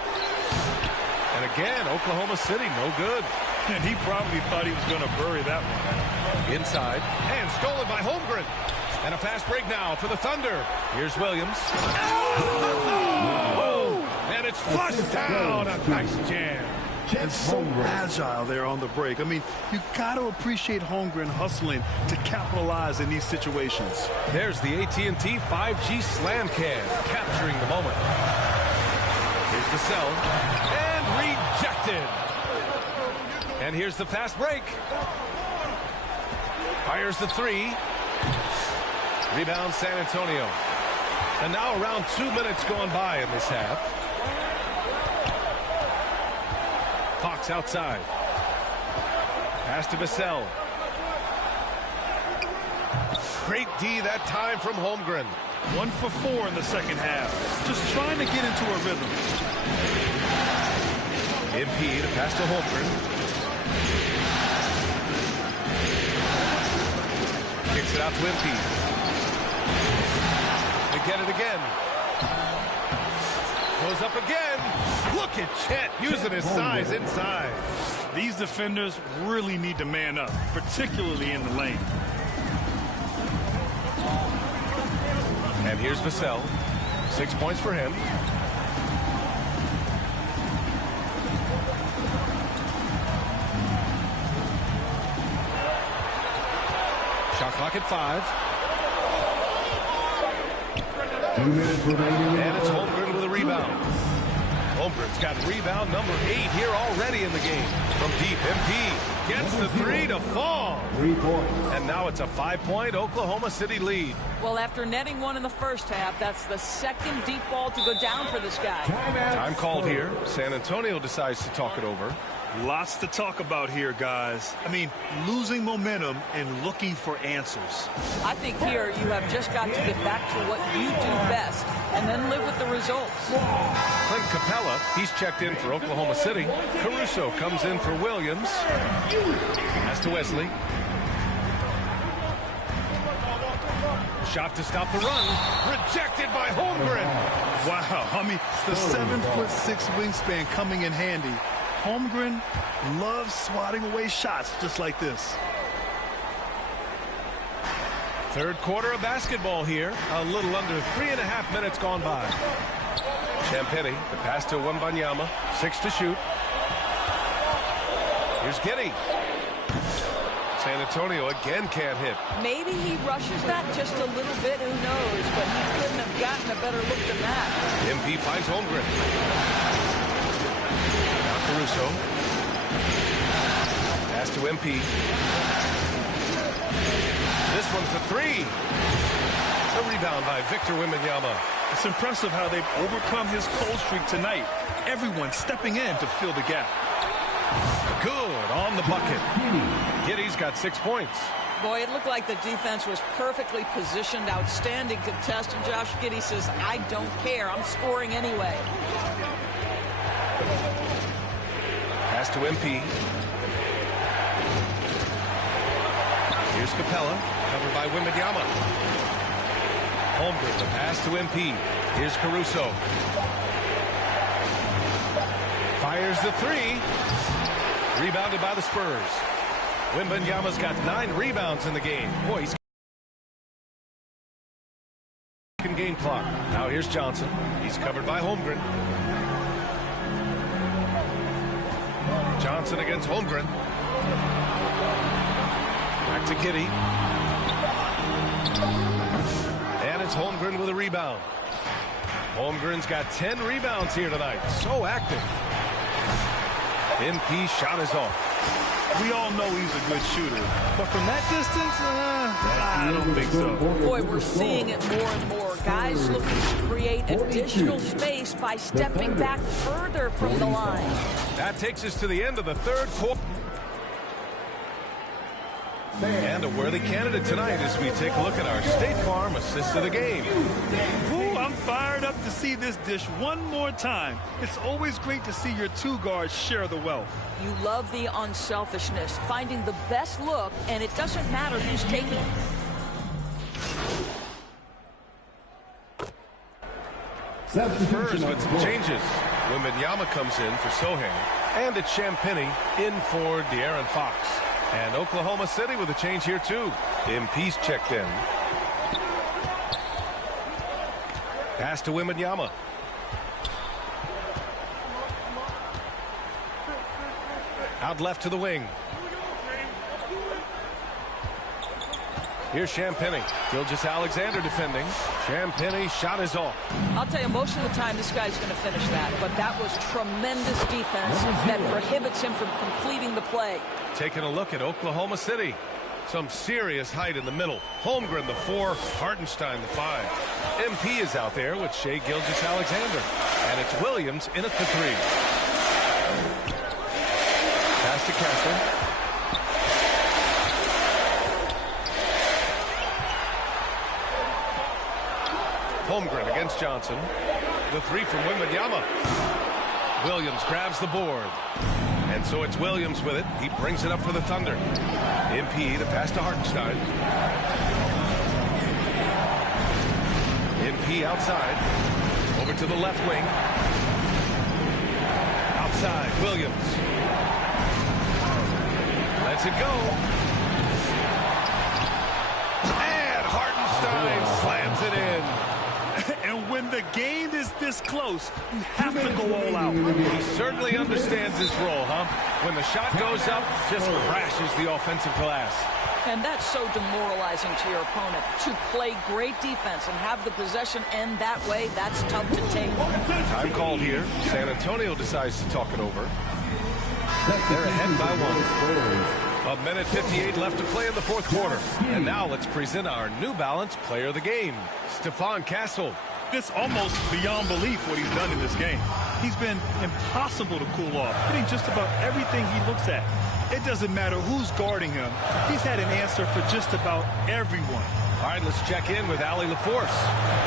And again, Oklahoma City, no good. And he probably thought he was going to bury that one. Inside. And stolen by Holmgren. And a fast break now for the Thunder. Here's Williams. Oh! And it's flushed down. A nice jam. And so agile there on the break. I mean, you got to appreciate Holmgren hustling to capitalize in these situations. There's the AT&T 5G slam cam, capturing the moment. Here's Vassell. And rejected. And here's the fast break. Fires the three. Rebound San Antonio. And now around 2 minutes gone by in this half. Fox outside. Pass to Vassell. Great D that time from Holmgren. 1 for 4 in the second half. Just trying to get into a rhythm. MP to pass to Holmgren. Kicks it out to MP. They get it again. Goes up again. Look at Chet using his size inside. These defenders really need to man up, particularly in the lane. And here's Vassell. 6 points for him. Shot clock at 5. 2 minutes remaining. And it's Holmgren with a rebound. Holmgren's got rebound number 8 here already in the game. From deep, MP gets the three to fall. 3 points. And now it's a 5-point Oklahoma City lead. Well, after netting one in the first half, that's the second deep ball to go down for this guy. Time called here. San Antonio decides to talk it over. Lots to talk about here, guys. I mean, losing momentum and looking for answers. I think here you have just got to get back to what you do best and then live with the results. Clint Capella, he's checked in for Oklahoma City. Caruso comes in for Williams. Pass to Wesley. Shot to stop the run. Rejected by Holmgren. Wow, I mean, the 7'6" wingspan coming in handy. Holmgren loves swatting away shots just like this. Third quarter of basketball here. A little under 3.5 minutes gone by. Champagny, the pass to Wembanyama. 6 to shoot. Here's Giddey. San Antonio again can't hit. Maybe he rushes that just a little bit, who knows, but he couldn't have gotten a better look than that. MP finds Holmgren. Caruso. Pass to MP. This one for 3. A rebound by Victor Wembanyama. It's impressive how they've overcome his cold streak tonight. Everyone stepping in to fill the gap. Good on the bucket. Giddey's got 6 points. Boy, it looked like the defense was perfectly positioned. Outstanding contest. And Josh Giddey says, I don't care. I'm scoring anyway. Pass to MP. Here's Capella, covered by Wembanyama. Holmgren, the pass to MP. Here's Caruso. Fires the 3. Rebounded by the Spurs. Wembanyama's got 9 rebounds in the game. Boy, he's in game clock. Now here's Johnson. He's covered by Holmgren. Johnson against Holmgren. Back to Giddey. And it's Holmgren with a rebound. Holmgren's got 10 rebounds here tonight. So active. MP shot is off. We all know he's a good shooter. But from that distance, I don't think so. Boy, we're seeing it more and more. Guys looking to create additional space by stepping back further from the line. That takes us to the end of the third quarter. And a worthy candidate tonight as we take a look at our State Farm assist of the game. Ooh, I'm fired up to see this dish one more time. It's always great to see your two guards share the wealth. You love the unselfishness, finding the best look, and it doesn't matter who's taking it. Spurs with some changes. Wembanyama comes in for Sohan. And it's Champagny in for De'Aaron Fox. And Oklahoma City with a change here, too. MP's checked in. Pass to Wembanyama. Out left to the wing. Here's Champagny. Gilgeous-Alexander defending. Champagny shot is off. I'll tell you, most of the time this guy's going to finish that. But that was tremendous defense that prohibits him from completing the play. Taking a look at Oklahoma City. Some serious height in the middle. Holmgren, the 4. Hartenstein, the 5. MP is out there with Shai Gilgeous-Alexander. And it's Williams in at the 3. Pass to Castle. Holmgren against Johnson. The 3 from Wembanyama. Williams grabs the board. And so it's Williams with it. He brings it up for the Thunder. MP, the pass to Hartenstein. MP outside. Over to the left wing. Outside, Williams. Lets it go. And Hartenstein slams it in. And when the game is this close, you have to go all out. He certainly understands his role, huh? When the shot goes up, just crashes the offensive glass. And that's so demoralizing to your opponent. To play great defense and have the possession end that way, that's tough to take. Time called here. San Antonio decides to talk it over. They're ahead by 1. A minute 58 left to play in the fourth quarter. And now let's present our New Balance player of the game, Stephon Castle. It's almost beyond belief what he's done in this game. He's been impossible to cool off, hitting just about everything he looks at. It doesn't matter who's guarding him. He's had an answer for just about everyone. All right, let's check in with Allie LaForce.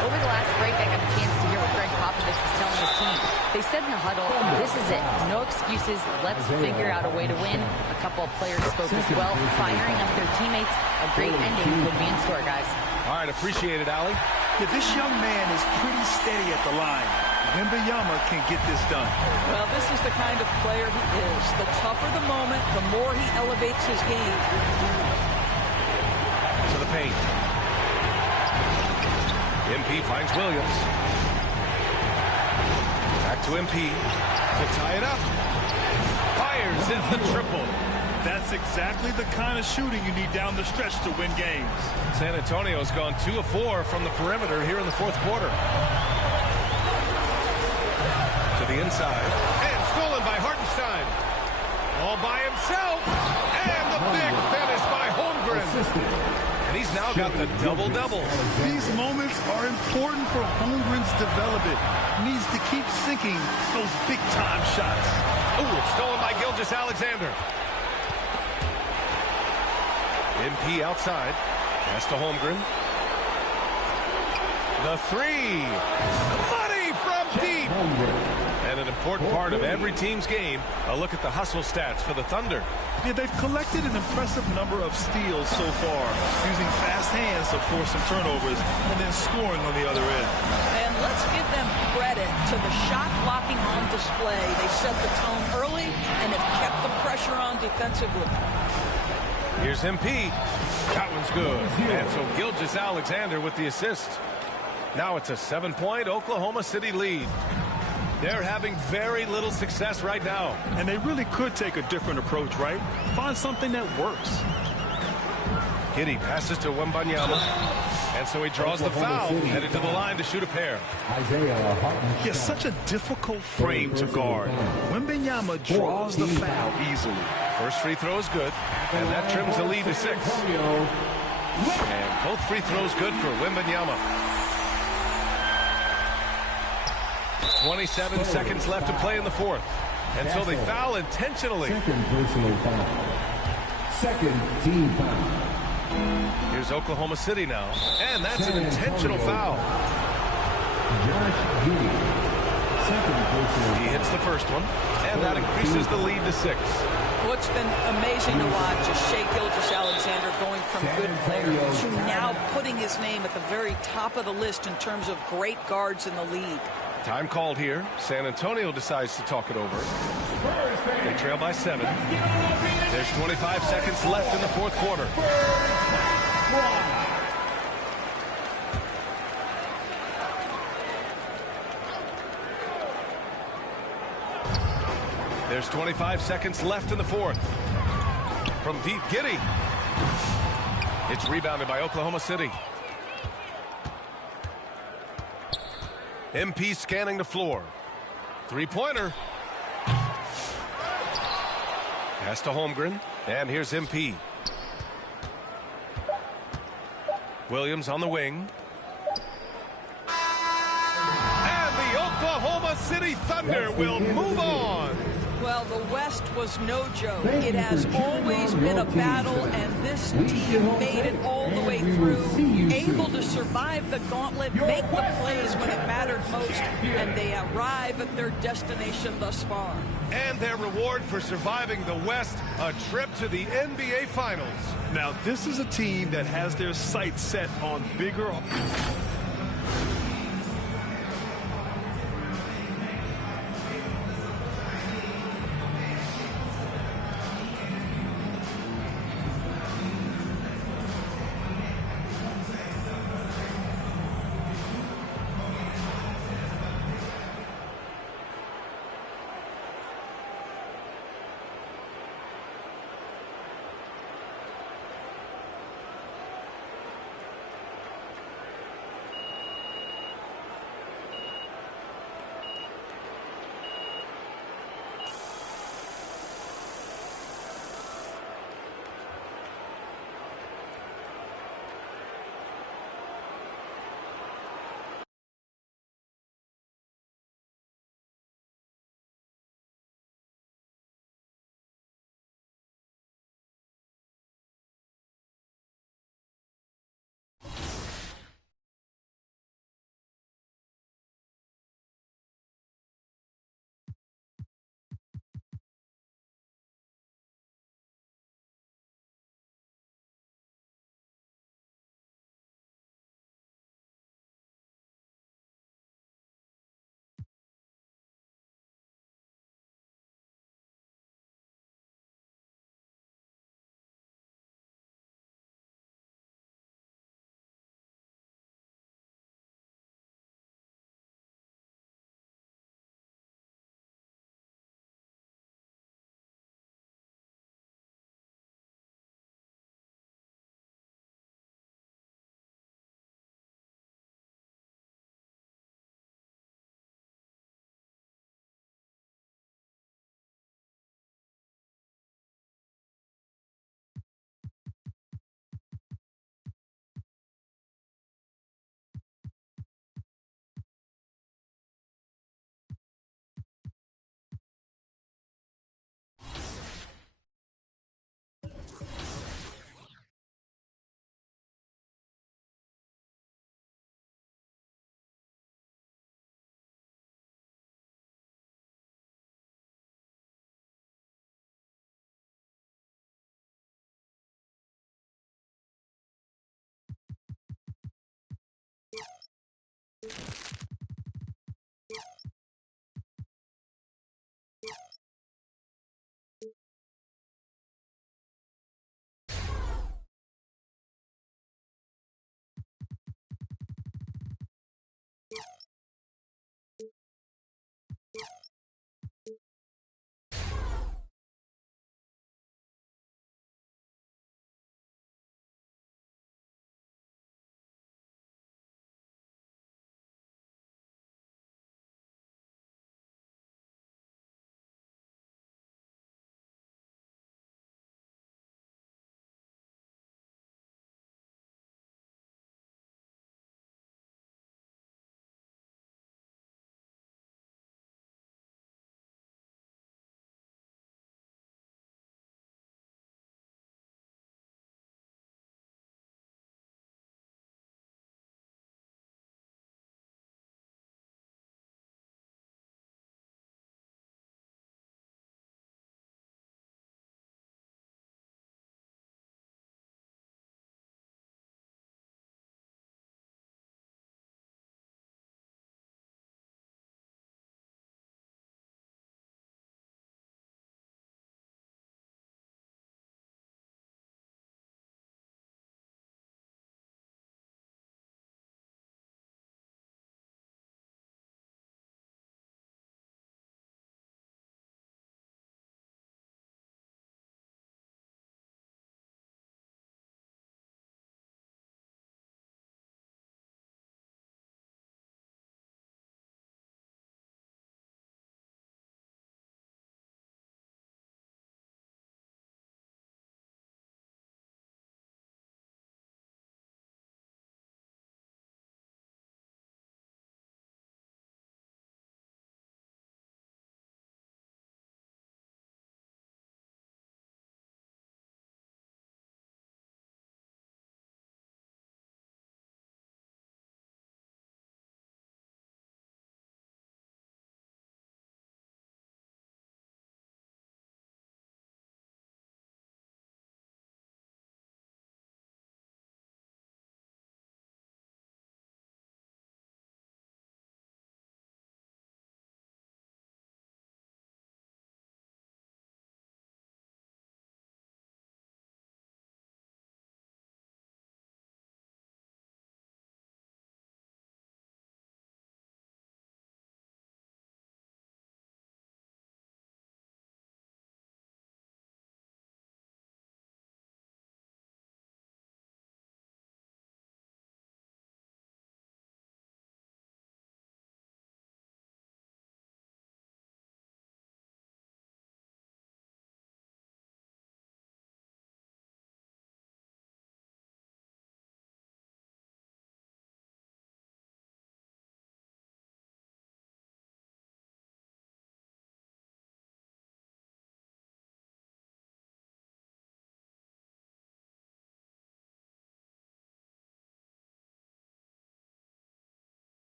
Over the last break, I got a chance to hear what Greg Popovich was telling his team. They said in the huddle, this is it. No excuses. Let's figure out a way to win. A couple of players spoke as well, firing up their teammates. A great ending could be in store, guys. All right, appreciate it, Allie. Yeah, this young man is pretty steady at the line. Wembanyama can get this done. Well, this is the kind of player he is. The tougher the moment, the more he elevates his game. To the paint. MP finds Williams. Back to MP to tie it up. Fires in the triple. That's exactly the kind of shooting you need down the stretch to win games. San Antonio's gone 2 of 4 from the perimeter here in the fourth quarter. To the inside. And stolen by Hartenstein. All by himself. And the big finish by Holmgren. And he's now got the double-double. These moments are important for Holmgren's development. He needs to keep sinking those big-time shots. Ooh, it's stolen by Gilgeous-Alexander. MP outside. Pass to Holmgren. The 3. Money from deep. And an important part of every team's game, a look at the hustle stats for the Thunder. Yeah, they've collected an impressive number of steals so far, using fast hands to force some turnovers and then scoring on the other end. And let's give them credit to the shot blocking on display. They set the tone early and have kept the pressure on defensively. Here's MP. That one's good. And so Gilgeous-Alexander with the assist. Now it's a 7-point Oklahoma City lead. They're having very little success right now. And they really could take a different approach, right? Find something that works. Giddey passes to Wembanyama. And so he draws the foul, headed to the line to shoot a pair. He has such a difficult frame to guard. Wembanyama draws the foul easily. First free throw is good, and that trims the lead to 6. And both free throws good for Wembanyama. 27 seconds left to play in the fourth. And so they foul intentionally. Second personal foul. Second team foul. Here's Oklahoma City now. And that's an intentional foul. Josh Giddey. Second personal foul. He hits the first one, and that increases the lead to 6. What's been amazing to watch is Shai Gilgeous-Alexander going from good player to now putting his name at the very top of the list in terms of great guards in the league. Time called here. San Antonio decides to talk it over. They trail by 7. There's 25 seconds left in the fourth quarter. There's 25 seconds left in the fourth. From deep, Giddey. It's rebounded by Oklahoma City. MP scanning the floor. Three-pointer. Pass to Holmgren. And here's MP. Williams on the wing. And the Oklahoma City Thunder will move on. Well, the West was no joke. It has always been a battle, and this team made it all the way through, able to survive the gauntlet, make the plays when it mattered most, and they arrive at their destination thus far. And their reward for surviving the West, a trip to the NBA Finals. Now, this is a team that has their sights set on bigger.